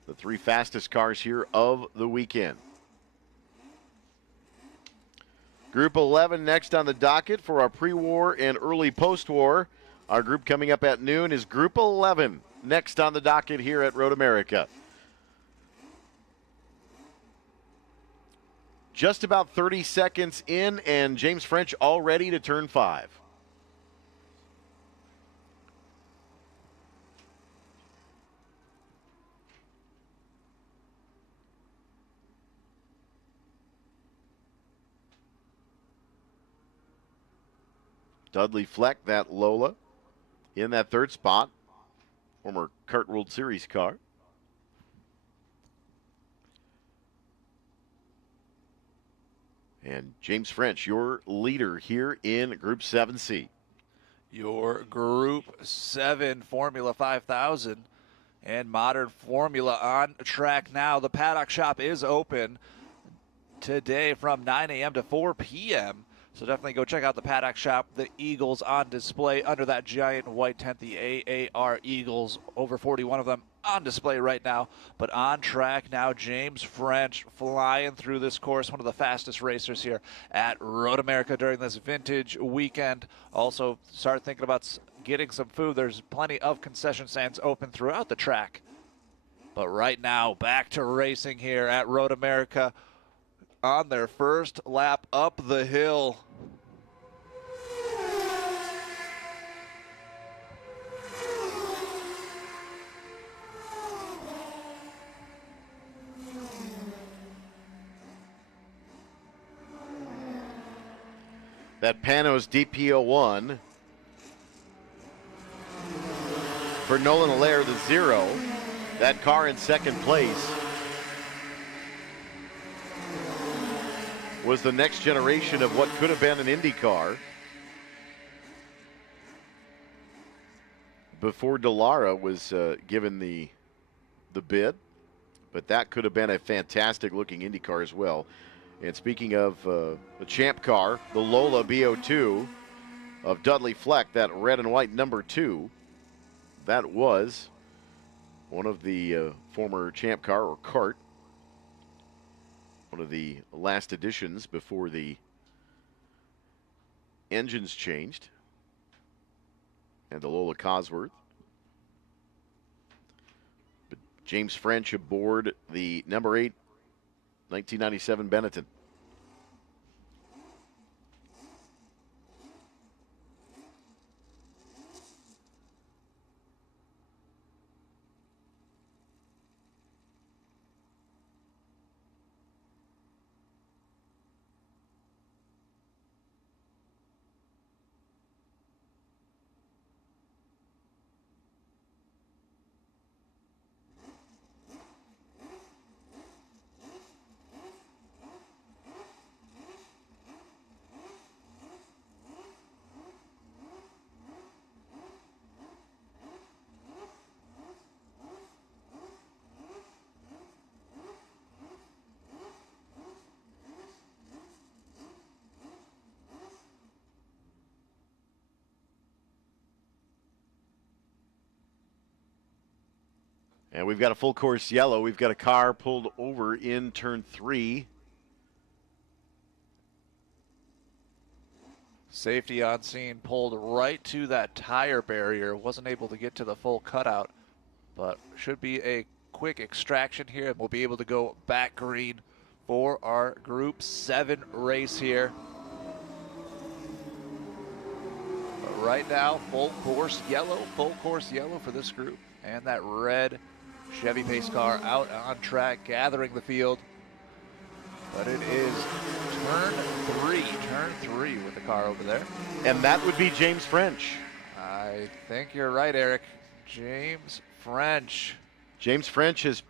The 3 fastest cars here of the weekend. Group 11 next on the docket for our pre-war and early post-war. Our group coming up at noon is Group 11 next on the docket here at Road America. Just about 30 seconds in, and James French all ready to turn 5. Dudley Fleck, that Lola, in that 3rd spot. Former Kart World Series car. And James French, your leader here in Group 7C. Your Group 7 Formula 5000 and Modern Formula on track now. The paddock shop is open today from 9 a.m. to 4 p.m. So definitely go check out the paddock shop. The Eagles on display under that giant white tent, the AAR Eagles, over 41 of them on display right now. But on track now, James French flying through this course, one of the fastest racers here at Road America during this vintage weekend. Also, start thinking about getting some food. There's plenty of concession stands open throughout the track. But right now, back to racing here at Road America on their first lap up the hill. That Panos DP01 for Nolan Allaire, the 0. That car in 2nd place was the next generation of what could have been an Indy car before Dallara was given the bid, but that could have been a fantastic looking Indy car as well. And speaking of the champ car, the Lola BO2 of Dudley Fleck, that red and white number 2, that was one of the former champ car or kart, one of the last editions before the engines changed, and the Lola Cosworth. But James French aboard the number 8 1997 Benetton. And we've got a full course yellow. We've got a car pulled over in turn 3. Safety on scene, pulled right to that tire barrier. Wasn't able to get to the full cutout, but should be a quick extraction here, and we'll be able to go back green for our Group 7 race here. But right now, full course yellow for this group, and that red Chevy pace car out on track, gathering the field. But it is turn three with the car over there. And that would be James French. I think you're right, Eric. James French. James French has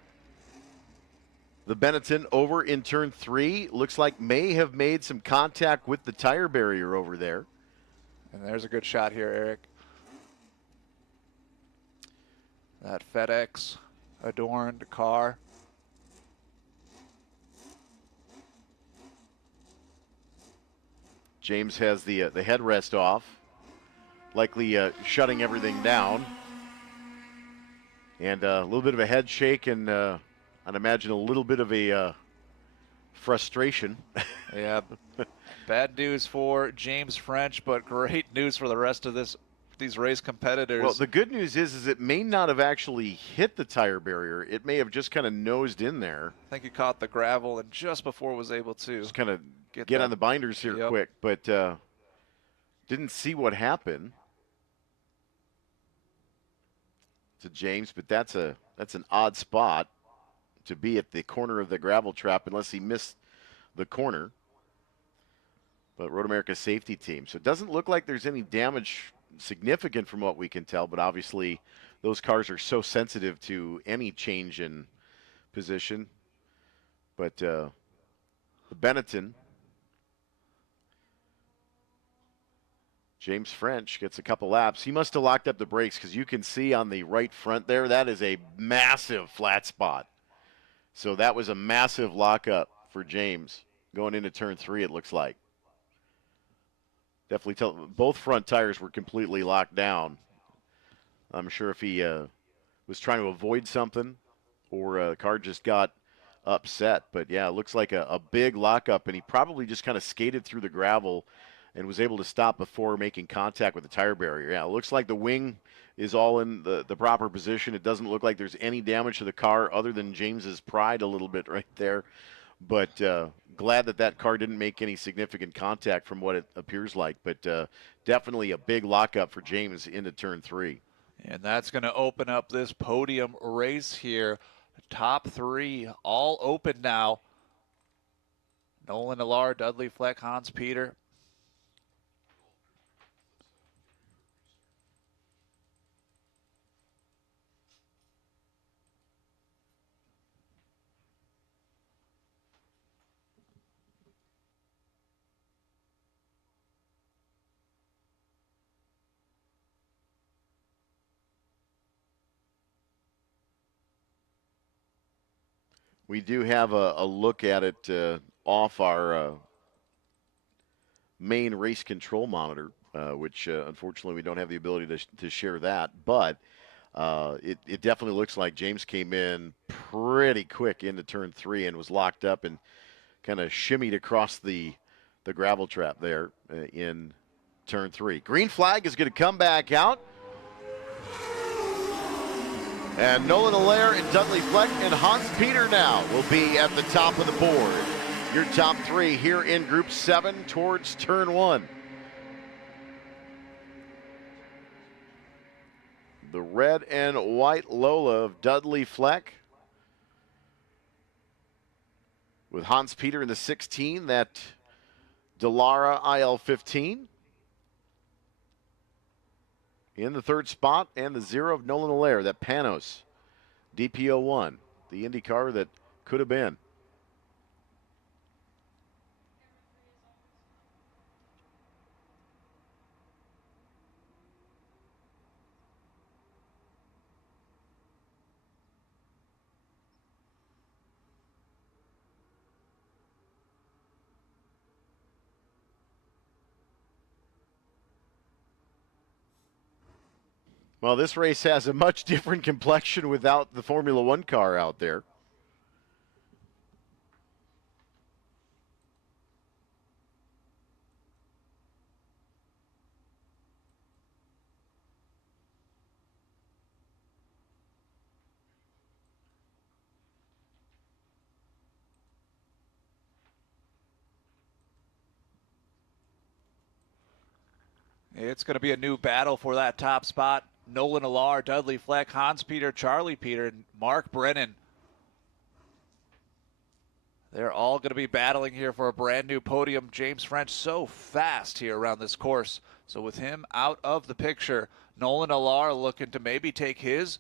the Benetton over in turn 3. Looks like may have made some contact with the tire barrier over there. And there's a good shot here, Eric. That FedEx adorned car. James has the headrest off, likely shutting everything down. And a little bit of a head shake, and I'd imagine a little bit of a frustration. Yeah, bad news for James French, but great news for the rest of these race competitors. Well, the good news is it may not have actually hit the tire barrier. It may have just kind of nosed in there. I think he caught the gravel, and just before was able to Just kind of get on the binders here quick, but didn't see what happened to James. But that's an odd spot to be at the corner of the gravel trap, unless he missed the corner. But Road America safety team. So it doesn't look like there's any damage significant from what we can tell, but obviously those cars are so sensitive to any change in position. But the Benetton, James French gets a couple laps. He must have locked up the brakes, because you can see on the right front there, that is a massive flat spot. So that was a massive lockup for James going into turn 3, it looks like. Definitely tell both front tires were completely locked down. I'm sure if he was trying to avoid something, or the car just got upset. But yeah, it looks like a big lockup, and he probably just kind of skated through the gravel and was able to stop before making contact with the tire barrier. Yeah, it looks like the wing is all in the proper position. It doesn't look like there's any damage to the car other than James's pride a little bit right there. But glad that car didn't make any significant contact from what it appears like. But definitely a big lockup for James into turn 3. And that's going to open up this podium race here. Top 3 all open now. Nolan Alar, Dudley Fleck, Hans Peter. We do have a look at it off our main race control monitor, which unfortunately we don't have the ability to share that. But it definitely looks like James came in pretty quick into turn 3 and was locked up and kind of shimmied across the gravel trap there in turn 3. Green flag is going to come back out. And Nolan Allaire and Dudley Fleck and Hans Peter now will be at the top of the board. Your top 3 here in Group 7 towards turn 1. The red and white Lola of Dudley Fleck, with Hans Peter in the 16, that Dallara IL-15. In the 3rd spot, and the 0 of Nolan Allaire, that Panos DPO1, the Indy car that could have been. Well, this race has a much different complexion without the Formula One car out there. It's going to be a new battle for that top spot. Nolan Alar, Dudley Fleck, Hans Peter, Charlie Peter, and Mark Brennan. They're all going to be battling here for a brand new podium. James French so fast here around this course. So with him out of the picture, Nolan Alar looking to maybe take his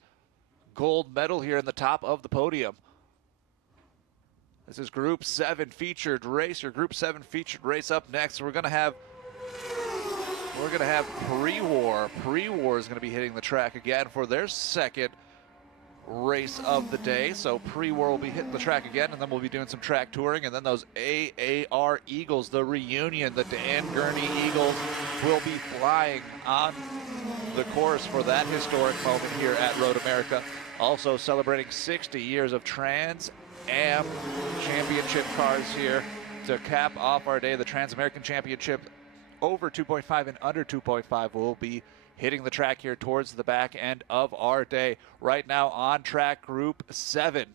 gold medal here in the top of the podium. This is Group 7 featured race. Your Group 7 featured race up next. We're going to have Pre-War. Pre-War is going to be hitting the track again for their second race of the day. So Pre-War will be hitting the track again, and then we'll be doing some track touring. And then those AAR Eagles, the reunion, the Dan Gurney Eagles, will be flying on the course for that historic moment here at Road America. Also celebrating 60 years of Trans Am Championship cars here to cap off our day. The Trans American Championship over 2.5 and under 2.5 will be hitting the track here towards the back end of our day. Right now on track, Group 7.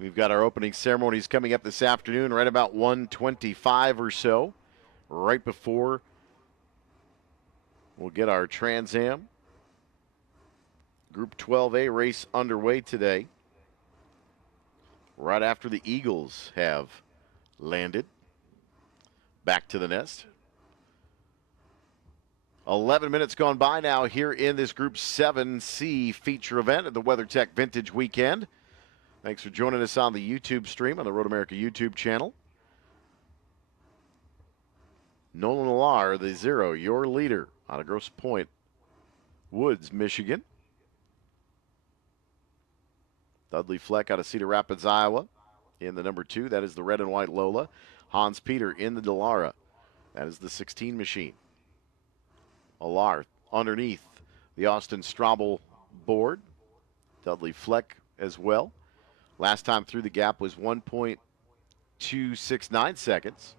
We've got our opening ceremonies coming up this afternoon, right about 1:25 or so, right before we'll get our Trans Am Group 12A race underway today, right after the Eagles have landed back to the nest. 11 minutes gone by now here in this Group 7C feature event at the WeatherTech Vintage Weekend. Thanks for joining us on the YouTube stream, on the Road America YouTube channel. Nolan Alar, the 0, your leader out of Grosse Pointe Woods, Michigan. Dudley Fleck out of Cedar Rapids, Iowa, in the number 2. That is the red and white Lola. Hans Peter in the Delara. That is the 16 machine. Alar underneath the Austin Straubel board. Dudley Fleck as well. Last time through the gap was 1.269 seconds.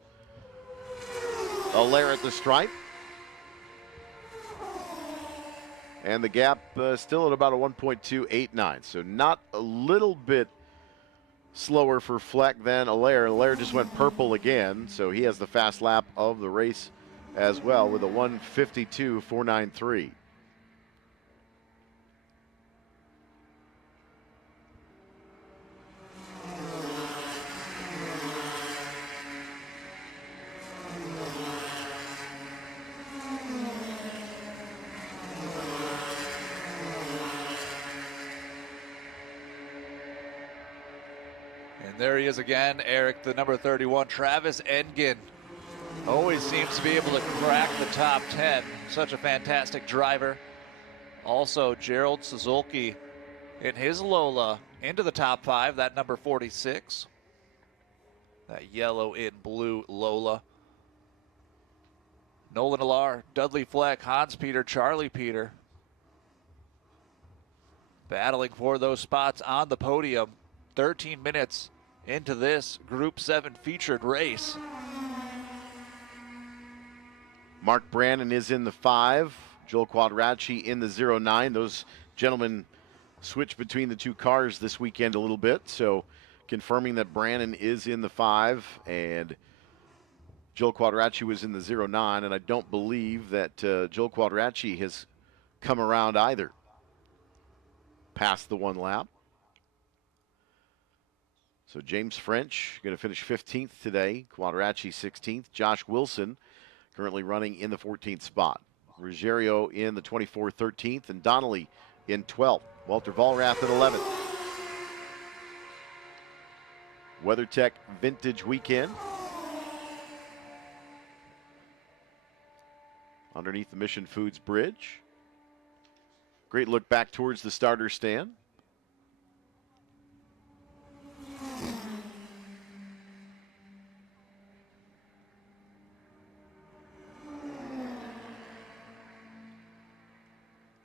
Allaire at the stripe. And the gap still at about a 1.289. So not a little bit slower for Fleck than Allaire. Allaire just went purple again, so he has the fast lap of the race as well with a 1:52.493. There he is again, Eric, the number 31, Travis Engen. Always seems to be able to crack the top 10. Such a fantastic driver. Also, Gerald Suzuki in his Lola into the top 5, that number 46. That yellow in blue Lola. Nolan Alar, Dudley Fleck, Hans Peter, Charlie Peter. Battling for those spots on the podium. 13 minutes into this Group 7 featured race. Mark Brannon is in the 5. Joel Quadracci in the 09. Those gentlemen switched between the two cars this weekend a little bit, so confirming that Brannon is in the 5 and Joel Quadracci was in the 09, and I don't believe that Joel Quadracci has come around either past the one lap. So James French going to finish 15th today. Quadracci 16th. Josh Wilson currently running in the 14th spot. Ruggiero in the 24th, 13th, and Donnelly in 12th. Walter Vollrath at 11th. WeatherTech Vintage Weekend. Underneath the Mission Foods Bridge. Great look back towards the starter stand.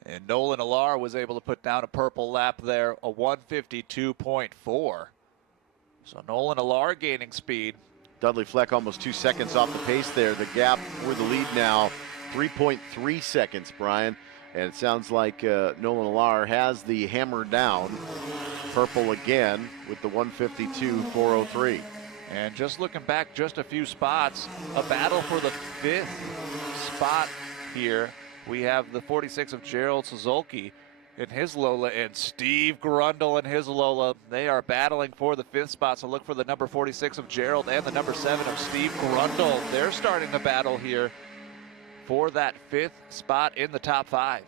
And Nolan Alar was able to put down a purple lap there, a 1:52.4. So Nolan Alar gaining speed. Dudley Fleck almost 2 seconds off the pace there. The gap for the lead now, 3.3 seconds, Brian. And it sounds like Nolan Alar has the hammer down purple again with the 152.403. And just looking back just a few spots, a battle for the 5th spot here. We have the 46 of Gerald Suzuki in his Lola and Steve Grundle in his Lola. They are battling for the 5th spot, so look for the number 46 of Gerald and the number 7 of Steve Grundle. They're starting the battle here for that 5th spot in the top 5.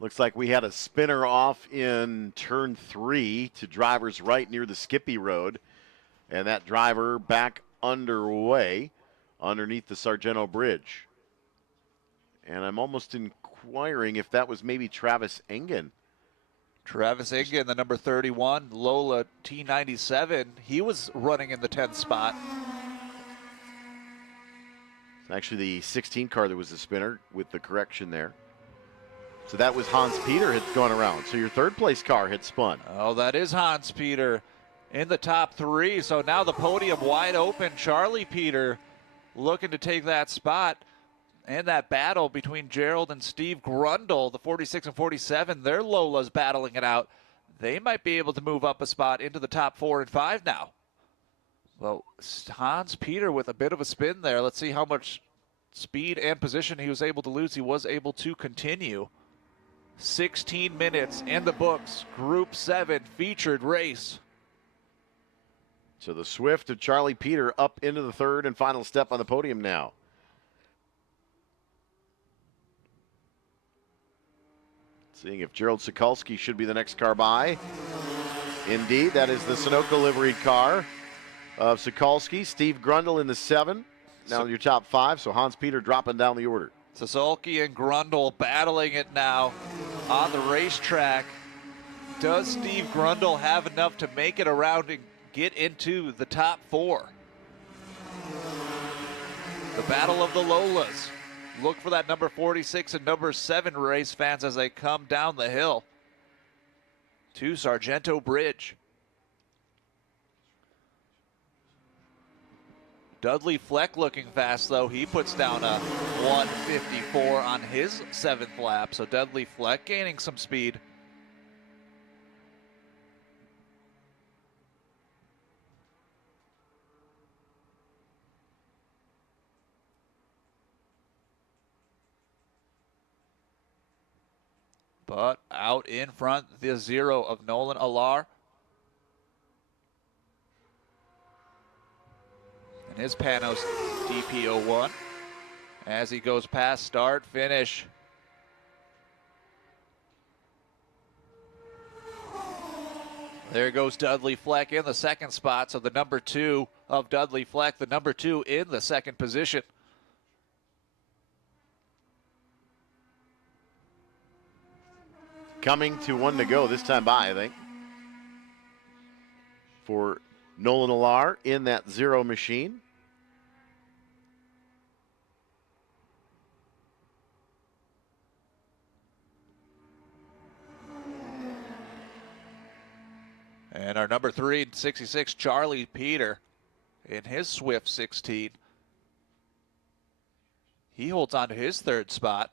Looks like we had a spinner off in turn 3 to drivers right near the Skippy Road. And that driver back underway underneath the Sargento Bridge. And I'm almost inquiring if that was maybe Travis Engen. Travis Engen, the number 31, Lola T97. He was running in the 10th spot. It's actually the 16 car that was the spinner with the correction there. So that was Hans Peter had gone around. So your third place car had spun. Oh, that is Hans Peter in the top 3. So now the podium wide open. Charlie Peter looking to take that spot. And that battle between Gerald and Steve Grundle, the 46 and 47, their Lola's battling it out. They might be able to move up a spot into the top 4 and 5 now. Well, Hans Peter with a bit of a spin there. Let's see how much speed and position he was able to lose. He was able to continue. 16 minutes in the books. Group 7 featured race. So the Swift of Charlie Peter up into the third and final step on the podium now. Seeing if Gerald Sokolsky should be the next car by. Indeed, that is the Sunoco liveried car of Sokolsky. Steve Grundle in the 7. Now your top 5, so Hans Peter dropping down the order. Suzuki and Grundle battling it now on the racetrack. Does Steve Grundle have enough to make it around and get into the top 4? The battle of the Lolas. Look for that number 46 and number 7 race fans as they come down the hill to Sargento Bridge. Dudley Fleck looking fast, though. He puts down a 154 on his 7th lap. So Dudley Fleck gaining some speed. But out in front, the 0 of Nolan Alar. And his Panos DP01 as he goes past start, finish. There goes Dudley Fleck in the 2nd spot. So the number 2 of Dudley Fleck, the number 2 in the 2nd position. Coming to 1 to go this time by, I think. For Nolan Alar in that 0 machine. And our number 3, 66, Charlie Peter in his Swift 16. He holds on to his 3rd spot.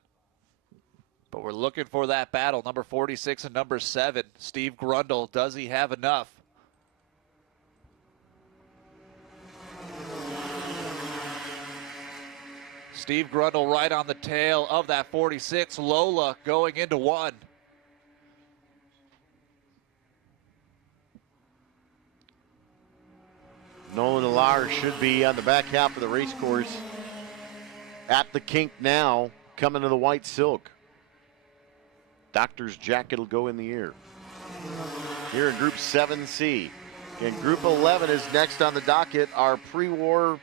But we're looking for that battle, number 46 and number 7. Steve Grundle, does he have enough? Steve Grundle right on the tail of that 46. Lola going into 1. Nolan Alar should be on the back half of the race course at the kink now, coming to the white silk. Doctor's jacket will go in the air. Here in Group 7C. And Group 11 is next on the docket. Our pre-war,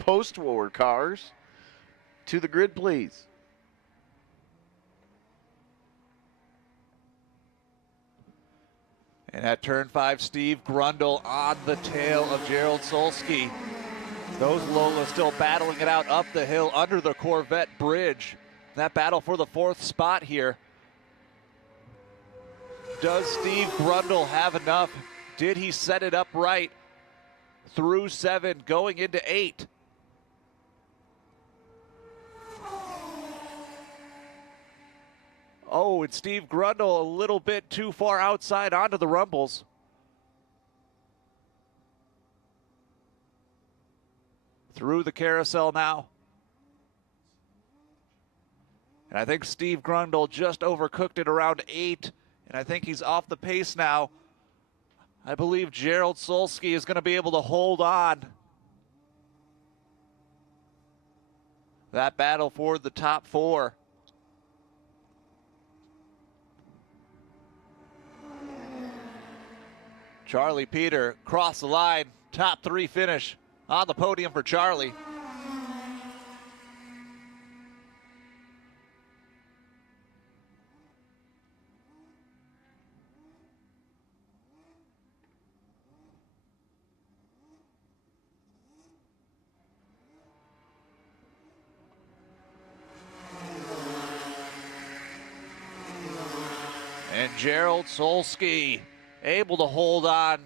post-war cars. To the grid, please. And at turn 5, Steve Grundle on the tail of Gerald Solsky. Those Lolas still battling it out up the hill under the Corvette bridge. That battle for the 4th spot here. Does Steve Grundle have enough? Did he set it up right? through 7, going into 8. Oh, and Steve Grundle a little bit too far outside onto the rumbles. Through the carousel now. And I think Steve Grundle just overcooked it around 8, and I think he's off the pace now. I believe Gerald Solsky is going to be able to hold on. That battle for the top 4. Charlie Peter crossed the line, top 3 finish on the podium for Charlie. And Gerald Solsky able to hold on,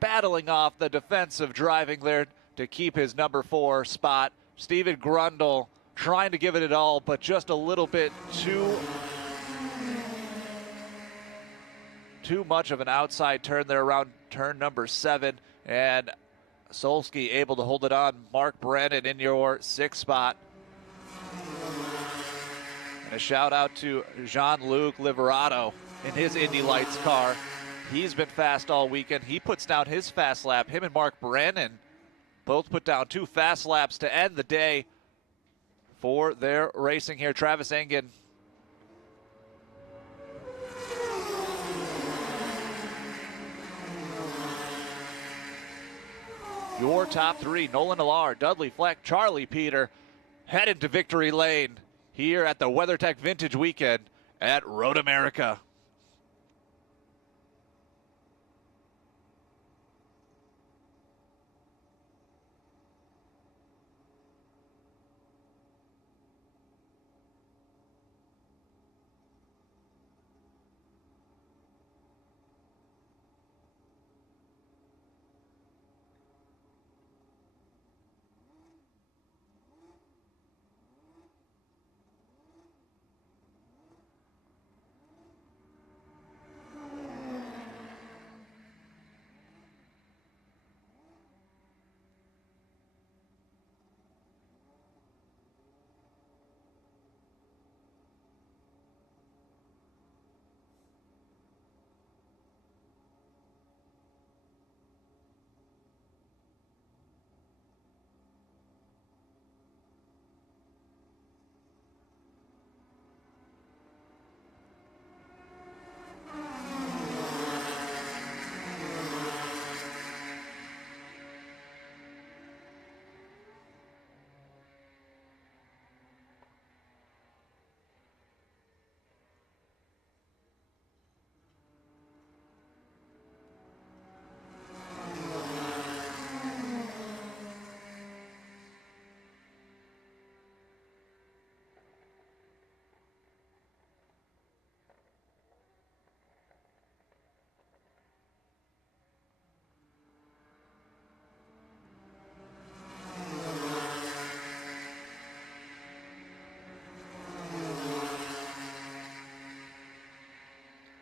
battling off the defensive driving there to keep his number 4 spot. Steven Grundle trying to give it all, but just a little bit too much of an outside turn there around turn number 7. And Solsky able to hold it on. Mark Brennan in your 6th spot. And a shout out to Jean-Luc Liverato in his Indy Lights car. He's been fast all weekend. He puts down his fast lap. Him and Mark Brennan both put down 2 fast laps to end the day for their racing here. Travis Engen. Your top 3, Nolan Alar, Dudley Fleck, Charlie Peter, headed to victory lane here at the WeatherTech Vintage Weekend at Road America.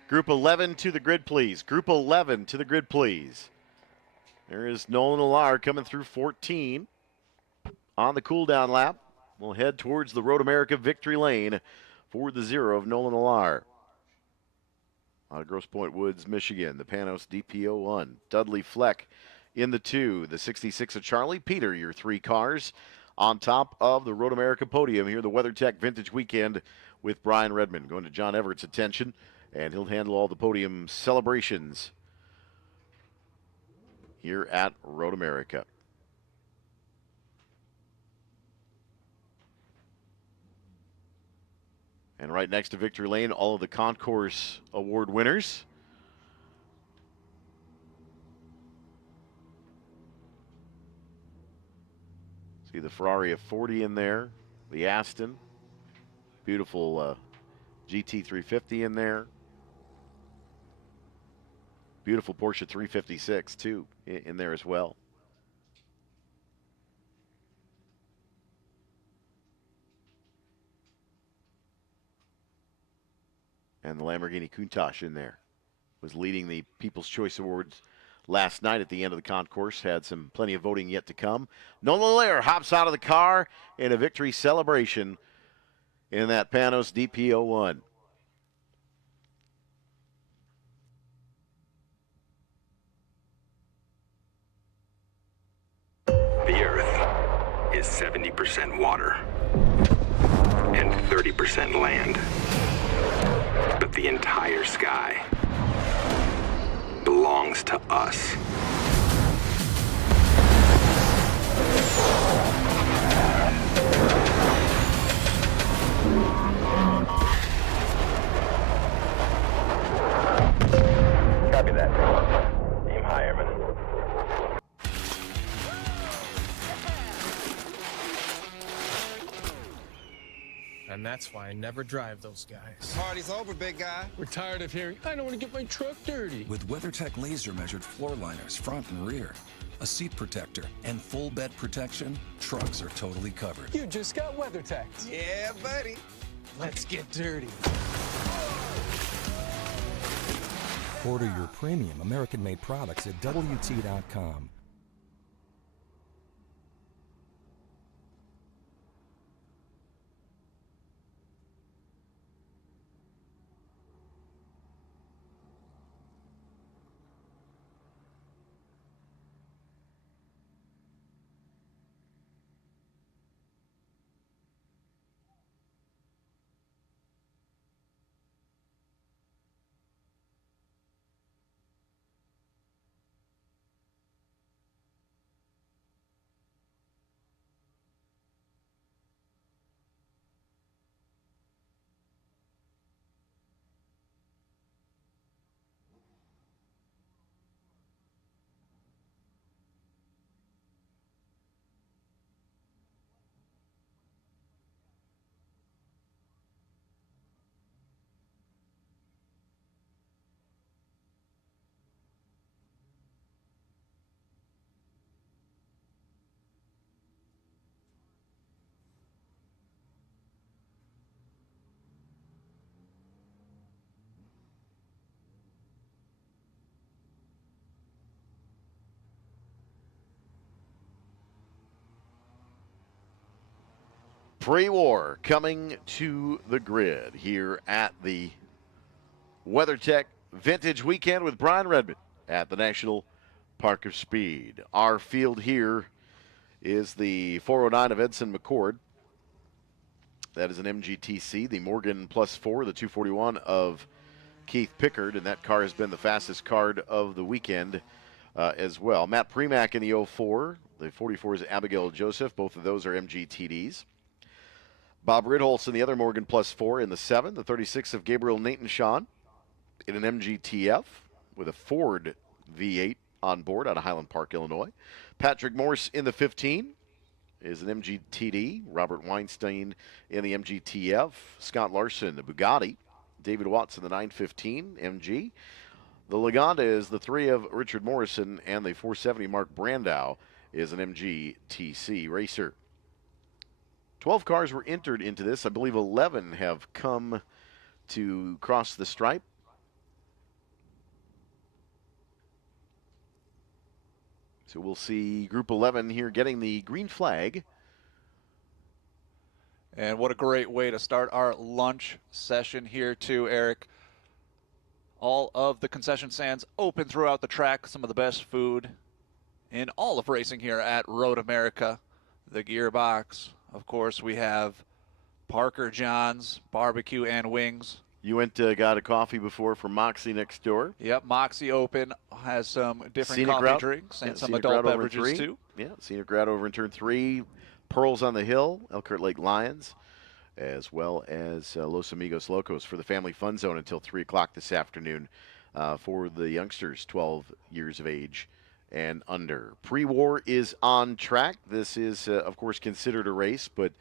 Group 11 to the grid, please. Group 11 to the grid, please. There is Nolan Alar coming through 14 on the cool-down lap. We'll head towards the Road America victory lane for the 0 of Nolan Alar. Out of Grosse Pointe Woods, Michigan, the Panos DP01. Dudley Fleck in the 2. The 66 of Charlie Peter, your 3 cars on top of the Road America podium here, the WeatherTech Vintage Weekend with Brian Redman. Going to John Everett's attention, and he'll handle all the podium celebrations here at Road America. And right next to Victory Lane, all of the Concourse Award winners. See the Ferrari F40 in there, the Aston, beautiful GT350 in there. Beautiful Porsche 356 too in there as well. And the Lamborghini Countach in there was leading the People's Choice Awards last night at the end of the concourse. Had plenty of voting yet to come. Nolan Lair hops out of the car in a victory celebration in that Panos DP01. The Earth is 70% water and 30% land. But the entire sky belongs to us. Copy that. Aim high, Airman. And that's why I never drive those guys. Party's over, big guy. We're tired of hearing, I don't want to get my truck dirty. With WeatherTech laser-measured floor liners front and rear, a seat protector, and full bed protection, trucks are totally covered. You just got WeatherTech. Yeah, buddy. Let's get dirty. Order your premium American-made products at WT.com. Pre-war coming to the grid here at the WeatherTech Vintage Weekend with Brian Redman at the National Park of Speed. Our field here is the 409 of Edson McCord. That is an MGTC. The Morgan Plus 4, the 241 of Keith Pickard, and that car has been the fastest card of the weekend as well. Matt Premack in the 04. The 44 is Abigail Joseph. Both of those are MGTDs. Bob Ridholz in the other Morgan Plus 4 in the 7. The 36 of Gabriel Nathan-Shawn in an MGTF with a Ford V8 on board out of Highland Park, Illinois. Patrick Morse in the 15 is an MGTD. Robert Weinstein in the MGTF. Scott Larson, the Bugatti. David Watts in the 915 MG. The Lagonda is the 3 of Richard Morrison, and the 470 Mark Brandau is an MGTC racer. 12 cars were entered into this. I believe 11 have come to cross the stripe. So we'll see Group 11 here getting the green flag. And what a great way to start our lunch session here too, Eric. All of the concession stands open throughout the track. Some of the best food in all of racing here at Road America. The Gearbox. Of course, we have Parker John's Barbecue and Wings. You went got a coffee before from Moxie next door. Yep, Moxie Open has some different Scenic coffee Route. drinks and Yeah, some Scenic adult Route over in beverages 3. too. Yeah, Scenic Route over in Turn 3. Pearls on the Hill, Elkhart Lake Lions, as well as Los Amigos Locos for the Family Fun Zone until 3 o'clock this afternoon for the youngsters 12 years of age and under. Pre-war is on track. This is, of course, considered a race, but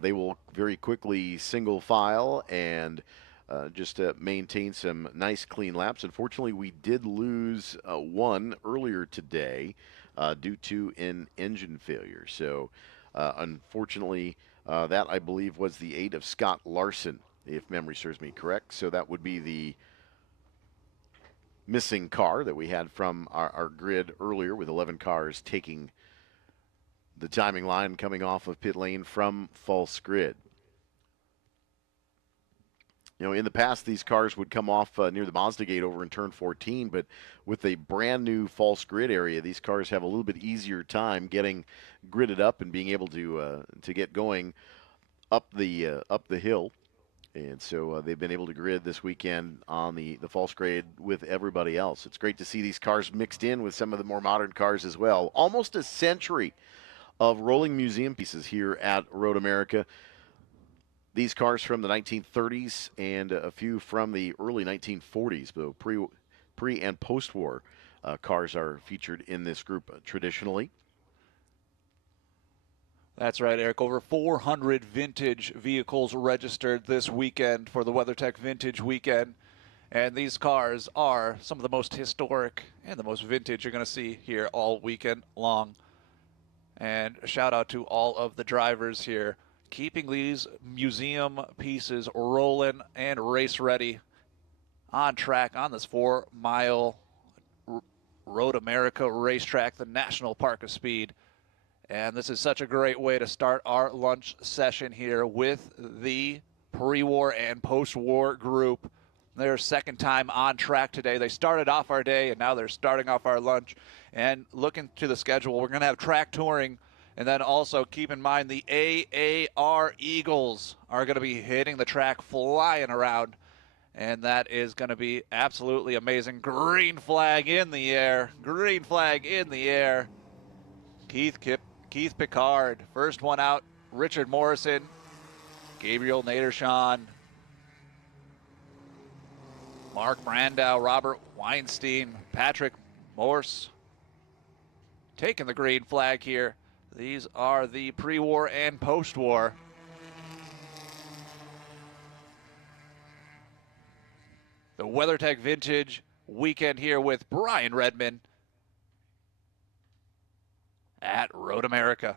they will very quickly single file and just maintain some nice clean laps. Unfortunately, we did lose one earlier today due to an engine failure. So, unfortunately, that I believe was the 8 of Scott Larson if memory serves me correct. So that would be the missing car that we had from our grid earlier, with 11 cars taking the timing line coming off of pit lane from false grid. You know, in the past, these cars would come off near the Mazda gate over in turn 14, but with a brand new false grid area, these cars have a little bit easier time getting gridded up and being able to get going up the hill. And so they've been able to grid this weekend on the false grade with everybody else. It's great to see these cars mixed in with some of the more modern cars as well. Almost a century of rolling museum pieces here at Road America. These cars from the 1930s and a few from the early 1940s, though pre and post-war cars are featured in this group traditionally. That's right, Eric. Over 400 vintage vehicles registered this weekend for the WeatherTech Vintage Weekend. And these cars are some of the most historic and the most vintage you're going to see here all weekend long. And a shout out to all of the drivers here, keeping these museum pieces rolling and race ready on track on this 4-mile Road America racetrack, the National Park of Speed. And this is such a great way to start our lunch session here with the pre-war and post-war group. Their second time on track today. They started off our day, and now they're starting off our lunch. And looking to the schedule, we're going to have track touring. And then also keep in mind the AAR Eagles are going to be hitting the track, flying around. And that is going to be absolutely amazing. Green flag in the air. Green flag in the air. Keith Picard, first one out. Richard Morrison, Gabriel Nadershawn, Mark Brandau, Robert Weinstein, Patrick Morse taking the green flag here. These are the pre-war and post-war. The WeatherTech Vintage Weekend here with Brian Redman at Road America.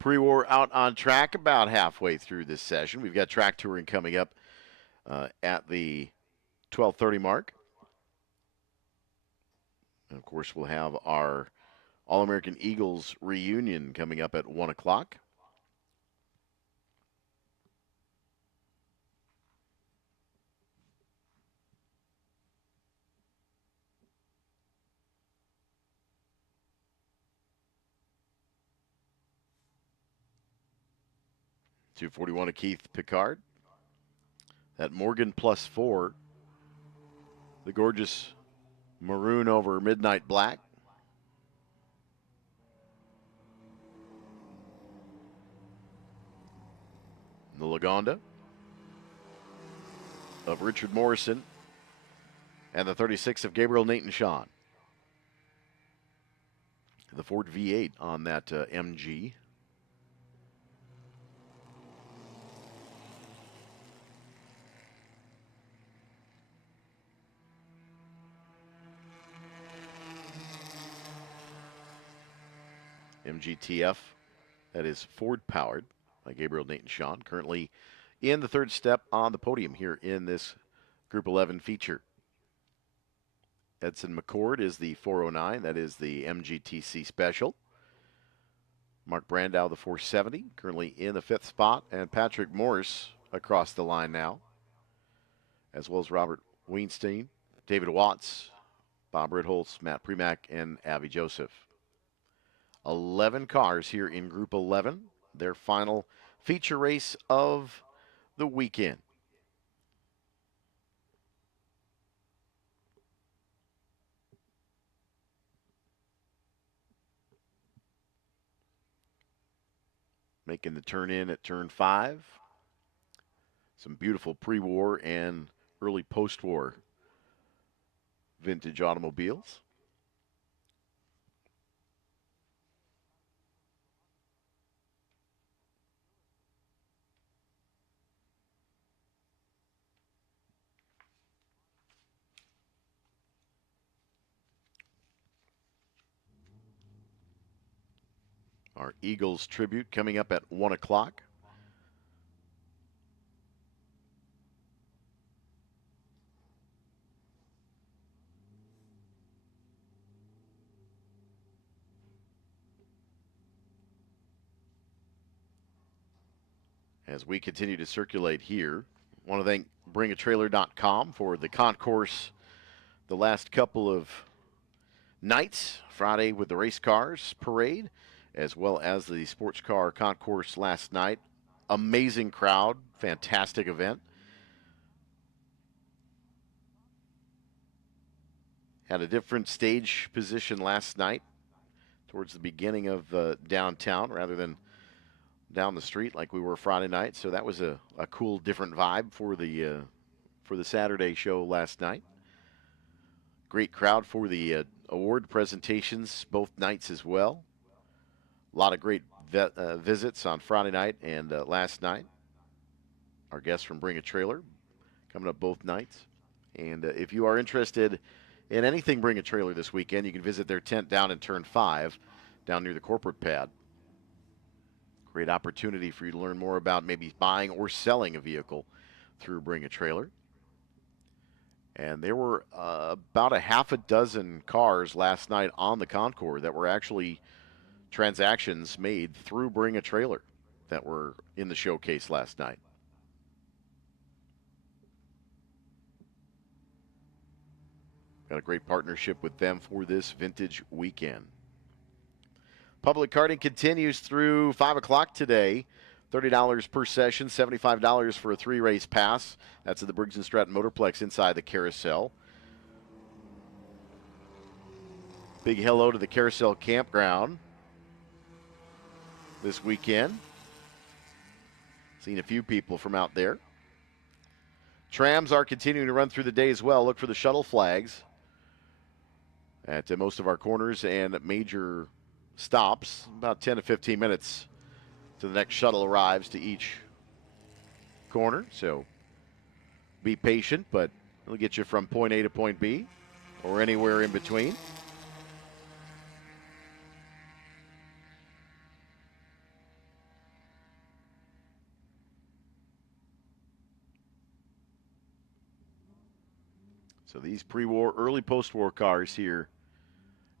Pre-war out on track about halfway through this session. We've got track touring coming up at the 12:30 mark. And of course, we'll have our All-American Eagles reunion coming up at 1 o'clock. $241 to Keith Picard. That Morgan +4. The gorgeous maroon over midnight black. The Lagonda of Richard Morrison. And the 36 of Gabriel Nathan Shawn. The Ford V8 on that MG. MGTF, that is Ford powered by Gabriel Nathan Shawn, currently in the third step on the podium here in this Group 11 feature. Edson McCord is the 409, that is the MGTC Special. Mark Brandau, the 470, currently in the fifth spot, and Patrick Morse across the line now, as well as Robert Weinstein, David Watts, Bob Ritholtz, Matt Premack, and Avi Joseph. 11 cars here in Group 11, their final feature race of the weekend. Making the turn in at turn 5. Some beautiful pre-war and early post-war vintage automobiles. Our Eagles tribute coming up at 1 o'clock. As we continue to circulate here, I want to thank bringatrailer.com for the concourse the last couple of nights. Friday with the race cars parade, as well as the sports car concourse last night. Amazing crowd, fantastic event. Had a different stage position last night towards the beginning of downtown rather than down the street like we were Friday night. So that was a cool, different vibe for the Saturday show last night. Great crowd for the award presentations both nights as well. A lot of great visits on Friday night and last night. Our guests from Bring a Trailer coming up both nights. And if you are interested in anything Bring a Trailer this weekend, you can visit their tent down in Turn 5, down near the corporate pad. Great opportunity for you to learn more about maybe buying or selling a vehicle through Bring a Trailer. And there were about a half a dozen cars last night on the Concours that were actually transactions made through Bring a Trailer that were in the showcase last night. Got a great partnership with them for this vintage weekend. Public karting continues through 5 o'clock today. $30 per session, $75 for a 3-race pass. That's at the Briggs & Stratton Motorplex inside the Carousel. Big hello to the Carousel Campground this weekend. Seen a few people from out there. Trams are continuing to run through the day as well. Look for the shuttle flags at most of our corners and major stops. About 10 to 15 minutes to the next shuttle arrives to each corner. So be patient, but it'll get you from point A to point B or anywhere in between. So these pre-war, early post-war cars here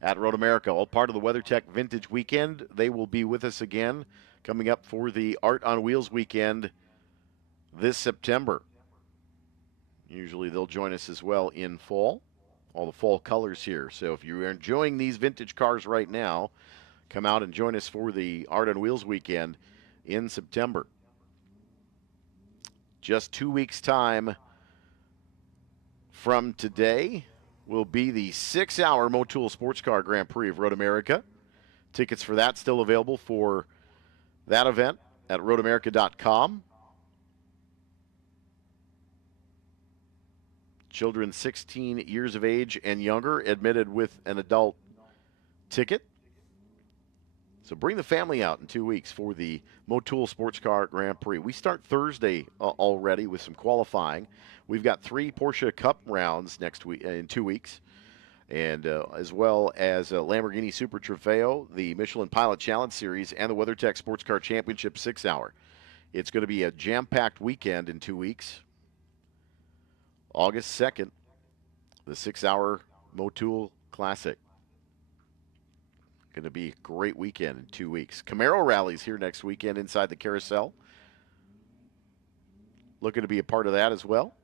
at Road America, all part of the WeatherTech Vintage Weekend. They will be with us again coming up for the Art on Wheels weekend this September. Usually they'll join us as well in fall, all the fall colors here. So if you're enjoying these vintage cars right now, come out and join us for the Art on Wheels weekend in September. Just 2 weeks' time from today will be the 6-hour Motul Sports Car Grand Prix of Road America. Tickets for that still available for that event at roadamerica.com. Children 16 years of age and younger admitted with an adult ticket. So bring the family out in 2 weeks for the Motul Sports Car Grand Prix. We start Thursday already with some qualifying. We've got 3 Porsche Cup rounds next week in 2 weeks, and as well as Lamborghini Super Trofeo, the Michelin Pilot Challenge Series, and the WeatherTech Sports Car Championship 6-hour. It's going to be a jam-packed weekend in 2 weeks. August 2nd, the 6-hour Motul Classic. Going to be a great weekend in 2 weeks. Camaro rallies here next weekend inside the carousel. Looking to be a part of that as well.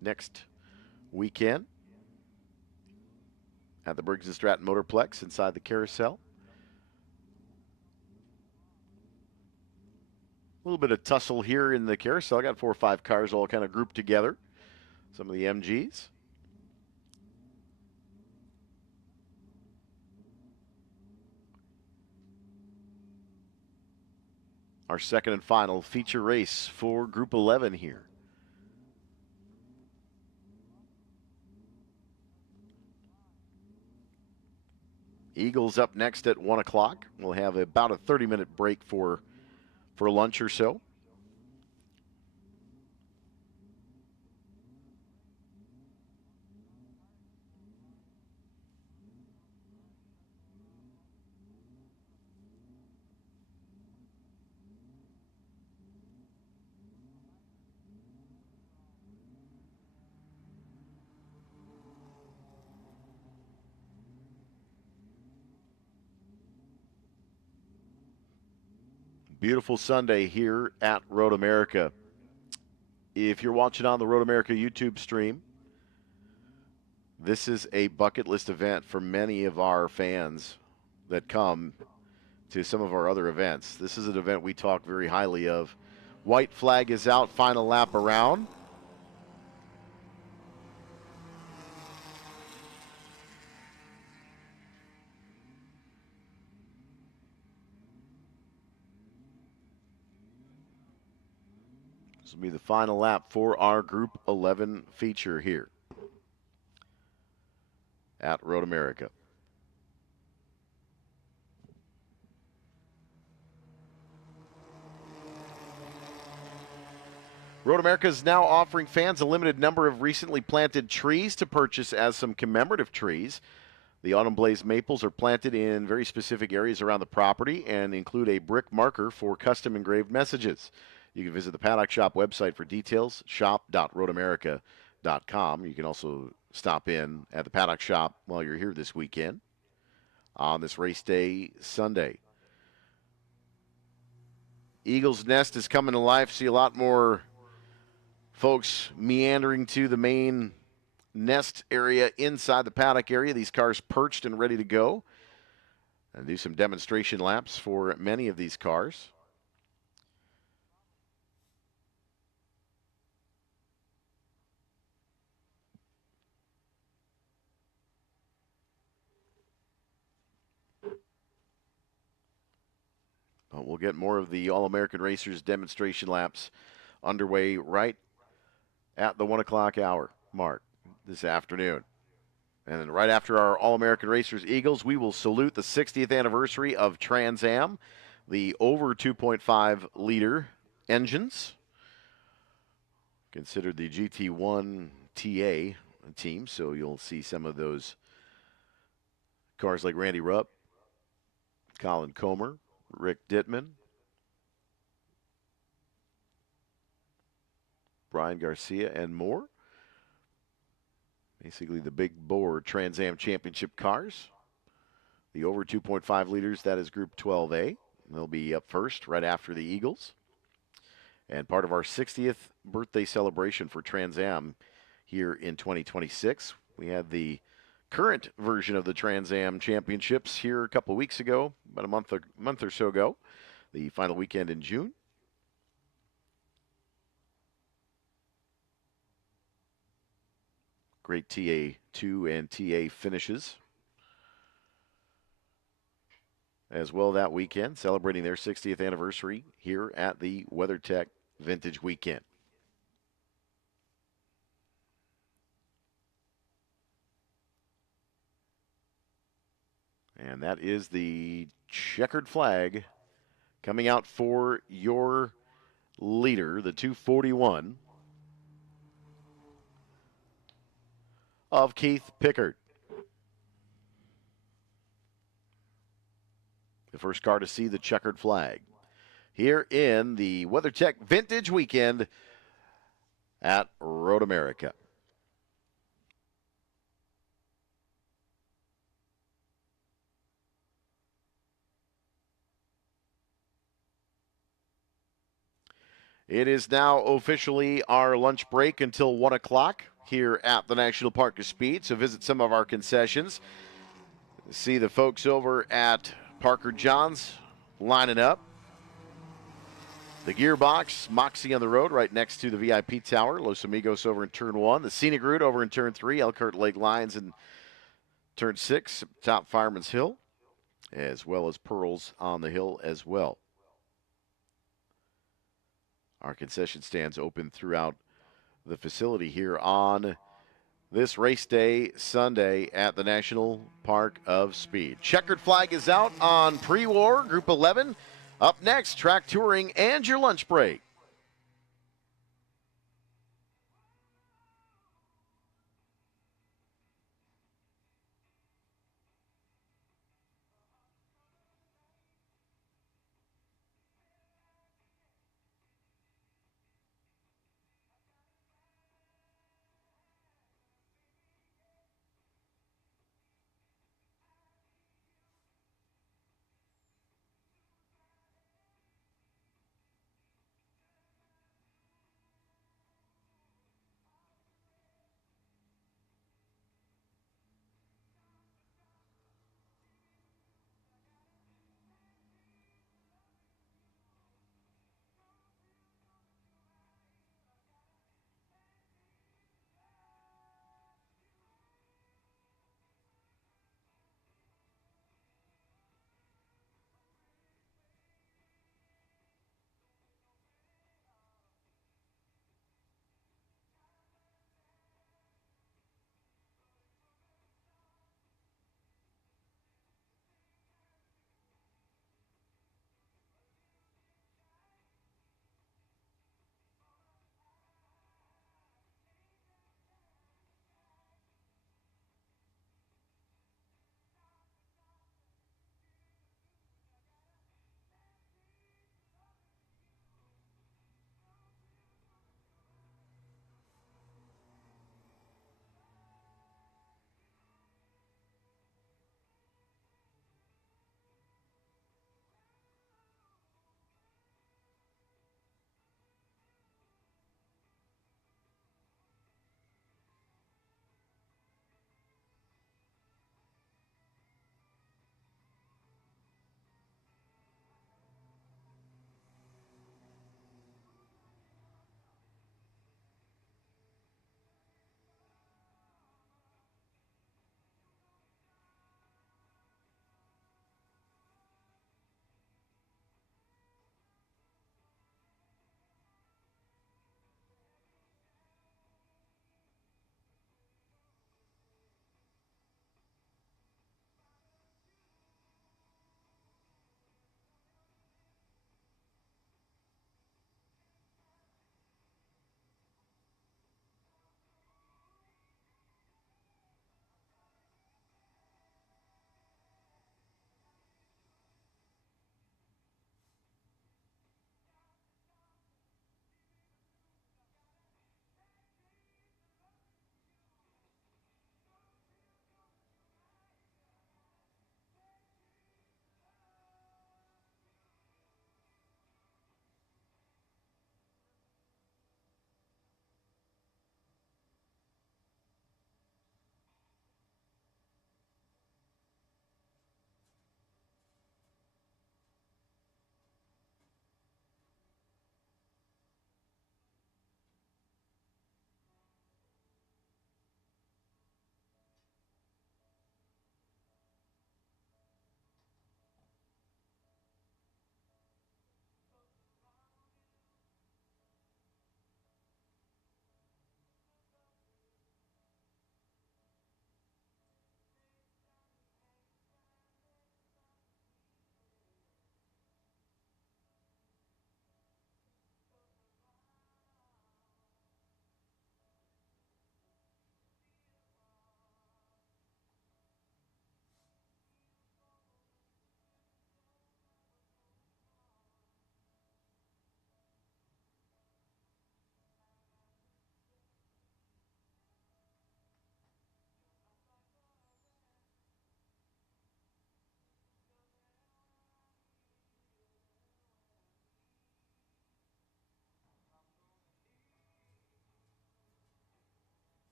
Next weekend at the Briggs & Stratton Motorplex inside the carousel. A little bit of tussle here in the carousel. I got 4 or 5 cars all kind of grouped together. Some of the MGs. Our second and final feature race for Group 11 here. Eagles up next at 1 o'clock. We'll have about a 30-minute break for lunch or so. Beautiful Sunday here at Road America. If you're watching on the Road America YouTube stream, this is a bucket list event for many of our fans that come to some of our other events. This is an event we talk very highly of. White flag is out, final lap around. This will be the final lap for our Group 11 feature here at Road America. Road America is now offering fans a limited number of recently planted trees to purchase as some commemorative trees. The Autumn Blaze maples are planted in very specific areas around the property and include a brick marker for custom engraved messages. You can visit the Paddock Shop website for details, shop.roadamerica.com. You can also stop in at the Paddock Shop while you're here this weekend on this race day Sunday. Eagles Nest is coming to life. See a lot more folks meandering to the main nest area inside the paddock area. These cars perched and ready to go. And do some demonstration laps for many of these cars. But we'll get more of the All-American Racers demonstration laps underway right at the 1 o'clock hour mark this afternoon. And then right after our All-American Racers Eagles, we will salute the 60th anniversary of Trans Am, the over 2.5 liter engines, considered the GT1 TA team. So you'll see some of those cars like Randy Rupp, Colin Comer, Rick Dittman, Brian Garcia, and more. Basically the big bore Trans Am Championship cars. The over 2.5 liters, that is Group 12A. They'll be up first right after the Eagles. And part of our 60th birthday celebration for Trans Am here in 2026. We had the current version of the Trans Am Championships here a couple of weeks ago, about a month or so ago, the final weekend in June. Great TA2 and TA finishes as well that weekend, celebrating their 60th anniversary here at the WeatherTech Vintage Weekend. And that is the checkered flag coming out for your leader, the 241 of Keith Pickard. The first car to see the checkered flag here in the WeatherTech Vintage Weekend at Road America. It is now officially our lunch break until 1 o'clock here at the National Park of Speed. So visit some of our concessions. See the folks over at Parker John's lining up. The Gearbox, Moxie on the road right next to the VIP Tower. Los Amigos over in Turn 1. The Scenic Route over in Turn 3. Elkhart Lake Lions in Turn 6. Top Fireman's Hill, as well as Pearls on the hill as well. Our concession stands open throughout the facility here on this race day, Sunday, at the National Park of Speed. Checkered flag is out on pre-war, Group 11. Up next, track touring and your lunch break.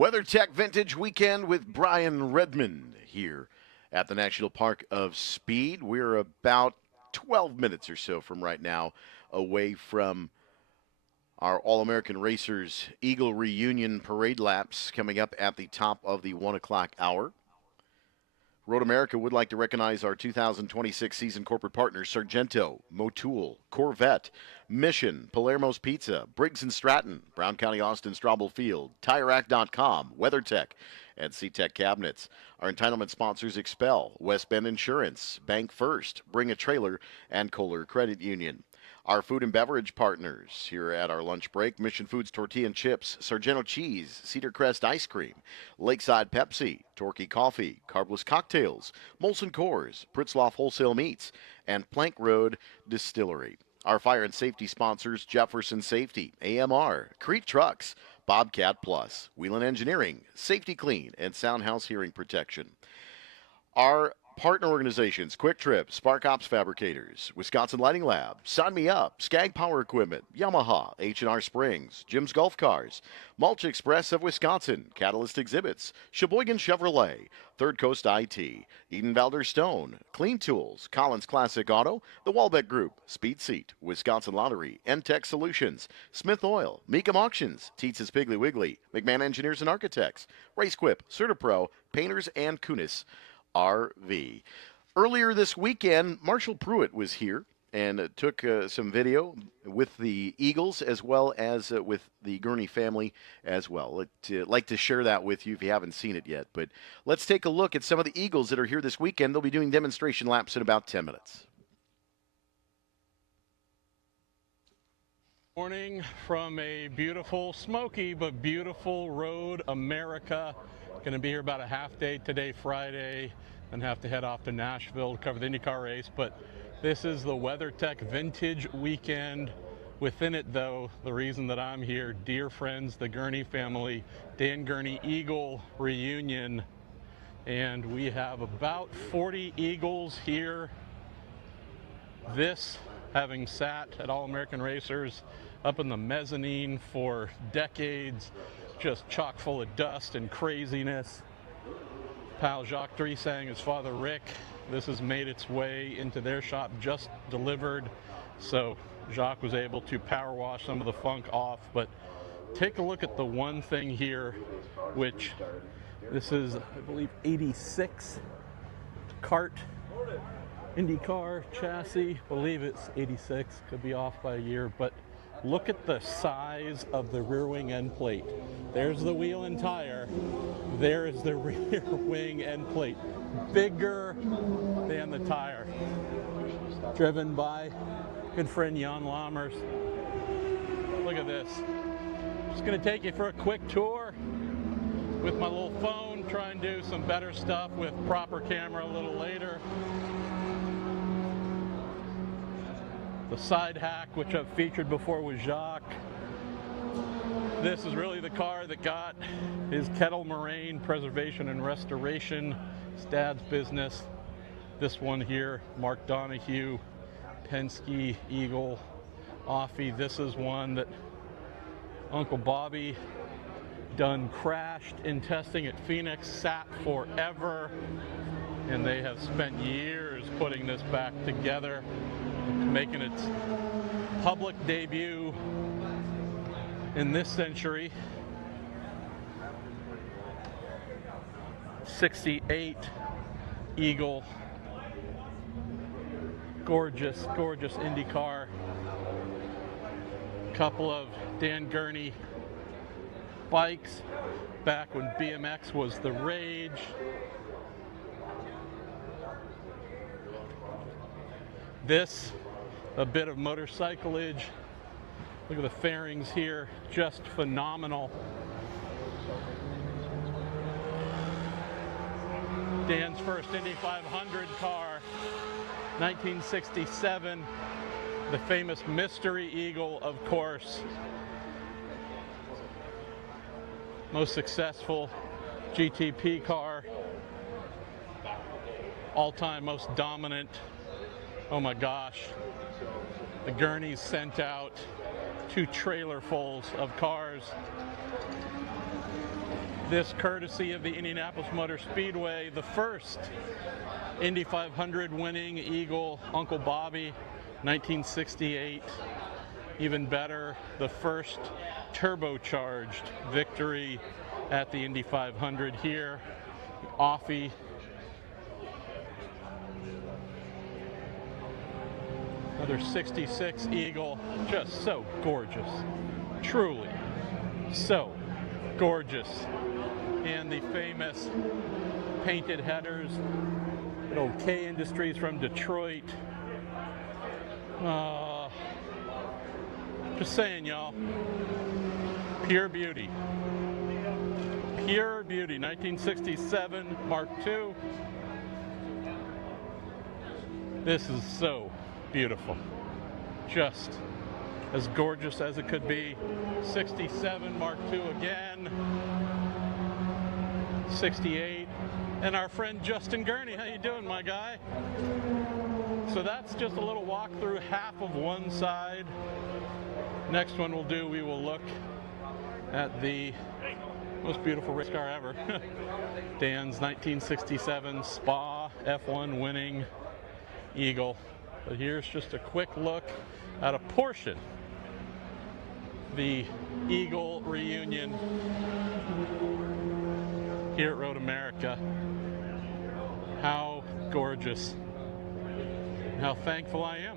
WeatherTech Vintage Weekend with Brian Redman here at the National Park of Speed. We're about 12 minutes or so from right now away from our All-American Racers Eagle Reunion Parade Laps coming up at the top of the 1 o'clock hour. Road America would like to recognize our 2026 season corporate partners, Sargento, Motul, Corvette, Mission, Palermo's Pizza, Briggs & Stratton, Brown County Austin, Straubel Field, TireRack.com, WeatherTech, and C-Tech Cabinets. Our entitlement sponsors Expel, West Bend Insurance, Bank First, Bring a Trailer, and Kohler Credit Union. Our food and beverage partners here at our lunch break, Mission Foods Tortilla and Chips, Sargento Cheese, Cedar Crest Ice Cream, Lakeside Pepsi, Torquay Coffee, Carbless Cocktails, Molson Coors, Pritzloff Wholesale Meats, and Plank Road Distillery. Our fire and safety sponsors, Jefferson Safety, AMR, Crete Trucks, Bobcat Plus, Wheelan Engineering, Safety Clean, and Soundhouse Hearing Protection. Our partner organizations, Quick Trip, Spark Ops Fabricators, Wisconsin Lighting Lab, Sign Me Up, Skag Power Equipment, Yamaha, H&R Springs, Jim's Golf Cars, Mulch Express of Wisconsin, Catalyst Exhibits, Sheboygan Chevrolet, Third Coast IT, Edenvalder Stone, Clean Tools, Collins Classic Auto, The Walbeck Group, Speed Seat, Wisconsin Lottery, N-Tech Solutions, Smith Oil, Meekum Auctions, Tietz's Piggly Wiggly, McMahon Engineers and Architects, RaceQuip, CertaPro, Painters, and Kunis RV. Earlier this weekend, Marshall Pruitt was here and took some video with the Eagles as well as with the Gurney family as well. I'd like to share that with you if you haven't seen it yet. But let's take a look at some of the Eagles that are here this weekend. They'll be doing demonstration laps in about 10 minutes. Morning from a beautiful, smoky but beautiful Road America. Going to be here about a half day today, Friday, and have to head off to Nashville to cover the IndyCar race. But this is the WeatherTech Vintage Weekend. Within it, though, the reason that I'm here, dear friends, the Gurney family, Dan Gurney Eagle Reunion. And we have about 40 Eagles here. This, having sat at All-American Racers up in the mezzanine for decades, just chock full of dust and craziness. Pal Jacques Drisang, his father Rick, this has made its way into their shop, just delivered. So Jacques was able to power wash some of the funk off. But take a look at the one thing here, which this is, I believe, 86 cart IndyCar chassis. I believe it's 86, could be off by a year, but look at the size of the rear wing end plate. There's the wheel and tire. There is the rear wing end plate. Bigger than the tire. Driven by good friend Jan Lammers. Look at this. Just gonna take you for a quick tour with my little phone, try and do some better stuff with proper camera a little later. The side hack, which I've featured before, was Jacques. This is really the car that got his Kettle Moraine preservation and restoration. His dad's business. This one here, Mark Donahue, Penske, Eagle, Offie. This is one that Uncle Bobby done crashed in testing at Phoenix, sat forever, and they have spent years putting this back together, making its public debut in this century. 68 Eagle. Gorgeous, gorgeous IndyCar. Couple of Dan Gurney bikes back when BMX was the rage. This, a bit of motorcyclage. Look at the fairings here, just phenomenal. Dan's first Indy 500 car, 1967. The famous Mystery Eagle, of course. Most successful GTP car. All-time most dominant. Oh my gosh. The Gurneys sent out 2 trailerfuls of cars. This courtesy of the Indianapolis Motor Speedway, the first Indy 500 winning Eagle, Uncle Bobby, 1968. Even better, the first turbocharged victory at the Indy 500 here. Offie. Another 66 Eagle, just so gorgeous. Truly so gorgeous. And the famous painted headers at old K Industries from Detroit. Just saying, y'all. Pure beauty. Pure beauty. 1967 Mark II. This is so beautiful. Just as gorgeous as it could be. 67 Mark II again. 68. And our friend Justin Gurney, how you doing, my guy? So that's just a little walk through half of one side. Next one we'll do, we will look at the most beautiful race car ever. Dan's 1967 Spa F1 winning Eagle. But here's just a quick look at a portion of the Eagle reunion here at Road America. How gorgeous. How thankful I am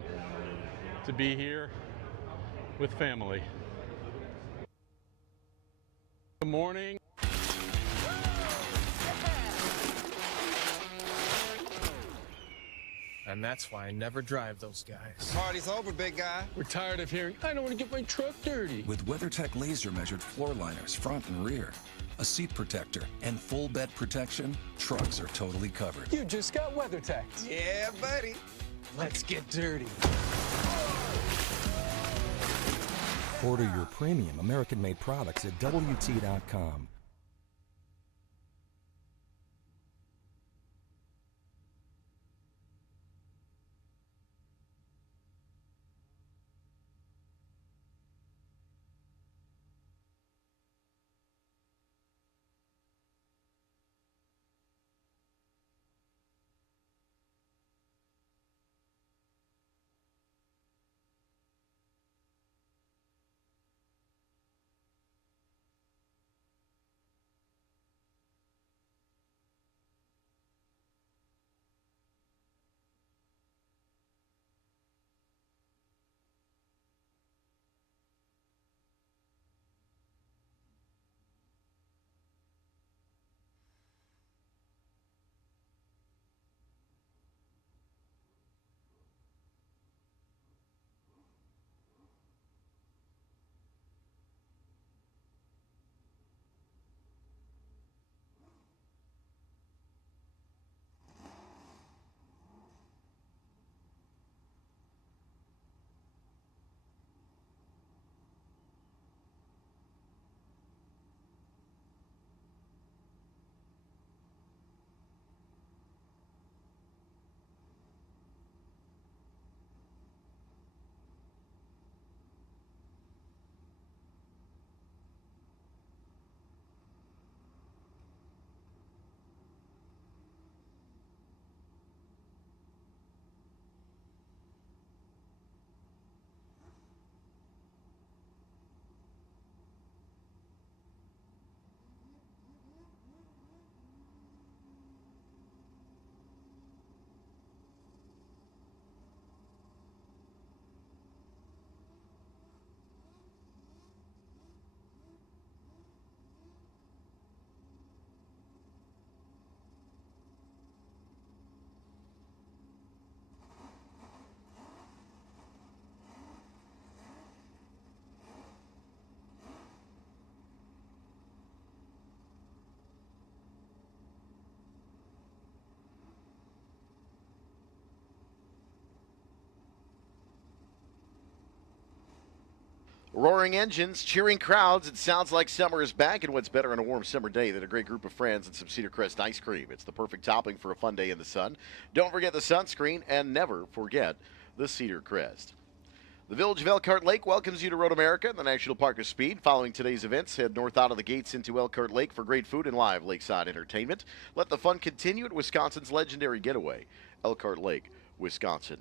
to be here with family. Good morning. And that's why I never drive those guys. Party's over, big guy. We're tired of hearing, I don't want to get my truck dirty. With WeatherTech laser-measured floor liners front and rear, a seat protector, and full bed protection, trucks are totally covered. You just got WeatherTech. Yeah, buddy. Let's get dirty. Order your premium American-made products at WT.com. Roaring engines, cheering crowds. It sounds like summer is back, and what's better on a warm summer day than a great group of friends and some Cedar Crest ice cream? It's the perfect topping for a fun day in the sun. Don't forget the sunscreen, and never forget the Cedar Crest. The Village of Elkhart Lake welcomes you to Road America, the National Park of Speed. Following today's events, head north out of the gates into Elkhart Lake for great food and live lakeside entertainment. Let the fun continue at Wisconsin's legendary getaway, Elkhart Lake, Wisconsin.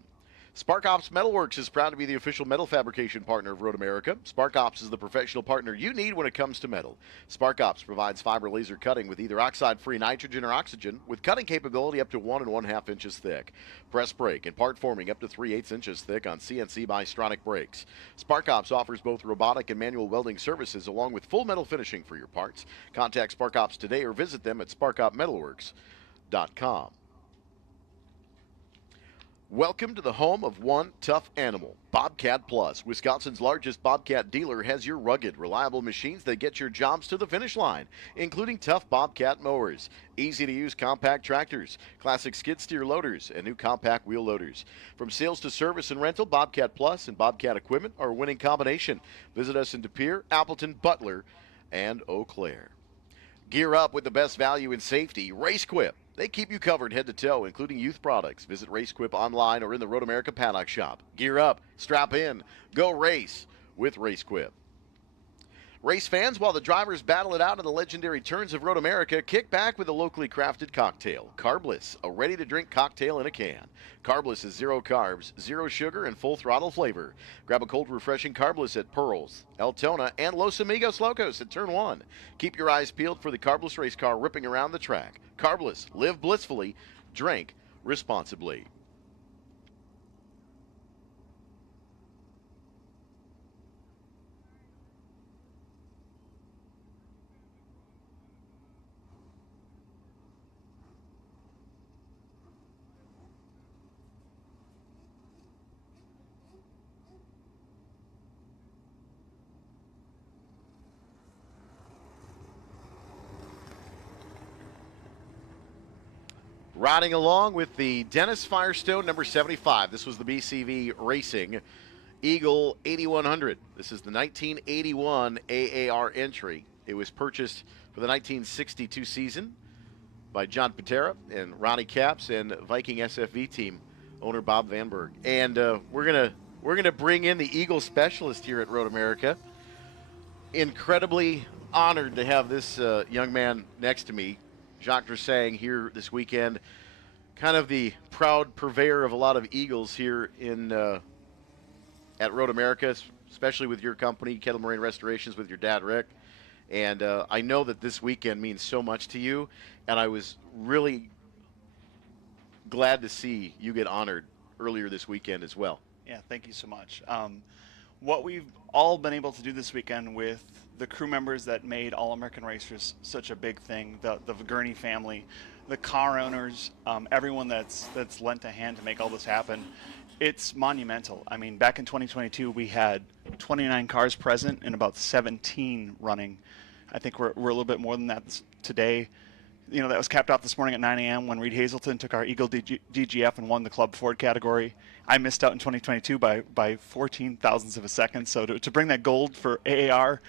Spark Ops Metalworks is proud to be the official metal fabrication partner of Road America. Spark Ops is the professional partner you need when it comes to metal. Spark Ops provides fiber laser cutting with either oxide-free nitrogen or oxygen, with cutting capability up to 1 1/2 inches thick. Press brake and part forming up to 3/8 inches thick on CNC Bystronic brakes. Spark Ops offers both robotic and manual welding services along with full metal finishing for your parts. Contact Spark Ops today or visit them at sparkopmetalworks.com. Welcome to the home of one tough animal, Bobcat Plus. Wisconsin's largest Bobcat dealer has your rugged, reliable machines that get your jobs to the finish line, including tough Bobcat mowers, easy-to-use compact tractors, classic skid steer loaders, and new compact wheel loaders. From sales to service and rental, Bobcat Plus and Bobcat equipment are a winning combination. Visit us in De Pere, Appleton, Butler, and Eau Claire. Gear up with the best value in safety, RaceQuip. They keep you covered head to toe, including youth products. Visit RaceQuip online or in the Road America Paddock Shop. Gear up, strap in, go race with RaceQuip. Race fans, while the drivers battle it out in the legendary turns of Road America, kick back with a locally crafted cocktail. Carbliss, a ready-to-drink cocktail in a can. Carbliss is 0 carbs, 0 sugar, and full throttle flavor. Grab a cold, refreshing Carbliss at Pearls, Eltona, and Los Amigos Locos at Turn 1. Keep your eyes peeled for the Carbliss race car ripping around the track. Carbliss, live blissfully, drink responsibly. Riding along with the Dennis Firestone number 75. This was the BCV Racing Eagle 8100. This is the 1981 AAR entry. It was purchased for the 1962 season by John Patera and Ronnie Capps and Viking SFV team owner Bob Vanberg. And we're gonna bring in the Eagle specialist here at Road America. Incredibly honored to have this young man next to me. Jacques Dressang here this weekend, kind of the proud purveyor of a lot of Eagles here in at Road America, especially with your company, Kettle Marine Restorations, with your dad, Rick. And I know that this weekend means so much to you, and I was really glad to see you get honored earlier this weekend as well. Yeah, thank you so much. What we've all been able to do this weekend with the crew members that made All-American Racers such a big thing, the Gurney family, the car owners, everyone that's lent a hand to make all this happen, it's monumental. I mean, back in 2022, we had 29 cars present and about 17 running. I think we're a little bit more than that today. You know, that was capped off this morning at 9 a.m. when Reed Hazelton took our Eagle DGF and won the Club Ford category. I missed out in 2022 by 14 thousandths of a second. So to bring that gold for AAR,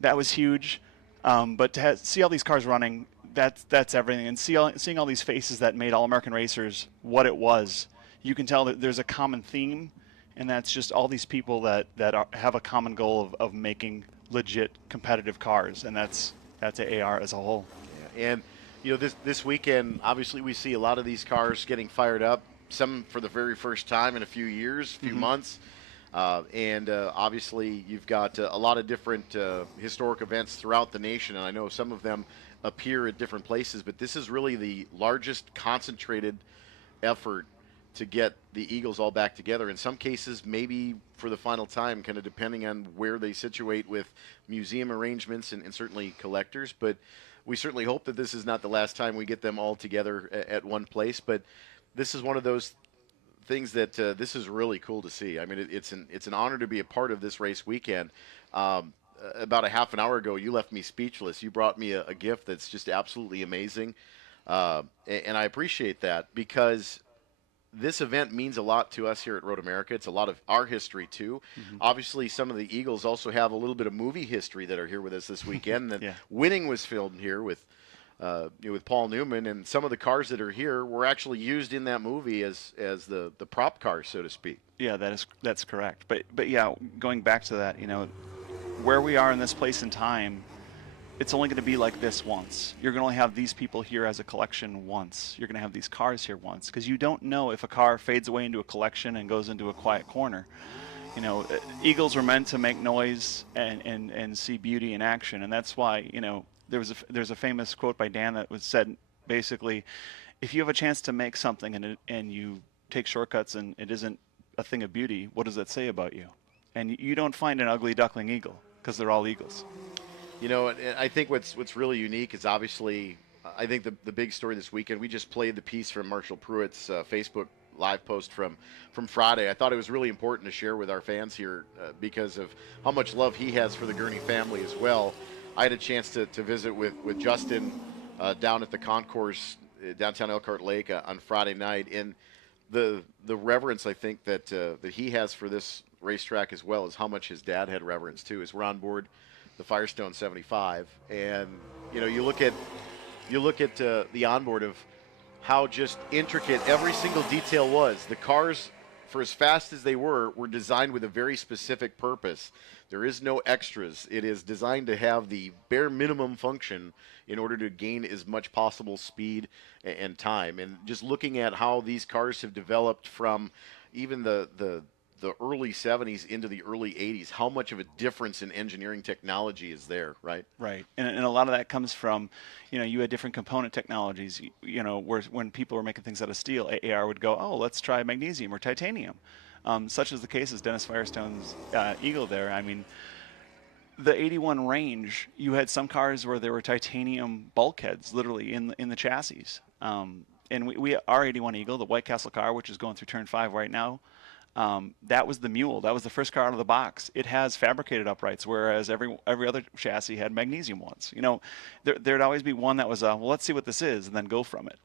that was huge. But to see all these cars running, that's everything. And seeing all these faces that made All-American Racers what it was, you can tell that there's a common theme, and that's just all these people that have a common goal of making legit competitive cars, and that's AAR as a whole. Yeah, and you know, this weekend, obviously, we see a lot of these cars getting fired up, some for the very first time in a few years, few months. And obviously, you've got a lot of different historic events throughout the nation, and I know some of them appear at different places, but this is really the largest concentrated effort to get the Eagles all back together. In some cases, maybe for the final time, kind of depending on where they situate with museum arrangements and certainly collectors. But we certainly hope that this is not the last time we get them all together at one place. But this is one of those things that this is really cool to see. I mean, it's an honor to be a part of this race weekend. About a half an hour ago, you left me speechless. You brought me a gift that's just absolutely amazing. And I appreciate that, because this event means a lot to us here at Road America. It's a lot of our history, too. Obviously, some of the Eagles also have a little bit of movie history that are here with us this weekend. That Winning was filmed here with with Paul Newman, and some of the cars that are here were actually used in that movie as the prop cars, so to speak. Yeah, that's correct. But yeah, going back to that, where we are in this place and time, it's only going to be like this once. You're going to only have these people here as a collection once. You're going to have these cars here once, because you don't know if a car fades away into a collection and goes into a quiet corner. Eagles were meant to make noise and see beauty in action, and that's why there's a famous quote by Dan that was said basically, if you have a chance to make something and you take shortcuts and it isn't a thing of beauty, what does that say about you? And you don't find an ugly duckling eagle, because they're all eagles. And I think what's really unique is obviously, I think the big story this weekend, we just played the piece from Marshall Pruitt's Facebook live post from Friday. I thought it was really important to share with our fans here because of how much love he has for the Gurney family as well. I had a chance to visit with Justin down at the concourse downtown Elkhart Lake on Friday night, and the reverence I think that he has for this racetrack, as well as how much his dad had reverence too, as we're on board the Firestone 75, and you look at the onboard of how just intricate every single detail was. The cars, for as fast as they were designed with a very specific purpose. There is no extras. It is designed to have the bare minimum function in order to gain as much possible speed and time. And just looking at how these cars have developed from even the early 70s into the early 80s, how much of a difference in engineering technology is there, right? Right. And a lot of that comes from, you had different component technologies, where when people were making things out of steel, AAR would go, oh, let's try magnesium or titanium. Such is the case as Dennis Firestone's Eagle there. I mean, the 81 range, you had some cars where there were titanium bulkheads literally in the chassis. And our 81 Eagle, the White Castle car, which is going through turn 5 right now, that was the Mule. That was the first car out of the box. It has fabricated uprights, whereas every other chassis had magnesium ones. There'd always be one that was, well, let's see what this is, and then go from it.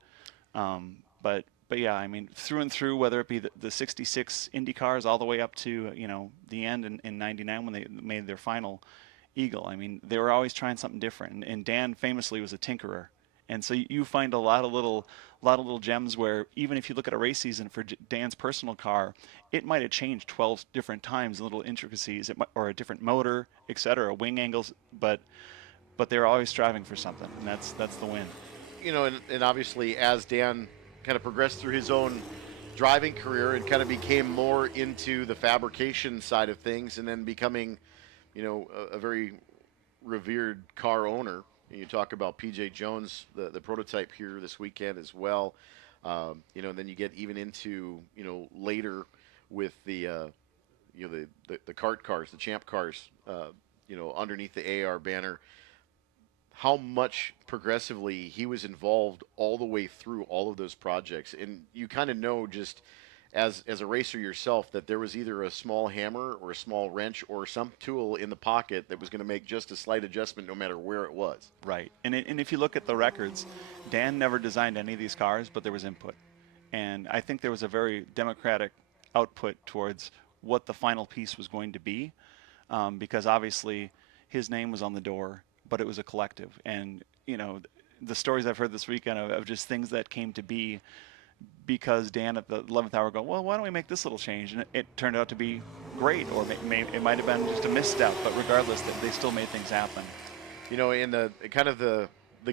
But yeah, I mean, through and through, whether it be the 66 Indy cars all the way up to, the end in 99 when they made their final Eagle. I mean, they were always trying something different. And Dan famously was a tinkerer. And so you find a lot of little gems where even if you look at a race season for Dan's personal car, it might have changed 12 different times, little intricacies, or a different motor, etc., wing angles, but they're always striving for something, and that's the win. And obviously as Dan kind of progressed through his own driving career and kind of became more into the fabrication side of things, and then becoming, a very revered car owner. You talk about P.J. Jones, the prototype here this weekend as well. And then you get even into, later with the kart cars, the champ cars, underneath the AR banner. How much progressively he was involved all the way through all of those projects. And you kind of know, just as a racer yourself, that there was either a small hammer or a small wrench or some tool in the pocket that was going to make just a slight adjustment no matter where it was. Right. And if you look at the records, Dan never designed any of these cars, but there was input. And I think there was a very democratic output towards what the final piece was going to be, because obviously his name was on the door, but it was a collective. And, the stories I've heard this weekend of just things that came to be because Dan at the 11th hour go, well, why don't we make this little change? And it turned out to be great, or it might have been just a misstep, but regardless, they still made things happen. In the kind of the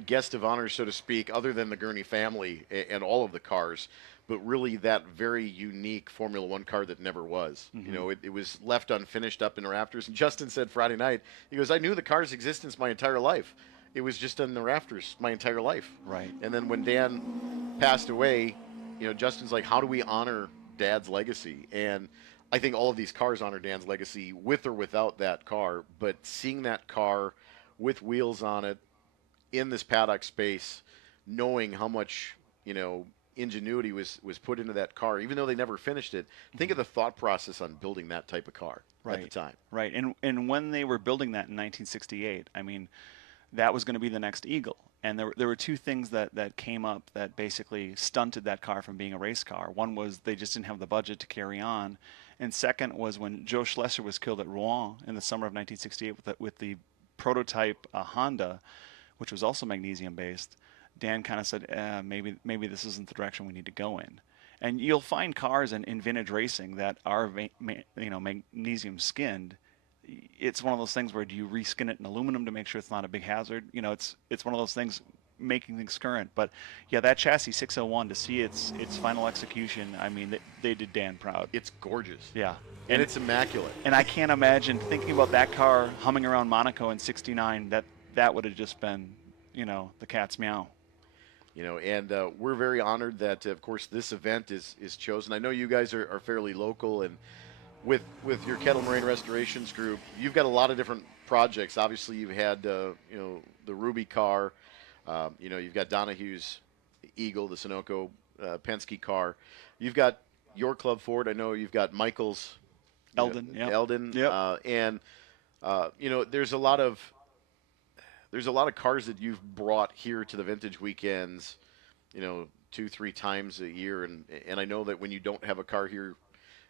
guest of honor, so to speak, other than the Gurney family and all of the cars, but really that very unique Formula One car that never was. Mm-hmm. It was left unfinished up in the rafters. And Justin said Friday night, he goes, I knew the car's existence my entire life. It was just in the rafters my entire life. Right. And then when Dan passed away, Justin's like, how do we honor Dad's legacy? And I think all of these cars honor Dan's legacy with or without that car. But seeing that car with wheels on it in this paddock space, knowing how much, ingenuity was put into that car, even though they never finished it. Think of the thought process on building that type of car at the time. Right. And when they were building that in 1968, I mean, that was going to be the next Eagle. And there were two things that came up that basically stunted that car from being a race car. One was they just didn't have the budget to carry on. And second was when Joe Schlesser was killed at Rouen in the summer of 1968 with the prototype Honda, which was also magnesium based. Dan kind of said, maybe this isn't the direction we need to go in. And you'll find cars in vintage racing that are magnesium skinned. It's one of those things where do you reskin it in aluminum to make sure it's not a big hazard? It's one of those things making things current. But yeah, that chassis 601, to see its final execution, I mean, they did Dan proud. It's gorgeous. Yeah. And it's immaculate. And I can't imagine thinking about that car humming around Monaco in '69. That would have just been, the cat's meow. And we're very honored that, of course, this event is chosen. I know you guys are fairly local, and with your Kettle Moraine Restorations group, you've got a lot of different projects. Obviously, you've had the Ruby car. You've got Donahue's Eagle, the Sunoco Penske car. You've got your Club Ford. I know you've got Michael's Eldon. Yeah. Eldon. Yep. There's a lot of cars that you've brought here to the vintage weekends, 2-3 times a year, and I know that when you don't have a car here,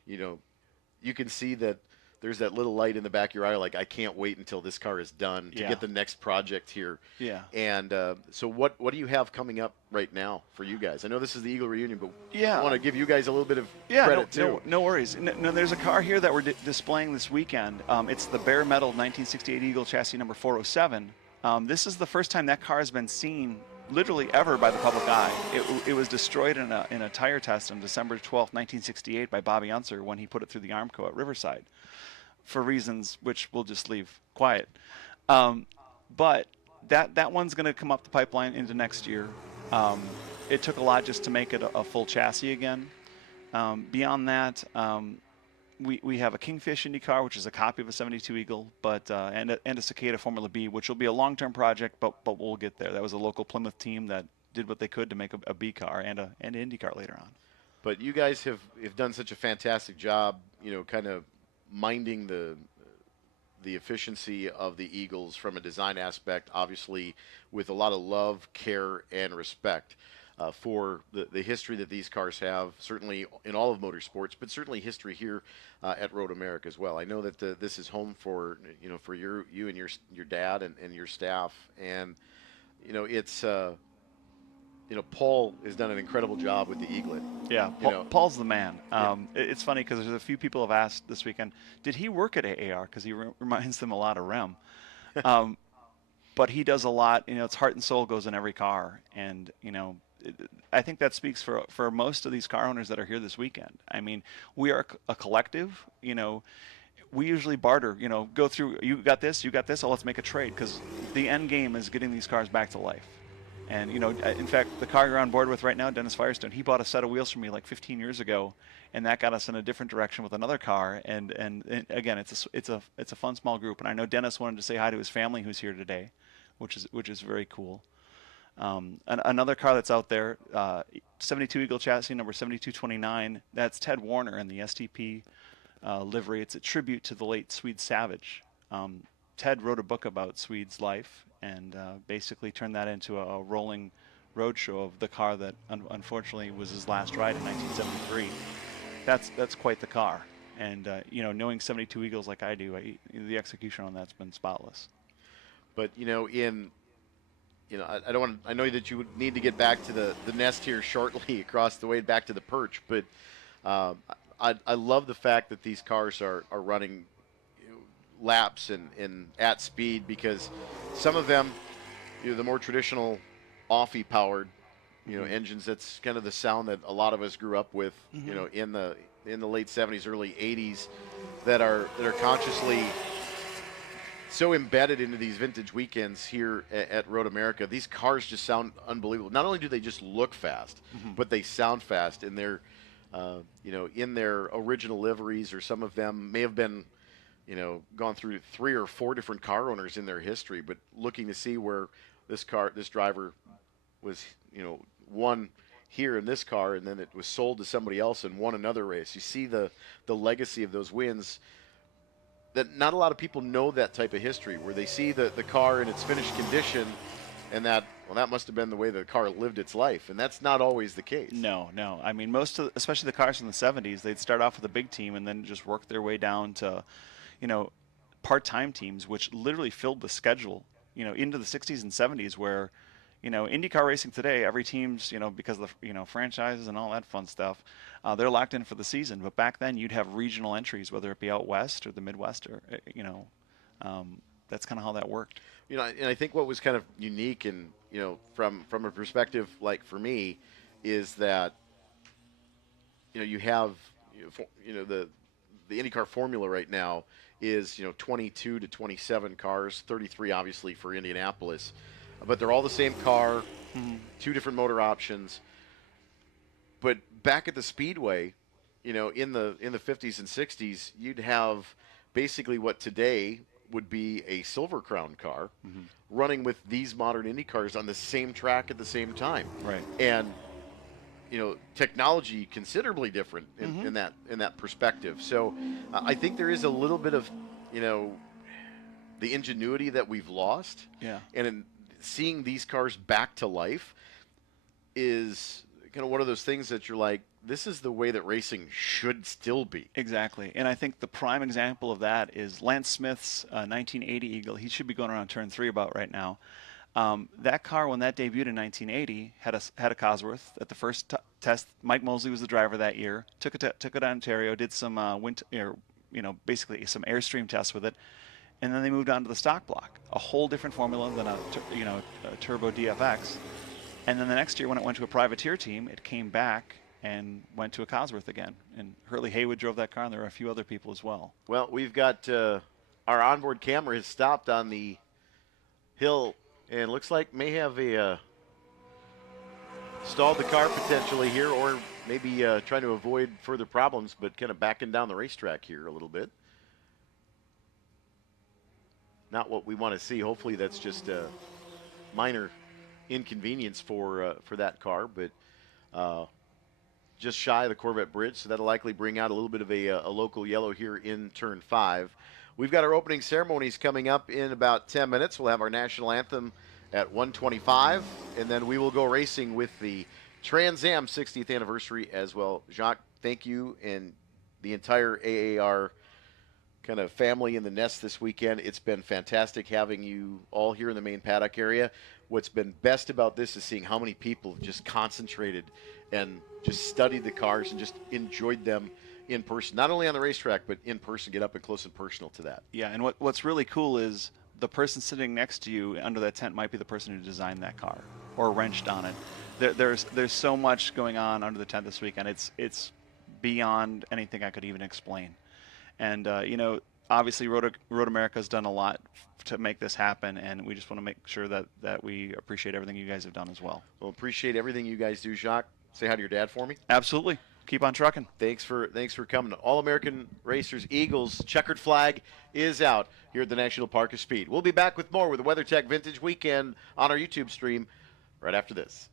you can see that there's that little light in the back of your eye, like I can't wait until this car is done to get the next project here. Yeah. And so what do you have coming up right now for you guys? I know this is the Eagle reunion, but yeah, I want to give you guys a little bit of credit too. No worries. No, there's a car here that we're displaying this weekend. It's the bare metal 1968 Eagle chassis number 407. This is the first time that car has been seen literally ever by the public eye. It was destroyed in a tire test on December 12th, 1968 by Bobby Unser when he put it through the Armco at Riverside for reasons which we'll just leave quiet. But that one's going to come up the pipeline into next year. It took a lot just to make it a full chassis again. Beyond that, we have a Kingfish Indy car, which is a copy of a 72 Eagle, but and a Cicada Formula B, which will be a long-term project, but we'll get there. That was a local Plymouth team that did what they could to make a B car and an Indy car later on. But you guys have done such a fantastic job, kind of minding the efficiency of the Eagles from a design aspect, obviously with a lot of love, care, and respect. For the history that these cars have, certainly in all of motorsports, but certainly history here at Road America as well. I know that this is home for for you and your dad and your staff, and it's Paul has done an incredible job with the Eaglet. Yeah, Paul's the man. It's funny because there's a few people have asked this weekend, did he work at AAR? Because he reminds them a lot of Rem. But he does a lot. It's heart and soul goes in every car, and I think that speaks for most of these car owners that are here this weekend. I mean, we are a collective. We usually barter. Go through. You got this. Oh, let's make a trade, because the end game is getting these cars back to life. And in fact, the car you're on board with right now, Dennis Firestone, he bought a set of wheels from me like 15 years ago, and that got us in a different direction with another car. And again, it's a fun small group. And I know Dennis wanted to say hi to his family who's here today, which is very cool. Another car that's out there, 72 Eagle chassis number 7229. That's Ted Warner in the STP livery. It's a tribute to the late Swede Savage. Ted wrote a book about Swede's life and basically turned that into a rolling roadshow of the car that unfortunately was his last ride in 1973. That's quite the car. And knowing 72 Eagles like I do, the execution on that's been spotless. But I don't want. I know that you would need to get back to the nest here shortly, across the way back to the perch. But I love the fact that these cars are running laps and at speed, because some of them, the more traditional Offie powered, engines. That's kind of the sound that a lot of us grew up with, in the late 70s, early 80s, that are consciously so embedded into these vintage weekends here at Road America. These cars just sound unbelievable. Not only do they just look fast, but they sound fast, and they're, in their original liveries, or some of them may have been, gone through 3 or 4 different car owners in their history. But looking to see where this driver was, won here in this car, and then it was sold to somebody else and won another race. You see the legacy of those wins. That not a lot of people know that type of history, where they see the car in its finished condition, and that must have been the way the car lived its life, and that's not always the case. No. I mean, especially the cars from the 70s, they'd start off with a big team and then just work their way down to, part-time teams, which literally filled the schedule, into the 60s and 70s, where, IndyCar racing today, every team's, because of the, franchises and all that fun stuff, they're locked in for the season. But back then, you'd have regional entries, whether it be out west or the Midwest, or that's kind of how that worked. And I think what was kind of unique, and from a perspective like for me, is that you have the IndyCar formula right now is 22 to 27 cars, 33 obviously for Indianapolis, but they're all the same car, two different motor options. But back at the speedway, in the 50s and 60s, you'd have basically what today would be a Silver Crown car running with these modern Indy cars on the same track at the same time. Right. And technology considerably different in that perspective. So I think there is a little bit of the ingenuity that we've lost. Yeah. And in seeing these cars back to life is kind of one of those things that you're like, this is the way that racing should still be. Exactly. And I think the prime example of that is Lance Smith's 1980 Eagle. He should be going around turn 3 about right now. That car, when that debuted in 1980, had a Cosworth. At the first test, Mike Mosley was the driver that year. Took it to Ontario, did some basically some Airstream tests with it, and then they moved on to the stock block, a whole different formula than a turbo DFX. And then the next year, when it went to a privateer team, it came back and went to a Cosworth again. And Hurley Haywood drove that car, and there were a few other people as well. Well, we've got our onboard camera has stopped on the hill, and looks like may have stalled the car potentially here, or maybe trying to avoid further problems, but kind of backing down the racetrack here a little bit. Not what we want to see. Hopefully that's just a minor inconvenience for that car, but just shy of the Corvette Bridge, so that'll likely bring out a little bit of a local yellow here in turn 5. We've got our opening ceremonies coming up in about 10 minutes. We'll have our national anthem at 1:25, and then we will go racing with the Trans Am 60th anniversary as well. Jacques, thank you, and the entire AAR kind of family in the nest this weekend. It's been fantastic having you all here in the main paddock area. What's been best about this is seeing how many people have just concentrated and just studied the cars and just enjoyed them in person, not only on the racetrack, but in person, get up and close and personal to that. Yeah, and what's really cool is the person sitting next to you under that tent might be the person who designed that car or wrenched on it. There's so much going on under the tent this weekend. It's beyond anything I could even explain. And obviously Road America has done a lot to make this happen, and we just want to make sure that we appreciate everything you guys have done as well. Well, appreciate everything you guys do, Jacques. Say hi to your dad for me. Absolutely. Keep on trucking. Thanks for coming. All-American Racers Eagles checkered flag is out here at the National Park of Speed. We'll be back with more with the WeatherTech Vintage Weekend on our YouTube stream right after this.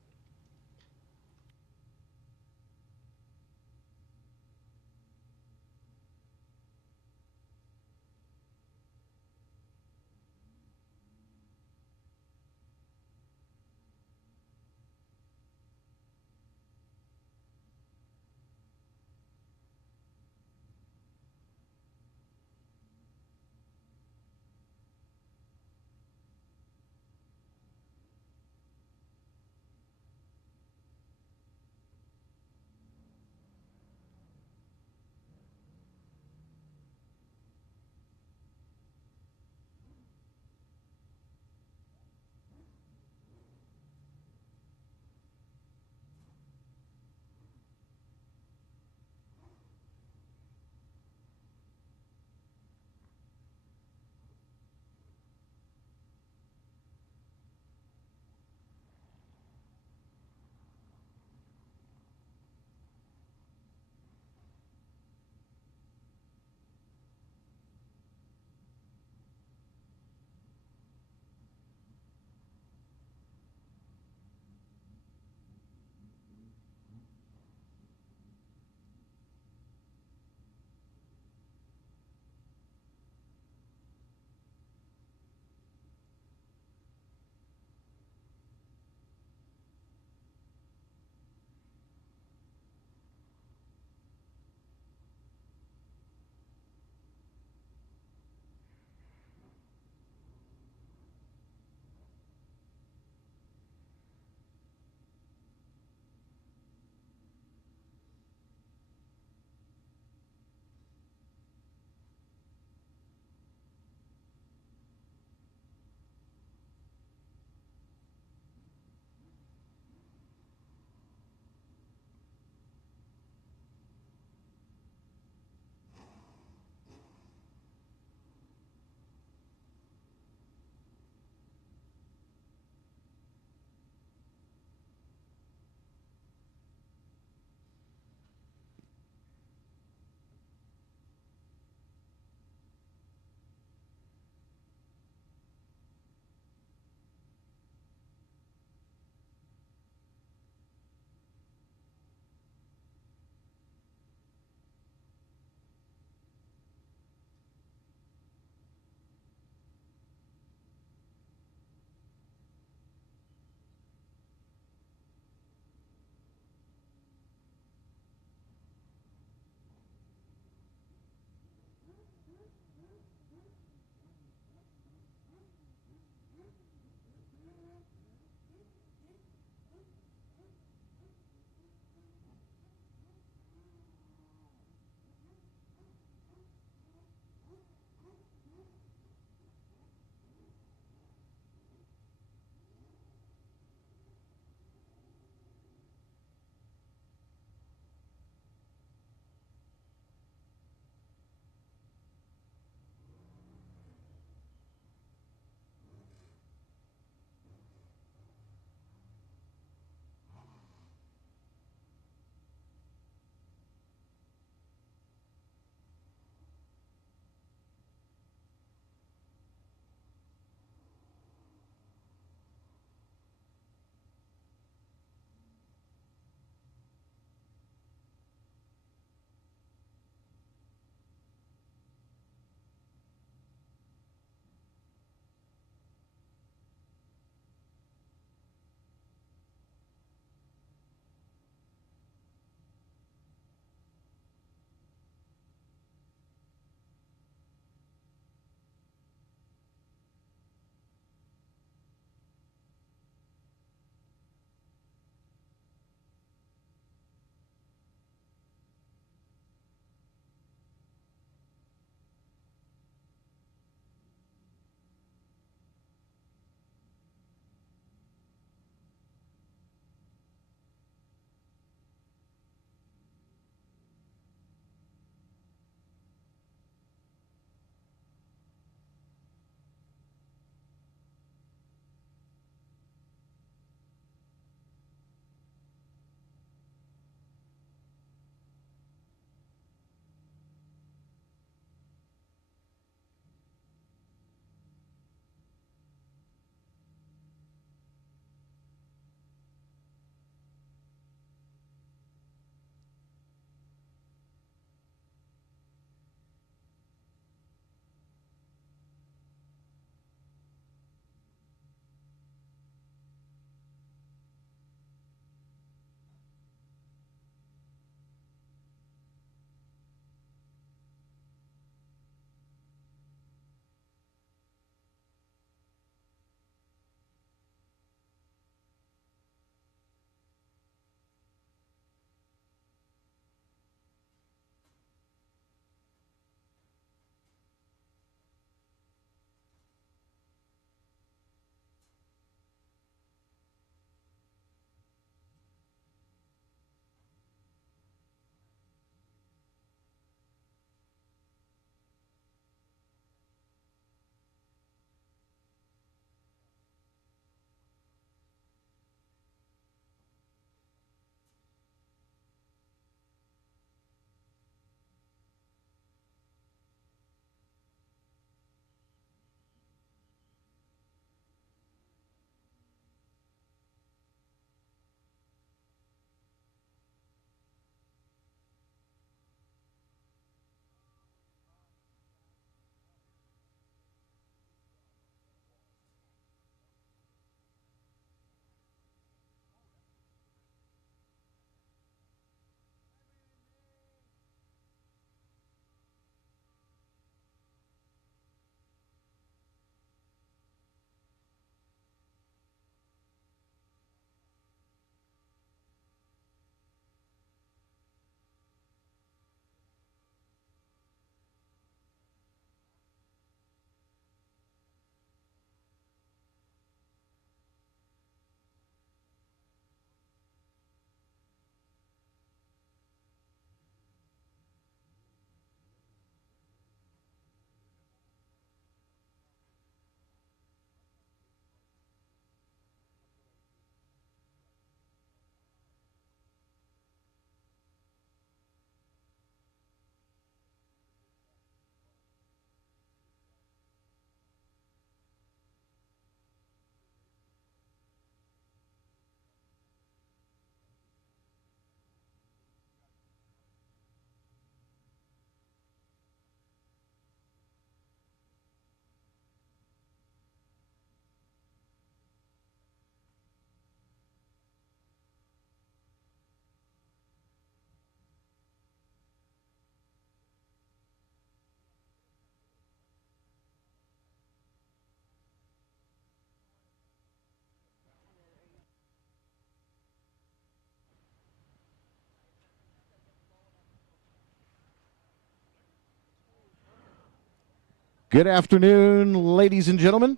Good afternoon, ladies and gentlemen.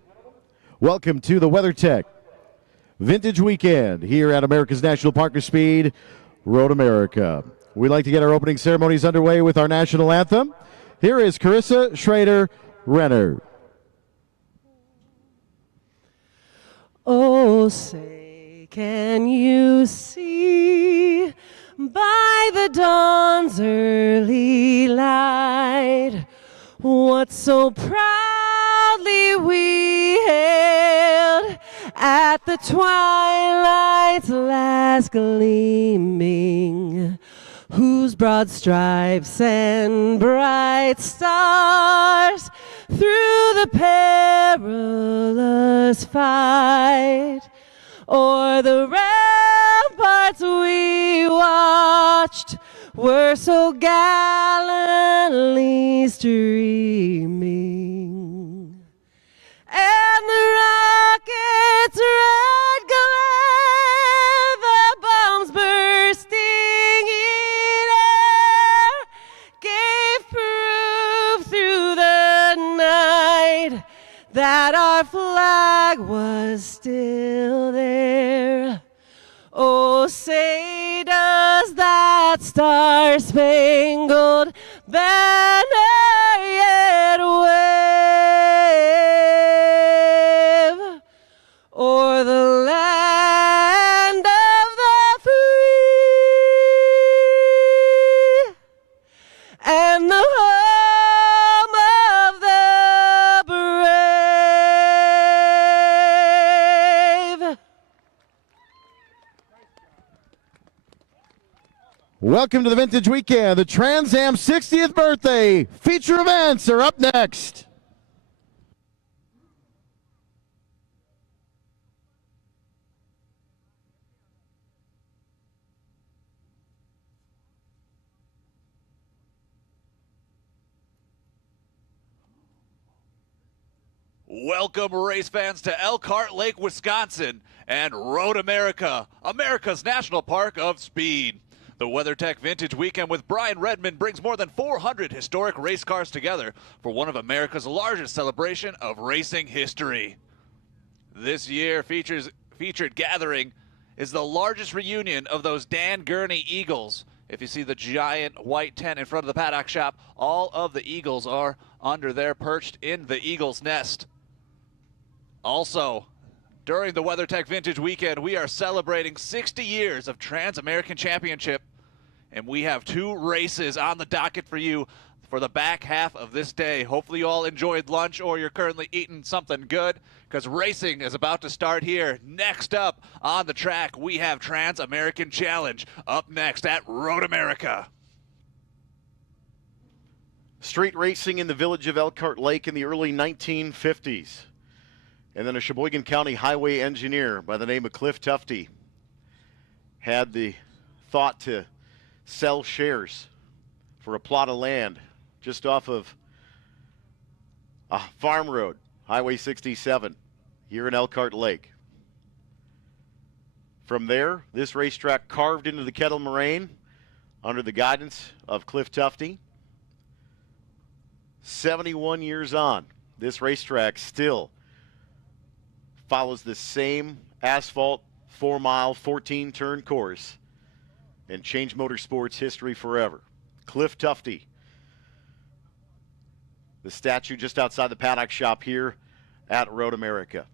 Welcome to the WeatherTech Vintage Weekend here at America's National Park of Speed, Road America. We'd like to get our opening ceremonies underway with our national anthem. Here is Carissa Schrader-Renner. Oh, say, can you see by the dawn's early light what so proudly we hailed at the twilight's last gleaming, whose broad stripes and bright stars through the perilous fight o'er the ramparts we watched were so gallantly streaming, and the rocket's red glare, the bombs bursting in air, gave proof through the night that our flag was still there. Oh, say does that star-spangled banner yet wave o'er the land of the free and the home of the brave? Welcome to the Vintage Weekend. The Trans Am 60th birthday feature events are up next. Welcome, race fans, to Elkhart Lake, Wisconsin, and Road America, America's National Park of Speed. The WeatherTech Vintage Weekend with Brian Redman brings more than 400 historic race cars together for one of America's largest celebration of racing history. This year featured gathering is the largest reunion of those Dan Gurney Eagles. If you see the giant white tent in front of the paddock shop, all of the Eagles are under there, perched in the Eagles' nest. Also, during the WeatherTech Vintage Weekend, we are celebrating 60 years of Trans-American Championship, and we have 2 races on the docket for you for the back half of this day. Hopefully you all enjoyed lunch or you're currently eating something good, because racing is about to start here. Next up on the track, we have Trans-American Challenge up next at Road America. Street racing in the village of Elkhart Lake in the early 1950s. And then a Sheboygan County highway engineer by the name of Cliff Tufte had the thought to sell shares for a plot of land just off of a farm road, Highway 67, here in Elkhart Lake. From there, this racetrack carved into the Kettle Moraine under the guidance of Cliff Tufte. 71 years on, this racetrack still follows the same asphalt 4-mile, 14-turn course and changed motorsports history forever. Cliff Tufte, the statue just outside the paddock shop here at Road America.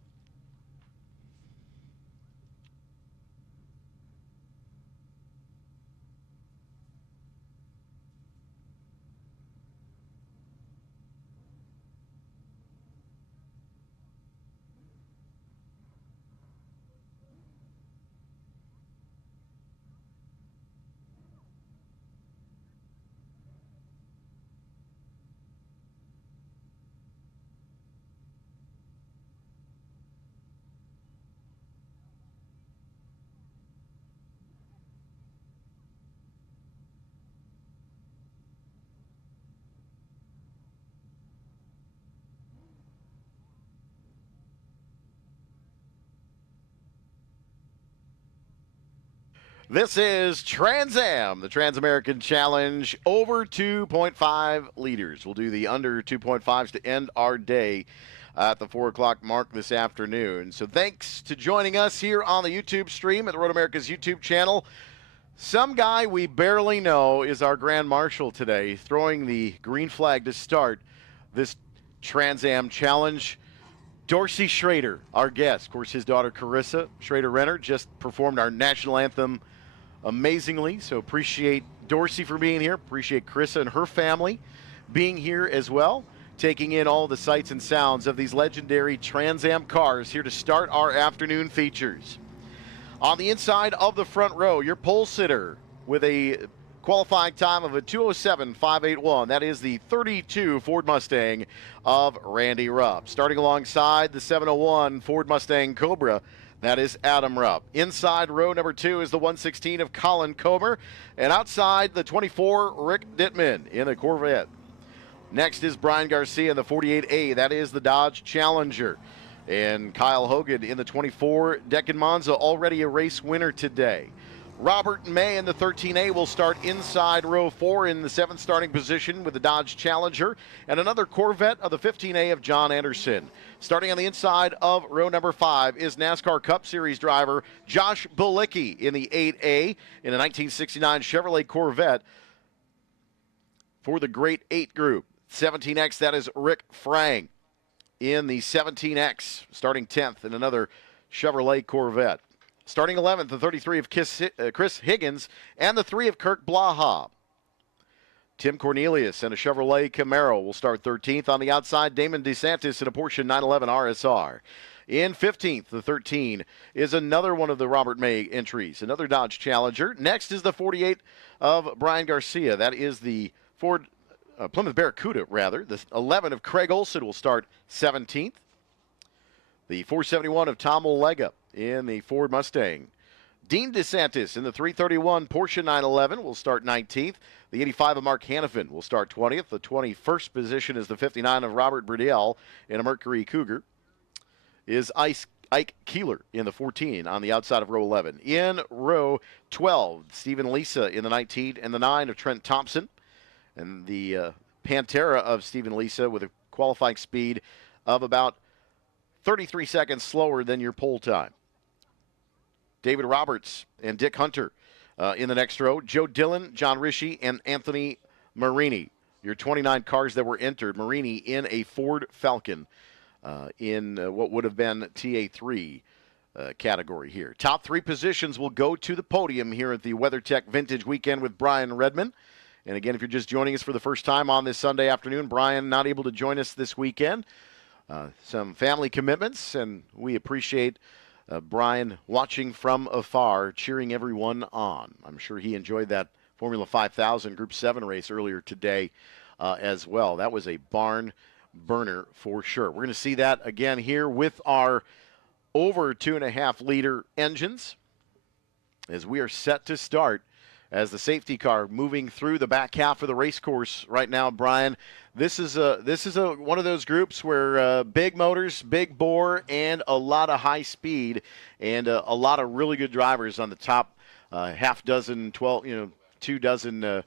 This is Trans Am, the Trans American Challenge, over 2.5 liters. We'll do the under 2.5s to end our day at the 4 o'clock mark this afternoon. So thanks to joining us here on the YouTube stream at the Road America's YouTube channel. Some guy we barely know is our Grand Marshal today, throwing the green flag to start this Trans Am Challenge. Dorsey Schrader, our guest. Of course, his daughter Carissa Schrader-Renner just performed our national anthem amazingly. So appreciate Dorsey for being here. Appreciate Carissa and her family being here as well, taking in all the sights and sounds of these legendary Trans Am cars here to start our afternoon features. On the inside of the front row, your pole sitter with a qualifying time of a 2:07.581. That is the 32 Ford Mustang of Randy Rupp. Starting alongside the 701 Ford Mustang Cobra, that is Adam Rupp. Inside row number 2 is the 116 of Colin Comer. And outside the 24, Rick Dittman in a Corvette. Next is Brian Garcia in the 48A. That is the Dodge Challenger. And Kyle Hogan in the 24 Deccan Monza, already a race winner today. Robert May in the 13A will start inside row 4 in the 7th starting position with the Dodge Challenger, and another Corvette of the 15A of John Anderson. Starting on the inside of row number 5 is NASCAR Cup Series driver Josh Bilicki in the 8A in a 1969 Chevrolet Corvette for the Great 8 Group. 17X, that is Rick Frang in the 17X, starting 10th in another Chevrolet Corvette. Starting 11th, the 33 of Chris Higgins and the 3 of Kirk Blaha. Tim Cornelius and a Chevrolet Camaro will start 13th. On the outside, Damon DeSantis in a Porsche 911 RSR. In 15th, the 13 is another one of the Robert May entries, another Dodge Challenger. Next is the 48 of Brian Garcia. That is the Ford Plymouth Barracuda, rather. The 11 of Craig Olson will start 17th. The 471 of Tom Olega in the Ford Mustang. Dean DeSantis in the 331 Porsche 911 will start 19th. The 85 of Mark Hannafin will start 20th. The 21st position is the 59 of Robert Burdell in a Mercury Cougar. Is Ike Keeler in the 14 on the outside of row 11. In row 12, Stephen Lisa in the 19 and the 9 of Trent Thompson. And the Pantera of Stephen Lisa with a qualifying speed of about 33 seconds slower than your pole time. David Roberts and Dick Hunter in the next row. Joe Dillon, John Rishi, and Anthony Marini. Your 29 cars that were entered. Marini in a Ford Falcon in what would have been TA3 category here. Top 3 positions will go to the podium here at the WeatherTech Vintage Weekend with Brian Redman. And again, if you're just joining us for the first time on this Sunday afternoon, Brian not able to join us this weekend. Some family commitments, and we appreciate Brian watching from afar, cheering everyone on. I'm sure he enjoyed that Formula 5000 Group 7 race earlier today as well. That was a barn burner for sure. We're going to see that again here with our over 2.5 liter engines as we are set to start as the safety car moving through the back half of the race course right now, Brian. This is one of those groups where big motors, big bore, and a lot of high speed, and a lot of really good drivers on the top half dozen, 2 dozen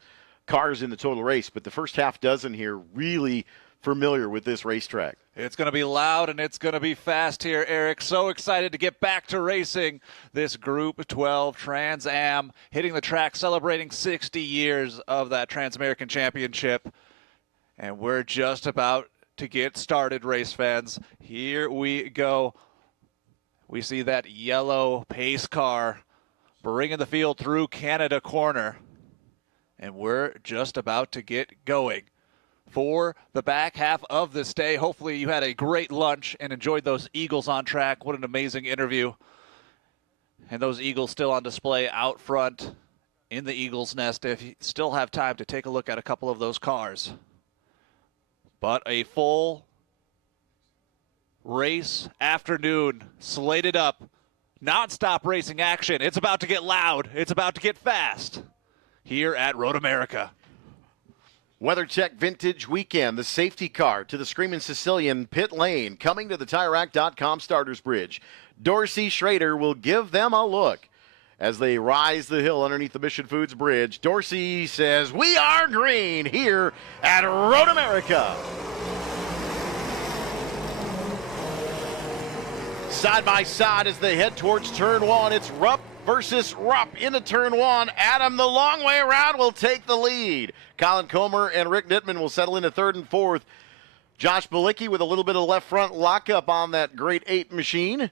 cars in the total race. But the first half dozen here really familiar with this racetrack. It's going to be loud and it's going to be fast here, Eric. So excited to get back to racing this Group 12 Trans Am, hitting the track, celebrating 60 years of that Trans-American Championship. And we're just about to get started, race fans. Here we go. We see that yellow pace car bringing the field through Canada Corner. And we're just about to get going for the back half of this day. Hopefully you had a great lunch and enjoyed those Eagles on track. What an amazing interview. And those Eagles still on display out front in the Eagles Nest if you still have time to take a look at a couple of those cars. But a full race afternoon slated up. Non-stop racing action. It's about to get loud. It's about to get fast here at Road America. WeatherTech Vintage Weekend, the safety car to the Screaming Sicilian pit lane, coming to the TireRack.com starters bridge. Dorsey Schrader will give them a look as they rise the hill underneath the Mission Foods Bridge. Dorsey says, "We are green here at Road America." Side by side as they head towards turn one, it's Rupp versus Rupp into turn one. Adam, the long way around, will take the lead. Colin Comer and Rick Dittman will settle into third and fourth. Josh Balicki with a little bit of left front lockup on that Great 8 machine.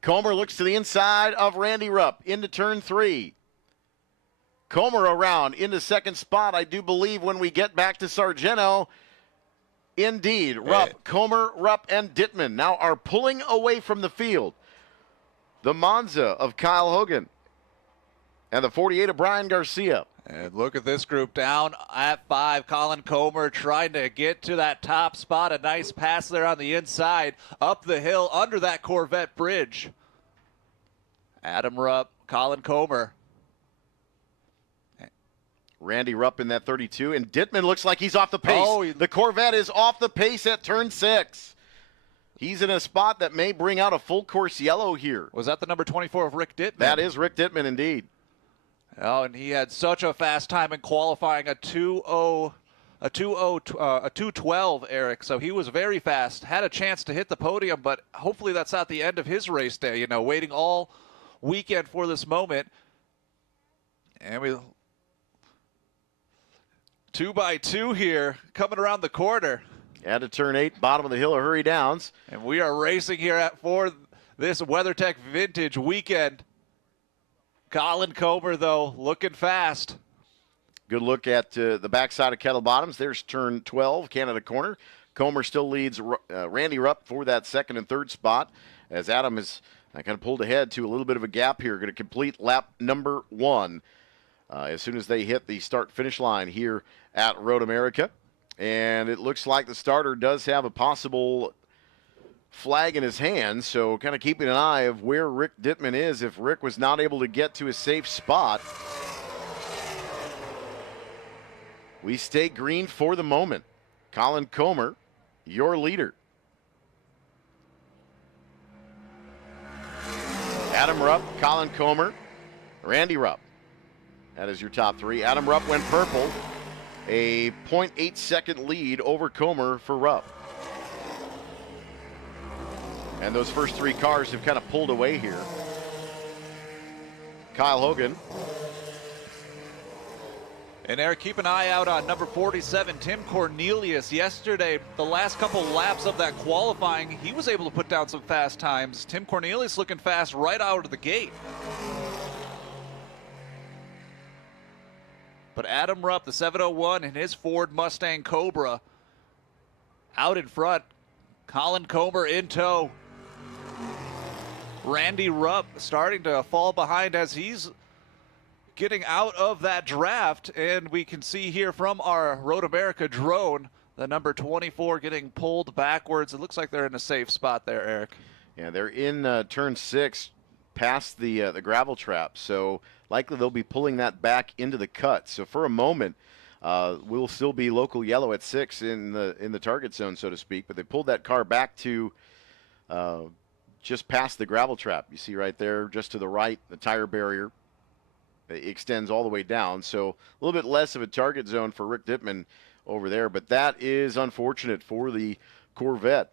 Comer looks to the inside of Randy Rupp into turn three. Comer around into second spot, I do believe, when we get back to Sargento. Indeed, Rupp, Comer, Rupp, and Dittman now are pulling away from the field. The Monza of Kyle Hogan and the 48 of Brian Garcia. And look at this group down at 5. Colin Comer trying to get to that top spot. A nice pass there on the inside, up the hill under that Corvette bridge. Adam Rupp, Colin Comer. Randy Rupp in that 32, and Dittman looks like he's off the pace. Oh, the Corvette is off the pace at turn 6. He's in a spot that may bring out a full course yellow here. Was that the number 24 of Rick Dittman? That is Rick Dittman indeed. Oh, and he had such a fast time in qualifying, a 2:12, Eric. So he was very fast. Had a chance to hit the podium, but hopefully that's not the end of his race day. You know, waiting all weekend for this moment. And we 2x2 here, coming around the corner. At a turn 8, bottom of the hill of Hurry Downs. And we are racing here for this WeatherTech Vintage weekend. Colin Comer, though, looking fast. Good look at the backside of Kettle Bottoms. There's turn 12, Canada Corner. Comer still leads Randy Rupp for that second and third spot, as Adam is kind of pulled ahead to a little bit of a gap here. Going to complete lap number 1 as soon as they hit the start-finish line here at Road America. And it looks like the starter does have a possible flag in his hand, so kind of keeping an eye of where Rick Dittman is if Rick was not able to get to a safe spot. We stay green for the moment. Colin Comer, your leader. Adam Rupp, Colin Comer, Randy Rupp. That is your top 3. Adam Rupp went purple. A 0.8 second lead over Comer for Rupp. And those first 3 cars have kind of pulled away here. Kyle Hogan. And Eric, keep an eye out on number 47, Tim Cornelius. Yesterday, the last couple laps of that qualifying, he was able to put down some fast times. Tim Cornelius looking fast right out of the gate. But Adam Rupp, the 701 in his Ford Mustang Cobra, out in front. Colin Comer in tow. Randy Rupp starting to fall behind as he's getting out of that draft. And we can see here from our Road America drone, the number 24 getting pulled backwards. It looks like they're in a safe spot there, Eric. Yeah, they're in turn 6 past the gravel trap. So likely they'll be pulling that back into the cut. So for a moment, we'll still be local yellow at 6 in the target zone, so to speak. But they pulled that car back to just past the gravel trap. You see right there, just to the right, the tire barrier extends all the way down. So a little bit less of a target zone for Rick Dittman over there. But that is unfortunate for the Corvette.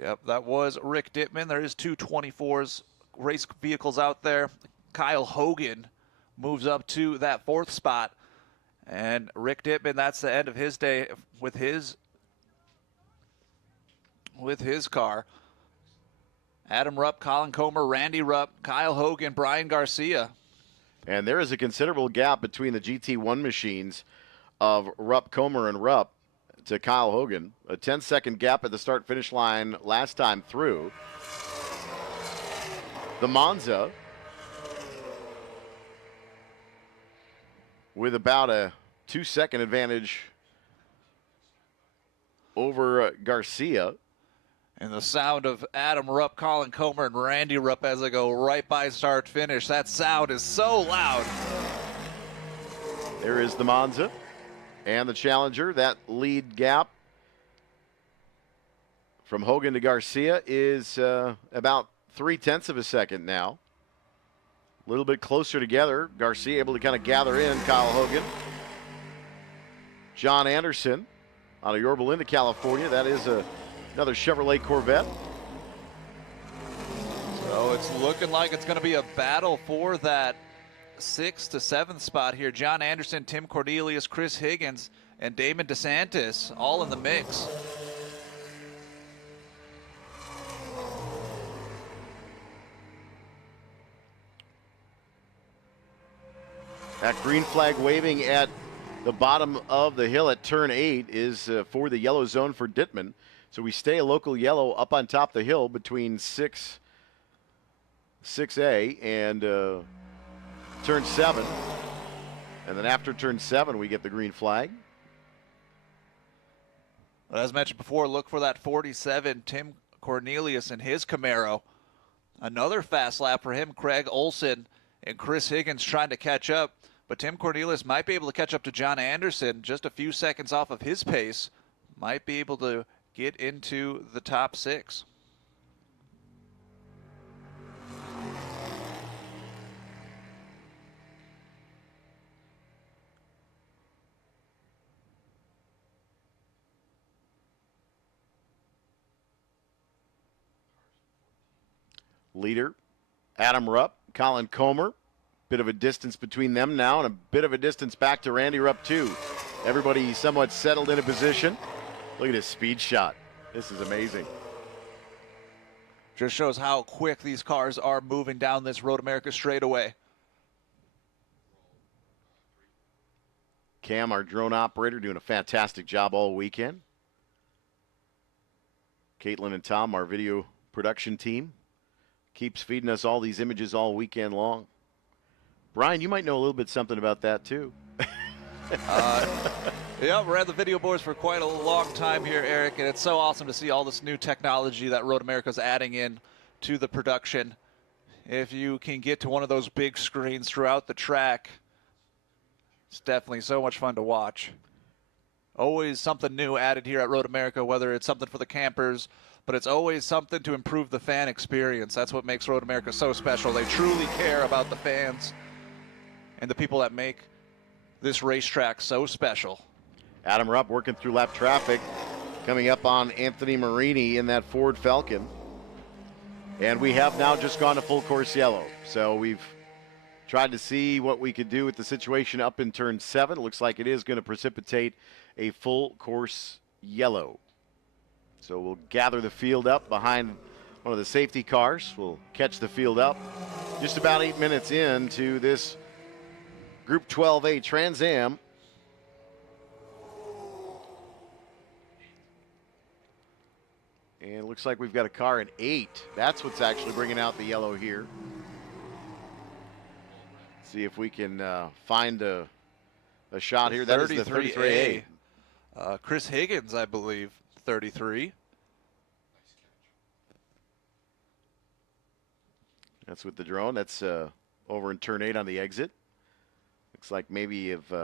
Yep, that was Rick Dittman. There is 2 24s race vehicles out there. Kyle Hogan moves up to that 4th spot. And Rick Dittman, that's the end of his day with his car. Adam Rupp, Colin Comer, Randy Rupp, Kyle Hogan, Brian Garcia. And there is a considerable gap between the GT1 machines of Rupp, Comer, and Rupp to Kyle Hogan. A 10-second gap at the start-finish line last time through. The Monza with about a 2-second advantage over Garcia. And the sound of Adam Rupp, Colin Comer, and Randy Rupp as they go right by start finish. That sound is so loud. There is the Monza and the Challenger. That lead gap from Hogan to Garcia is about 0.3 of a second now. A little bit closer together. Garcia able to kind of gather in Kyle Hogan. John Anderson out of Yorba Linda, California. That is another Chevrolet Corvette. So it's looking like it's going to be a battle for that 6th to 7th spot here. John Anderson, Tim Cornelius, Chris Higgins, and Damon DeSantis all in the mix. That green flag waving at the bottom of the hill at turn 8 is for the yellow zone for Dittman. So we stay a local yellow up on top of the hill between 6A and turn 7. And then after turn 7, we get the green flag. But as mentioned before, look for that 47, Tim Cornelius in his Camaro. Another fast lap for him, Craig Olson and Chris Higgins trying to catch up. But Tim Cornelius might be able to catch up to John Anderson just a few seconds off of his pace. Might be able to get into the top 6. Leader, Adam Rupp, Colin Comer. Bit of a distance between them now, and a bit of a distance back to Randy Rupp, too. Everybody somewhat settled in a position. Look at his speed shot. This is amazing. Just shows how quick these cars are moving down this Road America straightaway. Cam, our drone operator, doing a fantastic job all weekend. Caitlin and Tom, our video production team, keeps feeding us all these images all weekend long. Brian, you might know a little bit something about that, too. Yeah, we're at the video boards for quite a long time here, Eric, and it's so awesome to see all this new technology that Road America's adding in to the production. If you can get to one of those big screens throughout the track, it's definitely so much fun to watch. Always something new added here at Road America, whether it's something for the campers, but it's always something to improve the fan experience. That's what makes Road America so special. They truly care about the fans and the people that make this racetrack so special. Adam Rupp working through lap traffic, coming up on Anthony Marini in that Ford Falcon. And we have now just gone to full course yellow. So we've tried to see what we could do with the situation up in turn 7. It looks like it is going to precipitate a full course yellow. So we'll gather the field up behind one of the safety cars. We'll catch the field up just about 8 minutes into this Group 12A Trans Am. And it looks like we've got a car in 8. That's what's actually bringing out the yellow here. See if we can find a shot here. That is the 33A. Chris Higgins, I believe, 33. That's with the drone. That's over in turn 8 on the exit. Looks like maybe you've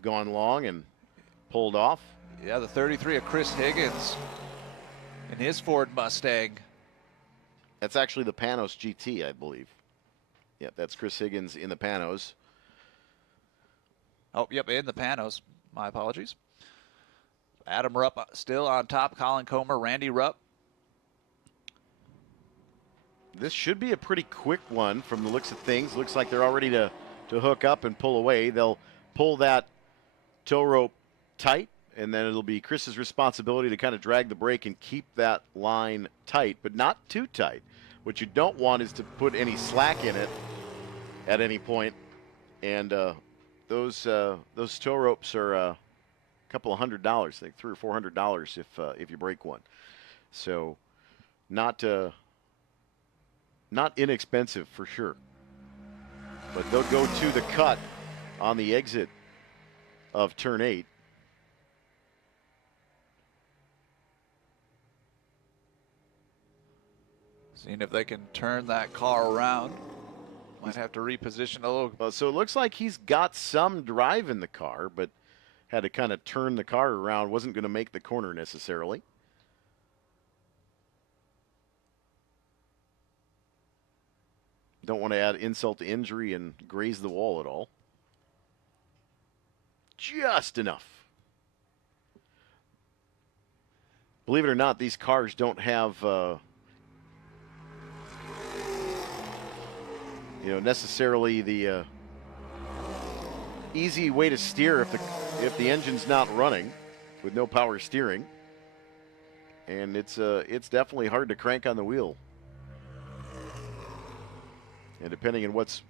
gone long and pulled off. Yeah, the 33 of Chris Higgins in his Ford Mustang. That's actually the Panos GT, I believe. Yep, that's Chris Higgins in the Panos. Oh, yep, in the Panos. My apologies. Adam Rupp still on top. Colin Comer, Randy Rupp. This should be a pretty quick one from the looks of things. Looks like they're all ready to hook up and pull away. They'll pull that tow rope tight, and then it'll be Chris's responsibility to kind of drag the brake and keep that line tight, but not too tight. What you don't want is to put any slack in it at any point. And those tow ropes are a couple of $100, like $300 or $400 if you break one. So not inexpensive for sure. But they'll go to the cut on the exit of turn 8. Seeing if they can turn that car around. Might have to reposition a little. So it looks like he's got some drive in the car, but had to kind of turn the car around. Wasn't going to make the corner necessarily. don't want to add insult to injury and graze the wall at all. Just enough. Believe it or not, these cars don't have, necessarily the easy way to steer if the engine's not running with no power steering. And it's definitely hard to crank on the wheel. And depending on what's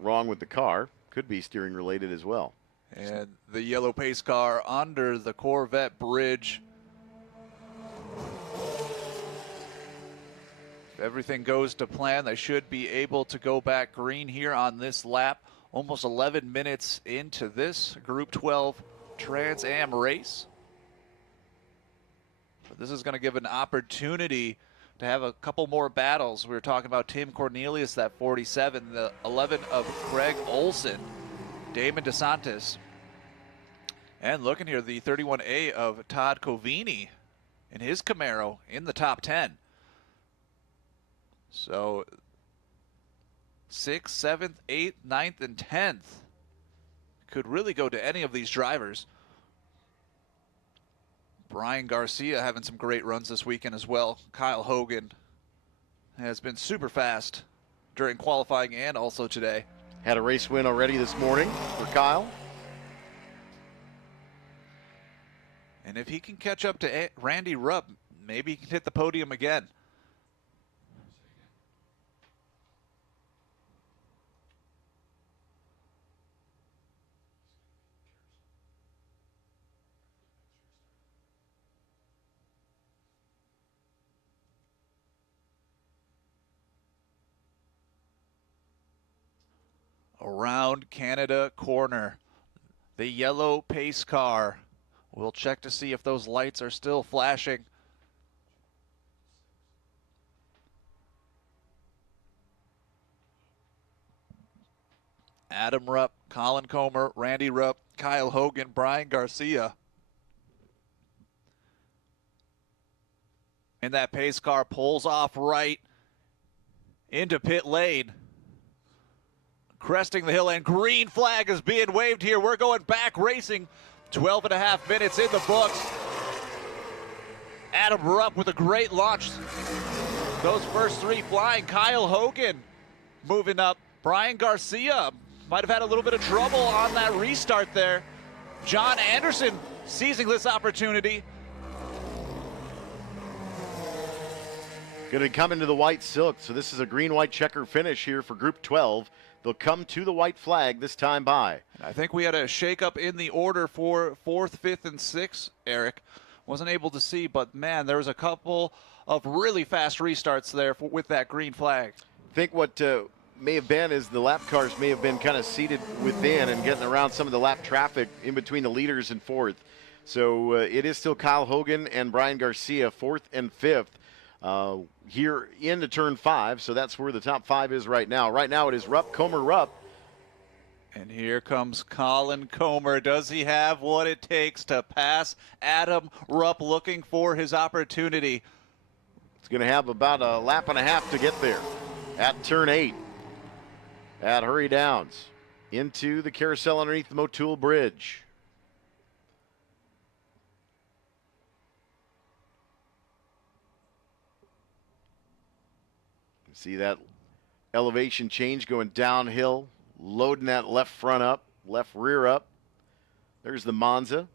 wrong with the car, could be steering related as well. And the yellow pace car under the Corvette bridge. If everything goes to plan, they should be able to go back green here on this lap. Almost 11 minutes into this Group 12 Trans Am race. But this is going to give an opportunity to have a couple more battles. We were talking about Tim Cornelius, that 47, the 11 of Craig Olson, Damon DeSantis. And looking here, the 31A of Todd Covini in his Camaro in the top 10. So 6th, 7th, 8th, 9th, and 10th could really go to any of these drivers. Brian Garcia having some great runs this weekend as well. Kyle Hogan has been super fast during qualifying and also today. Had a race win already this morning for Kyle. And if he can catch up to Randy Rupp, maybe he can hit the podium again. Around Canada corner, the yellow pace car. We'll check to see if those lights are still flashing. Adam Rupp, Colin Comer, Randy Rupp, Kyle Hogan, Brian Garcia. And that pace car pulls off right into pit lane. Cresting the hill, and green flag is being waved here. We're going back racing. 12 and a half minutes in the books. Adam Rupp with a great launch. Those first three flying. Kyle Hogan moving up. Brian Garcia might have had a little bit of trouble on that restart there. John Anderson seizing this opportunity. Going to come into the white silk, so this is a green-white checker finish here for Group 12. They'll come to the white flag this time by. I think we had a shakeup in the order for 4th, 5th, and 6th, Eric. Wasn't able to see, but man, there was a couple of really fast restarts there with that green flag. I think what may have been is the lap cars may have been kind of seated within and getting around some of the lap traffic in between the leaders and 4th. So it is still Kyle Hogan and Brian Garcia, 4th and 5th. Here into turn 5, so that's where the top 5 is right now. Right now it is Rupp, Comer, Rupp. And here comes Colin Comer. Does he have what it takes to pass Adam Rupp, looking for his opportunity? It's going to have about a lap and a half to get there at turn 8 at Hurry Downs into the carousel underneath the Motul Bridge. See that elevation change going downhill, loading that left front up, left rear up. There's the Monza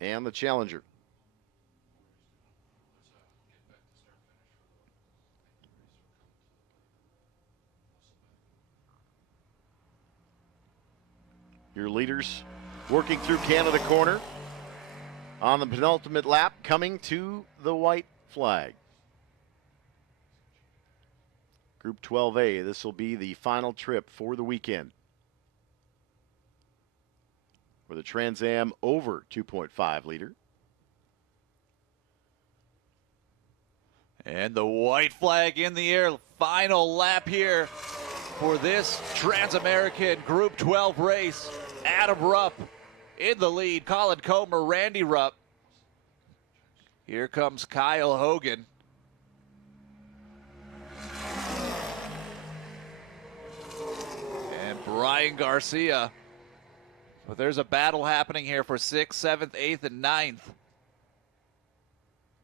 and the Challenger. Your leaders working through Canada corner on the penultimate lap, coming to the white flag. Group 12A, this will be the final trip for the weekend. For the Trans Am over 2.5 liter. And the white flag in the air. Final lap here for this Trans-American Group 12 race. Adam Rupp in the lead. Colin Comer, Randy Rupp. Here comes Kyle Hogan. Brian Garcia. But there's a battle happening here for 6th, 7th, 8th, and 9th.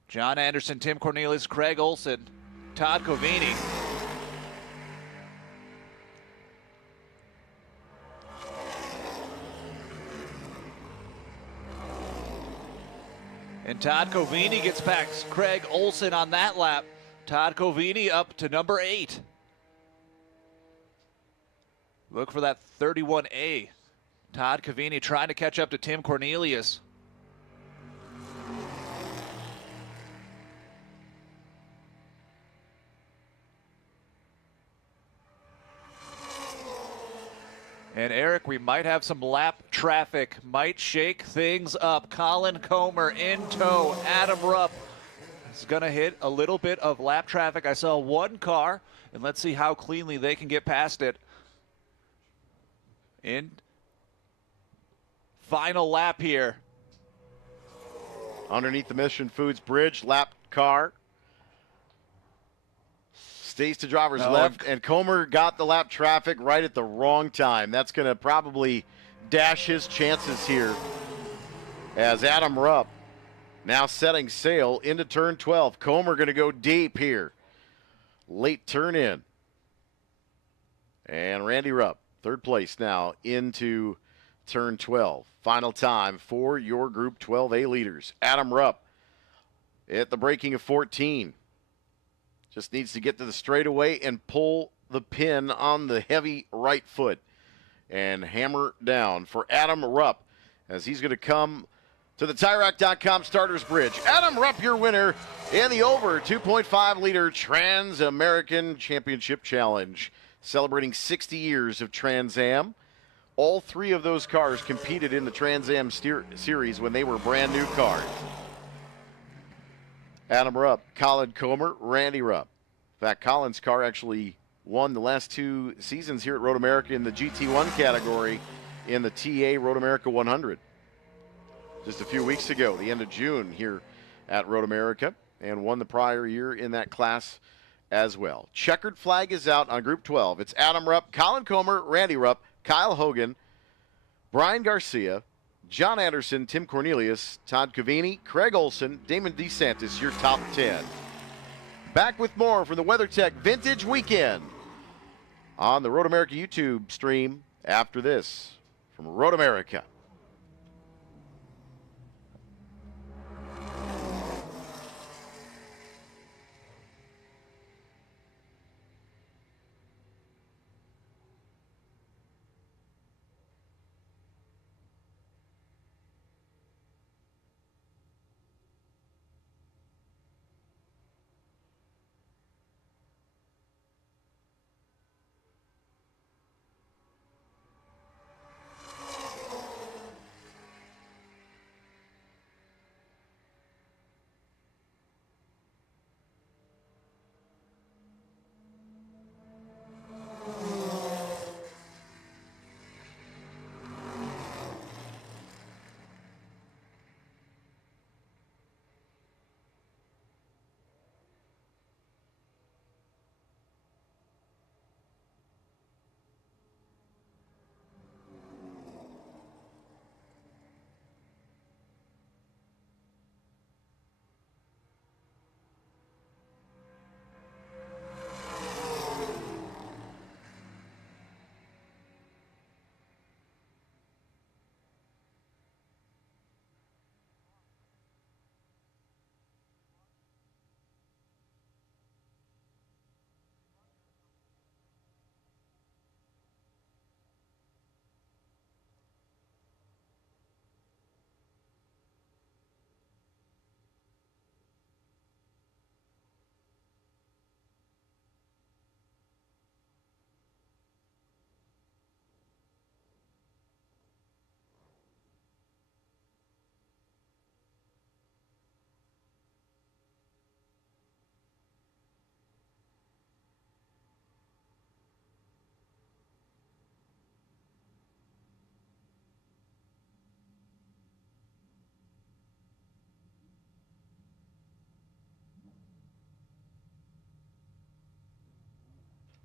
John Anderson, Tim Cornelius, Craig Olson, Todd Covini. And Todd Covini gets past Craig Olson on that lap. Todd Covini up to number 8. Look for that 31A. Todd Covini trying to catch up to Tim Cornelius. And Eric, we might have some lap traffic, might shake things up. Colin Comer in tow. Adam Rupp is going to hit a little bit of lap traffic. I saw one car, and let's see how cleanly they can get past it. In final lap here. Underneath the Mission Foods Bridge, lap car. Stays to driver's left, and Comer got the lap traffic right at the wrong time. That's going to probably dash his chances here as Adam Rupp now setting sail into turn 12. Comer going to go deep here. Late turn in. And Randy Rupp, third place now into turn 12. Final time for your Group 12A leaders. Adam Rupp at the braking of 14. Just needs to get to the straightaway and pull the pin on the heavy right foot and hammer down for Adam Rupp as he's going to come to the TireRack.com Starters Bridge. Adam Rupp, your winner in the over 2.5 liter Trans-American Championship Challenge, celebrating 60 years of Trans Am. All three of those cars competed in the Trans Am series when they were brand new cars. Adam Rupp, Colin Comer, Randy Rupp. In fact, Colin's car actually won the last 2 seasons here at Road America in the GT1 category in the TA Road America 100. Just a few weeks ago, the end of June here at Road America, and won the prior year in that class as well. Checkered flag is out on Group 12. It's Adam Rupp, Colin Comer, Randy Rupp, Kyle Hogan, Brian Garcia, John Anderson, Tim Cornelius, Todd Covini, Craig Olson, Damon DeSantis, your top 10. Back with more from the WeatherTech Vintage Weekend on the Road America YouTube stream after this from Road America.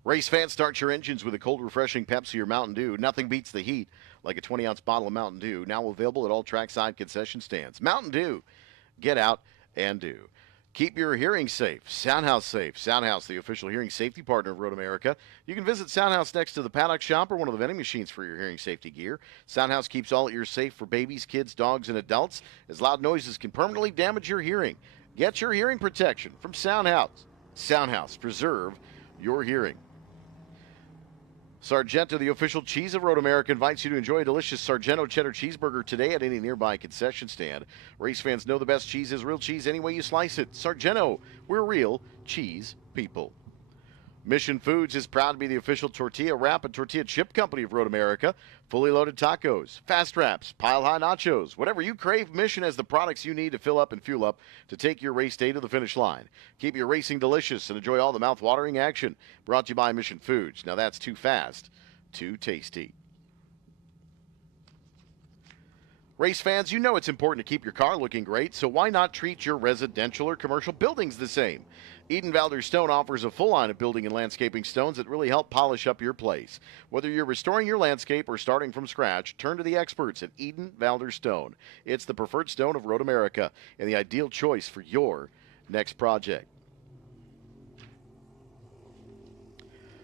Race fans, start your engines with a cold, refreshing Pepsi or Mountain Dew. Nothing beats the heat like a 20-ounce bottle of Mountain Dew, now available at all trackside concession stands. Mountain Dew. Get out and do. Keep your hearing safe. Soundhouse safe. Soundhouse, the official hearing safety partner of Road America. You can visit Soundhouse next to the paddock shop or one of the vending machines for your hearing safety gear. Soundhouse keeps all ears safe for babies, kids, dogs, and adults, as loud noises can permanently damage your hearing. Get your hearing protection from Soundhouse. Soundhouse, preserve your hearing. Sargento, the official cheese of Road America, invites you to enjoy a delicious Sargento cheddar cheeseburger today at any nearby concession stand. Race fans know the best cheese is real cheese any way you slice it. Sargento, we're real cheese people. Mission Foods is proud to be the official tortilla wrap and tortilla chip company of Road America. Fully loaded tacos, fast wraps, pile high nachos, whatever you crave, Mission has the products you need to fill up and fuel up to take your race day to the finish line. Keep your racing delicious and enjoy all the mouth-watering action. Brought to you by Mission Foods. Now that's too fast, too tasty. Race fans, you know it's important to keep your car looking great, so why not treat your residential or commercial buildings the same? Eden Valder Stone offers a full line of building and landscaping stones that really help polish up your place. Whether you're restoring your landscape or starting from scratch, turn to the experts at Eden Valder Stone. It's the preferred stone of Road America and the ideal choice for your next project.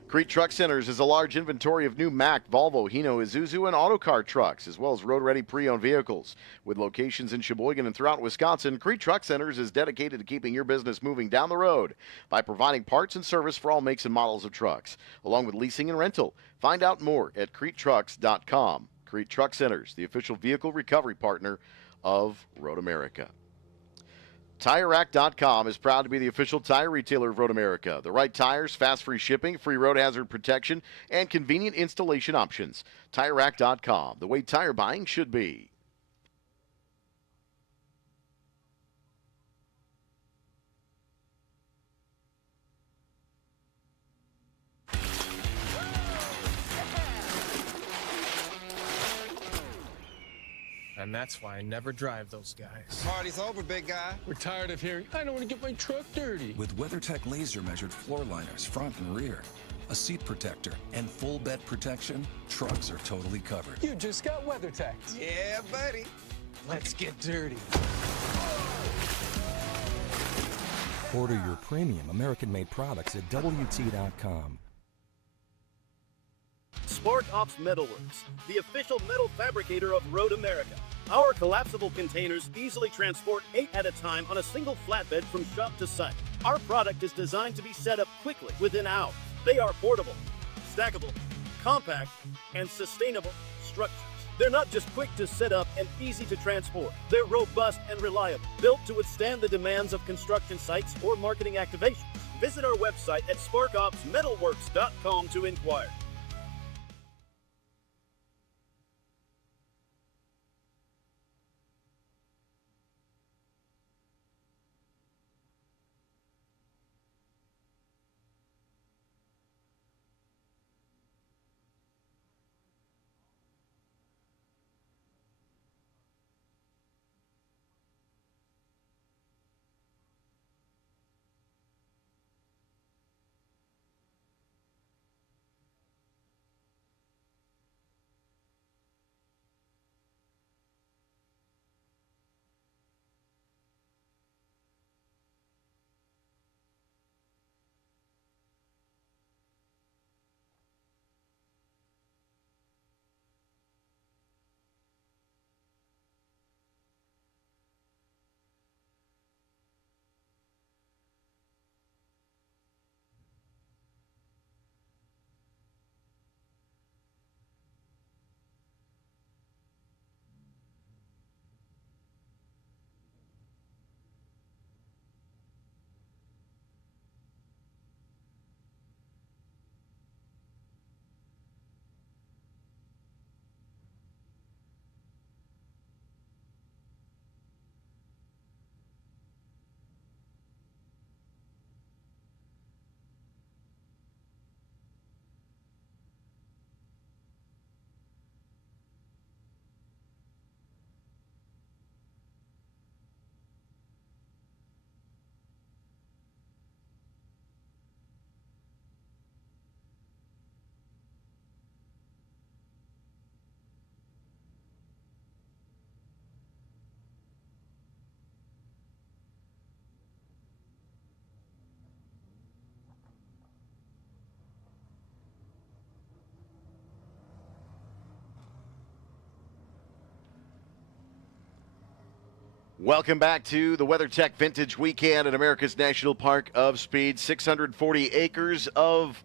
Crete Truck Centers is a large inventory of new Mack, Volvo, Hino, Isuzu, and Autocar trucks, as well as road-ready pre-owned vehicles. With locations in Sheboygan and throughout Wisconsin, Crete Truck Centers is dedicated to keeping your business moving down the road by providing parts and service for all makes and models of trucks, along with leasing and rental. Find out more at CreteTrucks.com. Crete Truck Centers, the official vehicle recovery partner of Road America. TireRack.com is proud to be the official tire retailer of Road America. The right tires, fast free shipping, free road hazard protection, and convenient installation options. TireRack.com, the way tire buying should be. And that's why I never drive those guys. Party's over, big guy. We're tired of hearing, I don't want to get my truck dirty. With WeatherTech laser-measured floor liners front and rear, a seat protector, and full bed protection, trucks are totally covered. You just got WeatherTech. Yeah, buddy. Let's get dirty. Order your premium American-made products at WT.com. Spark Ops Metalworks, the official metal fabricator of Road America. Our collapsible containers easily transport 8 at a time on a single flatbed from shop to site. Our product is designed to be set up quickly within hours. They are portable, stackable, compact, and sustainable structures. They're not just quick to set up and easy to transport. They're robust and reliable, built to withstand the demands of construction sites or marketing activations. Visit our website at sparkopsmetalworks.com to inquire. Welcome back to the WeatherTech Vintage Weekend at America's National Park of Speed. 640 acres of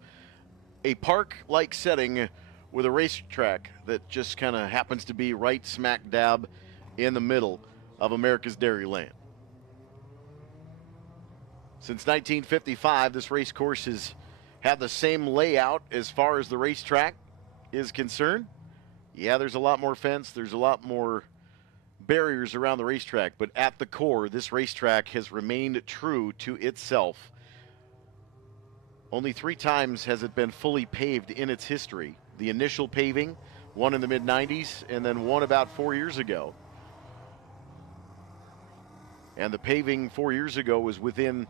a park-like setting with a racetrack that just kind of happens to be right smack dab in the middle of America's Dairyland. Since 1955, this race course has had the same layout as far as the racetrack is concerned. Yeah, there's a lot more fence, there's a lot more barriers around the racetrack, but at the core, this racetrack has remained true to itself. Only 3 times has it been fully paved in its history. The initial paving, one in the mid-90s, and then one about 4 years ago. And the paving 4 years ago was within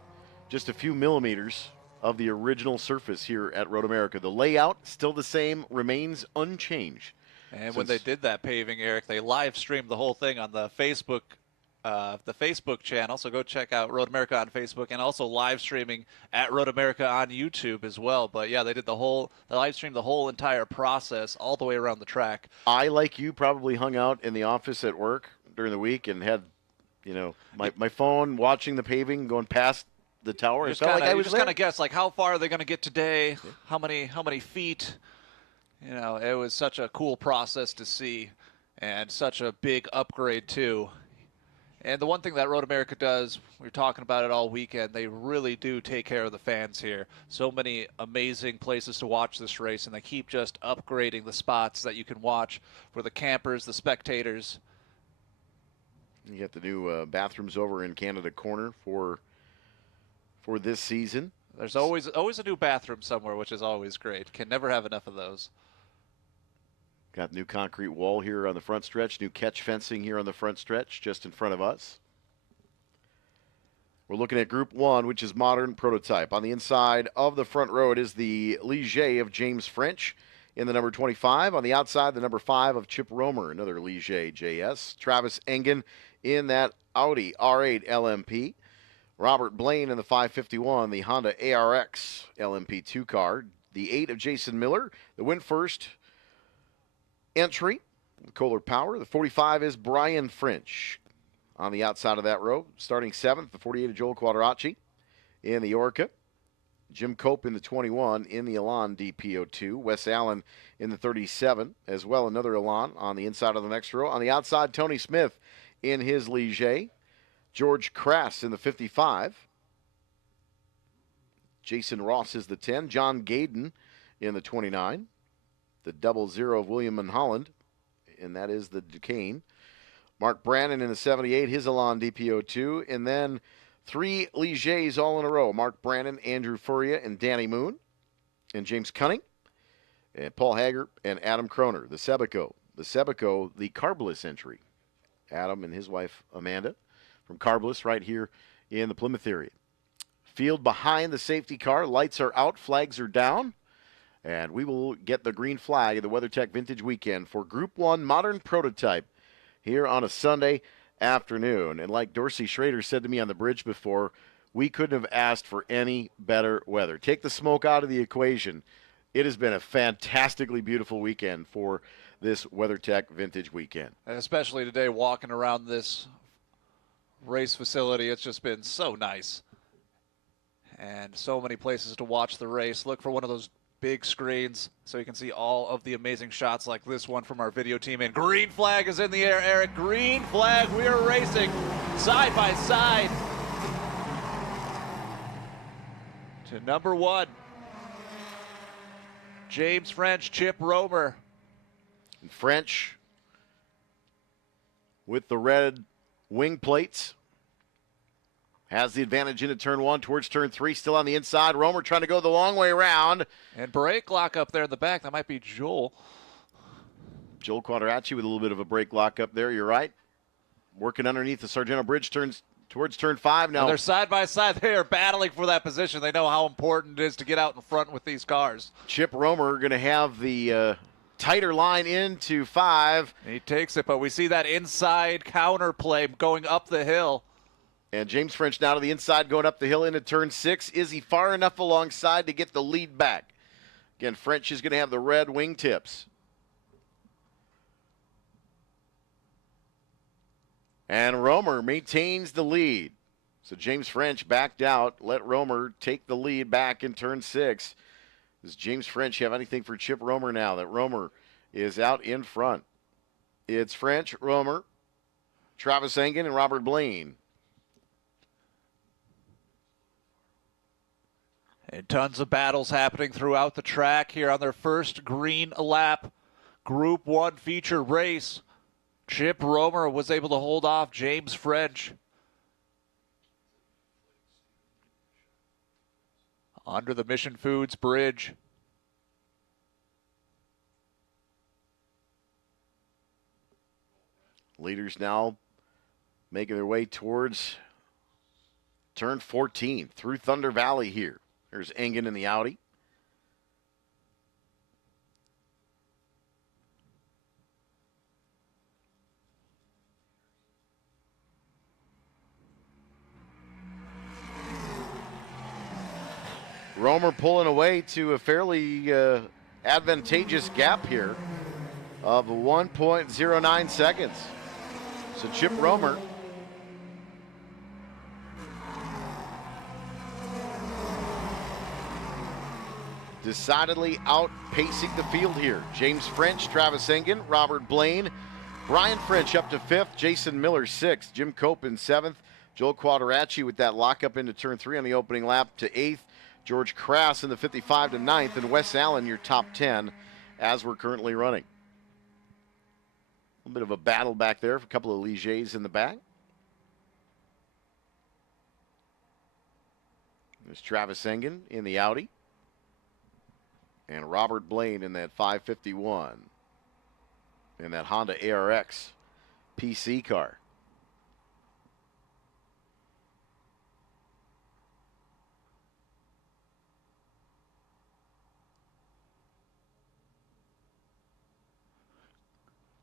just a few millimeters of the original surface here at Road America. The layout, still the same, remains unchanged. And when they did that paving, Eric, they live streamed the whole thing on the Facebook channel. So go check out Road America on Facebook, and also live streaming at Road America on YouTube as well. But yeah, they live streamed the whole entire process all the way around the track. I, like you, probably hung out in the office at work during the week and had, my phone watching the paving going past the tower. You just kind of guess, like, how far are they going to get today? Yeah. How many feet? It was such a cool process to see, and such a big upgrade too. And the one thing that Road America does, we were talking about it all weekend, they really do take care of the fans here. So many amazing places to watch this race, and they keep just upgrading the spots that you can watch for the campers, the spectators. You got the new bathrooms over in Canada Corner for this season. There's always a new bathroom somewhere, which is always great. Can never have enough of those. Got new concrete wall here on the front stretch, new catch fencing here on the front stretch just in front of us. We're looking at Group 1, which is modern prototype. On the inside of the front row, it is the Ligier of James French in the number 25. On the outside, the number 5 of Chip Romer, another Ligier JS. Travis Engen in that Audi R8 LMP. Robert Blaine in the 551, the Honda ARX LMP2 car. The 8 of Jason Miller, the win first entry, Kohler Power. The 45 is Brian French on the outside of that row. Starting 7th, the 48 of Joel Quadracci in the Orca. Jim Cope in the 21 in the Elan DPO2. Wes Allen in the 37 as well, another Elan on the inside of the next row. On the outside, Tony Smith in his Ligier. George Crass in the 55. Jason Ross is the 10. John Gaden in the 29. The 00 of William Mulholland, and that is the Duquesne. Mark Brannon in the 78, his Elan DPO2. And then 3 Ligiers all in a row. Mark Brannon, Andrew Furia, and Danny Moon. And James Cunning, and Paul Hager, and Adam Kroner. The Sebico, the carbless entry. Adam and his wife, Amanda, from Carbless right here in the Plymouth area. Field behind the safety car. Lights are out, flags are down. And we will get the green flag of the WeatherTech Vintage Weekend for Group 1 Modern Prototype here on a Sunday afternoon. And like Dorsey Schrader said to me on the bridge before, we couldn't have asked for any better weather. Take the smoke out of the equation. It has been a fantastically beautiful weekend for this WeatherTech Vintage Weekend. And especially today, walking around this race facility, it's just been so nice. And so many places to watch the race. Look for one of those big screens so you can see all of the amazing shots like this one from our video team. And green flag is in the air, Eric. Green flag. We are racing side by side to number 1. James French, Chip Romer. And French with the red wing plates has the advantage into turn 1 towards turn 3, still on the inside. Romer trying to go the long way around. And brake lock up there in the back. That might be Joel. Joel Quadracci with a little bit of a brake lock up there. You're right. Working underneath the Sargento Bridge, turns towards turn 5 now. And they're side by side. They are battling for that position. They know how important it is to get out in front with these cars. Chip Romer going to have the tighter line into 5. He takes it, but we see that inside counter play going up the hill. And James French now to the inside, going up the hill into turn 6. Is he far enough alongside to get the lead back? Again, French is going to have the red wingtips. And Romer maintains the lead. So James French backed out, let Romer take the lead back in turn 6. Does James French have anything for Chip Romer now that Romer is out in front? It's French, Romer, Travis Engen, and Robert Blaine. And tons of battles happening throughout the track here on their first green lap. Group 1 feature race. Chip Romer was able to hold off James French. Under the Mission Foods Bridge. Leaders now making their way towards turn 14 through Thunder Valley here. There's Engen in the Audi. Romer pulling away to a fairly advantageous gap here of 1.09 seconds. So Chip Romer decidedly outpacing the field here. James French, Travis Engen, Robert Blaine, Brian French up to 5th, Jason Miller 6th, Jim Cope in 7th, Joel Quadracci with that lockup into turn 3 on the opening lap to 8th, George Crass in the 55 to 9th, and Wes Allen your top 10 as we're currently running. A little bit of a battle back there, a couple of Ligers in the back. There's Travis Engen in the Audi. And Robert Blaine in that 551. In that Honda ARX PC car.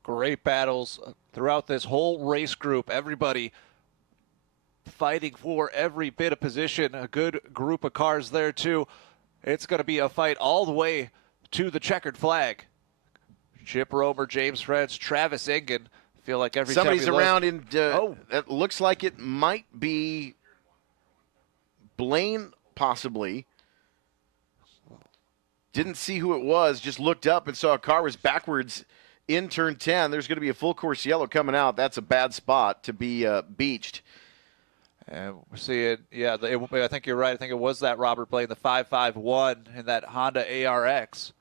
Great battles throughout this whole race group. Everybody fighting for every bit of position. A good group of cars there, too. It's going to be a fight all the way to the checkered flag. Chip Romer, James French, Travis Engen. Feel like every somebody's time around in. It looks like it might be Blaine, possibly. Didn't see who it was. Just looked up and saw a car was backwards in turn 10. There's going to be a full course yellow coming out. That's a bad spot to be beached. And we see it, yeah, I think you're right. I think it was that Robert Blaine, the 551 in that Honda ARX.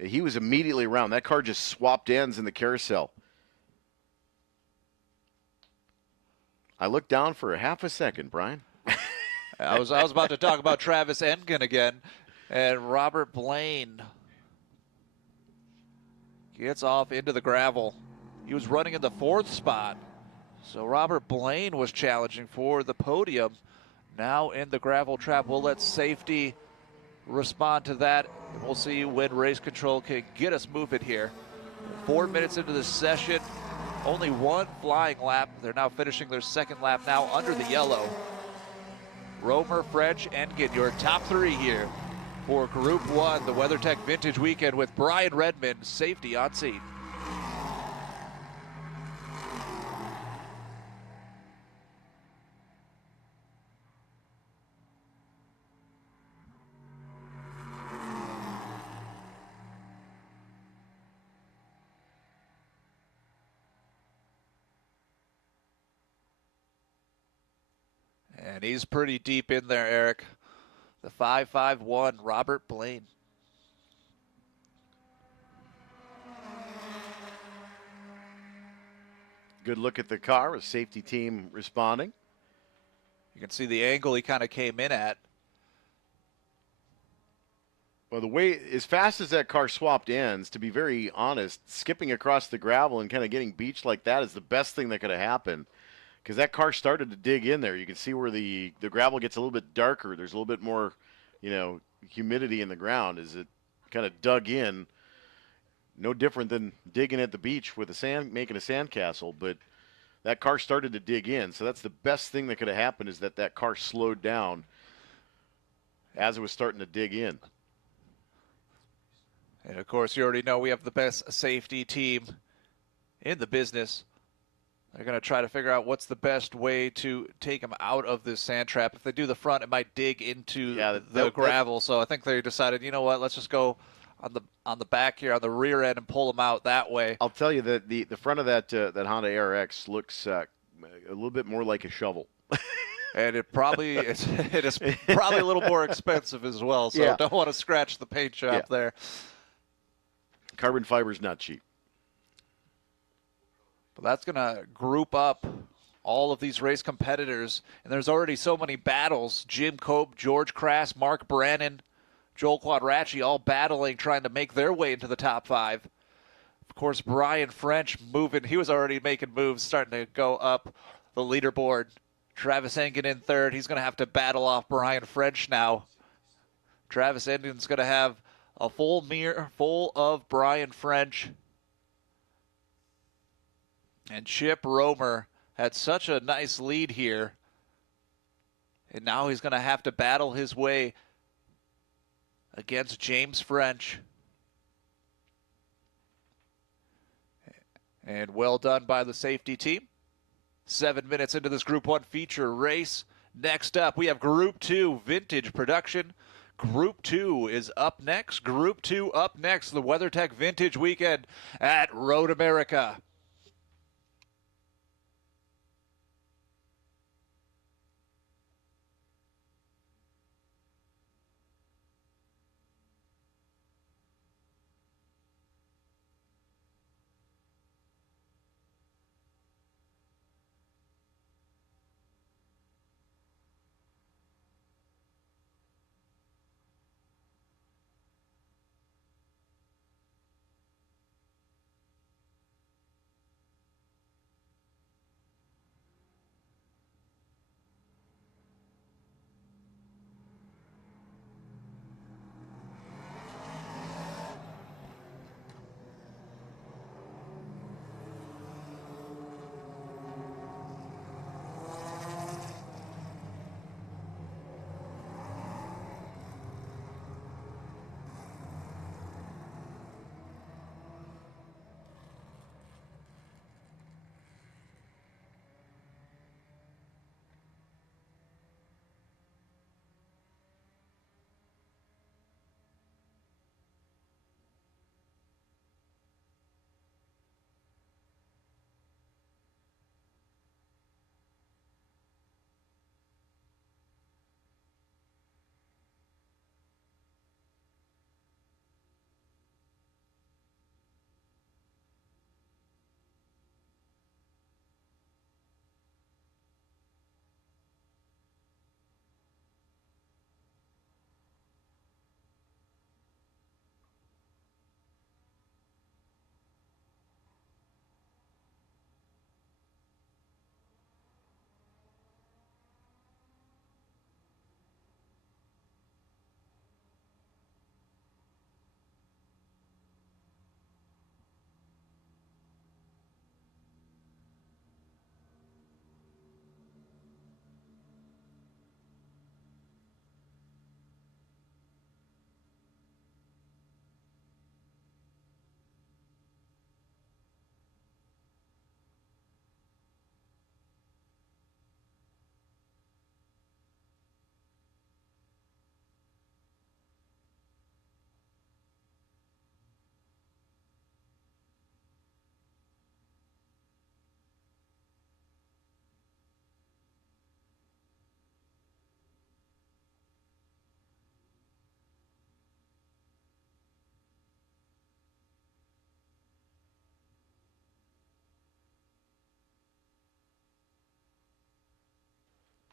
He was immediately around. That car just swapped ends in the carousel. I looked down for a half a second, Brian. I was about to talk about Travis Engen again, and Robert Blaine gets off into the gravel. He was running in the 4th spot. So Robert Blaine was challenging for the podium. Now in the gravel trap. We'll let safety respond to that. We'll see when race control can get us moving here. 4 minutes into the session. Only one flying lap. They're now finishing their 2nd lap now under the yellow. Romer, French, Engen, your top 3 here for Group 1, the WeatherTech Vintage Weekend with Brian Redman, safety on scene. And he's pretty deep in there, Eric. The 551, Robert Blaine. Good look at the car, a safety team responding. You can see the angle he kind of came in at. Well, the way, as fast as that car swapped ends, to be very honest, skipping across the gravel and kind of getting beached like that is the best thing that could have happened. Because that car started to dig in there. You can see where the gravel gets a little bit darker. There's a little bit more, humidity in the ground as it kind of dug in. No different than digging at the beach with making a sandcastle. But that car started to dig in. So that's the best thing that could have happened is that car slowed down as it was starting to dig in. And, of course, you already know we have the best safety team in the business. They're going to try to figure out what's the best way to take him out of this sand trap. If they do the front, it might dig into the gravel. So I think they decided, you know what, let's just go on the back here, on the rear end, and pull him out that way. I'll tell you that the front of that Honda ARX looks a little bit more like a shovel. And it is probably a little more expensive as well. So don't want to scratch the paint job there. Carbon fiber's not cheap. But that's going to group up all of these race competitors. And there's already so many battles. Jim Cope, George Crass, Mark Brannon, Joel Quadracci all battling, trying to make their way into the top 5. Of course, Brian French moving. He was already making moves, starting to go up the leaderboard. Travis Engen in third. He's going to have to battle off Brian French now. Travis Engen's going to have a full mirror full of Brian French. And Chip Romer had such a nice lead here. And now he's going to have to battle his way against James French. And well done by the safety team. 7 minutes into this Group 1 feature race. Next up, we have Group 2 Vintage Production. Group 2 is up next. Group 2 up next. The WeatherTech Vintage Weekend at Road America.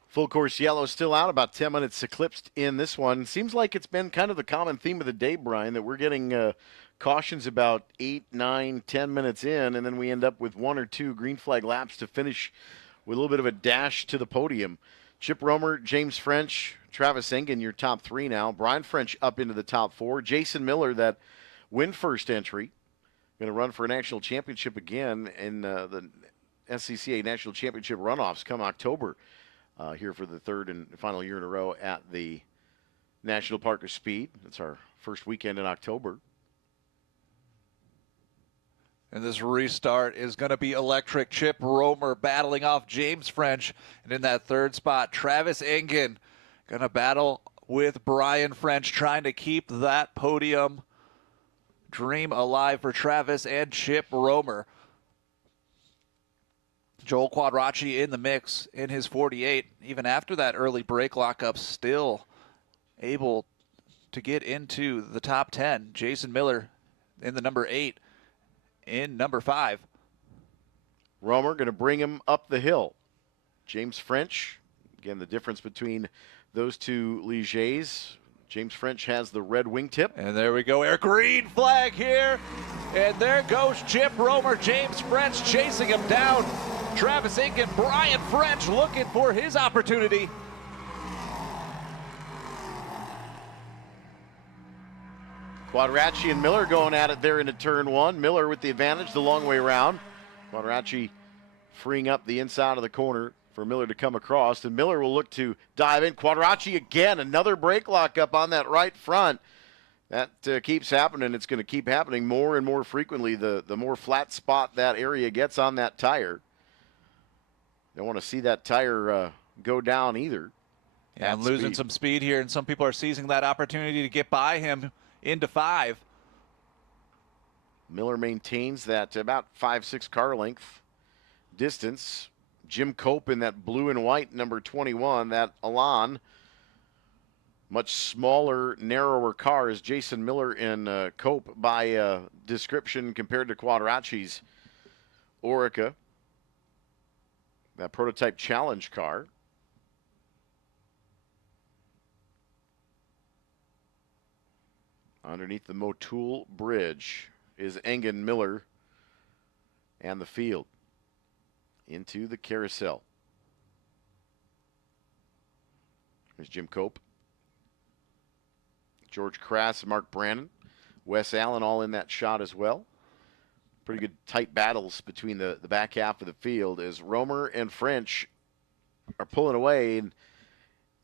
Full course yellow still out, about 10 minutes eclipsed in this one. Seems like it's been kind of the common theme of the day, Brian, that we're getting cautions about 8, 9, 10 minutes in, and then we end up with 1 or 2 green flag laps to finish with a little bit of a dash to the podium. Chip Romer, James French, Travis Engen, your top 3 now. Brian French up into the top 4. Jason Miller, that win first entry, going to run for a national championship again in the SCCA National Championship runoffs come October. Here for the 3rd and final year in a row at the National Park of Speed. It's our first weekend in October. And this restart is going to be electric. Chip Romer battling off James French. And in that third spot, Travis Engen going to battle with Brian French, trying to keep that podium dream alive for Travis and Chip Romer. Joel Quadracci in the mix in his 48. Even after that early brake lockup, still able to get into the top 10. Jason Miller in the number 8. In number 5. Romer going to bring him up the hill. James French, again, the difference between those two Ligers. James French has the red wingtip. And there we go, Eric. Green flag here. And there goes Chip Romer. James French chasing him down. Travis Engen, Brian French looking for his opportunity. Quadracci and Miller going at it there into turn 1. Miller with the advantage the long way around. Quadracci freeing up the inside of the corner for Miller to come across. And Miller will look to dive in. Quadracci again, another brake lock up on that right front. That keeps happening. It's going to keep happening more and more frequently the more flat spot that area gets on that tire. Don't want to see that tire go down either. Yeah, and losing some speed here, and some people are seizing that opportunity to get by him into 5. Miller maintains that about 5-6 car length distance. Jim Cope in that blue and white number 21, that Elan. Much smaller, narrower cars. Jason Miller in Cope by description compared to Quadracci's Orica. That prototype challenge car. Underneath the Motul Bridge is Engen, Miller, and the field into the carousel. There's Jim Cope, George Crass, Mark Brandon, Wes Allen all in that shot as well. Pretty good tight battles between the back half of the field as Romer and French are pulling away, and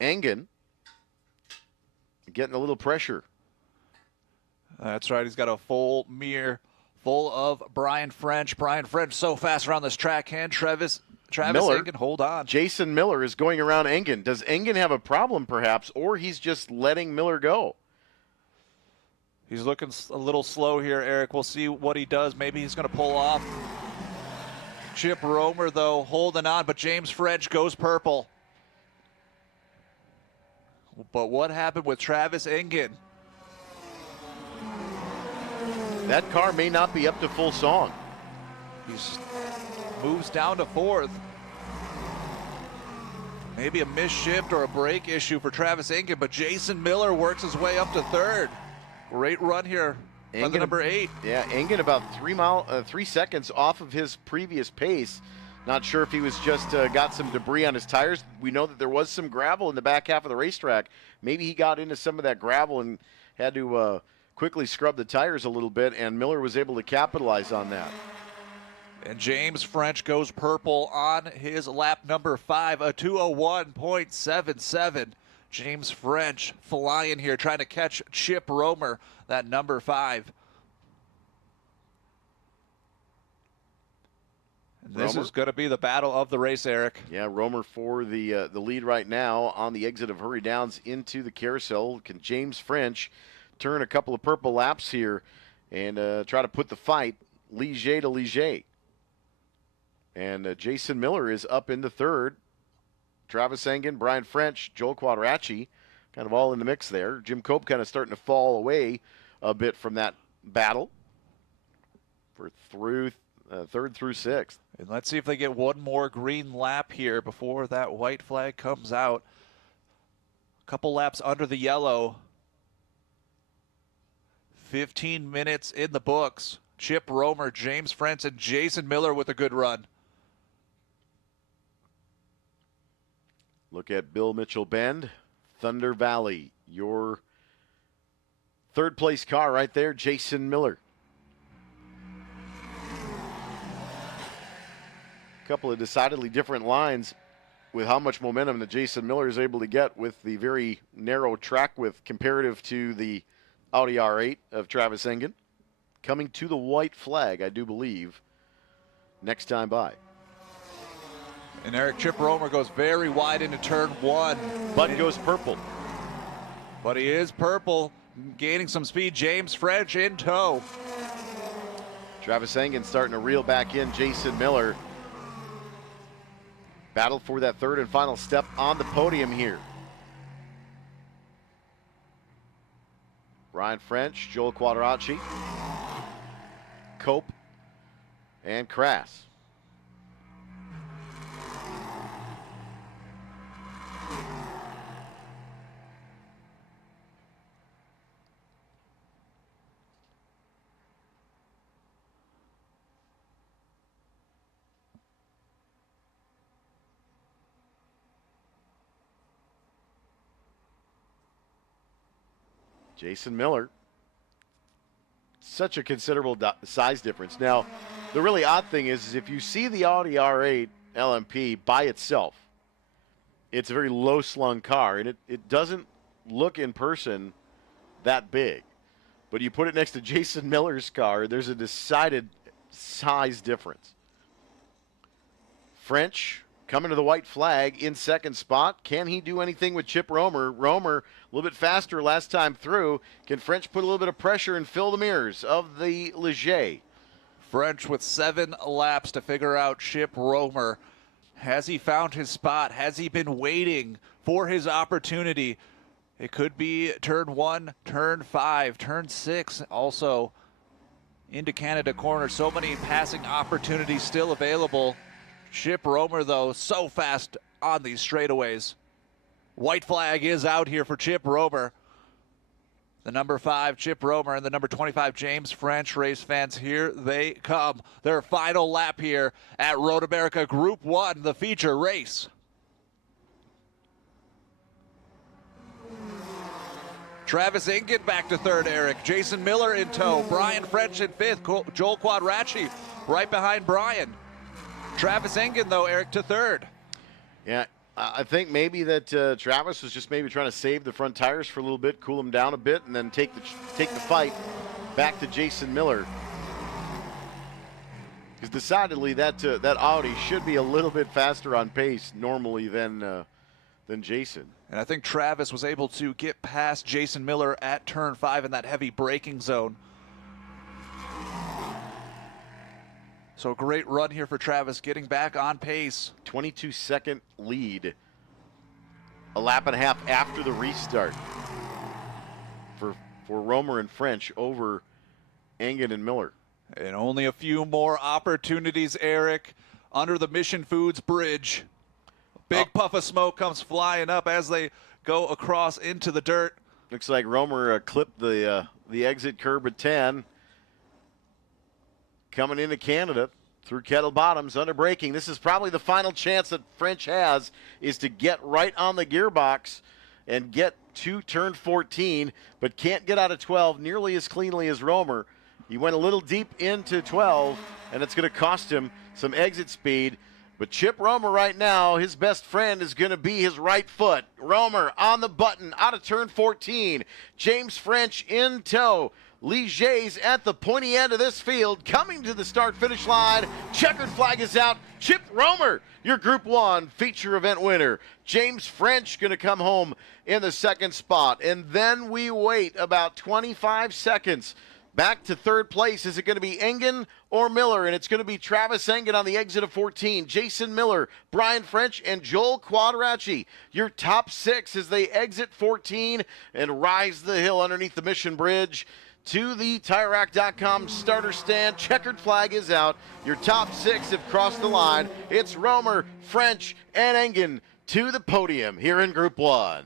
Engen getting a little pressure. That's right. He's got a full mirror full of Brian French. Brian French so fast around this track. Can Travis Miller, Engen hold on? Jason Miller is going around Engen. Does Engen have a problem perhaps, or he's just letting Miller go? He's looking a little slow here, Eric. We'll see what he does. Maybe he's going to pull off. Chip Romer, though, holding on, but James French goes purple. But what happened with Travis Engen? That car may not be up to full song. He moves down to 4th. Maybe a misshift or a brake issue for Travis Engen, but Jason Miller works his way up to 3rd. Great run here from the number 8. Yeah, Engen about 3 seconds off of his previous pace. Not sure if he was just got some debris on his tires. We know that there was some gravel in the back half of the racetrack. Maybe he got into some of that gravel and had to quickly scrub the tires a little bit, and Miller was able to capitalize on that. And James French goes purple on his lap number 5, a 201.77. James French flying here, trying to catch Chip Romer, that number 5. And this is going to be the battle of the race, Eric. Yeah, Romer for the lead right now on the exit of Hurry Downs into the carousel. Can James French turn a couple of purple laps here and try to put the fight Ligier to Ligier? And Jason Miller is up into 3rd. Travis Engen, Brian French, Joel Quadracci, kind of all in the mix there. Jim Cope kind of starting to fall away a bit from that battle for 3rd through 6th. And let's see if they get one more green lap here before that white flag comes out. A couple laps under the yellow. 15 minutes in the books. Chip Romer, James French, and Jason Miller with a good run. Look at Bill Mitchell Bend, Thunder Valley. Your 3rd place car right there, Jason Miller. A couple of decidedly different lines with how much momentum that Jason Miller is able to get with the very narrow track width comparative to the Audi R8 of Travis Engen. coming to the white flag, I do believe, next time by. And Eric, Chip Romer goes very wide into turn 1. Button goes purple. But he is purple, gaining some speed. James French in tow. Travis Engen starting to reel back in. Jason Miller battled for that third and final step on the podium here. Brian French, Joel Quadracci, Cope, and Crass. Jason Miller, such a considerable size difference. Now, the really odd thing is if you see the Audi R8 LMP by itself, it's a very low-slung car, and it doesn't look in person that big. But you put it next to Jason Miller's car, there's a decided size difference. French coming to the white flag in second spot. Can he do anything with Chip Romer? Romer a little bit faster last time through. Can French put a little bit of pressure and fill the mirrors of the Leger? French with 7 laps to figure out Chip Romer. Has he found his spot? Has he been waiting for his opportunity? It could be turn 1, turn 5, turn 6, also into Canada corner. So many passing opportunities still available. Chip Romer, though, so fast on these straightaways. White flag is out here for Chip Romer. The number 5, Chip Romer, and the number 25, James French. Race fans, here they come. Their final lap here at Road America Group 1, the feature race. Travis Engen back to third, Eric. Jason Miller in tow. Brian French in fifth. Joel Quadracci right behind Brian. Travis Engen, though, Eric, to third. Yeah, I think maybe that Travis was just maybe trying to save the front tires for a little bit, cool them down a bit, and then take the fight back to Jason Miller. Because decidedly that Audi should be a little bit faster on pace normally than Jason. And I think Travis was able to get past Jason Miller at turn 5 in that heavy braking zone. So a great run here for Travis, getting back on pace. 22-second lead. A lap and a half after the restart for Romer and French over Engen and Miller. And only a few more opportunities, Eric, under the Mission Foods bridge. Big puff of smoke comes flying up as they go across into the dirt. Looks like Romer clipped the exit curb at 10. Coming into Canada through Kettle Bottoms, under braking. This is probably the final chance that French has, is to get right on the gearbox and get to turn 14, but can't get out of 12 nearly as cleanly as Romer. He went a little deep into 12, and it's going to cost him some exit speed. But Chip Romer right now, his best friend is going to be his right foot. Romer on the button, out of turn 14. James French in tow. Leger's at the pointy end of this field, coming to the start-finish line. Checkered flag is out. Chip Romer, your Group 1 feature event winner. James French going to come home in the second spot. And then we wait about 25 seconds. Back to third place. Is it going to be Engen or Miller? And it's going to be Travis Engen on the exit of 14. Jason Miller, Brian French, and Joel Quadracci. Your top 6 as they exit 14 and rise the hill underneath the Mission Bridge to the TireRack.com starter stand. Checkered flag is out. Your top 6 have crossed the line. It's Romer, French, and Engen to the podium here in Group 1.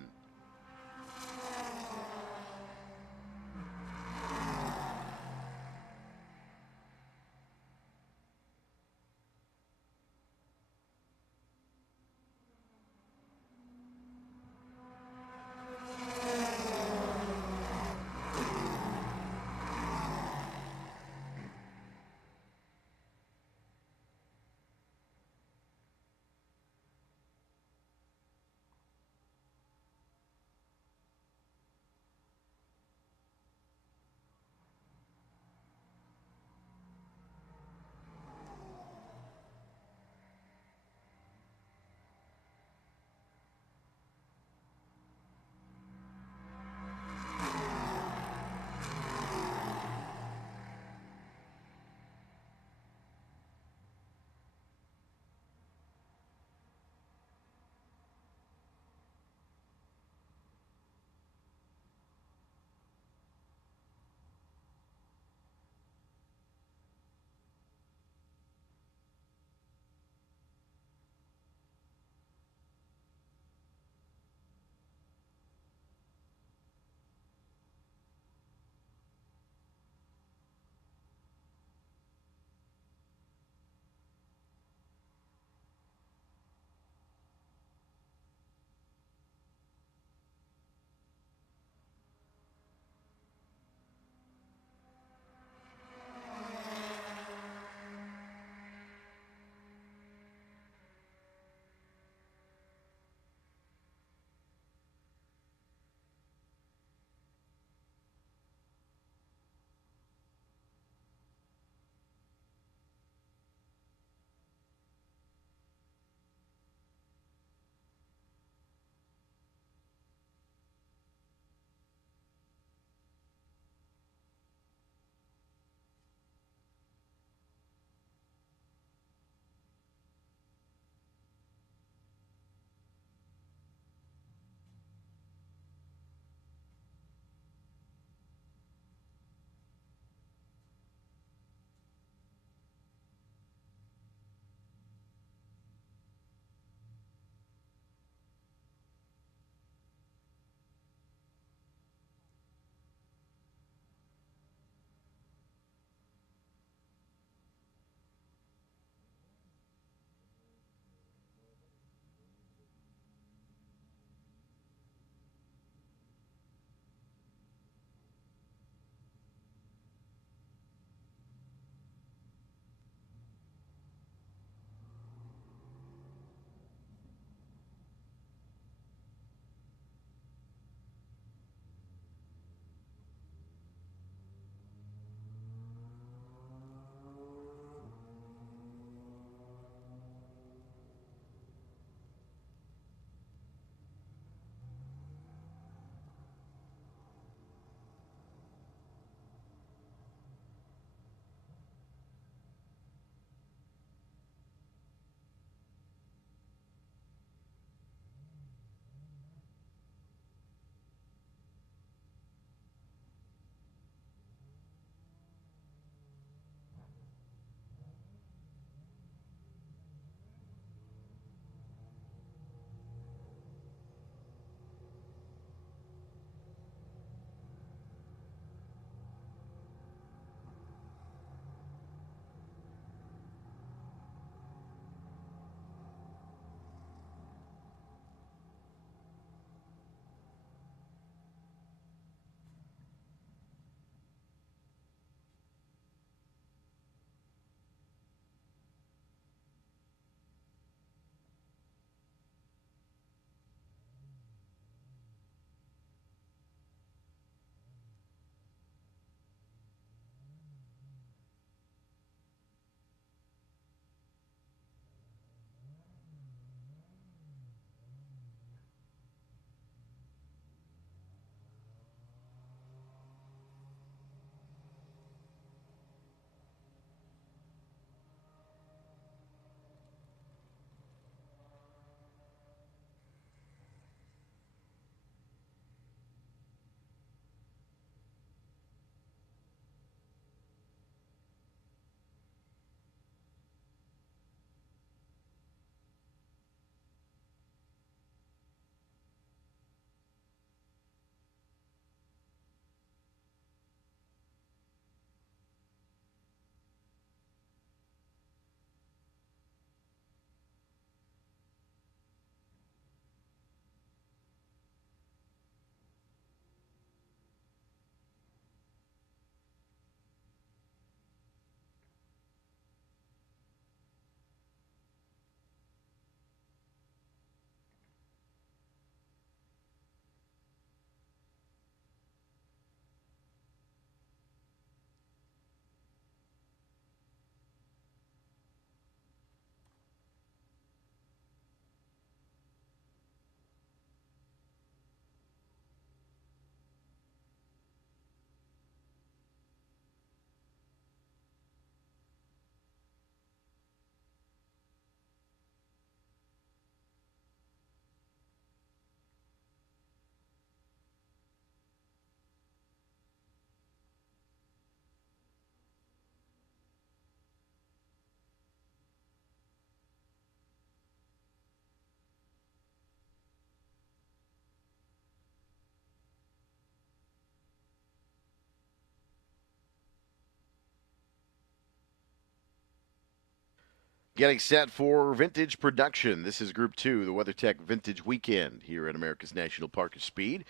Getting set for vintage production. This is Group 2, the WeatherTech Vintage Weekend here at America's National Park of Speed.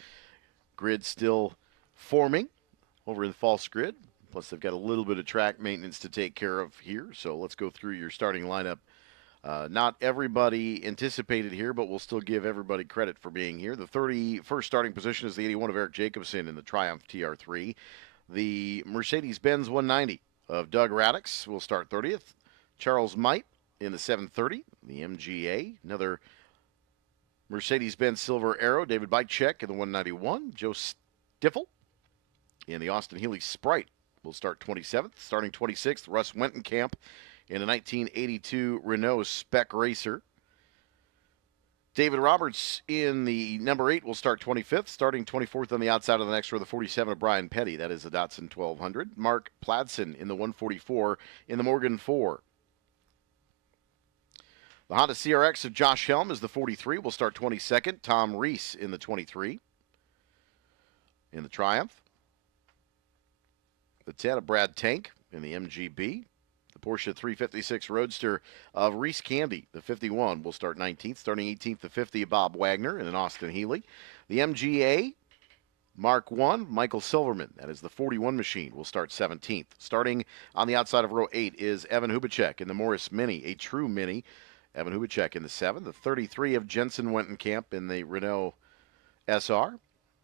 Grid still forming over in the false grid. Plus, they've got a little bit of track maintenance to take care of here. So let's go through your starting lineup. Not everybody anticipated here, but we'll still give everybody credit for being here. The 31st starting position is the 81 of Eric Jacobson in the Triumph TR3. The Mercedes-Benz 190 of Doug Radix will start 30th. Charles Might in the 730, the MGA. Another Mercedes-Benz Silver Arrow, David Bajcek in the 191. Joe Stiffel in the Austin Healey Sprite will start 27th. Starting 26th, Russ Wentenkamp in a 1982 Renault Spec Racer. David Roberts in the number 8 will start 25th. Starting 24th on the outside of the next row, the 47 of Brian Petty. That is the Datsun 1200. Mark Pladsen in the 144 in the Morgan 4. The Honda CRX of Josh Helm is the 43. Will start 22nd. Tom Reese in the 23. In the Triumph. The 10 of Brad Tank in the MGB. The Porsche 356 Roadster of Reese Candy, the 51, will start 19th. Starting 18th, the 50 of Bob Wagner in an Austin Healey. The MGA Mark 1, Michael Silverman, that is the 41 machine, will start 17th. Starting on the outside of row 8 is Evan Hubacek in the Morris Mini, a true Mini. Evan Hubacek in the 7. The 33 of Jensen Wentenkamp in the Renault SR.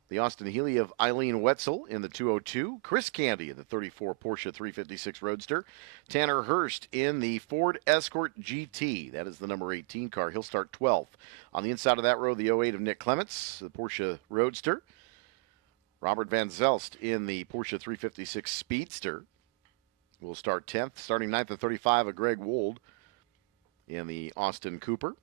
The Austin Healey of Eileen Wetzel in the 202. Chris Candy in the 34 Porsche 356 Roadster. Tanner Hurst in the Ford Escort GT. That is the number 18 car. He'll start 12th. On the inside of that row, the 08 of Nick Clements, the Porsche Roadster. Robert Van Zelst in the Porsche 356 Speedster will start 10th. Starting 9th, the 35 of Greg Wold in the Austin Cooper.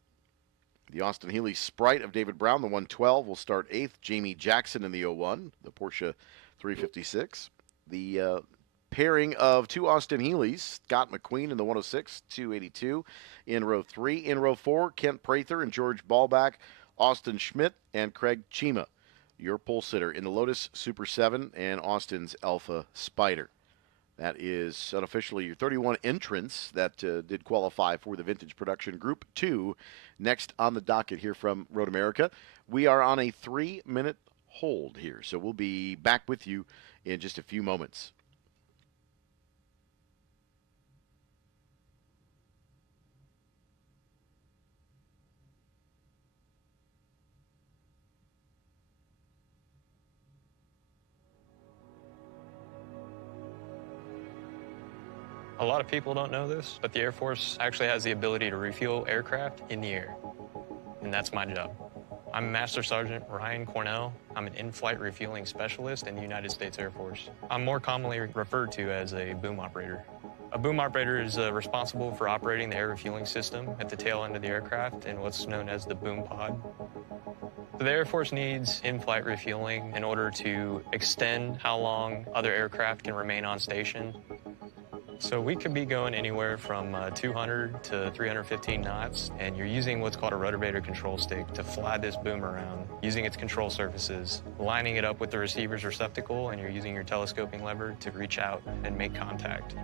The Austin Healey Sprite of David Brown, the 112, will start 8th. Jamie Jackson in the 01, the Porsche 356. The pairing of two Austin Healeys, Scott McQueen in the 106, 282 in row 3. In row 4, Kent Prather and George Ballback, Austin Schmidt and Craig Chima, your pole sitter in the Lotus Super 7 and Austin's Alpha Spider. That is unofficially your 31 entrants that did qualify for the Vintage Production Group 2. Next on the docket here from Road America. We are on a 3-minute hold here, so we'll be back with you in just a few moments. A lot of people don't know this, but the Air Force actually has the ability to refuel aircraft in the air, and that's my job. I'm Master Sergeant Ryan Cornell. I'm an in-flight refueling specialist in the United States Air Force. I'm more commonly referred to as a boom operator. A boom operator is responsible for operating the air refueling system at the tail end of the aircraft in what's known as the boom pod. So the Air Force needs in-flight refueling in order to extend how long other aircraft can remain on station. So we could be going anywhere from 200 to 315 knots, and you're using what's called a rotor control stick to fly this boom around, using its control surfaces, lining it up with the receiver's receptacle, and you're using your telescoping lever to reach out and make contact.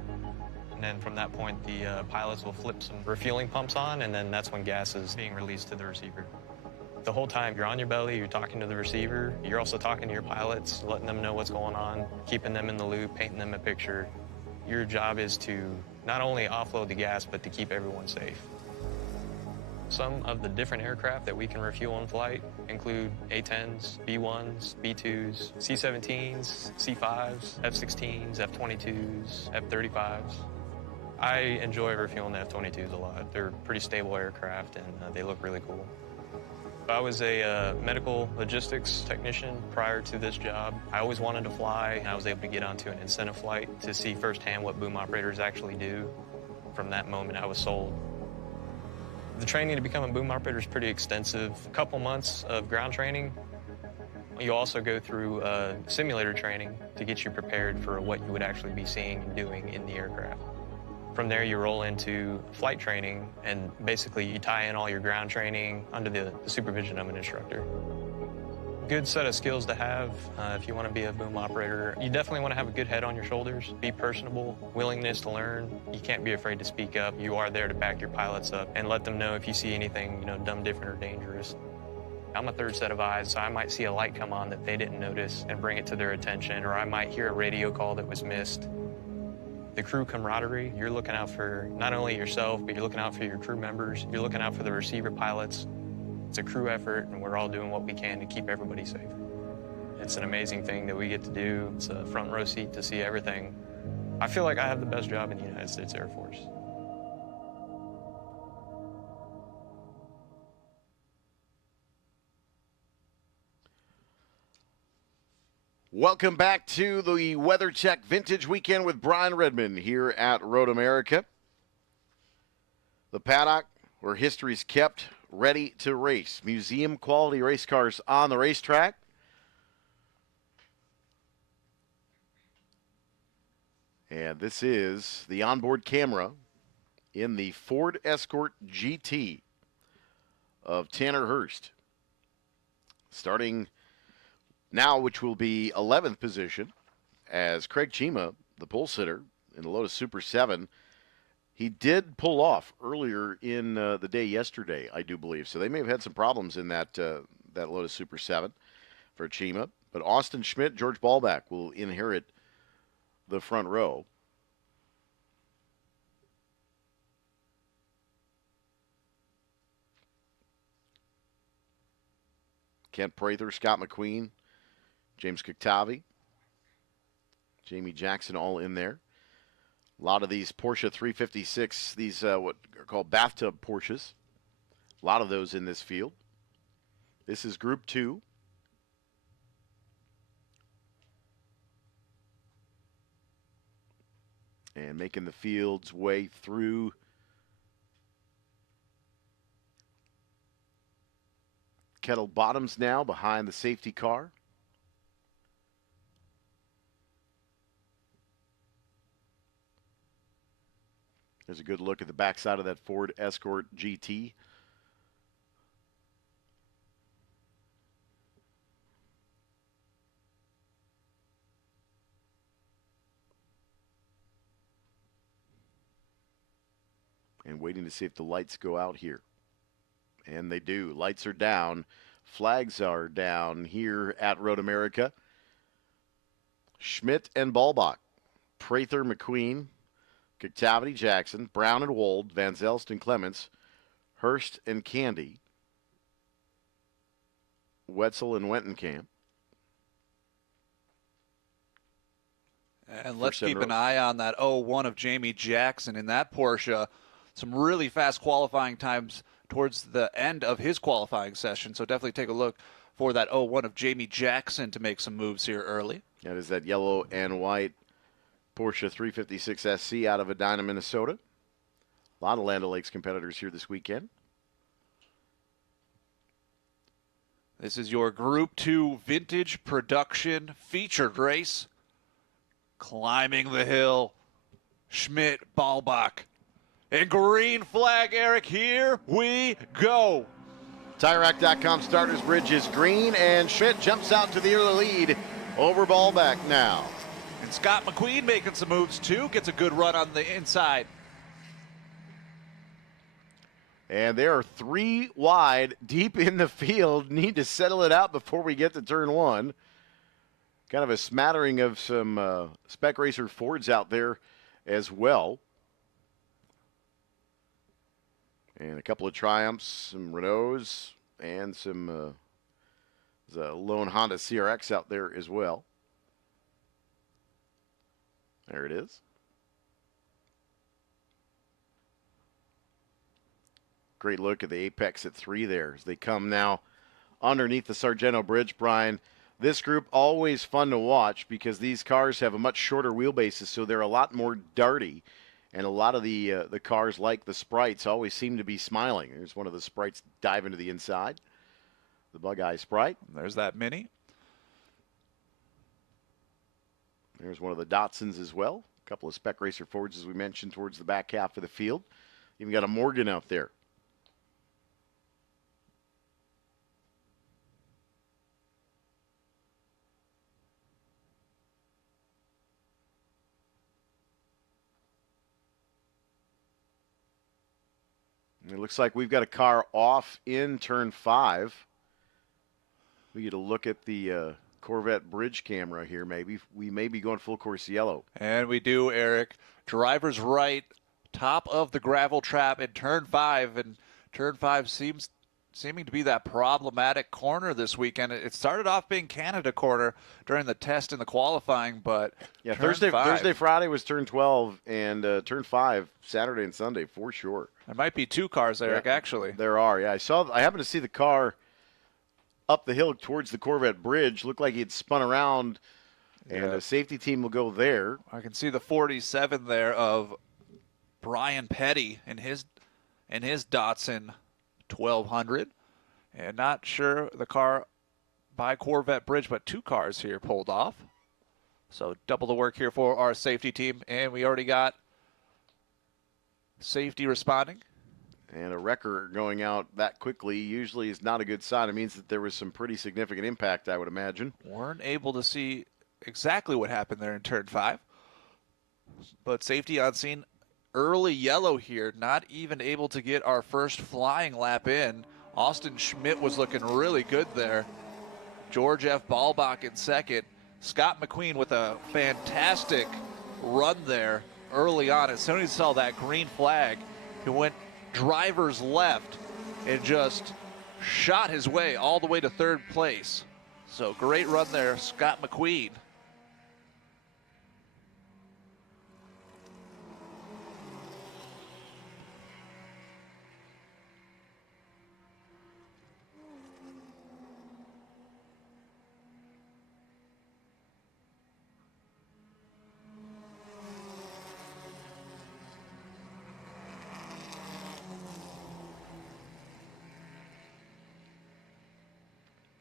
And then from that point, the pilots will flip some refueling pumps on, and then that's when gas is being released to the receiver. The whole time you're on your belly, you're talking to the receiver, you're also talking to your pilots, letting them know what's going on, keeping them in the loop, painting them a picture. Your job is to not only offload the gas, but to keep everyone safe. Some of the different aircraft that we can refuel in flight include A-10s, B-1s, B-2s, C-17s, C-5s, F-16s, F-22s, F-35s. I enjoy refueling the F-22s a lot. They're pretty stable aircraft, and they look really cool. I was a medical logistics technician prior to this job. I always wanted to fly, and I was able to get onto an incentive flight to see firsthand what boom operators actually do. From that moment, I was sold. The training to become a boom operator is pretty extensive. A couple months of ground training. You also go through simulator training to get you prepared for what you would actually be seeing and doing in the aircraft. From there, you roll into flight training, and basically you tie in all your ground training under the supervision of an instructor. good set of skills to have if you want to be a boom operator. You definitely want to have a good head on your shoulders, be personable, willingness to learn. You can't be afraid to speak up. You are there to back your pilots up and let them know if you see anything, dumb, different, or dangerous. I'm a third set of eyes, so I might see a light come on that they didn't notice and bring it to their attention, or I might hear a radio call that was missed. The crew camaraderie, you're looking out for not only yourself, but you're looking out for your crew members. You're looking out for the receiver pilots. It's a crew effort, and we're all doing what we can to keep everybody safe. It's an amazing thing that we get to do. It's a front row seat to see everything. I feel like I have the best job in the United States Air Force. Welcome back to the WeatherTech Vintage Weekend with Brian Redman here at Road America. The paddock where history's kept, ready to race. Museum quality race cars on the racetrack. And this is the onboard camera in the Ford Escort GT of Tanner Hurst. Starting now, which will be 11th position, as Craig Chima, the pole sitter in the Lotus Super 7, he did pull off earlier in the day yesterday, I do believe. So they may have had some problems in that Lotus Super 7 for Chima. But Austin Schmidt, George Ballback will inherit the front row. Kent Prather, Scott McQueen, James Kuktavi, Jamie Jackson all in there. A lot of these Porsche 356, these what are called bathtub Porsches. A lot of those in this field. This is Group 2. And making the field's way through Kettle Bottoms now behind the safety car. There's a good look at the backside of that Ford Escort GT. And waiting to see if the lights go out here. And they do. Lights are down. Flags are down here at Road America. Schmidt and Ballbach. Prather, McQueen, Kuktavi, Jackson, Brown and Wold, Van Zelst and Clements, Hurst and Candy, Wetzel and Wentenkamp. And let's keep an eye on that 01 of Jamie Jackson in that Porsche. Some really fast qualifying times towards the end of his qualifying session. So definitely take a look for that 01 of Jamie Jackson to make some moves here early. That is that yellow and white Porsche 356 SC out of Edina, Minnesota. A lot of Land O'Lakes competitors here this weekend. This is your Group 2 Vintage Production featured race. Climbing the hill, Schmidt, Ballbach, and green flag, Eric, here we go. TireRack.com starters bridge is green, and Schmidt jumps out to the early lead over Ballback now. And Scott McQueen making some moves too, gets a good run on the inside. And they are 3 wide, deep in the field. Need to settle it out before we get to turn 1. Kind of a smattering of some Spec Racer Fords out there as well. And a couple of Triumphs, some Renaults, and some the lone Honda CRX out there as well. There it is. Great look at the apex at 3 there as they come now underneath the Sargento Bridge, Brian. This group always fun to watch because these cars have a much shorter wheelbases, so they're a lot more darty. And a lot of the cars, like the Sprites, always seem to be smiling. There's one of the Sprites diving to the inside. The Bug-Eye Sprite. There's that Mini. There's one of the Datsuns as well. A couple of Spec Racer Fords, as we mentioned, towards the back half of the field. Even got a Morgan out there. It looks like we've got a car off in turn 5. We get a look at the Corvette bridge camera here, maybe. We may be going full course yellow. And we do, Eric. Driver's right, top of the gravel trap in turn 5, and turn 5 seeming to be that problematic corner this weekend. It started off being Canada corner during the test and the qualifying, but yeah, turn Thursday, 5, Friday was turn 12, and turn 5 Saturday and Sunday for sure. There might be 2 cars, Eric, actually. There are. Yeah, I happened to see the car up the hill towards the Corvette bridge. Looked like he'd spun around, and a safety team will go there. I can see the 47 there of Brian Petty in his Datsun 1200, and not sure the car by Corvette bridge, but 2 cars here pulled off. So double the work here for our safety team, and we already got safety responding. And a wrecker going out that quickly usually is not a good sign. It means that there was some pretty significant impact, I would imagine. Weren't able to see exactly what happened there in turn 5, but safety on scene. Early yellow here, not even able to get our first flying lap in. Austin Schmidt was looking really good there. George F. Ballbach in second. Scott McQueen with a fantastic run there early on. As soon as he saw that green flag, he went driver's left and just shot his way all the way to 3rd place. So great run there, Scott McQueen.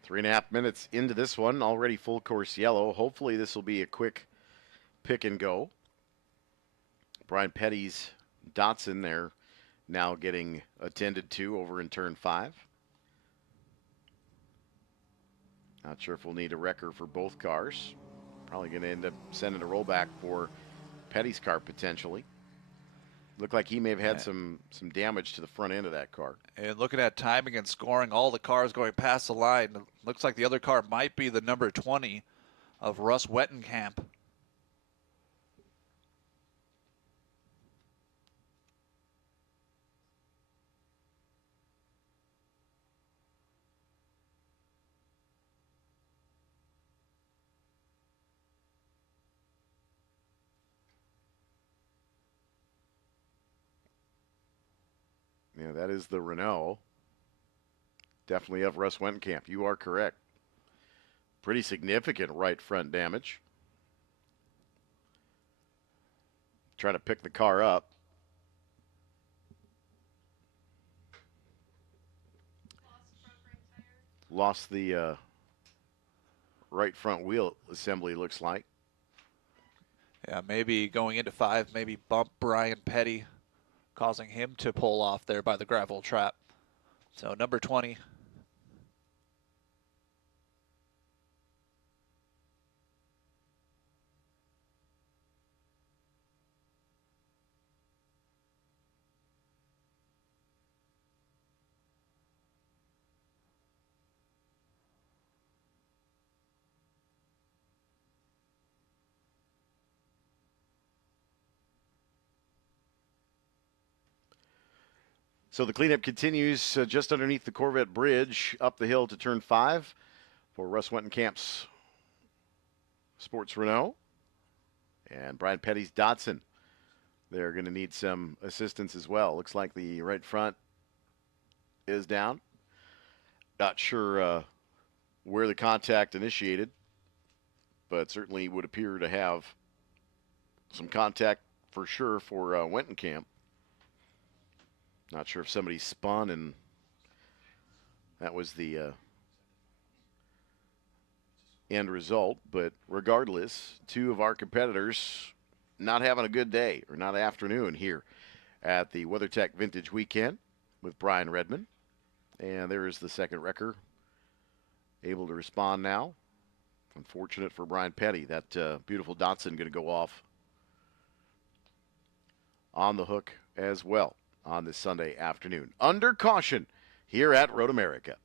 Three and a half minutes into this one, already full course yellow. Hopefully this will be a quick pick and go. Brian Petty's Datsun there now getting attended to over in turn 5. Not sure if we'll need a wrecker for both cars. Probably going to end up sending a rollback for Petty's car potentially. Looked like he may have had some damage to the front end of that car. And looking at timing and scoring, all the cars going past the line, looks like the other car might be the number 20 of Russ Wettenkamp. Yeah, that is the Renault. Definitely of Russ Wenkamp. You are correct. Pretty significant right front damage. Trying to pick the car up. Lost the right front wheel assembly, looks like. Yeah, maybe going into 5, maybe bump Brian Petty, causing him to pull off there by the gravel trap. So number 20. So the cleanup continues just underneath the Corvette bridge, up the hill to turn 5 for Russ Wentenkamp's Sports Renault. And Brian Petty's Datsun. They're going to need some assistance as well. Looks like the right front is down. Not sure where the contact initiated, but certainly would appear to have some contact for sure for Wentenkamp. Not sure if somebody spun and that was the end result, but regardless, 2 of our competitors not having a good day or not afternoon here at the WeatherTech Vintage Weekend with Brian Redman. And there is the second wrecker able to respond now. Unfortunate for Brian Petty. That beautiful Datsun going to go off on the hook as well. on this Sunday afternoon. Under caution here at Road America.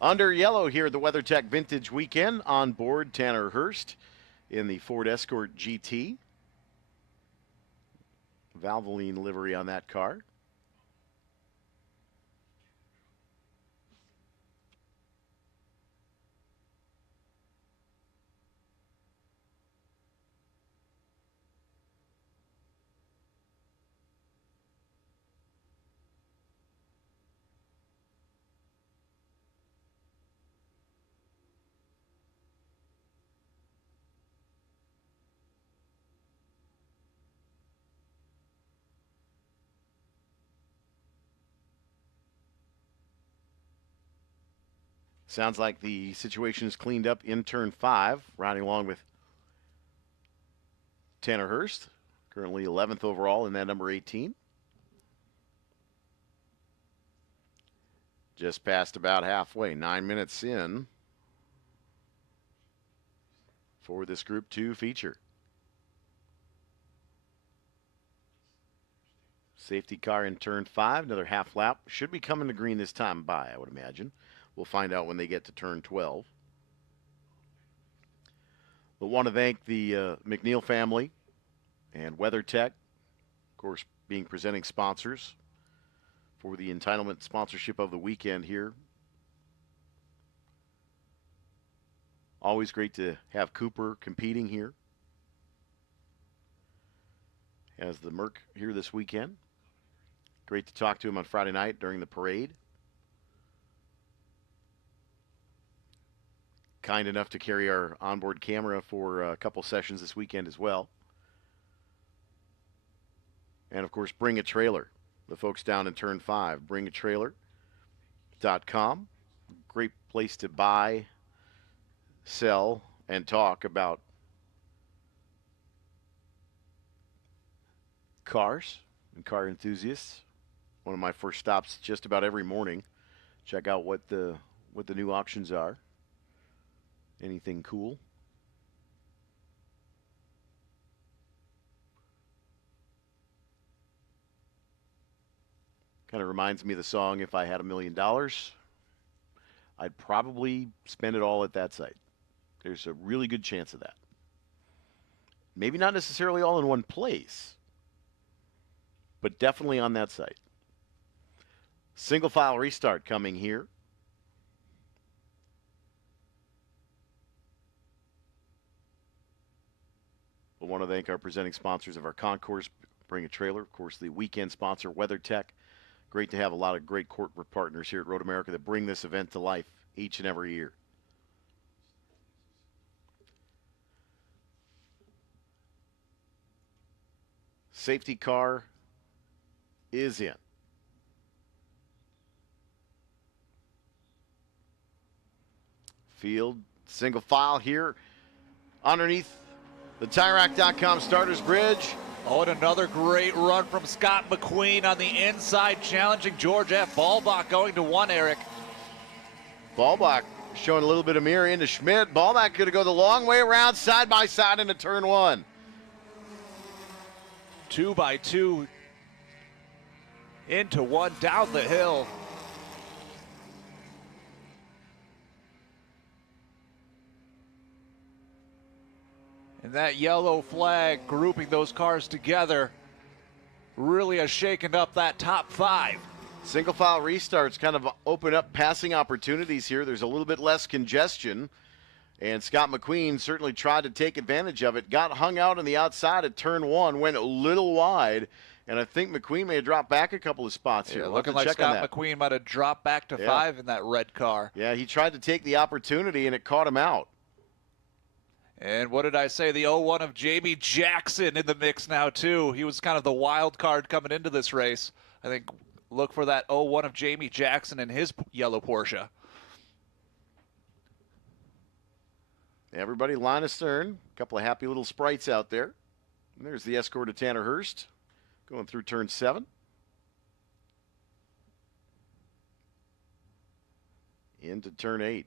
Under yellow here at the WeatherTech Vintage Weekend, on board Tanner Hurst in the Ford Escort GT. Valvoline livery on that car. Sounds like the situation is cleaned up in turn 5, riding along with Tanner Hurst, currently 11th overall in that number 18. Just passed about halfway, 9 minutes in for this Group 2 feature. Safety car in turn 5, another half lap. Should be coming to green this time by, I would imagine. We'll find out when they get to turn 12. But want to thank the McNeil family and WeatherTech, of course, being presenting sponsors for the entitlement sponsorship of the weekend here. Always great to have Cooper competing here as the Merc here this weekend. Great to talk to him on Friday night during the parade. Kind enough to carry our onboard camera for a couple sessions this weekend as well. And of course, Bring a Trailer. The folks down in turn 5, bringatrailer.com. Great place to buy, sell, and talk about cars and car enthusiasts. One of my first stops just about every morning. Check out what the new auctions are. Anything cool. Kind of reminds me of the song, If I Had $1 Million. I'd probably spend it all at that site. There's a really good chance of that. Maybe not necessarily all in one place, but definitely on that site. Single file restart coming here. We want to thank our presenting sponsors of our concourse, Bring a Trailer. Of course, the weekend sponsor, WeatherTech. Great to have a lot of great corporate partners here at Road America that bring this event to life each and every year. Safety car is in. Field, single file here underneath The TireRack.com starters bridge. Oh, and another great run from Scott McQueen on the inside, challenging George F. Ballbach going to 1, Eric. Ballbach showing a little bit of mirror into Schmidt. Ballbach could go the long way around, side by side into turn 1. 2 by 2 into 1 down the hill. And that yellow flag grouping those cars together really has shaken up that top 5. Single file restarts kind of open up passing opportunities here. There's a little bit less congestion. And Scott McQueen certainly tried to take advantage of it. Got hung out on the outside at turn 1, went a little wide. And I think McQueen may have dropped back a couple of spots here. We'll looking like Scott McQueen might have dropped back to 5 in that red car. Yeah, he tried to take the opportunity, and it caught him out. And what did I say? The 0-1 of Jamie Jackson in the mix now, too. He was kind of the wild card coming into this race. I think look for that 0-1 of Jamie Jackson in his yellow Porsche. Everybody line astern. A couple of happy little sprites out there. And there's the escort of Tanner Hurst going through turn 7. Into turn 8.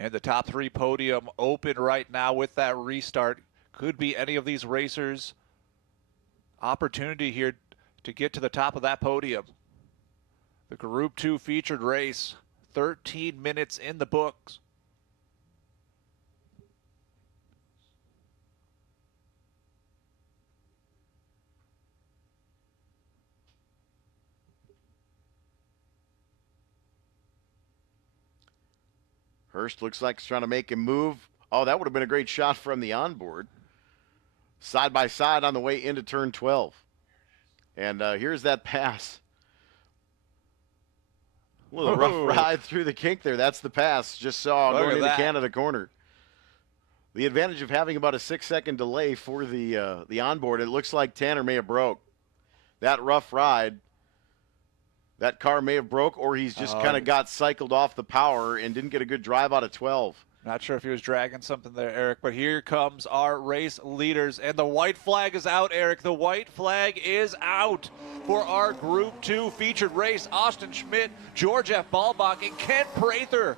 And the top 3 podium open right now with that restart. Could be any of these racers' opportunity here to get to the top of that podium. The Group 2 featured race, 13 minutes in the books. Hurst looks like he's trying to make him move. Oh, that would have been a great shot from the onboard. Side by side on the way into turn 12. And here's that pass. A little rough ride through the kink there. That's the pass. Just saw going into Canada corner. The advantage of having about a 6-second delay for the onboard, it looks like Tanner may have broke. That rough ride, that car may have broke, or he's just kind of got cycled off the power and didn't get a good drive out of 12. Not sure if he was dragging something there, Eric, but here comes our race leaders, and the white flag is out, Eric. The white flag is out for our Group 2 featured race. Austin Schmidt, George F. Ballbach, and Kent Prather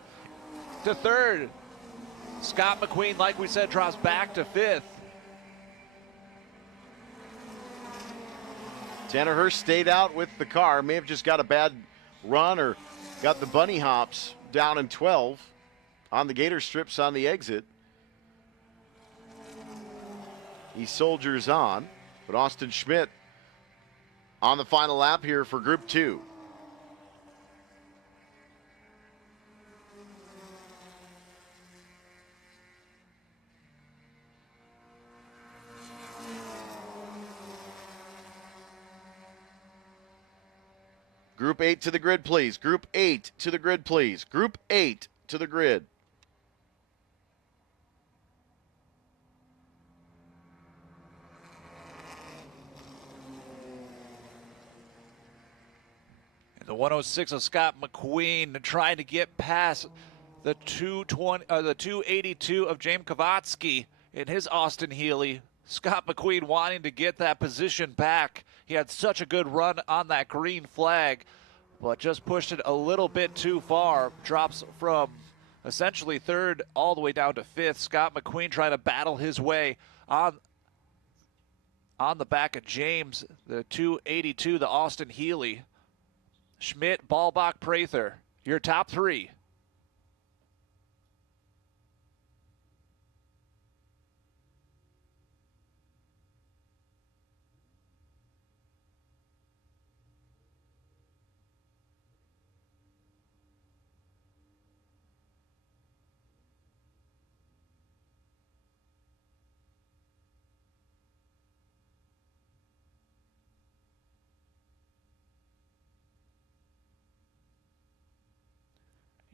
to 3rd. Scott McQueen, like we said, drops back to 5th. Tanner Hurst stayed out with the car. May have just got a bad run or got the bunny hops down in 12 on the gator strips on the exit. He soldiers on, but Austin Schmidt on the final lap here for Group 2. Group 8 to the grid, please. Group 8 to the grid, please. Group 8 to the grid. And the 106 of Scott McQueen trying to get past the 282 of James Kavatsky in his Austin Healey. Scott McQueen wanting to get that position back. He had such a good run on that green flag, but just pushed it a little bit too far. Drops from essentially 3rd all the way down to 5th. Scott McQueen trying to battle his way on the back of James, the 282, the Austin Healey. Schmidt, Ballbach, Prather, your top 3.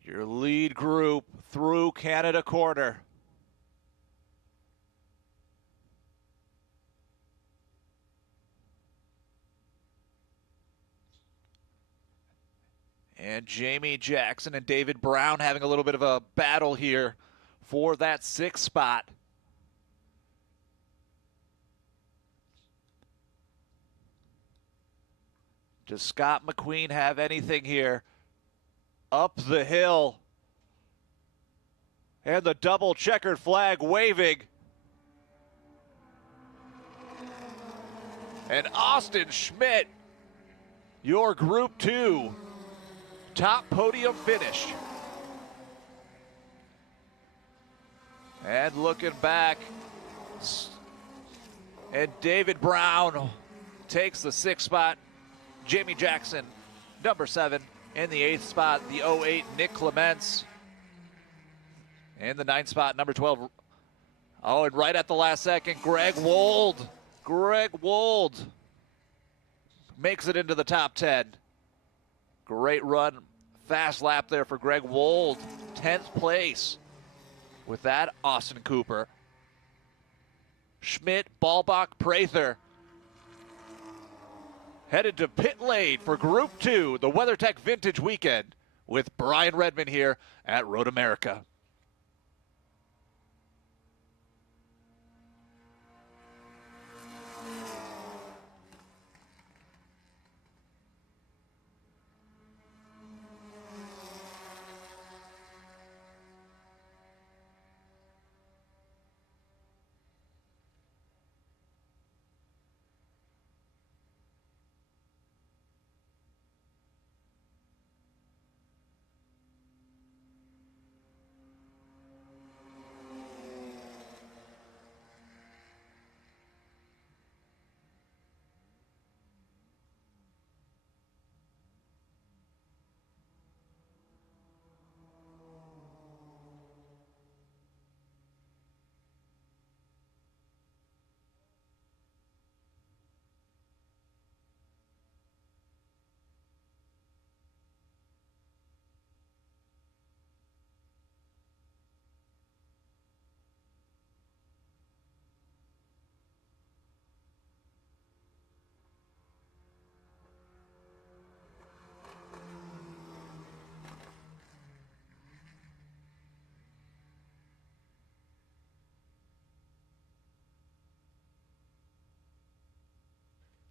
Your lead group through Canada corner. And Jamie Jackson and David Brown having a little bit of a battle here for that 6th spot. Does Scott McQueen have anything here? Up the hill. And the double checkered flag waving. And Austin Schmidt, your Group 2 top podium finish. And looking back, and David Brown takes the 6th spot. Jamie Jackson, number 7. In the 8th spot, the 08 Nick Clements. In the 9th spot, number 12. Oh, and right at the last second, Greg Wold. Greg Wold makes it into the top 10. Great run, fast lap there for Greg Wold. 10th place with that Austin Cooper. Schmidt, Ballbach, Prather headed to pit lane for Group 2, the WeatherTech Vintage Weekend with Brian Redman here at Road America.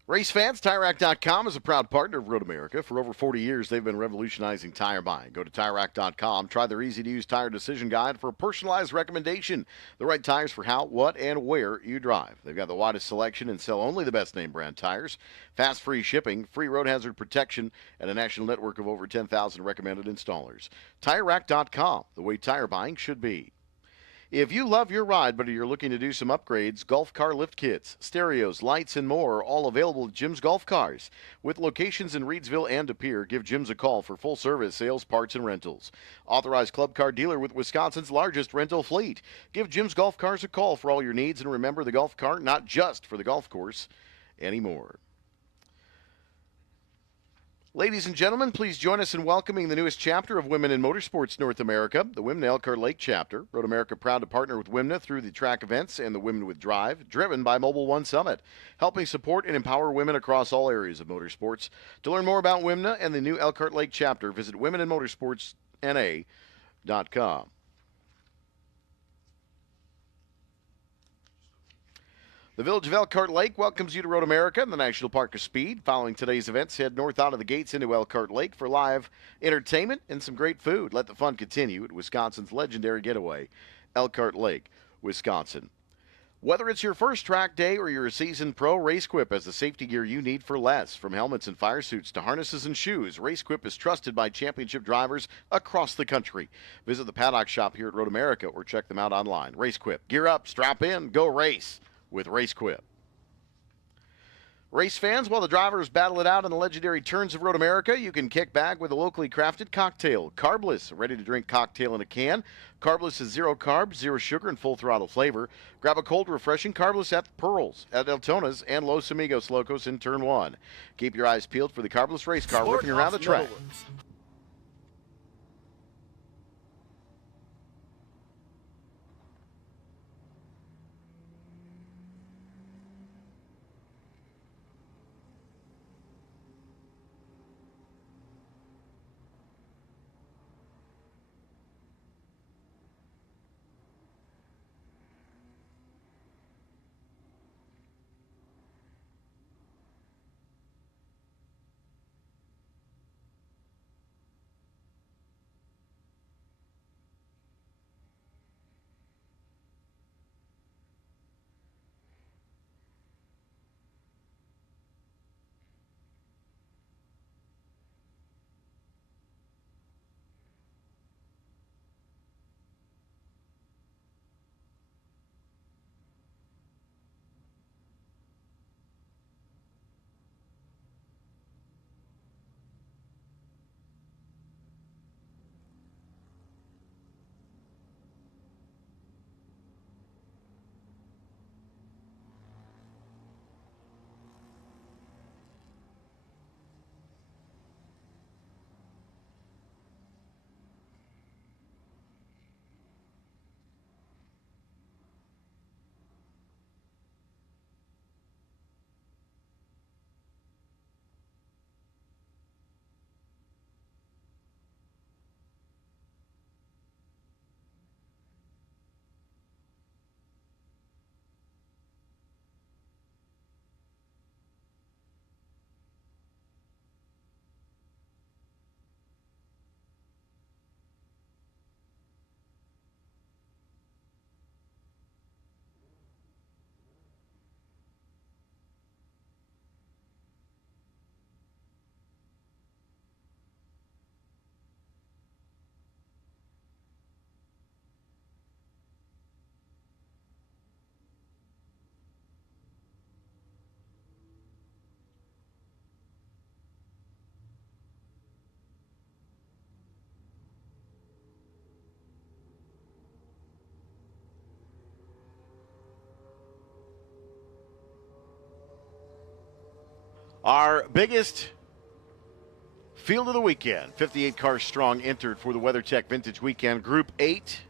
Race fans, TireRack.com is a proud partner of Road America. For over 40 years, they've been revolutionizing tire buying. Go to TireRack.com, try their easy-to-use tire decision guide for a personalized recommendation. The right tires for how, what, and where you drive. They've got the widest selection and sell only the best name brand tires. Fast free shipping, free road hazard protection, and a national network of over 10,000 recommended installers. TireRack.com, the way tire buying should be. If you love your ride, but you're looking to do some upgrades, Golf Car Lift Kits, stereos, lights, and more are all available at Jim's Golf Cars. With locations in Reidsville and De Pere, give Jim's a call for full service sales, parts, and rentals. Authorized club car dealer with Wisconsin's largest rental fleet. Give Jim's Golf Cars a call for all your needs, and remember the golf cart, not just for the golf course anymore. Ladies and gentlemen, please join us in welcoming the newest chapter of Women in Motorsports North America, the Women Elkhart Lake chapter. Road America proud to partner with WIMNA through the track events and the Women with Drive, driven by Mobile One Summit, helping support and empower women across all areas of motorsports. To learn more about WIMNA and the new Elkhart Lake chapter, visit womeninmotorsportsna.com. The Village of Elkhart Lake welcomes you to Road America and the National Park of Speed. Following today's events, head north out of the gates into Elkhart Lake for live entertainment and some great food. Let the fun continue at Wisconsin's legendary getaway, Elkhart Lake, Wisconsin. Whether it's your first track day or you're a seasoned pro, RaceQuip has the safety gear you need for less. From helmets and fire suits to harnesses and shoes, RaceQuip is trusted by championship drivers across the country. Visit the paddock shop here at Road America or check them out online. RaceQuip. Gear up, strap in, go race with RaceQuip. Race fans, while the drivers battle it out in the legendary turns of Road America, you can kick back with a locally crafted cocktail. Carbless, a ready-to-drink cocktail in a can. Carbless is zero carbs, zero sugar, and full throttle flavor. Grab a cold, refreshing Carbless at Pearls, at Deltonas, and Los Amigos Locos in Turn 1. Keep your eyes peeled for the Carbless race car whipping around the track. Our biggest field of the weekend, 58 cars strong, entered for the WeatherTech Vintage Weekend Group 8.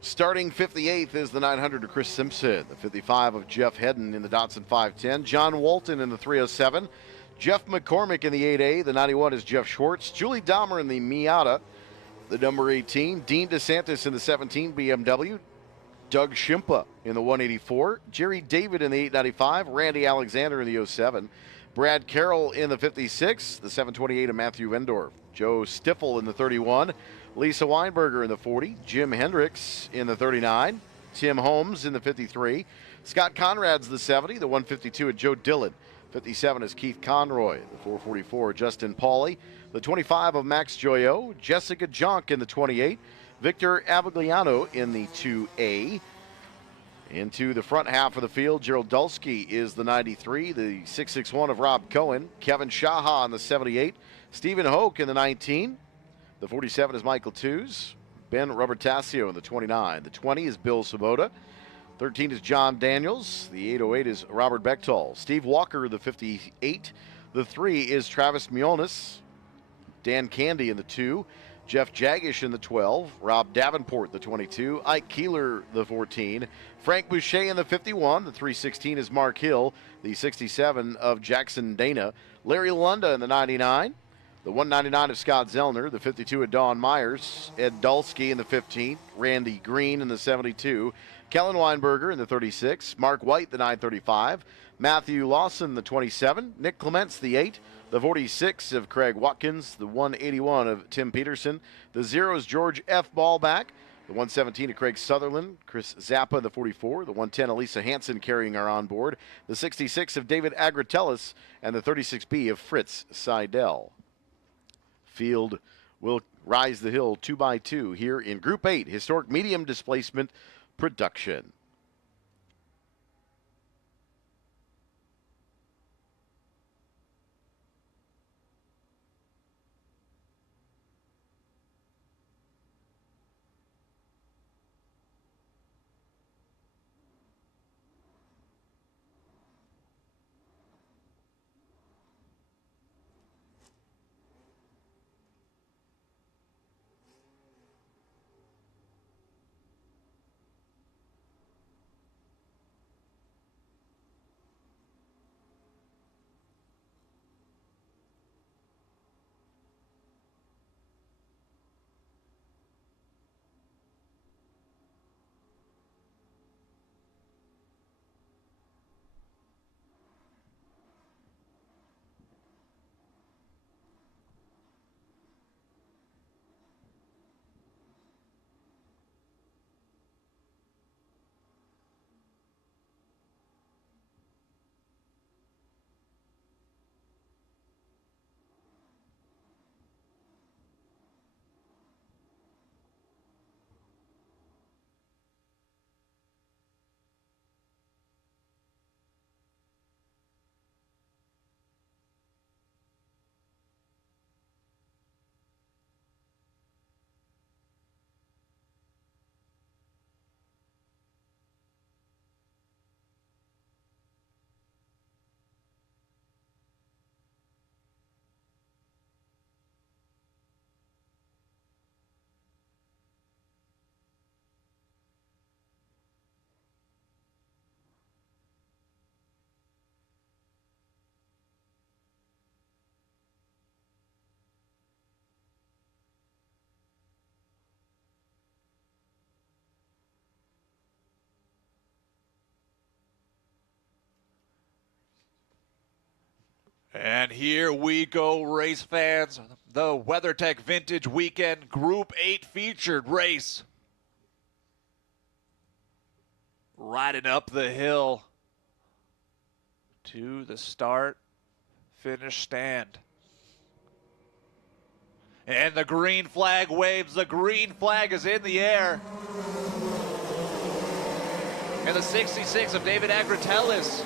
Starting 58th is the 900 of Chris Simpson, the 55 of Jeff Hedden in the Datsun 510, John Walton in the 307, Jeff McCormick in the 8A, the 91 is Jeff Schwartz, Julie Dahmer in the Miata, the number 18, Dean DeSantis in the 17 BMW, Doug Shimpa in the 184, Jerry David in the 895, Randy Alexander in the 07, Brad Carroll in the 56, the 728 of Matthew Vendorf, Joe Stiffel in the 31, Lisa Weinberger in the 40, Jim Hendricks in the 39, Tim Holmes in the 53, Scott Conrad's the 70, the 152 at Joe Dillon, 57 is Keith Conroy, the 444 Justin Pauly, the 25 of Max Joyo, Jessica Jonk in the 28, Victor Avigliano in the 2A. Into the front half of the field, Gerald Dulski is the 93, the 661 of Rob Cohen, Kevin Shaha in the 78, Stephen Hoke in the 19, the 47 is Michael Tews, Ben Robertasio in the 29, the 20 is Bill Sabota, 13 is John Daniels, the 808 is Robert Bechtel, Steve Walker the 58, the 3 is Travis Mionis, Dan Candy in the 2, Jeff Jagish in the 12, Rob Davenport the 22, Ike Keeler the 14, Frank Boucher in the 51, the 316 is Mark Hill, the 67 of Jackson Dana, Larry Lunda in the 99, the 199 of Scott Zellner, the 52 of Don Myers, Ed Dulski in the 15, Randy Green in the 72, Kellen Weinberger in the 36, Mark White the 935, Matthew Lawson the 27, Nick Clements the 8, the 46 of Craig Watkins, the 181 of Tim Peterson, the 0 is George F. Ballback, the 117 of Craig Sutherland, Chris Zappa the 44, the 110 Elisa Hansen carrying our onboard, the 66 of David Agratellis, and the 36B of Fritz Seidel. Field will rise the hill 2x2 here in Group 8, historic medium displacement production. And here we go, race fans. The WeatherTech Vintage Weekend Group 8 featured race. Riding up the hill to the start, finish stand. And the green flag waves. The green flag is in the air. And the 66 of David Agratellis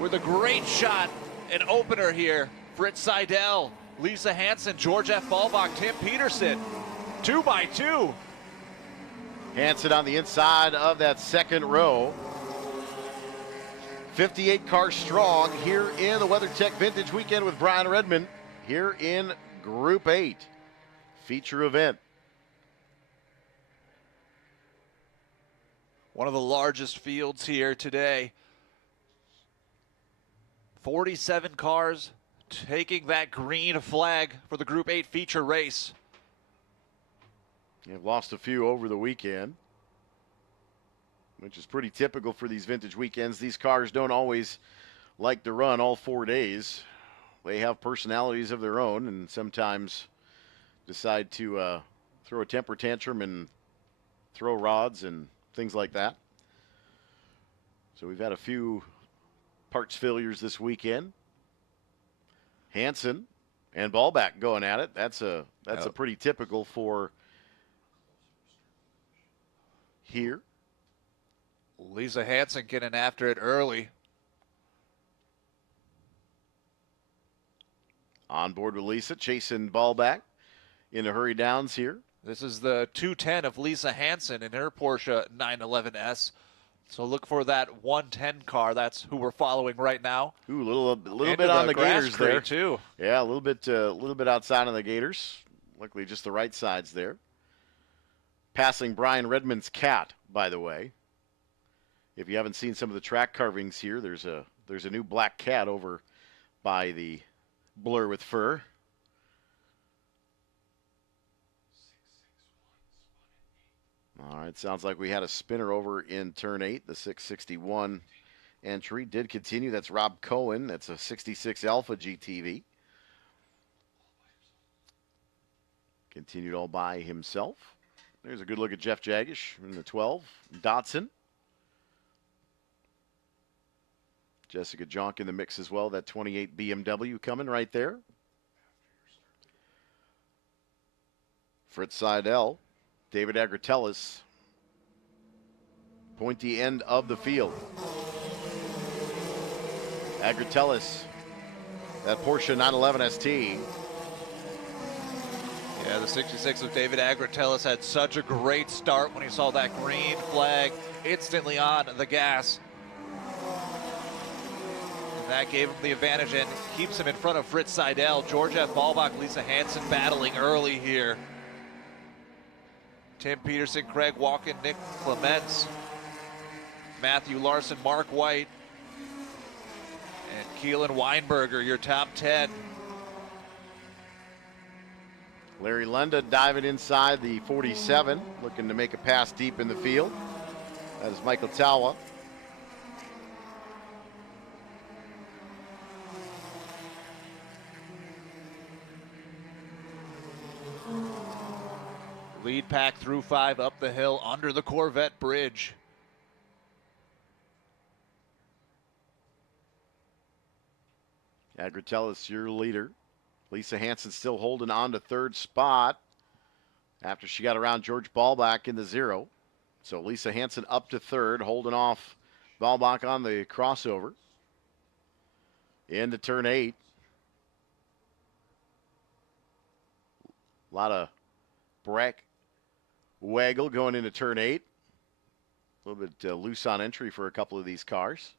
with a great shot. An opener here, Fritz Seidel, Lisa Hansen, George F. Ballbach, Tim Peterson, 2x2. Hansen on the inside of that second row. 58 cars strong here in the WeatherTech Vintage Weekend with Brian Redman here in Group 8 feature event. One of the largest fields here today. 47 cars taking that green flag for the Group 8 feature race. You've lost a few over the weekend, which is pretty typical for these vintage weekends. These cars don't always like to run all 4 days. They have personalities of their own and sometimes decide to throw a temper tantrum and throw rods and things like that. So we've had a few parts failures this weekend. Hansen and Ballback going at it. That's a pretty typical for here. Lisa Hansen getting after it early. On board with Lisa, chasing Ballback in the hurry downs here. This is the 210 of Lisa Hansen in her Porsche 911S. So look for that 110 car. That's who we're following right now. Ooh, a little bit on the Gators there too. Yeah, a little bit outside on the Gators. Luckily, just the right sides there. Passing Brian Redman's Cat, by the way. If you haven't seen some of the track carvings here, there's a new black cat over by the Blur with Fur. All right, sounds like we had a spinner over in turn 8. The 661 entry did continue. That's Rob Cohen. That's a 66 Alpha GTV. Continued all by himself. There's a good look at Jeff Jagish in the 12. Dotson. Jessica Jonk in the mix as well. That 28 BMW coming right there. Fritz Seidel. David Agratellis. Pointy end of the field. Agratellis. That Porsche 911 ST. Yeah, the 66 of David Agratellis had such a great start when he saw that green flag instantly on the gas. And that gave him the advantage and keeps him in front of Fritz Seidel. George F. Ballbach, Lisa Hansen battling early here. Tim Peterson, Craig Walken, Nick Clements, Matthew Larson, Mark White, and Keelan Weinberger, your top 10. Larry Lunda diving inside the 47, looking to make a pass deep in the field. That is Michael Tawa. Lead pack through 5 up the hill under the Corvette bridge. Agratellis, your leader. Lisa Hansen still holding on to third spot after she got around George Ballbach in the 0. So Lisa Hansen up to third, holding off Ballbach on the crossover. Into turn 8. A lot of brack waggle going into turn 8. A little bit loose on entry for a couple of these cars.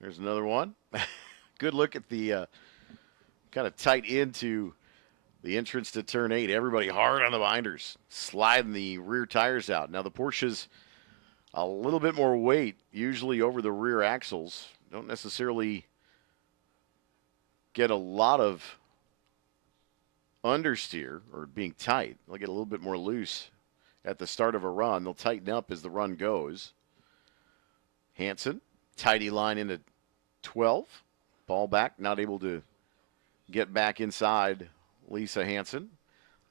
There's another one. Good look at the kind of tight into the entrance to turn 8. Everybody hard on the binders, sliding the rear tires out. Now the Porsche's a little bit more weight, usually over the rear axles. Don't necessarily get a lot of understeer or being tight. They'll get a little bit more loose at the start of a run. They'll tighten up as the run goes. Hansen, tidy line into 12. Ballback, not able to get back inside Lisa Hansen.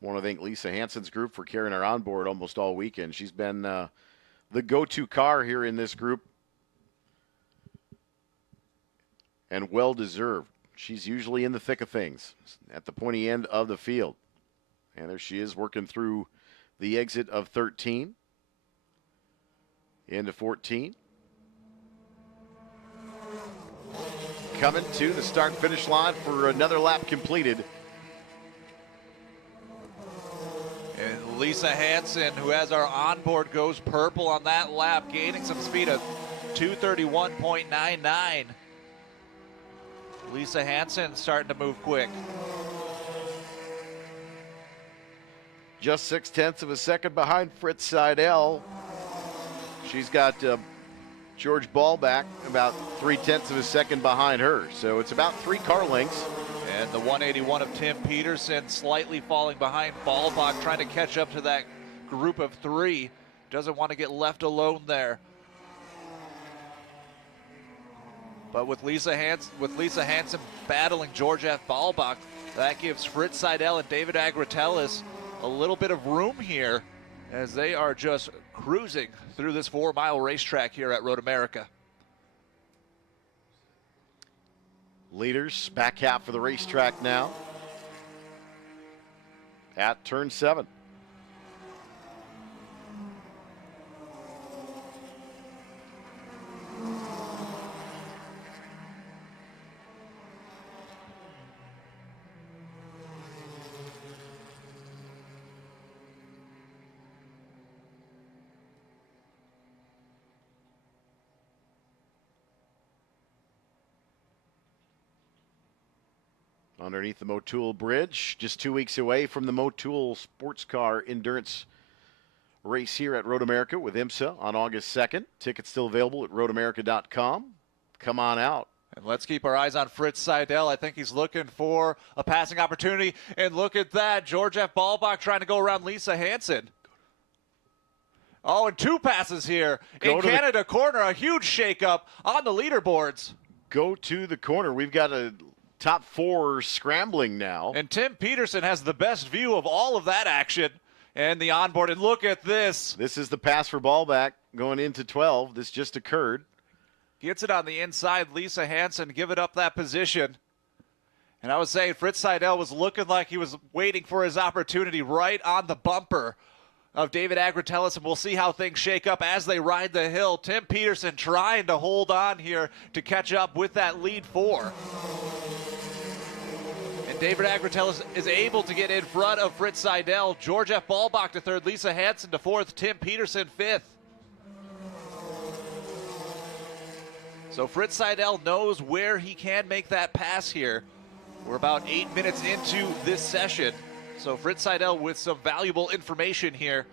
Want to thank Lisa Hansen's group for carrying her on board almost all weekend. She's been the go-to car here in this group, and well-deserved. She's usually in the thick of things at the pointy end of the field. And there she is working through the exit of 13 into 14. Coming to the start-finish line for another lap completed. And Lisa Hansen, who has our onboard, goes purple on that lap, gaining some speed, a 2:31.99. Lisa Hansen starting to move quick. Just 0.6 of a second behind Fritz Seidel. She's got George Ballback about 0.3 of a second behind her. So it's about 3 car lengths. And the 181 of Tim Peterson slightly falling behind Ballbach, trying to catch up to that group of 3. Doesn't want to get left alone there. But with Lisa Hansen battling George F. Ballbach, that gives Fritz Seidel and David Agratellis a little bit of room here as they are just cruising through this 4-mile racetrack here at Road America. Leaders back half of the racetrack now at turn 7. Underneath the Motul Bridge, just 2 weeks away from the Motul Sports Car Endurance race here at Road America with IMSA on August 2nd. Tickets still available at roadamerica.com. Come on out. And let's keep our eyes on Fritz Seidel. I think he's looking for a passing opportunity. And look at that. George F. Ballbach trying to go around Lisa Hansen. Oh, and 2 passes here in Canada corner. A huge shakeup on the leaderboards. Go to the corner. We've got a top 4 scrambling now. And Tim Peterson has the best view of all of that action and the onboard. And look at this. This is the pass for Ballback going into 12. This just occurred. Gets it on the inside. Lisa Hansen giving up that position. And I was saying Fritz Seidel was looking like he was waiting for his opportunity right on the bumper of David Agratellis, and we'll see how things shake up as they ride the hill. Tim Peterson trying to hold on here to catch up with that lead 4. And David Agratellis is able to get in front of Fritz Seidel. George F. Ballbach to 3rd, Lisa Hansen to 4th, Tim Peterson 5th. So Fritz Seidel knows where he can make that pass here. We're about 8 minutes into this session. So Fritz Seidel with some valuable information here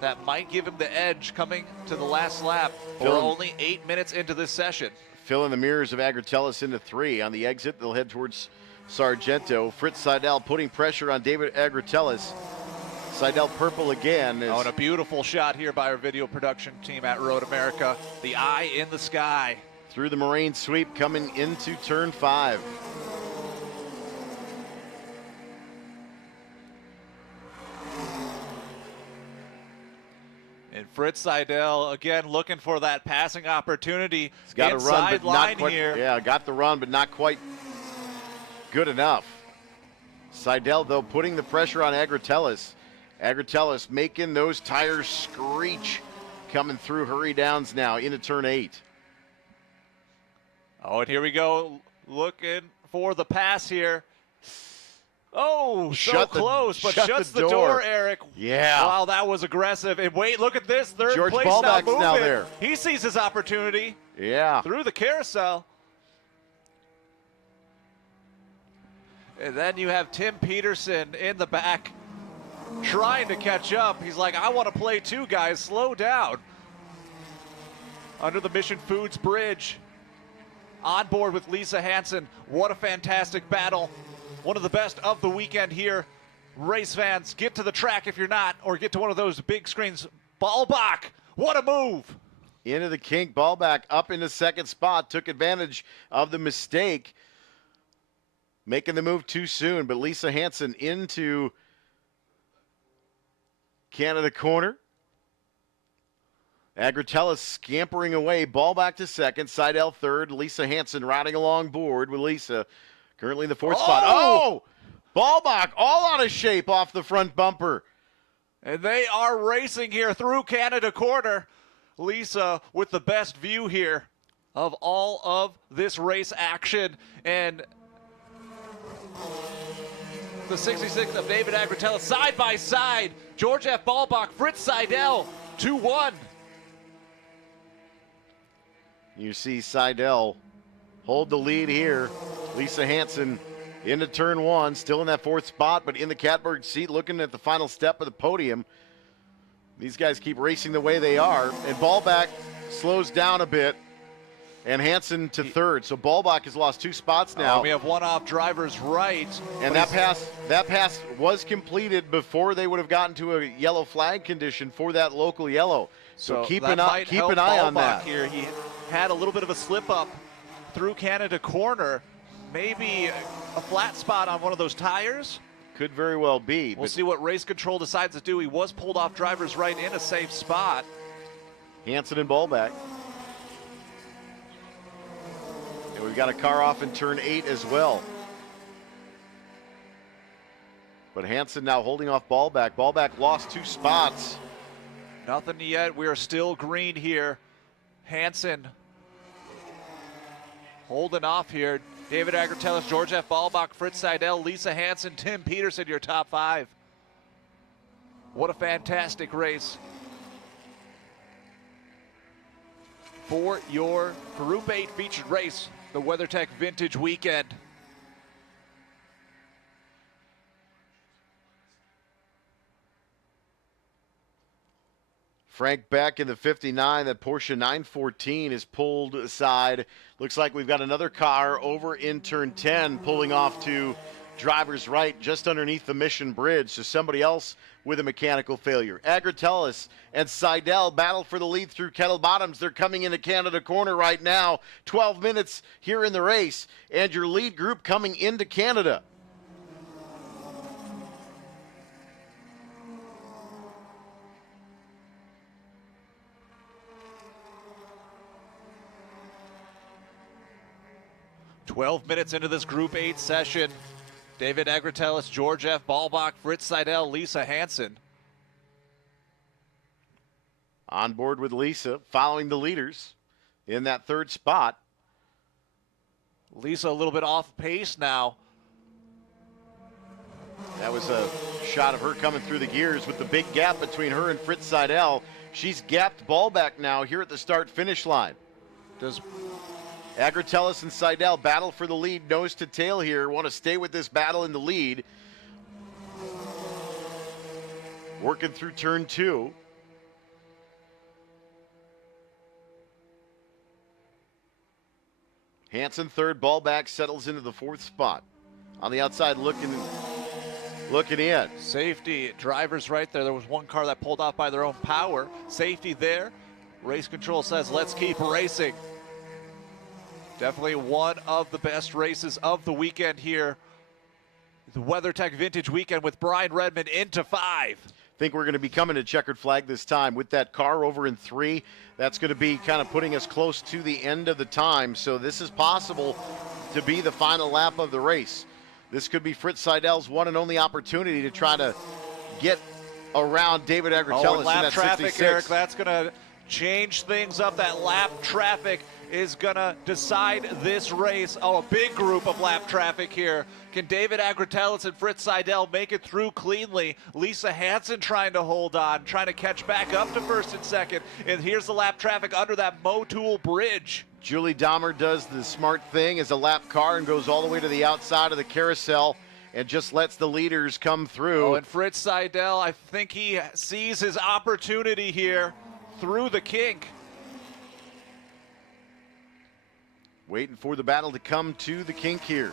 that might give him the edge coming to the last lap. We're only 8 minutes into this session. Fill in the mirrors of Agratellis into 3. On the exit, they'll head towards Sargento. Fritz Seidel putting pressure on David Agratellis. Seidel purple again. Oh, and a beautiful shot here by our video production team at Road America. The eye in the sky. Through the Moraine sweep coming into turn 5. And Fritz Seidel, again, looking for that passing opportunity. He's got to run, but not quite. Here. Yeah, got the run, but not quite good enough. Seidel, though, putting the pressure on Agratellis. Agratellis making those tires screech coming through hurry downs now into turn 8. Oh, and here we go, looking for the pass here. Oh, so close, but shuts the door, Eric. Yeah. Wow, that was aggressive. And wait, look at this. Third George place Ballback's now now moving. there. He sees his opportunity. Yeah. Through the carousel. And then you have Tim Peterson in the back trying to catch up. He's like, I want to play too, guys. Slow down. Under the Mission Foods Bridge. On board with Lisa Hansen. What a fantastic battle. One of the best of the weekend here. Race fans, get to the track if you're not, or get to one of those big screens. Ballbach, what a move. Into the kink, Ballback up into 2nd spot. Took advantage of the mistake. Making the move too soon, but Lisa Hansen into Canada corner. Agratellis scampering away. Ballback to 2nd. Seidel 3rd. Lisa Hansen riding along board with Lisa. Currently in the 4th spot. Oh! Ballbach all out of shape off the front bumper. And they are racing here through Canada corner. Lisa with the best view here of all of this race action. And the 66th of David Agratellis side by side. George F. Ballbach, Fritz Seidel, 2-1. You see Seidel hold the lead here. Lisa Hansen into turn one, still in that fourth spot, but in the catbird seat looking at the final step of the podium. These guys keep racing the way they are, and Ballback slows down a bit, and Hansen to third. So Ballback has lost 2 spots now. We have one off driver's right. And that pass was completed before they would have gotten to a yellow flag condition for that local yellow. So keep an eye on that. Here. He had a little bit of a slip up through Canada corner. Maybe a flat spot on one of those tires. Could very well be. We'll see what race control decides to do. He was pulled off driver's right in a safe spot. Hansen and Ballback. And we've got a car off in turn 8 as well. But Hansen now holding off Ballback. Ballback lost 2 spots. Nothing yet. We are still green here. Hansen holding off here. David Agratellis, George F. Ballbach, Fritz Seidel, Lisa Hansen, Tim Peterson, your top 5. What a fantastic race. For your Group 8 featured race, the WeatherTech Vintage Weekend. Frank Beck in the 59, that Porsche 914 is pulled aside. Looks like we've got another car over in turn 10 pulling off to driver's right just underneath the Mission Bridge. So somebody else with a mechanical failure. Agratellis and Seidel battle for the lead through Kettle Bottoms. They're coming into Canada corner right now. 12 minutes here in the race, and your lead group coming into Canada. "12 minutes into this Group 8 session. David Agratellis, George F. Ballbach, Fritz Seidel, Lisa Hansen. On board with Lisa, following the leaders in that third spot. Lisa a little bit off pace now. That was a shot of her coming through the gears with the big gap between her and Fritz Seidel. She's gapped Ballback now here at the start-finish line. Does Agratellis and Seidel battle for the lead, nose to tail here. Want to stay with this battle in the lead. Working through turn 2. Hansen third, Ballback settles into the 4th spot. On the outside looking in. Safety, drivers right there. There was one car that pulled off by their own power. Safety there. Race control says, let's keep racing. Definitely one of the best races of the weekend here. The WeatherTech Vintage Weekend with Brian Redman into 5. Think we're going to be coming to checkered flag this time with that car over in 3. That's going to be kind of putting us close to the end of the time. So this is possible to be the final lap of the race. This could be Fritz Seidel's one and only opportunity to try to get around David Agratellis in lap that traffic, 66. Eric, that's going to change things up. That lap traffic is going to decide this race. Oh, a big group of lap traffic here. Can David Agratellis and Fritz Seidel make it through cleanly? Lisa Hansen trying to hold on, trying to catch back up to first and second. And here's the lap traffic under that Motul Bridge. Julie Dahmer does the smart thing as a lap car and goes all the way to the outside of the carousel and just lets the leaders come through. Oh, and Fritz Seidel, I think he sees his opportunity here through the kink. Waiting for the battle to come to the kink here.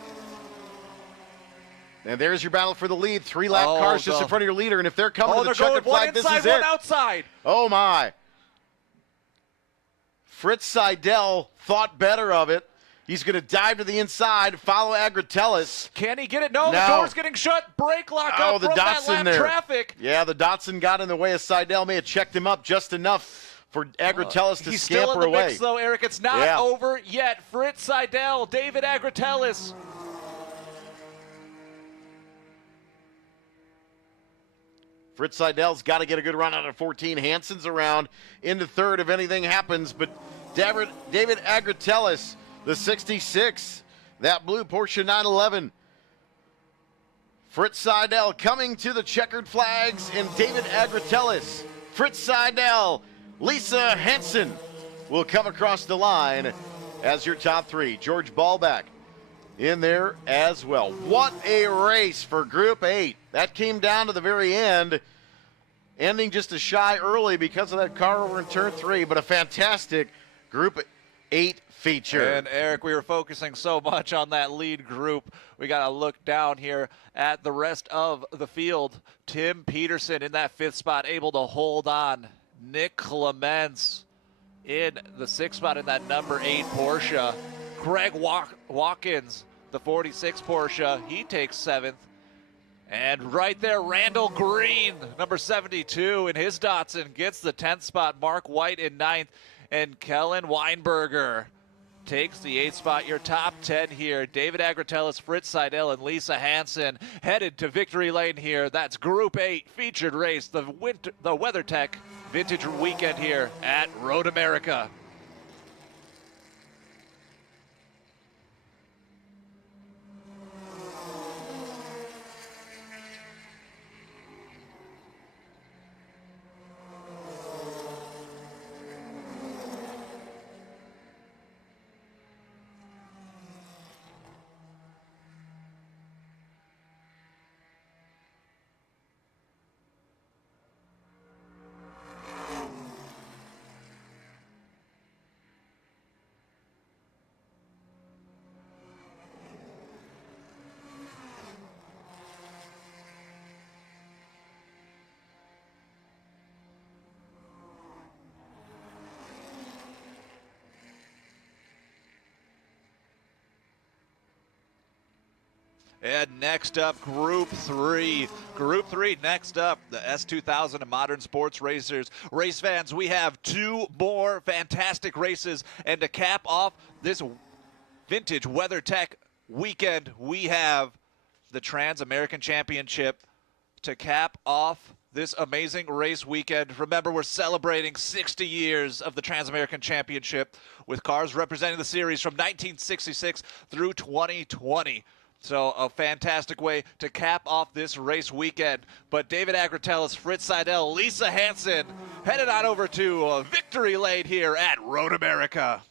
And there's your battle for the lead. 3 lap cars just in front of your leader, and if they're coming to the checkered flag, this is it. One inside, one outside. Oh, my. Fritz Seidel thought better of it. He's going to dive to the inside, follow Agratellis. Can he get it? No, the door's getting shut. Brake lock up the from that Datsun lap there. traffic. Yeah, the Datsun got in the way of Seidel. May have checked him up just enough for Agratellis to He's scamper still in the away. mix, though, Eric. It's not over yet. Fritz Seidel, David Agratellis. Fritz Seidel's got to get a good run out of 14. Hansen's around into third if anything happens, but David Agratellis, the 66, that blue Porsche 911. Fritz Seidel coming to the checkered flags, and David Agratellis, Fritz Seidel, Lisa Hansen will come across the line as your top 3. George Ballback in there as well. What a race for Group 8. That came down to the very end, ending just a shy early because of that car over in turn 3, but a fantastic Group 8 feature. And Eric, we were focusing so much on that lead group. We got to look down here at the rest of the field. Tim Peterson in that 5th spot, able to hold on. Nick Clements in the 6th spot in that number 8 Porsche. Greg Watkins, the 46 Porsche, he takes 7th. And right there, Randall Green, number 72 in his Datsun, gets the 10th spot. Mark White in 9th. And Kellen Weinberger takes the 8th spot. Your top 10 here. David Agratellis, Fritz Seidel, and Lisa Hansen headed to victory lane here. That's Group 8 featured race, the WeatherTech Vintage Weekend here at Road America. And next up, Group 3. Group 3, next up, the S2000 and Modern Sports Racers. Race fans, we have 2 more fantastic races. And to cap off this vintage WeatherTech weekend, we have the Trans-American Championship to cap off this amazing race weekend. Remember, we're celebrating 60 years of the Trans-American Championship with cars representing the series from 1966 through 2020. So a fantastic way to cap off this race weekend. But David Agratellis, Fritz Seidel, Lisa Hansen headed on over to victory lane here at Road America.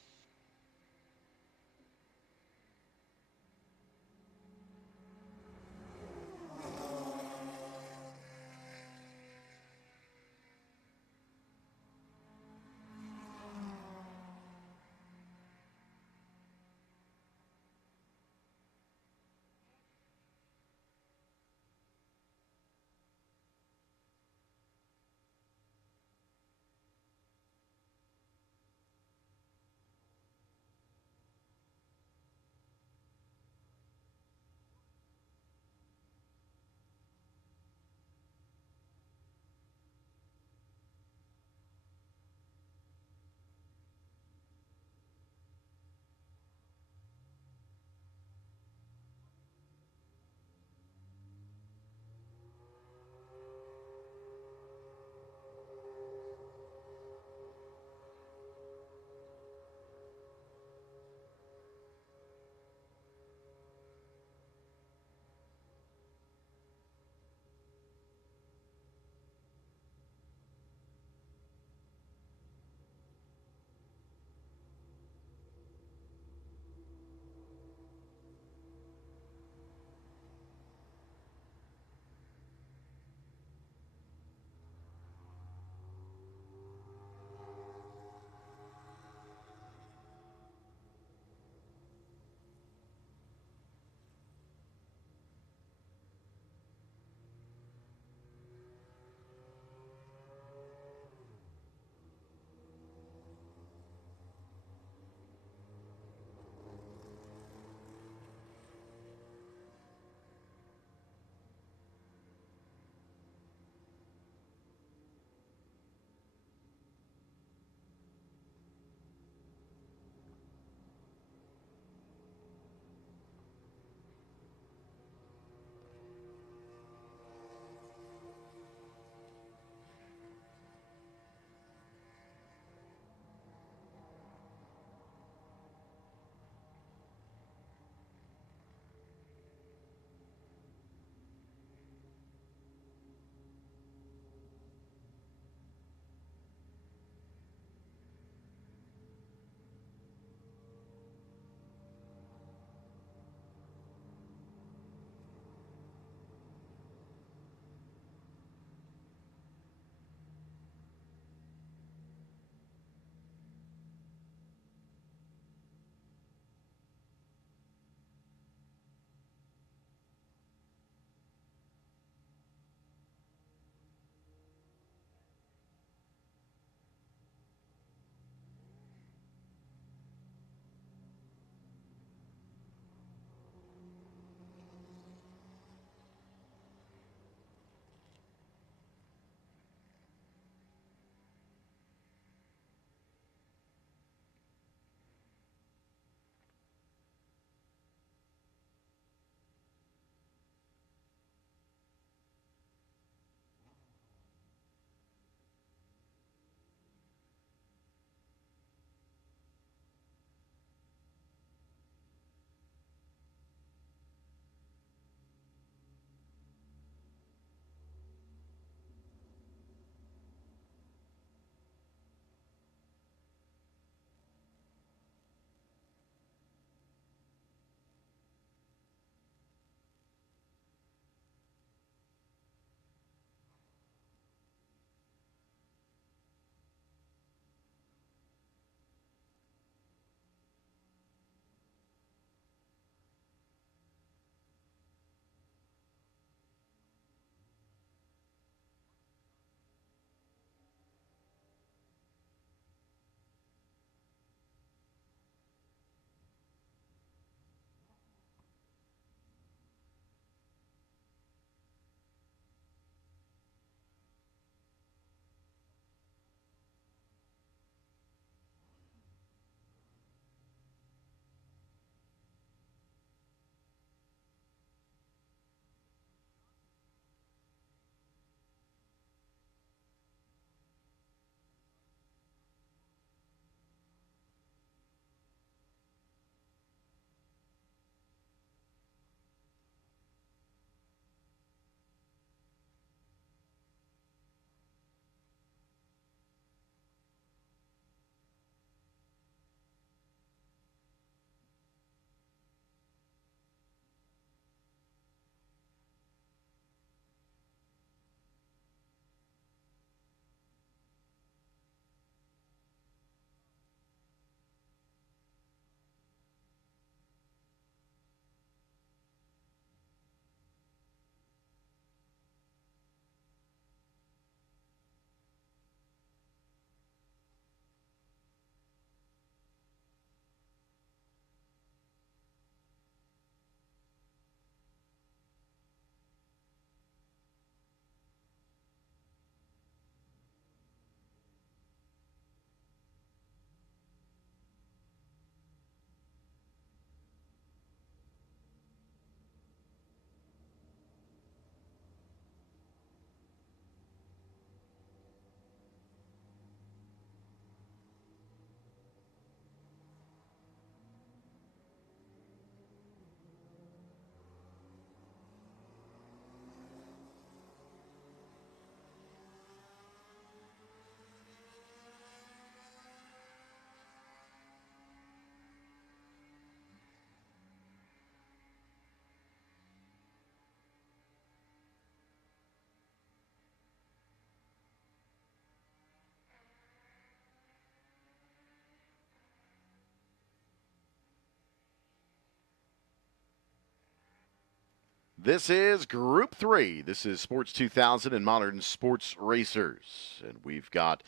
This is Group 3. This is Sports 2000 and Modern Sports Racers. And we've got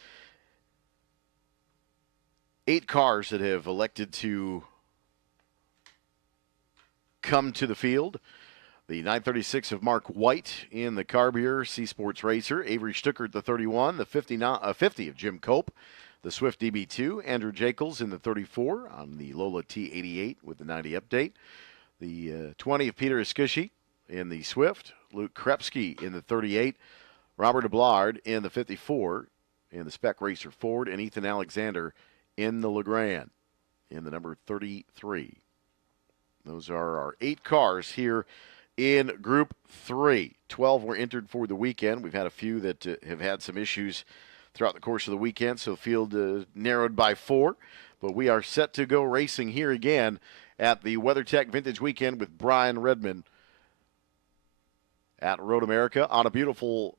8 cars that have elected to come to the field. The 936 of Mark White in the Carbier C Sports Racer. Avery Stuckert, the 31. The 50 of Jim Cope. The Swift DB2. Andrew Jekyls in the 34 on the Lola T88 with the 90 update. The 20 of Peter Escushy in the Swift. Luke Krepsky in the 38. Robert Ablard in the 54 in the Spec Racer Ford. And Ethan Alexander in the Legrand in the number 33. Those are our 8 cars here in Group 3. 12 were entered for the weekend. We've had a few that have had some issues throughout the course of the weekend, so field narrowed by 4. But we are set to go racing here again at the WeatherTech Vintage Weekend with Brian Redman at Road America on a beautiful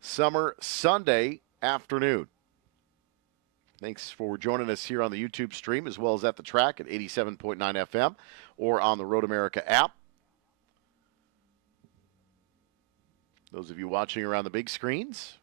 summer Sunday afternoon. Thanks for joining us here on the YouTube stream as well as at the track at 87.9 FM or on the Road America app. Those of you watching around the big screens,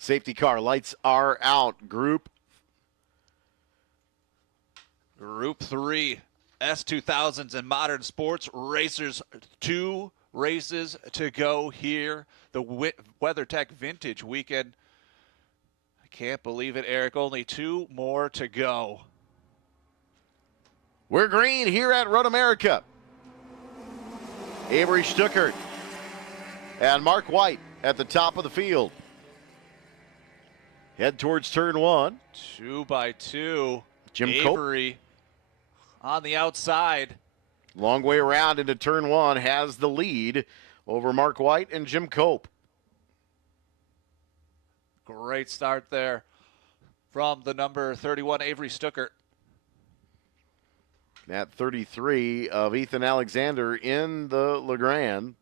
safety car lights are out. Group 3, S2000s and Modern Sports Racers. 2 races to go here. The WeatherTech Vintage Weekend. I can't believe it, Eric. Only 2 more to go. We're green here at Road America. Avery Stuckert and Mark White at the top of the field. Head towards turn 1. 2 by 2. Jim Avery Cope on the outside. Long way around into turn 1, has the lead over Mark White and Jim Cope. Great start there from the number 31, Avery Stuckert. That 33 of Ethan Alexander in the Legrand.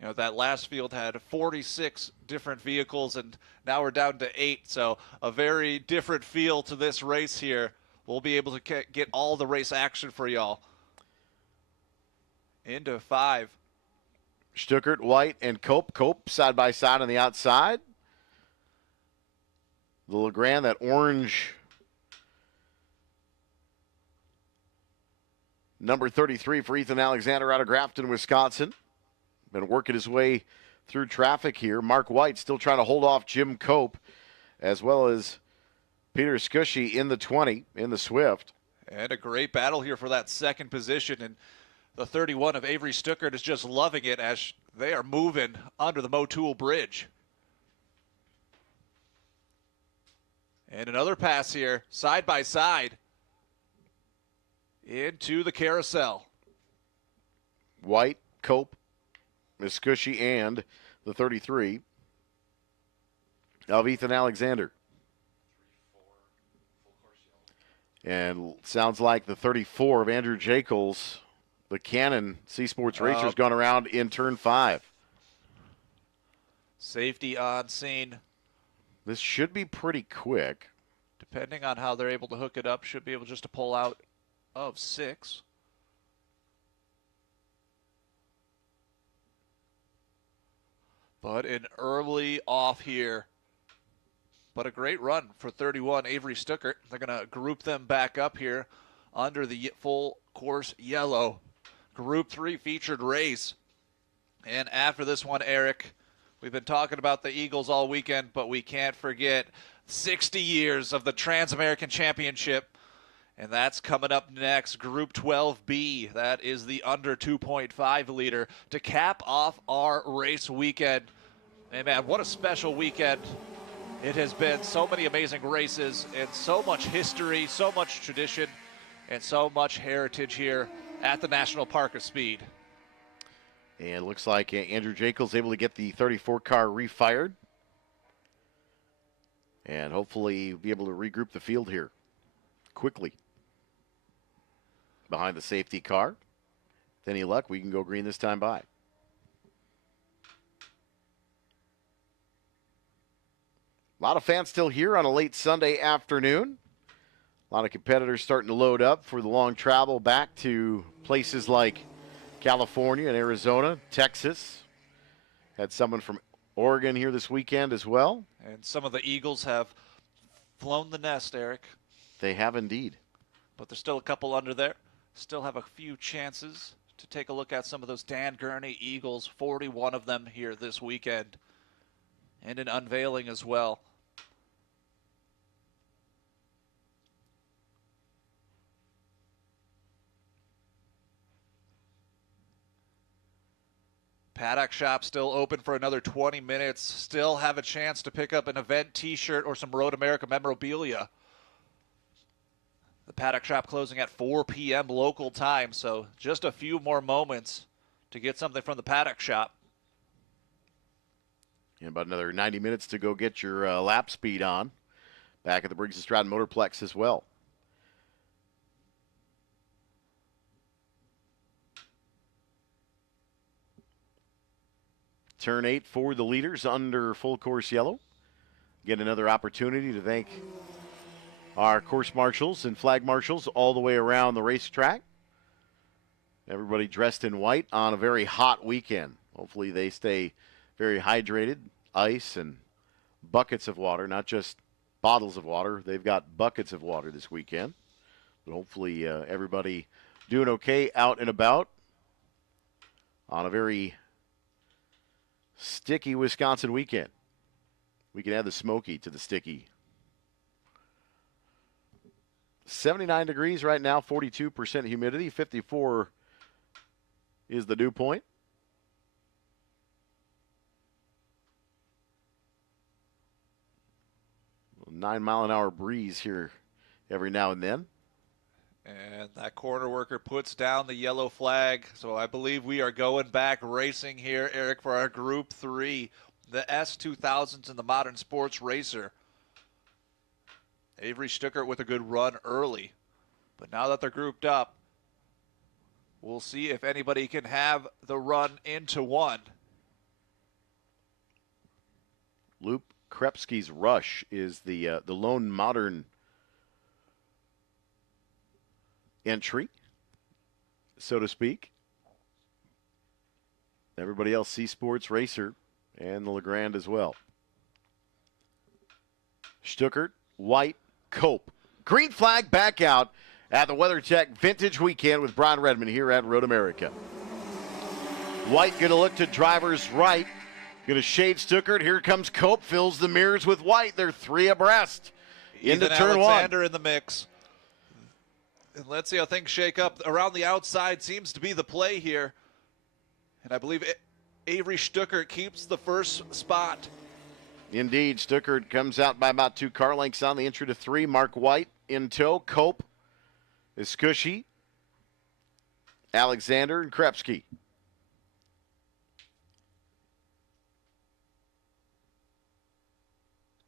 You know, that last field had 46 different vehicles, and now we're down to 8. So a very different feel to this race here. We'll be able to get all the race action for y'all. Into 5. Stuckert, White, and Cope. Cope side by side on the outside. The Legrand, that orange number 33 for Ethan Alexander out of Grafton, Wisconsin. Been working his way through traffic here. Mark White still trying to hold off Jim Cope, as well as Peter Scushy in the 20 in the Swift. And a great battle here for that second position. And the 31 of Avery Stuckert is just loving it as they are moving under the Motul Bridge. And another pass here, side by side, into the carousel. White, Cope, Scushy, and the 33 of Ethan Alexander. And sounds like the 34 of Andrew Jacobs, the Cannon C Sports Racer's gone around in turn 5. Safety on scene. This should be pretty quick. Depending on how they're able to hook it up, should be able just to pull out of 6. But an early off here. But a great run for 31, Avery Stuckert. They're going to group them back up here under the full course yellow. Group 3 featured race. And after this one, Eric, we've been talking about the Eagles all weekend, but we can't forget 60 years of the Trans-American Championship. And that's coming up next, Group 12B. That is the under 2.5 liter to cap off our race weekend. And man, what a special weekend. It has been so many amazing races and so much history, so much tradition, and so much heritage here at the National Park of Speed. And it looks like Andrew Jacobs able to get the 34 car refired. And hopefully be able to regroup the field here quickly. Behind the safety car. With any luck, we can go green this time by. A lot of fans still here on a late Sunday afternoon. A lot of competitors starting to load up for the long travel back to places like California and Arizona, Texas. Had someone from Oregon here this weekend as well. And some of the Eagles have flown the nest, Eric. They have indeed. But there's still a couple under there. Still have a few chances to take a look at some of those Dan Gurney Eagles, 41 of them here this weekend. And an unveiling as well. Paddock shop still open for another 20 minutes. Still have a chance to pick up an event t-shirt or some Road America memorabilia. The paddock shop closing at 4 p.m. local time, so just a few more moments to get something from the paddock shop. And about another 90 minutes to go get your lap speed on. Back at the Briggs & Stratton Motorplex as well. Turn 8 for the leaders under full course yellow. Get another opportunity to thank our course marshals and flag marshals all the way around the racetrack. Everybody dressed in white on a very hot weekend. Hopefully they stay very hydrated. Ice and buckets of water, not just bottles of water. They've got buckets of water this weekend. But hopefully everybody doing okay out and about on a very sticky Wisconsin weekend. We can add the smoky to the sticky. 79 degrees right now, 42% humidity, 54 is the dew point. A 9-mile-an-hour breeze here every now and then. And that corner worker puts down the yellow flag. So I believe we are going back racing here, Eric, for our Group 3, the S2000s and the Modern Sports Racer. Avery Stuckert with a good run early. But now that they're grouped up, we'll see if anybody can have the run into one. Luke Krepsky's Rush is the lone modern entry, so to speak. Everybody else, C Sports Racer and the LeGrand as well. Stuckert, White, Cope. Green flag back out at the WeatherTech Vintage Weekend with Brian Redman here at Road America. White going to look to driver's right. Going to shade Stuckert. Here comes Cope. Fills the mirrors with White. They're 3 abreast. Into Ethan turn Alexander 1. in the mix. And let's see how things shake up. Around the outside seems to be the play here. And I believe Avery Stuckert keeps the first spot. Indeed, Stuckert comes out by about 2 car lengths on the entry to 3. Mark White in tow. Cope is Scushy, Alexander, and Krepsky.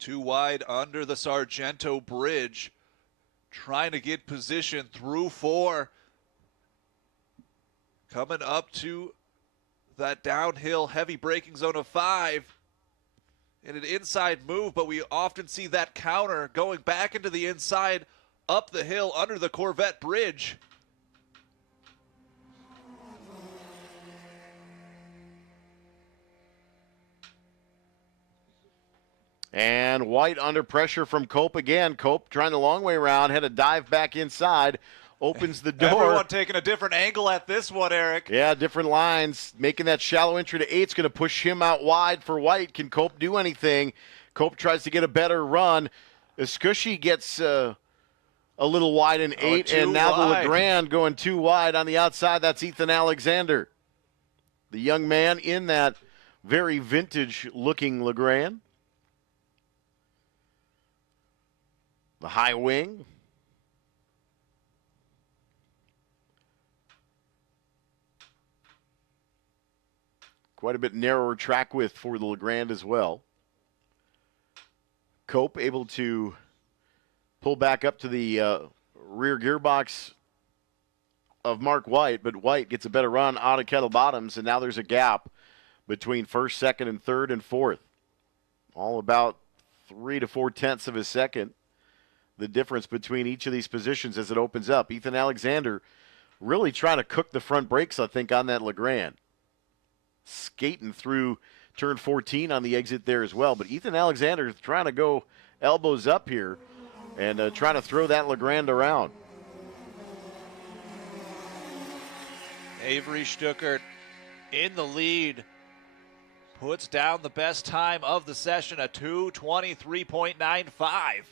Too wide under the Sargento Bridge. Trying to get position through 4. Coming up to that downhill heavy braking zone of 5. In an inside move, but we often see that counter going back into the inside, up the hill under the Corvette Bridge. And White under pressure from Cope again. Cope trying the long way around, had a dive back inside, opens the door. Everyone taking a different angle at this one, Eric. Yeah, different lines. Making that shallow entry to 8's going to push him out wide for White. Can Cope do anything? Cope tries to get a better run. Escushy gets a little wide in 8, and now the Legrand going too wide on the outside. That's Ethan Alexander, the young man in that very vintage-looking Legrand. The high wing. Quite a bit narrower track width for the Legrand as well. Cope able to pull back up to the rear gearbox of Mark White, but White gets a better run out of Kettle Bottoms, and now there's a gap between first, second, and third and fourth. All about 3 to 4 tenths of a second. The difference between each of these positions as it opens up. Ethan Alexander really trying to cook the front brakes, I think, on that Legrand. Skating through turn 14 on the exit there as well. But Ethan Alexander is trying to go elbows up here and trying to throw that Legrand around. Avery Stuckert in the lead. Puts down the best time of the session, a 2:23.95.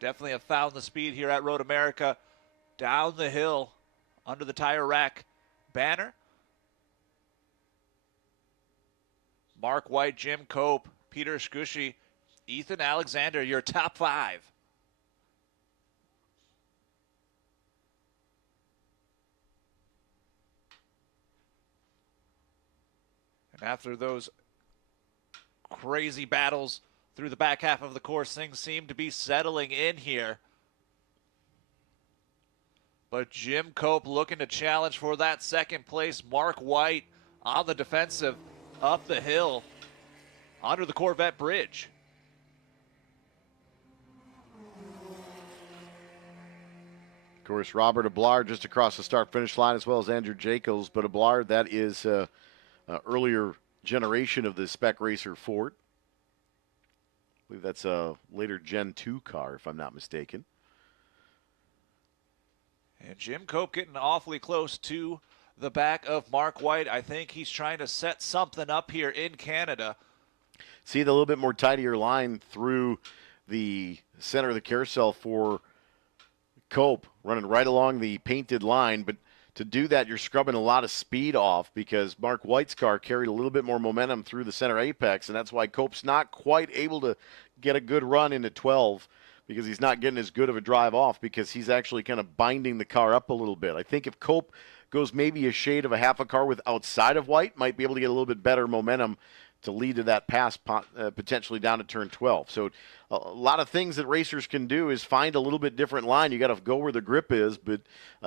Definitely have found the speed here at Road America. Down the hill, under the tire rack banner. Mark White, Jim Cope, Peter Skushy, Ethan Alexander, your top 5. And after those crazy battles through the back half of the course, things seem to be settling in here. But Jim Cope looking to challenge for that second place. Mark White on the defensive, up the hill, under the Corvette Bridge. Of course, Robert Ablard just across the start-finish line, as well as Andrew Jacobs. But Ablard, that is earlier generation of the Spec Racer Ford. I believe that's a later Gen 2 car, if I'm not mistaken. And Jim Cope getting awfully close to the back of Mark White. I think he's trying to set something up here in Canada. See the little bit more tidier line through the center of the carousel for Cope, running right along the painted line. But to do that, you're scrubbing a lot of speed off because Mark White's car carried a little bit more momentum through the center apex, and that's why Cope's not quite able to get a good run into 12 because he's not getting as good of a drive off because he's actually kind of binding the car up a little bit. I think if Cope goes maybe a shade of a half a car with outside of White, might be able to get a little bit better momentum to lead to that pass potentially down to turn 12. So a lot of things that racers can do is find a little bit different line. You got to go where the grip is, but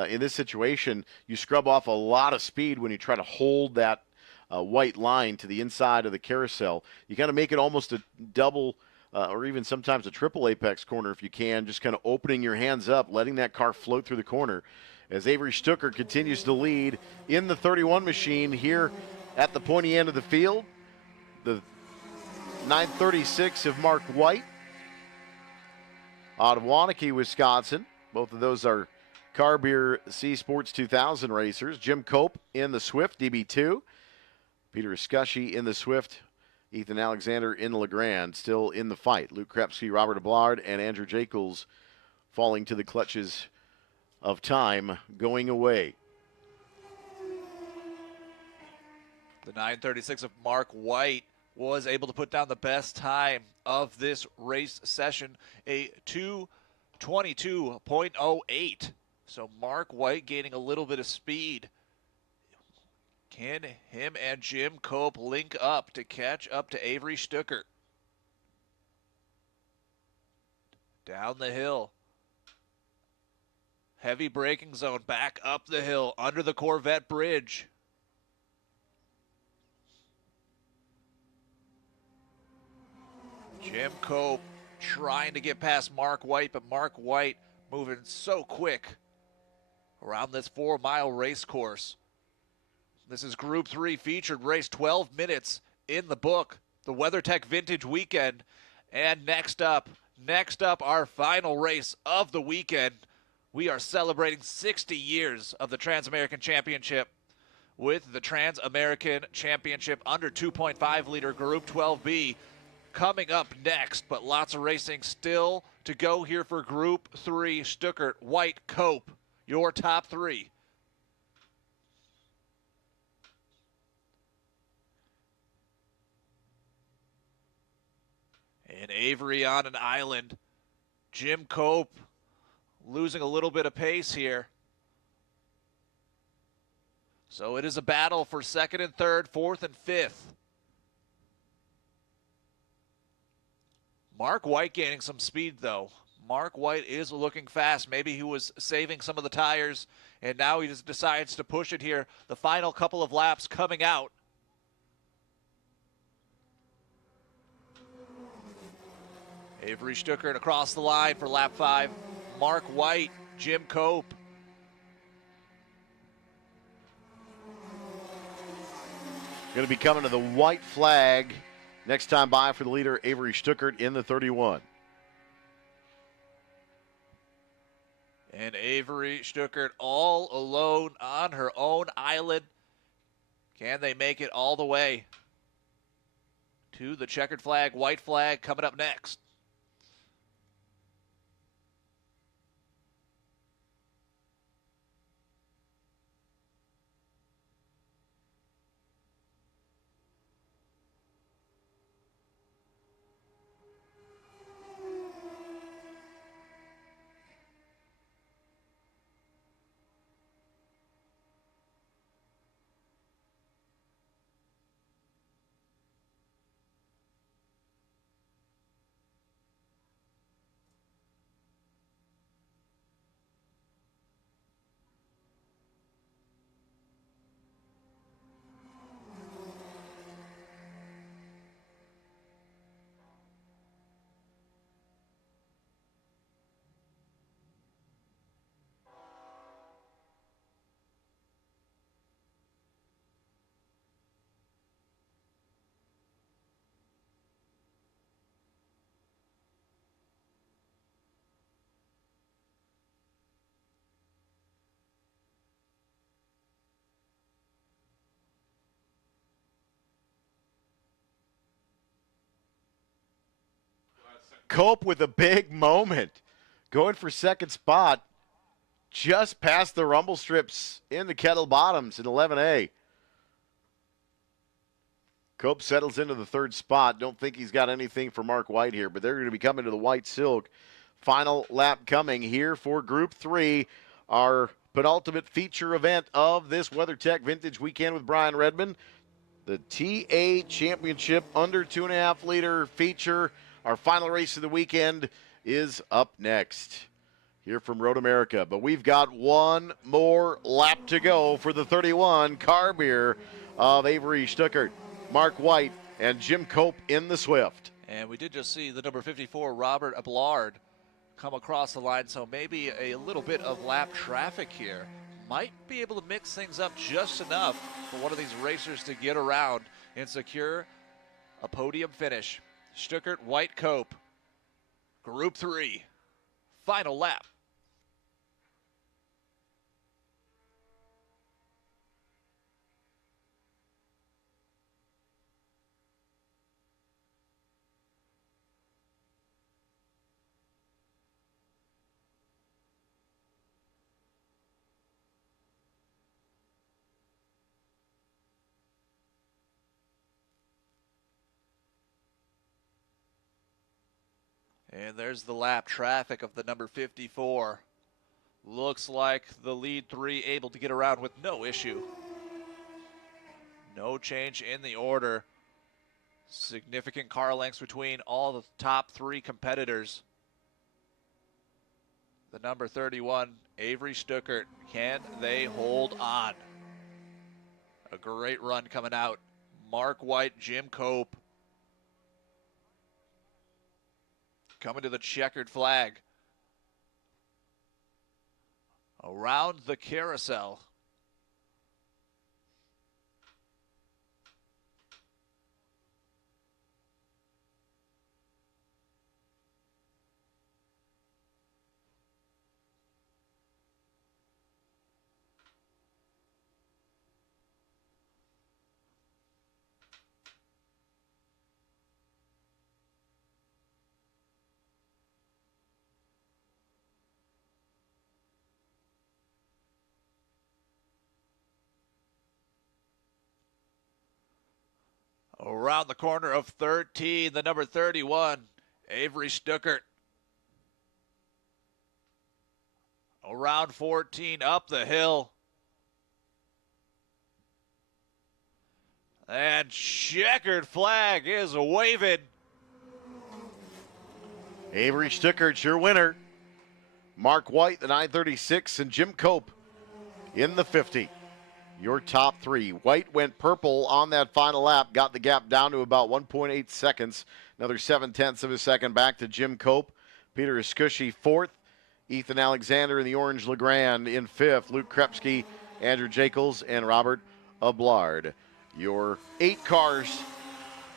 in this situation, you scrub off a lot of speed when you try to hold that white line to the inside of the carousel. You got to make it almost a double or even sometimes a triple apex corner if you can, just kind of opening your hands up, letting that car float through the corner. As Avery Stucker continues to lead in the 31 machine here at the pointy end of the field. The 936 of Mark White out of Waunakee, Wisconsin. Both of those are Car Beer C Sports 2000 racers. Jim Cope in the Swift DB2. Peter Escushy in the Swift. Ethan Alexander in the Legrand, still in the fight. Luke Krepsky, Robert Ablard, and Andrew Jacobs falling to the clutches of time, going away. The 936 of Mark White was able to put down the best time of this race session, a 2:22.08. 08. So Mark White gaining a little bit of speed. Can him and Jim Cope link up to catch up to Avery Stuckert? Down the hill. Heavy braking zone, back up the hill, under the Corvette bridge. Jim Cope trying to get past Mark White, but Mark White moving so quick around this 4-mile race course. This is Group 3 featured race, 12 minutes in the book, the WeatherTech Vintage Weekend. And next up, our final race of the weekend. We are celebrating 60 years of the Trans-American Championship with the Trans-American Championship under 2.5 liter Group 12B coming up next, but lots of racing still to go here for Group 3. Stuckert, White, Cope, your top three. And Avery on an island. Jim Cope losing a little bit of pace here. So it is a battle for second and third, fourth and fifth. Mark White gaining some speed, though. Mark White is looking fast. Maybe he was saving some of the tires, and now he just decides to push it here. The final couple of laps coming out. Avery Stuckert across the line for lap 5. Mark White, Jim Cope. Going to be coming to the white flag next time by for the leader, Avery Stuckert, in the 31. And Avery Stuckert all alone on her own island. Can they make it all the way to the checkered flag, white flag coming up next? Cope with a big moment. Going for second spot. Just past the rumble strips in the Kettle Bottoms in 11A. Cope settles into the third spot. Don't think he's got anything for Mark White here, but they're going to be coming to the white silk. Final lap coming here for Group 3, our penultimate feature event of this WeatherTech Vintage Weekend with Brian Redman. The TA Championship under 2.5 liter feature. Our final race of the weekend is up next here from Road America. But we've got one more lap to go for the 31 car beer of Avery Stuckert, Mark White, and Jim Cope in the Swift. And we did just see the number 54, Robert Ablard, come across the line, so maybe a little bit of lap traffic here. Might be able to mix things up just enough for one of these racers to get around and secure a podium finish. Stuckert, White, Cope, Group 3, final lap. And there's the lap traffic of the number 54. Looks like the lead 3 able to get around with no issue. No change in the order. Significant car lengths between all the top 3 competitors. The number 31, Avery Stuckert. Can they hold on? A great run coming out. Mark White, Jim Cope. Coming to the checkered flag. Around the carousel. Around the corner of 13, the number 31, Avery Stuckert. Around 14, up the hill. And checkered flag is waving. Avery Stuckert's your winner. Mark White, the 936, and Jim Cope in the 50. Your top 3. White went purple on that final lap, got the gap down to about 1.8 seconds. Another 7/10 of a second back to Jim Cope. Peter Escushy 4th. Ethan Alexander in the orange Legrand in 5th. Luke Krepsky, Andrew Jacobs, and Robert Ablard. Your 8 cars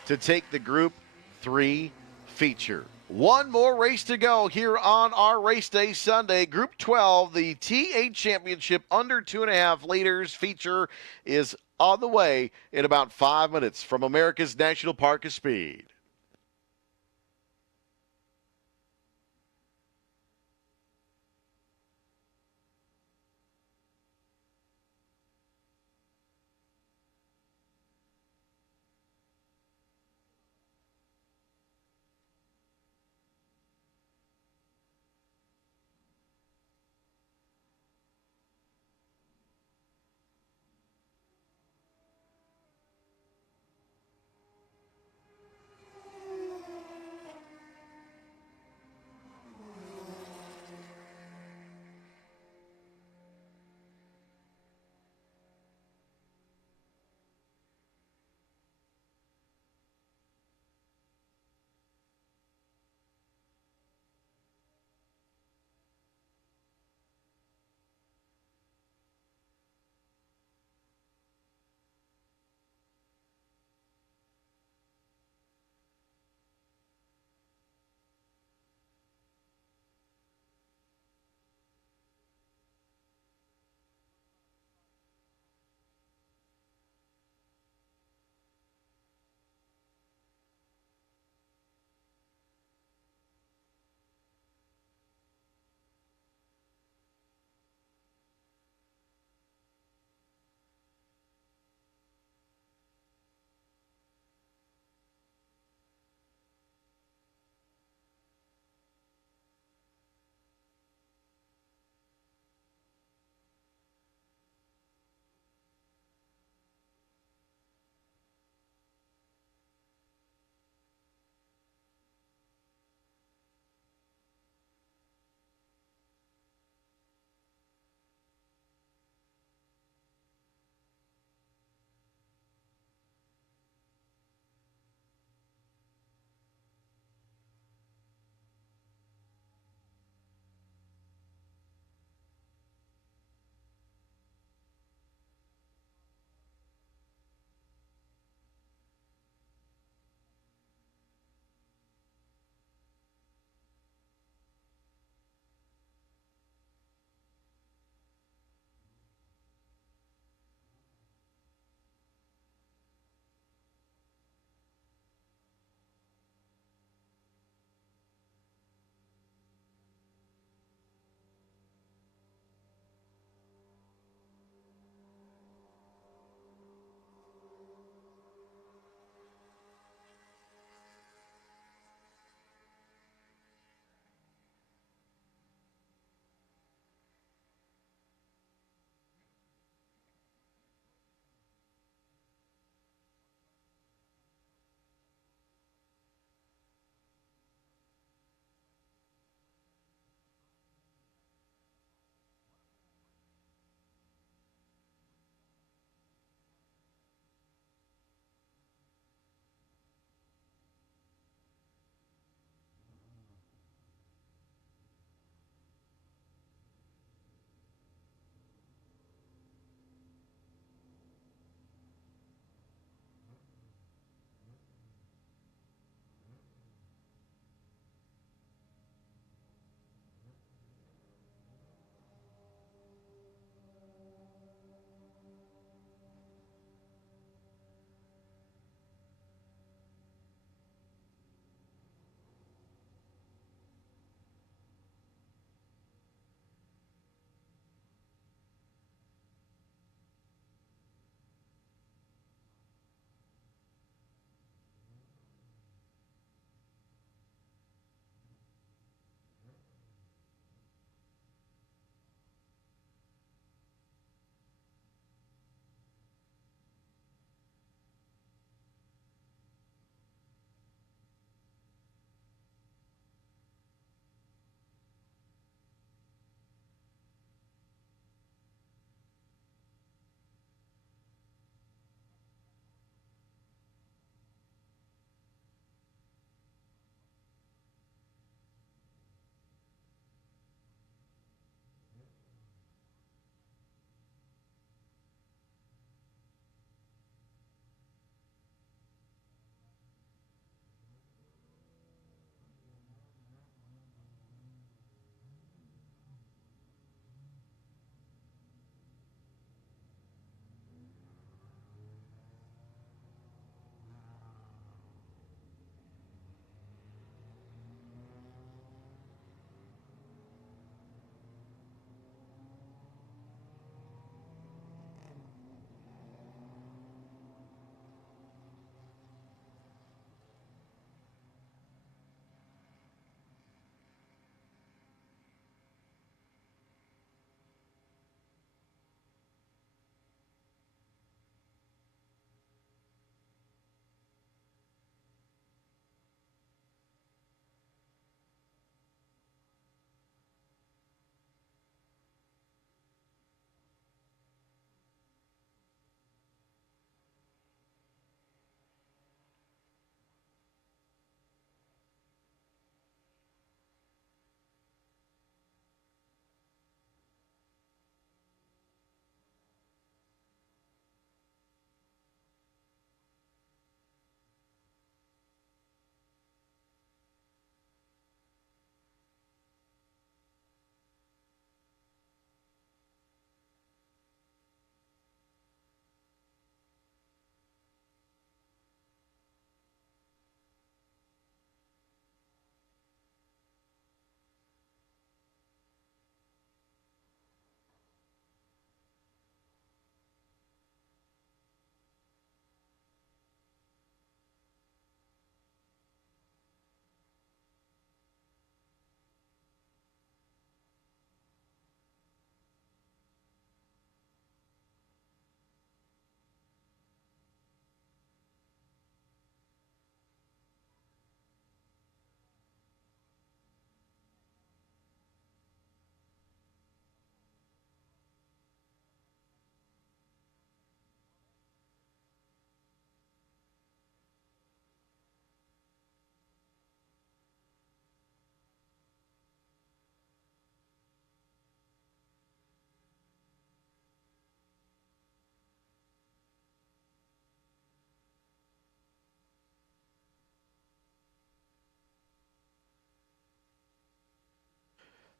to take the Group 3 feature. One more race to go here on our race day Sunday. Group 12, the T8 Championship under 2.5 liters feature is on the way in about 5 minutes from America's National Park of Speed.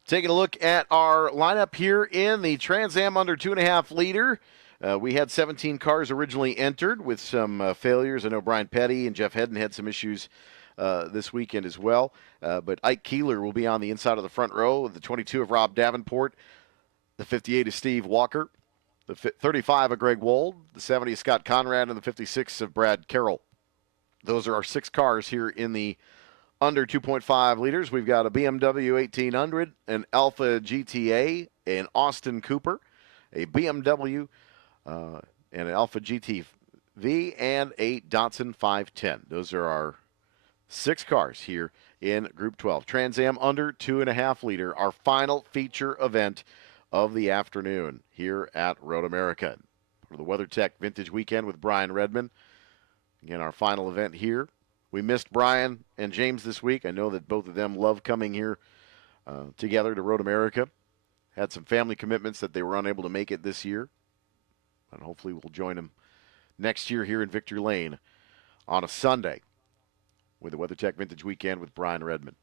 Taking a look at our lineup here in the Trans Am under 2.5 liter. We had 17 cars originally entered with some failures. I know Brian Petty and Jeff Hedden had some issues this weekend as well. But Ike Keeler will be on the inside of the front row. The 22 of Rob Davenport. The 58 of Steve Walker. The 35 of Greg Wold. The 70 of Scott Conrad. And the 56 of Brad Carroll. Those are our 6 cars here in the under 2.5 liters. We've got a BMW 1800, an Alpha GTA, an Austin Cooper, a BMW, and an Alpha GTV, and a Datsun 510. Those are our 6 cars here in Group 12. Trans Am under 2.5 liter, our final feature event of the afternoon here at Road America. For the WeatherTech Vintage Weekend with Brian Redman. Again, our final event here. We missed Brian and James this week. I know that both of them love coming here together to Road America. Had some family commitments that they were unable to make it this year. And hopefully we'll join them next year here in Victory Lane on a Sunday with the WeatherTech Vintage Weekend with Brian Redman.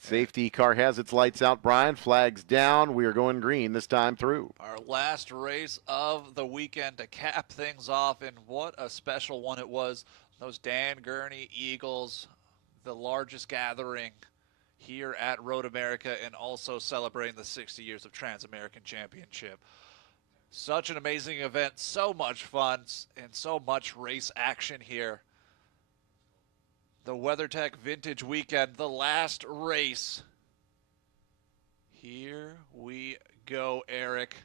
Safety car has its lights out. Brian, flags down. We are going green this time through. Our last race of the weekend to cap things off, and what a special one it was. Those Dan Gurney Eagles, the largest gathering here at Road America, and also celebrating the 60 years of Trans-American Championship. Such an amazing event, so much fun, and so much race action here. The WeatherTech Vintage Weekend, the last race. Here we go, Eric.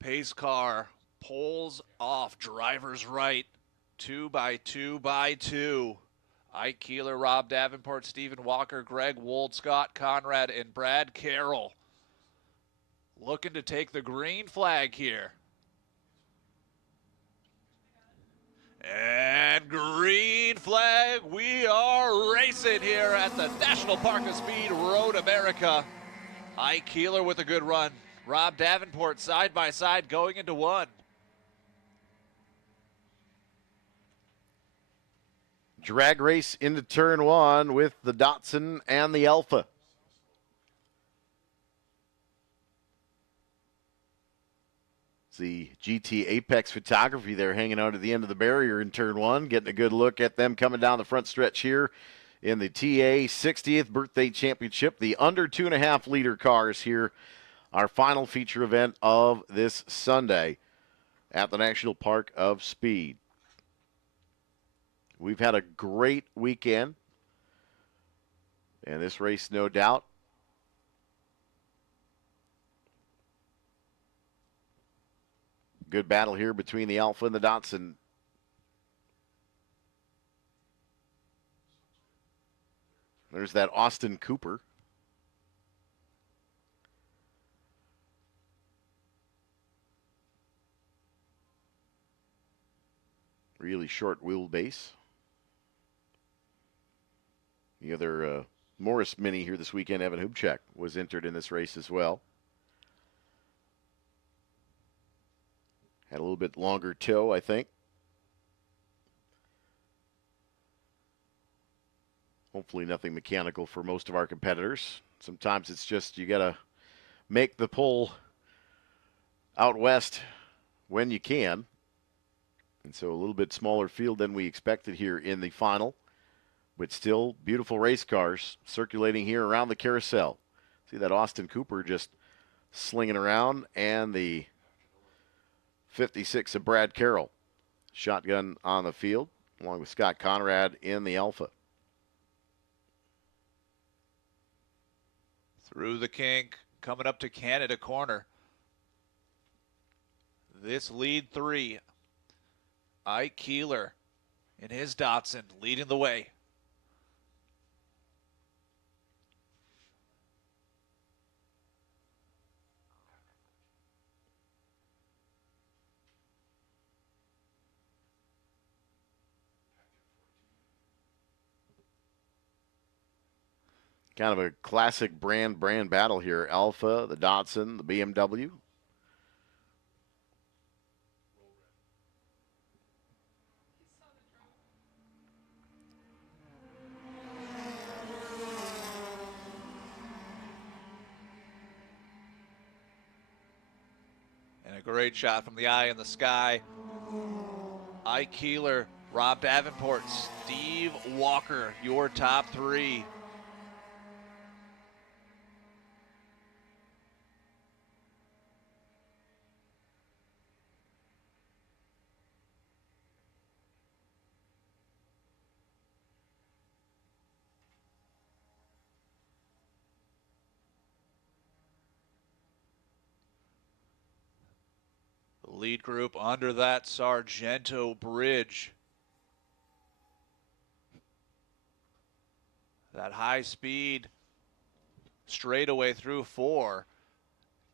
Pace car pulls off, driver's right. 2x2x2. Ike Keeler, Rob Davenport, Stephen Walker, Greg Wold, Scott Conrad, and Brad Carroll. Looking to take the green flag here. And green flag, we are racing here at the National Park of Speed, Road America. Ike Keeler with a good run. Rob Davenport side by side going into one. Drag race into turn 1 with the Datsun and the Alpha. It's the GT Apex photography there hanging out at the end of the barrier in turn 1. Getting a good look at them coming down the front stretch here in the TA 60th Birthday Championship. The under 2.5 liter cars here. Our final feature event of this Sunday at the National Park of Speed. We've had a great weekend, and this race, no doubt, good battle here between the Alpha and the Datsun. There's that Austin Cooper. Really short wheelbase. The other Morris Mini here this weekend, Evan Hubchak, was entered in this race as well. Had a little bit longer toe, I think. Hopefully nothing mechanical for most of our competitors. Sometimes it's just you got to make the pull out west when you can. And so a little bit smaller field than we expected here in the final. But still beautiful race cars circulating here around the carousel. See that Austin Cooper just slinging around, and the 56 of Brad Carroll. Shotgun on the field, along with Scott Conrad in the Alpha. Through the kink, coming up to Canada corner. This lead 3. Ike Keeler in his Datsun leading the way. Kind of a classic brand battle here. Alpha, the Datsun, the BMW. And a great shot from the eye in the sky. Ike Keeler, Rob Davenport, Steve Walker, your top three. The lead group under that Sargento Bridge. That high speed straightaway through 4,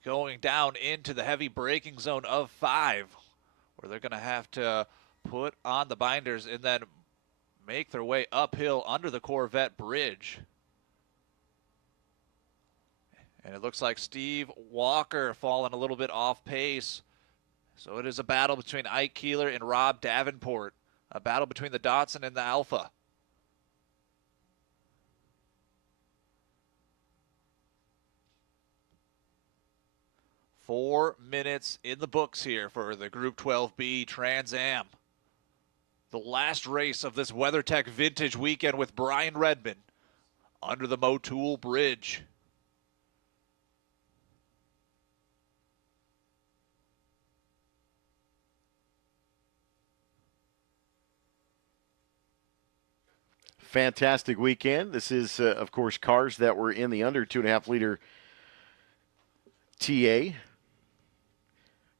going down into the heavy braking zone of 5, where they're going to have to put on the binders and then make their way uphill under the Corvette bridge. And it looks like Steve Walker falling a little bit off pace. So it is a battle between Ike Keeler and Rob Davenport. A battle between the Datsun and the Alpha. Four minutes in the books here for the Group 12B Trans Am. The last race of this WeatherTech Vintage Weekend with Brian Redman under the Motul Bridge. Fantastic weekend. This is, of course, cars that were in the under 2.5 liter TA.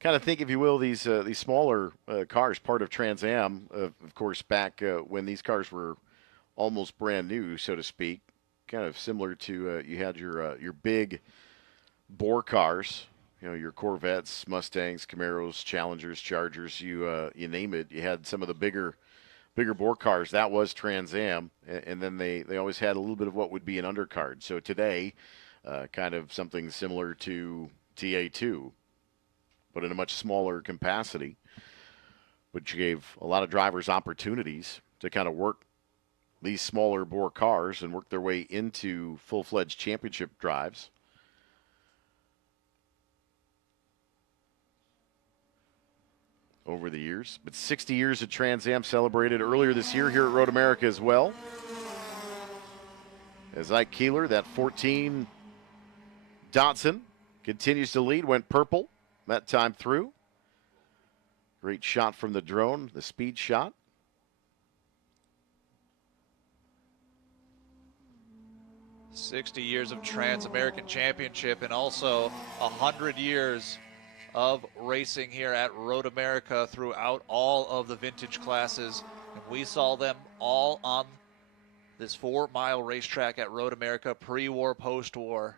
Kind of think, if you will, these smaller cars, part of Trans Am, of course, back when these cars were almost brand new, so to speak. Kind of similar to you had your big bore cars, your Corvettes, Mustangs, Camaros, Challengers, Chargers, you name it. You had some of the bigger bore cars. That was Trans Am, and then they always had a little bit of what would be an undercard. So today, kind of something similar to TA2, but in a much smaller capacity, which gave a lot of drivers opportunities to kind of work these smaller bore cars and work their way into full-fledged championship drives. Over the years. But 60 years of Trans Am celebrated earlier this year here at Road America as well. As Ike Keeler, that 14 Datsun, continues to lead, went purple that time through. Great shot from the drone, the speed shot. "60 years of Trans-American Championship and also 100 years of racing here at Road America throughout all of the vintage classes. And we saw them all on this 4-mile racetrack at Road America, pre-war, post-war.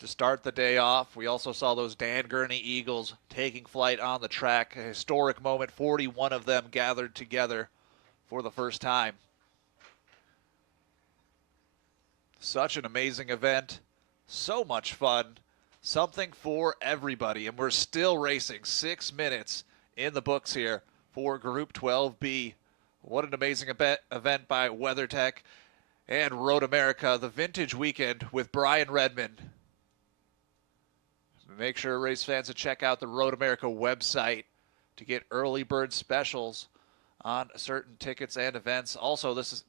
To start the day off, we also saw those Dan Gurney Eagles taking flight on the track. A historic moment, 41 of them gathered together for the first time. Such an amazing event, so much fun, something for everybody, and we're still racing. 6 minutes in the books here for Group 12B. What an amazing event by WeatherTech and Road America, the Vintage Weekend with Brian Redman. Make sure, race fans, to check out the Road America website to get early bird specials on certain tickets and events. Also, this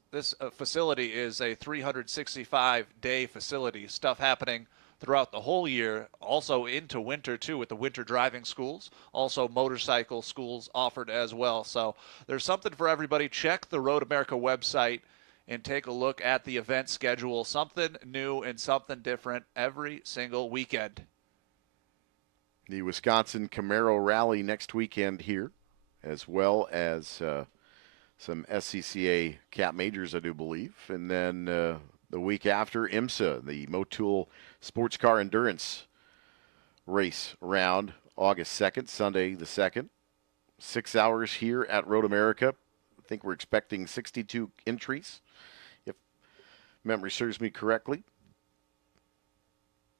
facility is a 365-day facility. Stuff happening throughout the whole year, also into winter too, with the winter driving schools, also motorcycle schools offered as well. So there's something for everybody. Check the Road America website and take a look at the event schedule. Something new and something different every single weekend. The Wisconsin Camaro Rally next weekend here, as well as some SCCA Cap Majors, I do believe. And then the week after, IMSA, the Motul Sports Car Endurance Race round, August 2nd, Sunday the 2nd. 6 hours here at Road America. I think we're expecting 62 entries, if memory serves me correctly.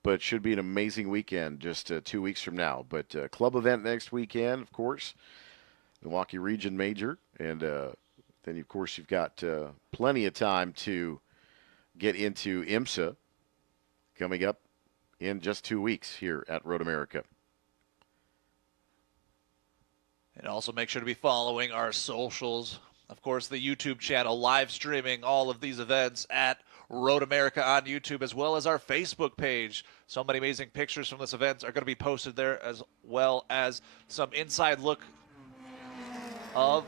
But it should be an amazing weekend just 2 weeks from now. But club event next weekend, of course, Milwaukee Region Major. And then, of course, you've got plenty of time to get into IMSA coming up in just 2 weeks here at Road America. And also make sure to be following our socials. Of course, the YouTube channel live streaming all of these events at Road America on YouTube, as well as our Facebook page. So many amazing pictures from this event are going to be posted there, as well as some inside look of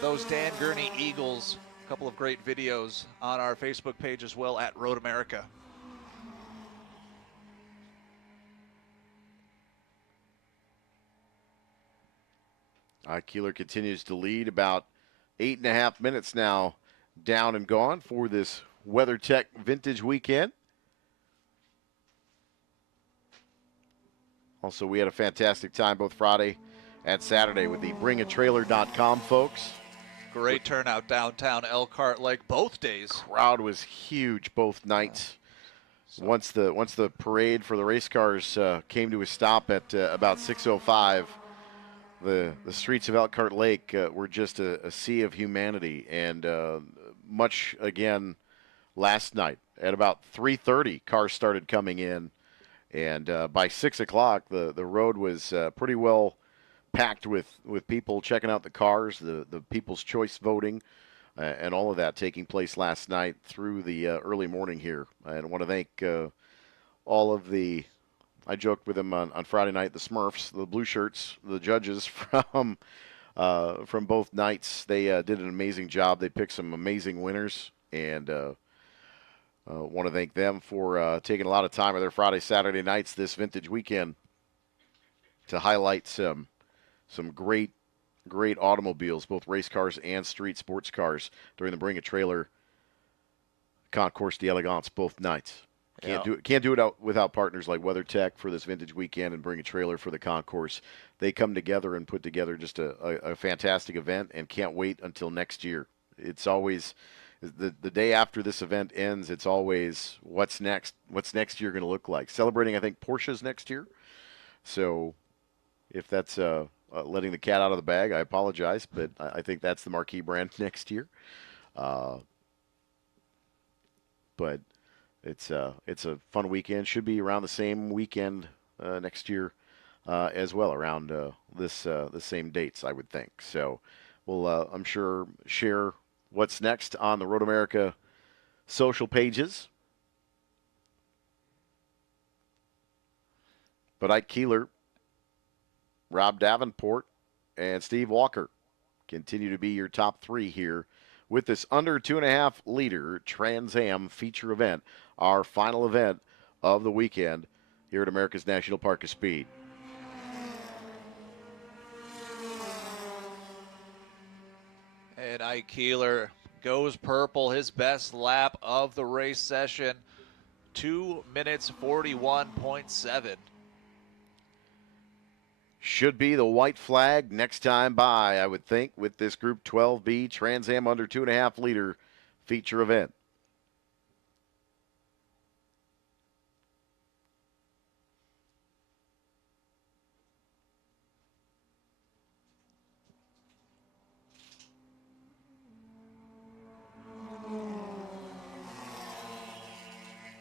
those Dan Gurney Eagles. A couple of great videos on our Facebook page as well at Road America. Keeler continues to lead, about 8.5 minutes now down and gone for this WeatherTech Vintage Weekend. Also, we had a fantastic time both Friday and Saturday with the bringatrailer.com folks. Great turnout downtown Elkhart Lake both days. Crowd was huge both nights. Once the parade for the race cars came to a stop at about 6:05, the streets of Elkhart Lake were just a sea of humanity, and much again last night at about 3:30, cars started coming in, and by 6 o'clock the road was pretty well packed with people checking out the cars, the People's Choice voting, and all of that taking place last night through the early morning here. And I want to thank all of the, I joked with them on Friday night, the Smurfs, the blue shirts, the judges from both nights. They did an amazing job. They picked some amazing winners, and want to thank them for taking a lot of time of their Friday, Saturday nights this vintage weekend to highlight some great automobiles, both race cars and street sports cars, during the Bring a Trailer Concours d'Elegance both nights. Can't do it without partners like WeatherTech for this vintage weekend and Bring a Trailer for the concourse. They come together and put together just a fantastic event, and can't wait until next year. It's always the day after this event ends. It's always what's next. What's next year going to look like? Celebrating, I think, Porsche's next year. So if that's letting the cat out of the bag, I apologize, but I think that's the marquee brand next year. But it's a fun weekend. Should be around the same weekend next year as well, around the same dates, I would think. So we'll, I'm sure, share what's next on the Road America social pages. But Ike Keeler, Rob Davenport, and Steve Walker continue to be your top three here with this under 2.5 liter Trans Am feature event, our final event of the weekend here at America's National Park of Speed. And Ike Keeler goes purple, his best lap of the race session, 2 minutes 41.7. Should be the white flag next time by, I would think, with this Group 12B Trans Am under 2.5 liter feature event.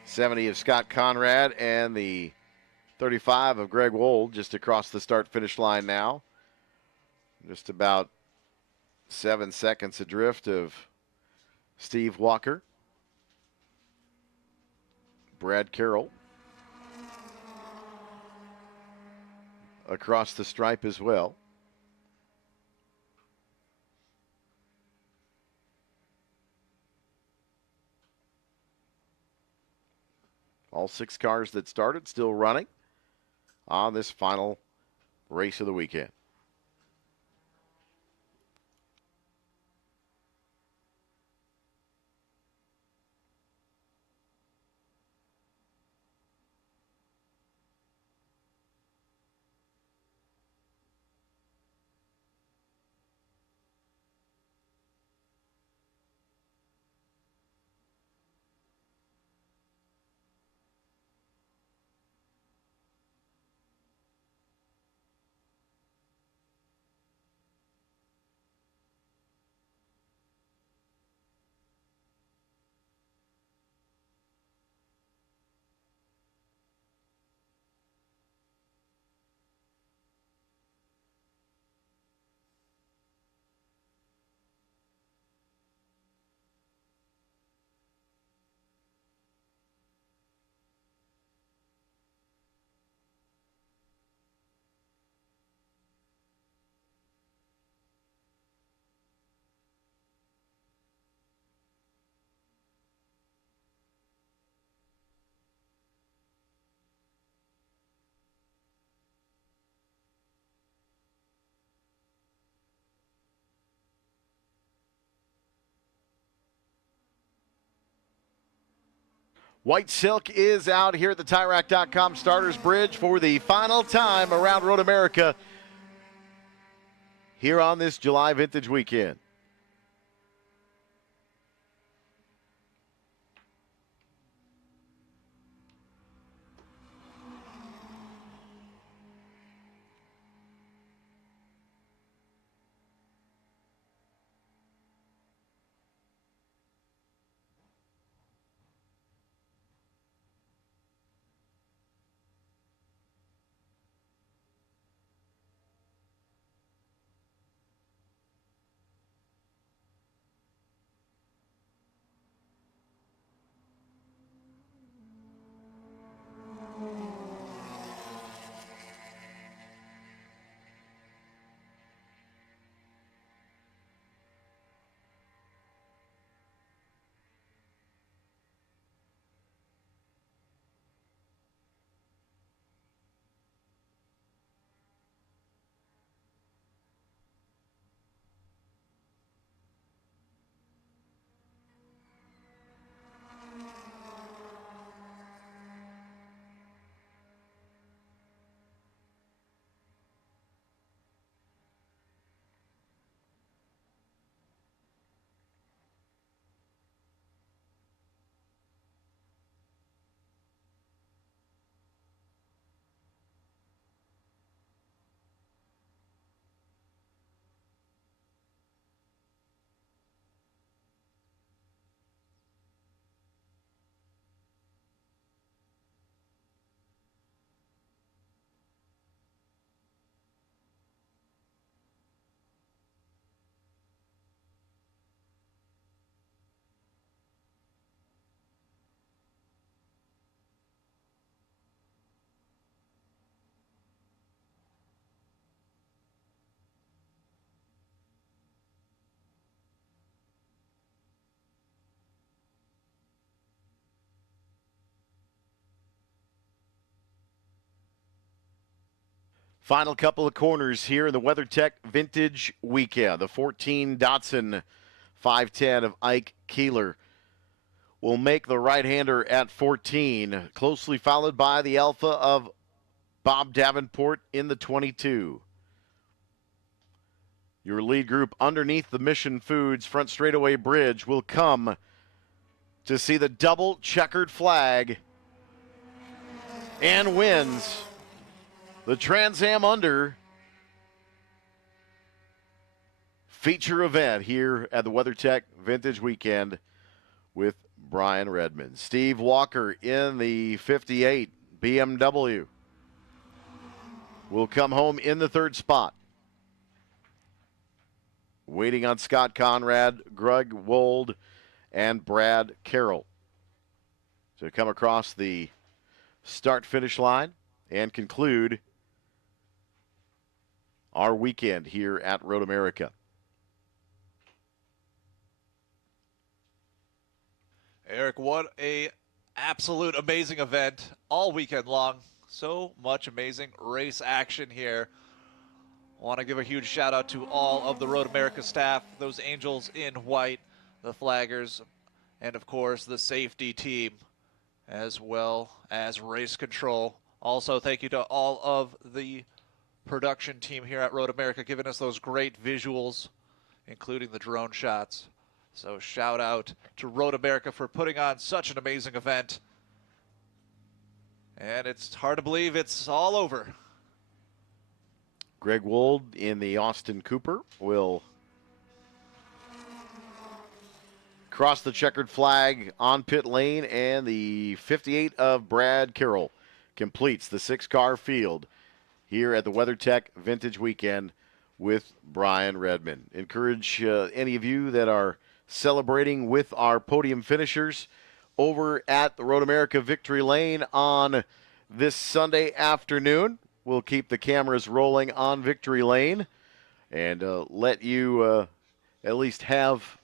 '70 of Scott Conrad and the 35 of Greg Wold just across the start-finish line now. Just about 7 seconds adrift of Steve Walker. Brad Carroll across the stripe as well. All 6 cars that started still running on this final race of the weekend. White Silk is out here at the TireRack.com Starters Bridge for the final time around Road America here on this July Vintage Weekend. Final couple of corners here in the WeatherTech Vintage Weekend. The 14 Datsun 510 of Ike Keeler will make the right-hander at 14, closely followed by the Alpha of Bob Davenport in the 22. Your lead group underneath the Mission Foods front straightaway bridge will come to see the double checkered flag and wins the Trans Am Under feature event here at the WeatherTech Vintage Weekend with Brian Redman. Steve Walker in the 58 BMW will come home in the third spot. Waiting on Scott Conrad, Greg Wold, and Brad Carroll to come across the start-finish line and conclude our weekend here at Road America. Eric, what a absolute amazing event all weekend long. So much amazing race action here. I want to give a huge shout out to all of the Road America staff, those angels in white, the flaggers, and of course the safety team, as well as race control. Also, thank you to all of the production team here at Road America, giving us those great visuals, including the drone shots. So shout out to Road America for putting on such an amazing event. And it's hard to believe it's all over. Greg Wold in the Austin Cooper will cross the checkered flag on pit lane, and the 58 of Brad Carroll completes the 6-car field here at the WeatherTech Vintage Weekend with Brian Redman. Encourage any of you that are celebrating with our podium finishers over at the Road America Victory Lane on this Sunday afternoon. We'll keep the cameras rolling on Victory Lane and let you at least have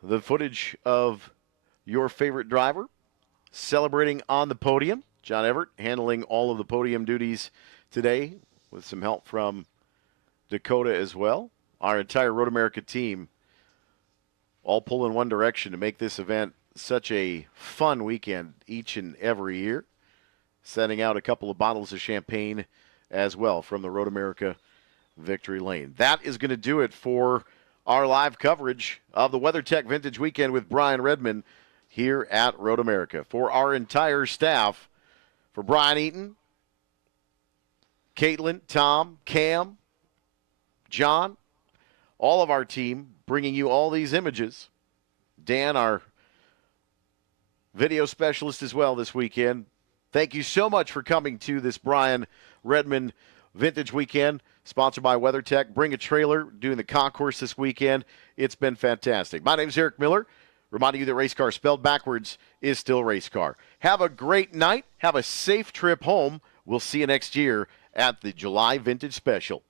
the footage of your favorite driver celebrating on the podium. John Everett handling all of the podium duties today with some help from Dakota as well. Our entire Road America team all pull in one direction to make this event such a fun weekend each and every year. Sending out a couple of bottles of champagne as well from the Road America Victory Lane. That is going to do it for our live coverage of the WeatherTech Vintage Weekend with Brian Redman here at Road America. For our entire staff, for Brian Eaton, Caitlin, Tom, Cam, John, all of our team bringing you all these images. Dan, our video specialist as well this weekend. Thank you so much for coming to this Brian Redman Vintage Weekend, sponsored by WeatherTech. Bring a trailer, doing the concourse this weekend. It's been fantastic. My name is Eric Miller, reminding you that race car spelled backwards is still race car. Have a great night. Have a safe trip home. We'll see you next year at the July Vintage Special.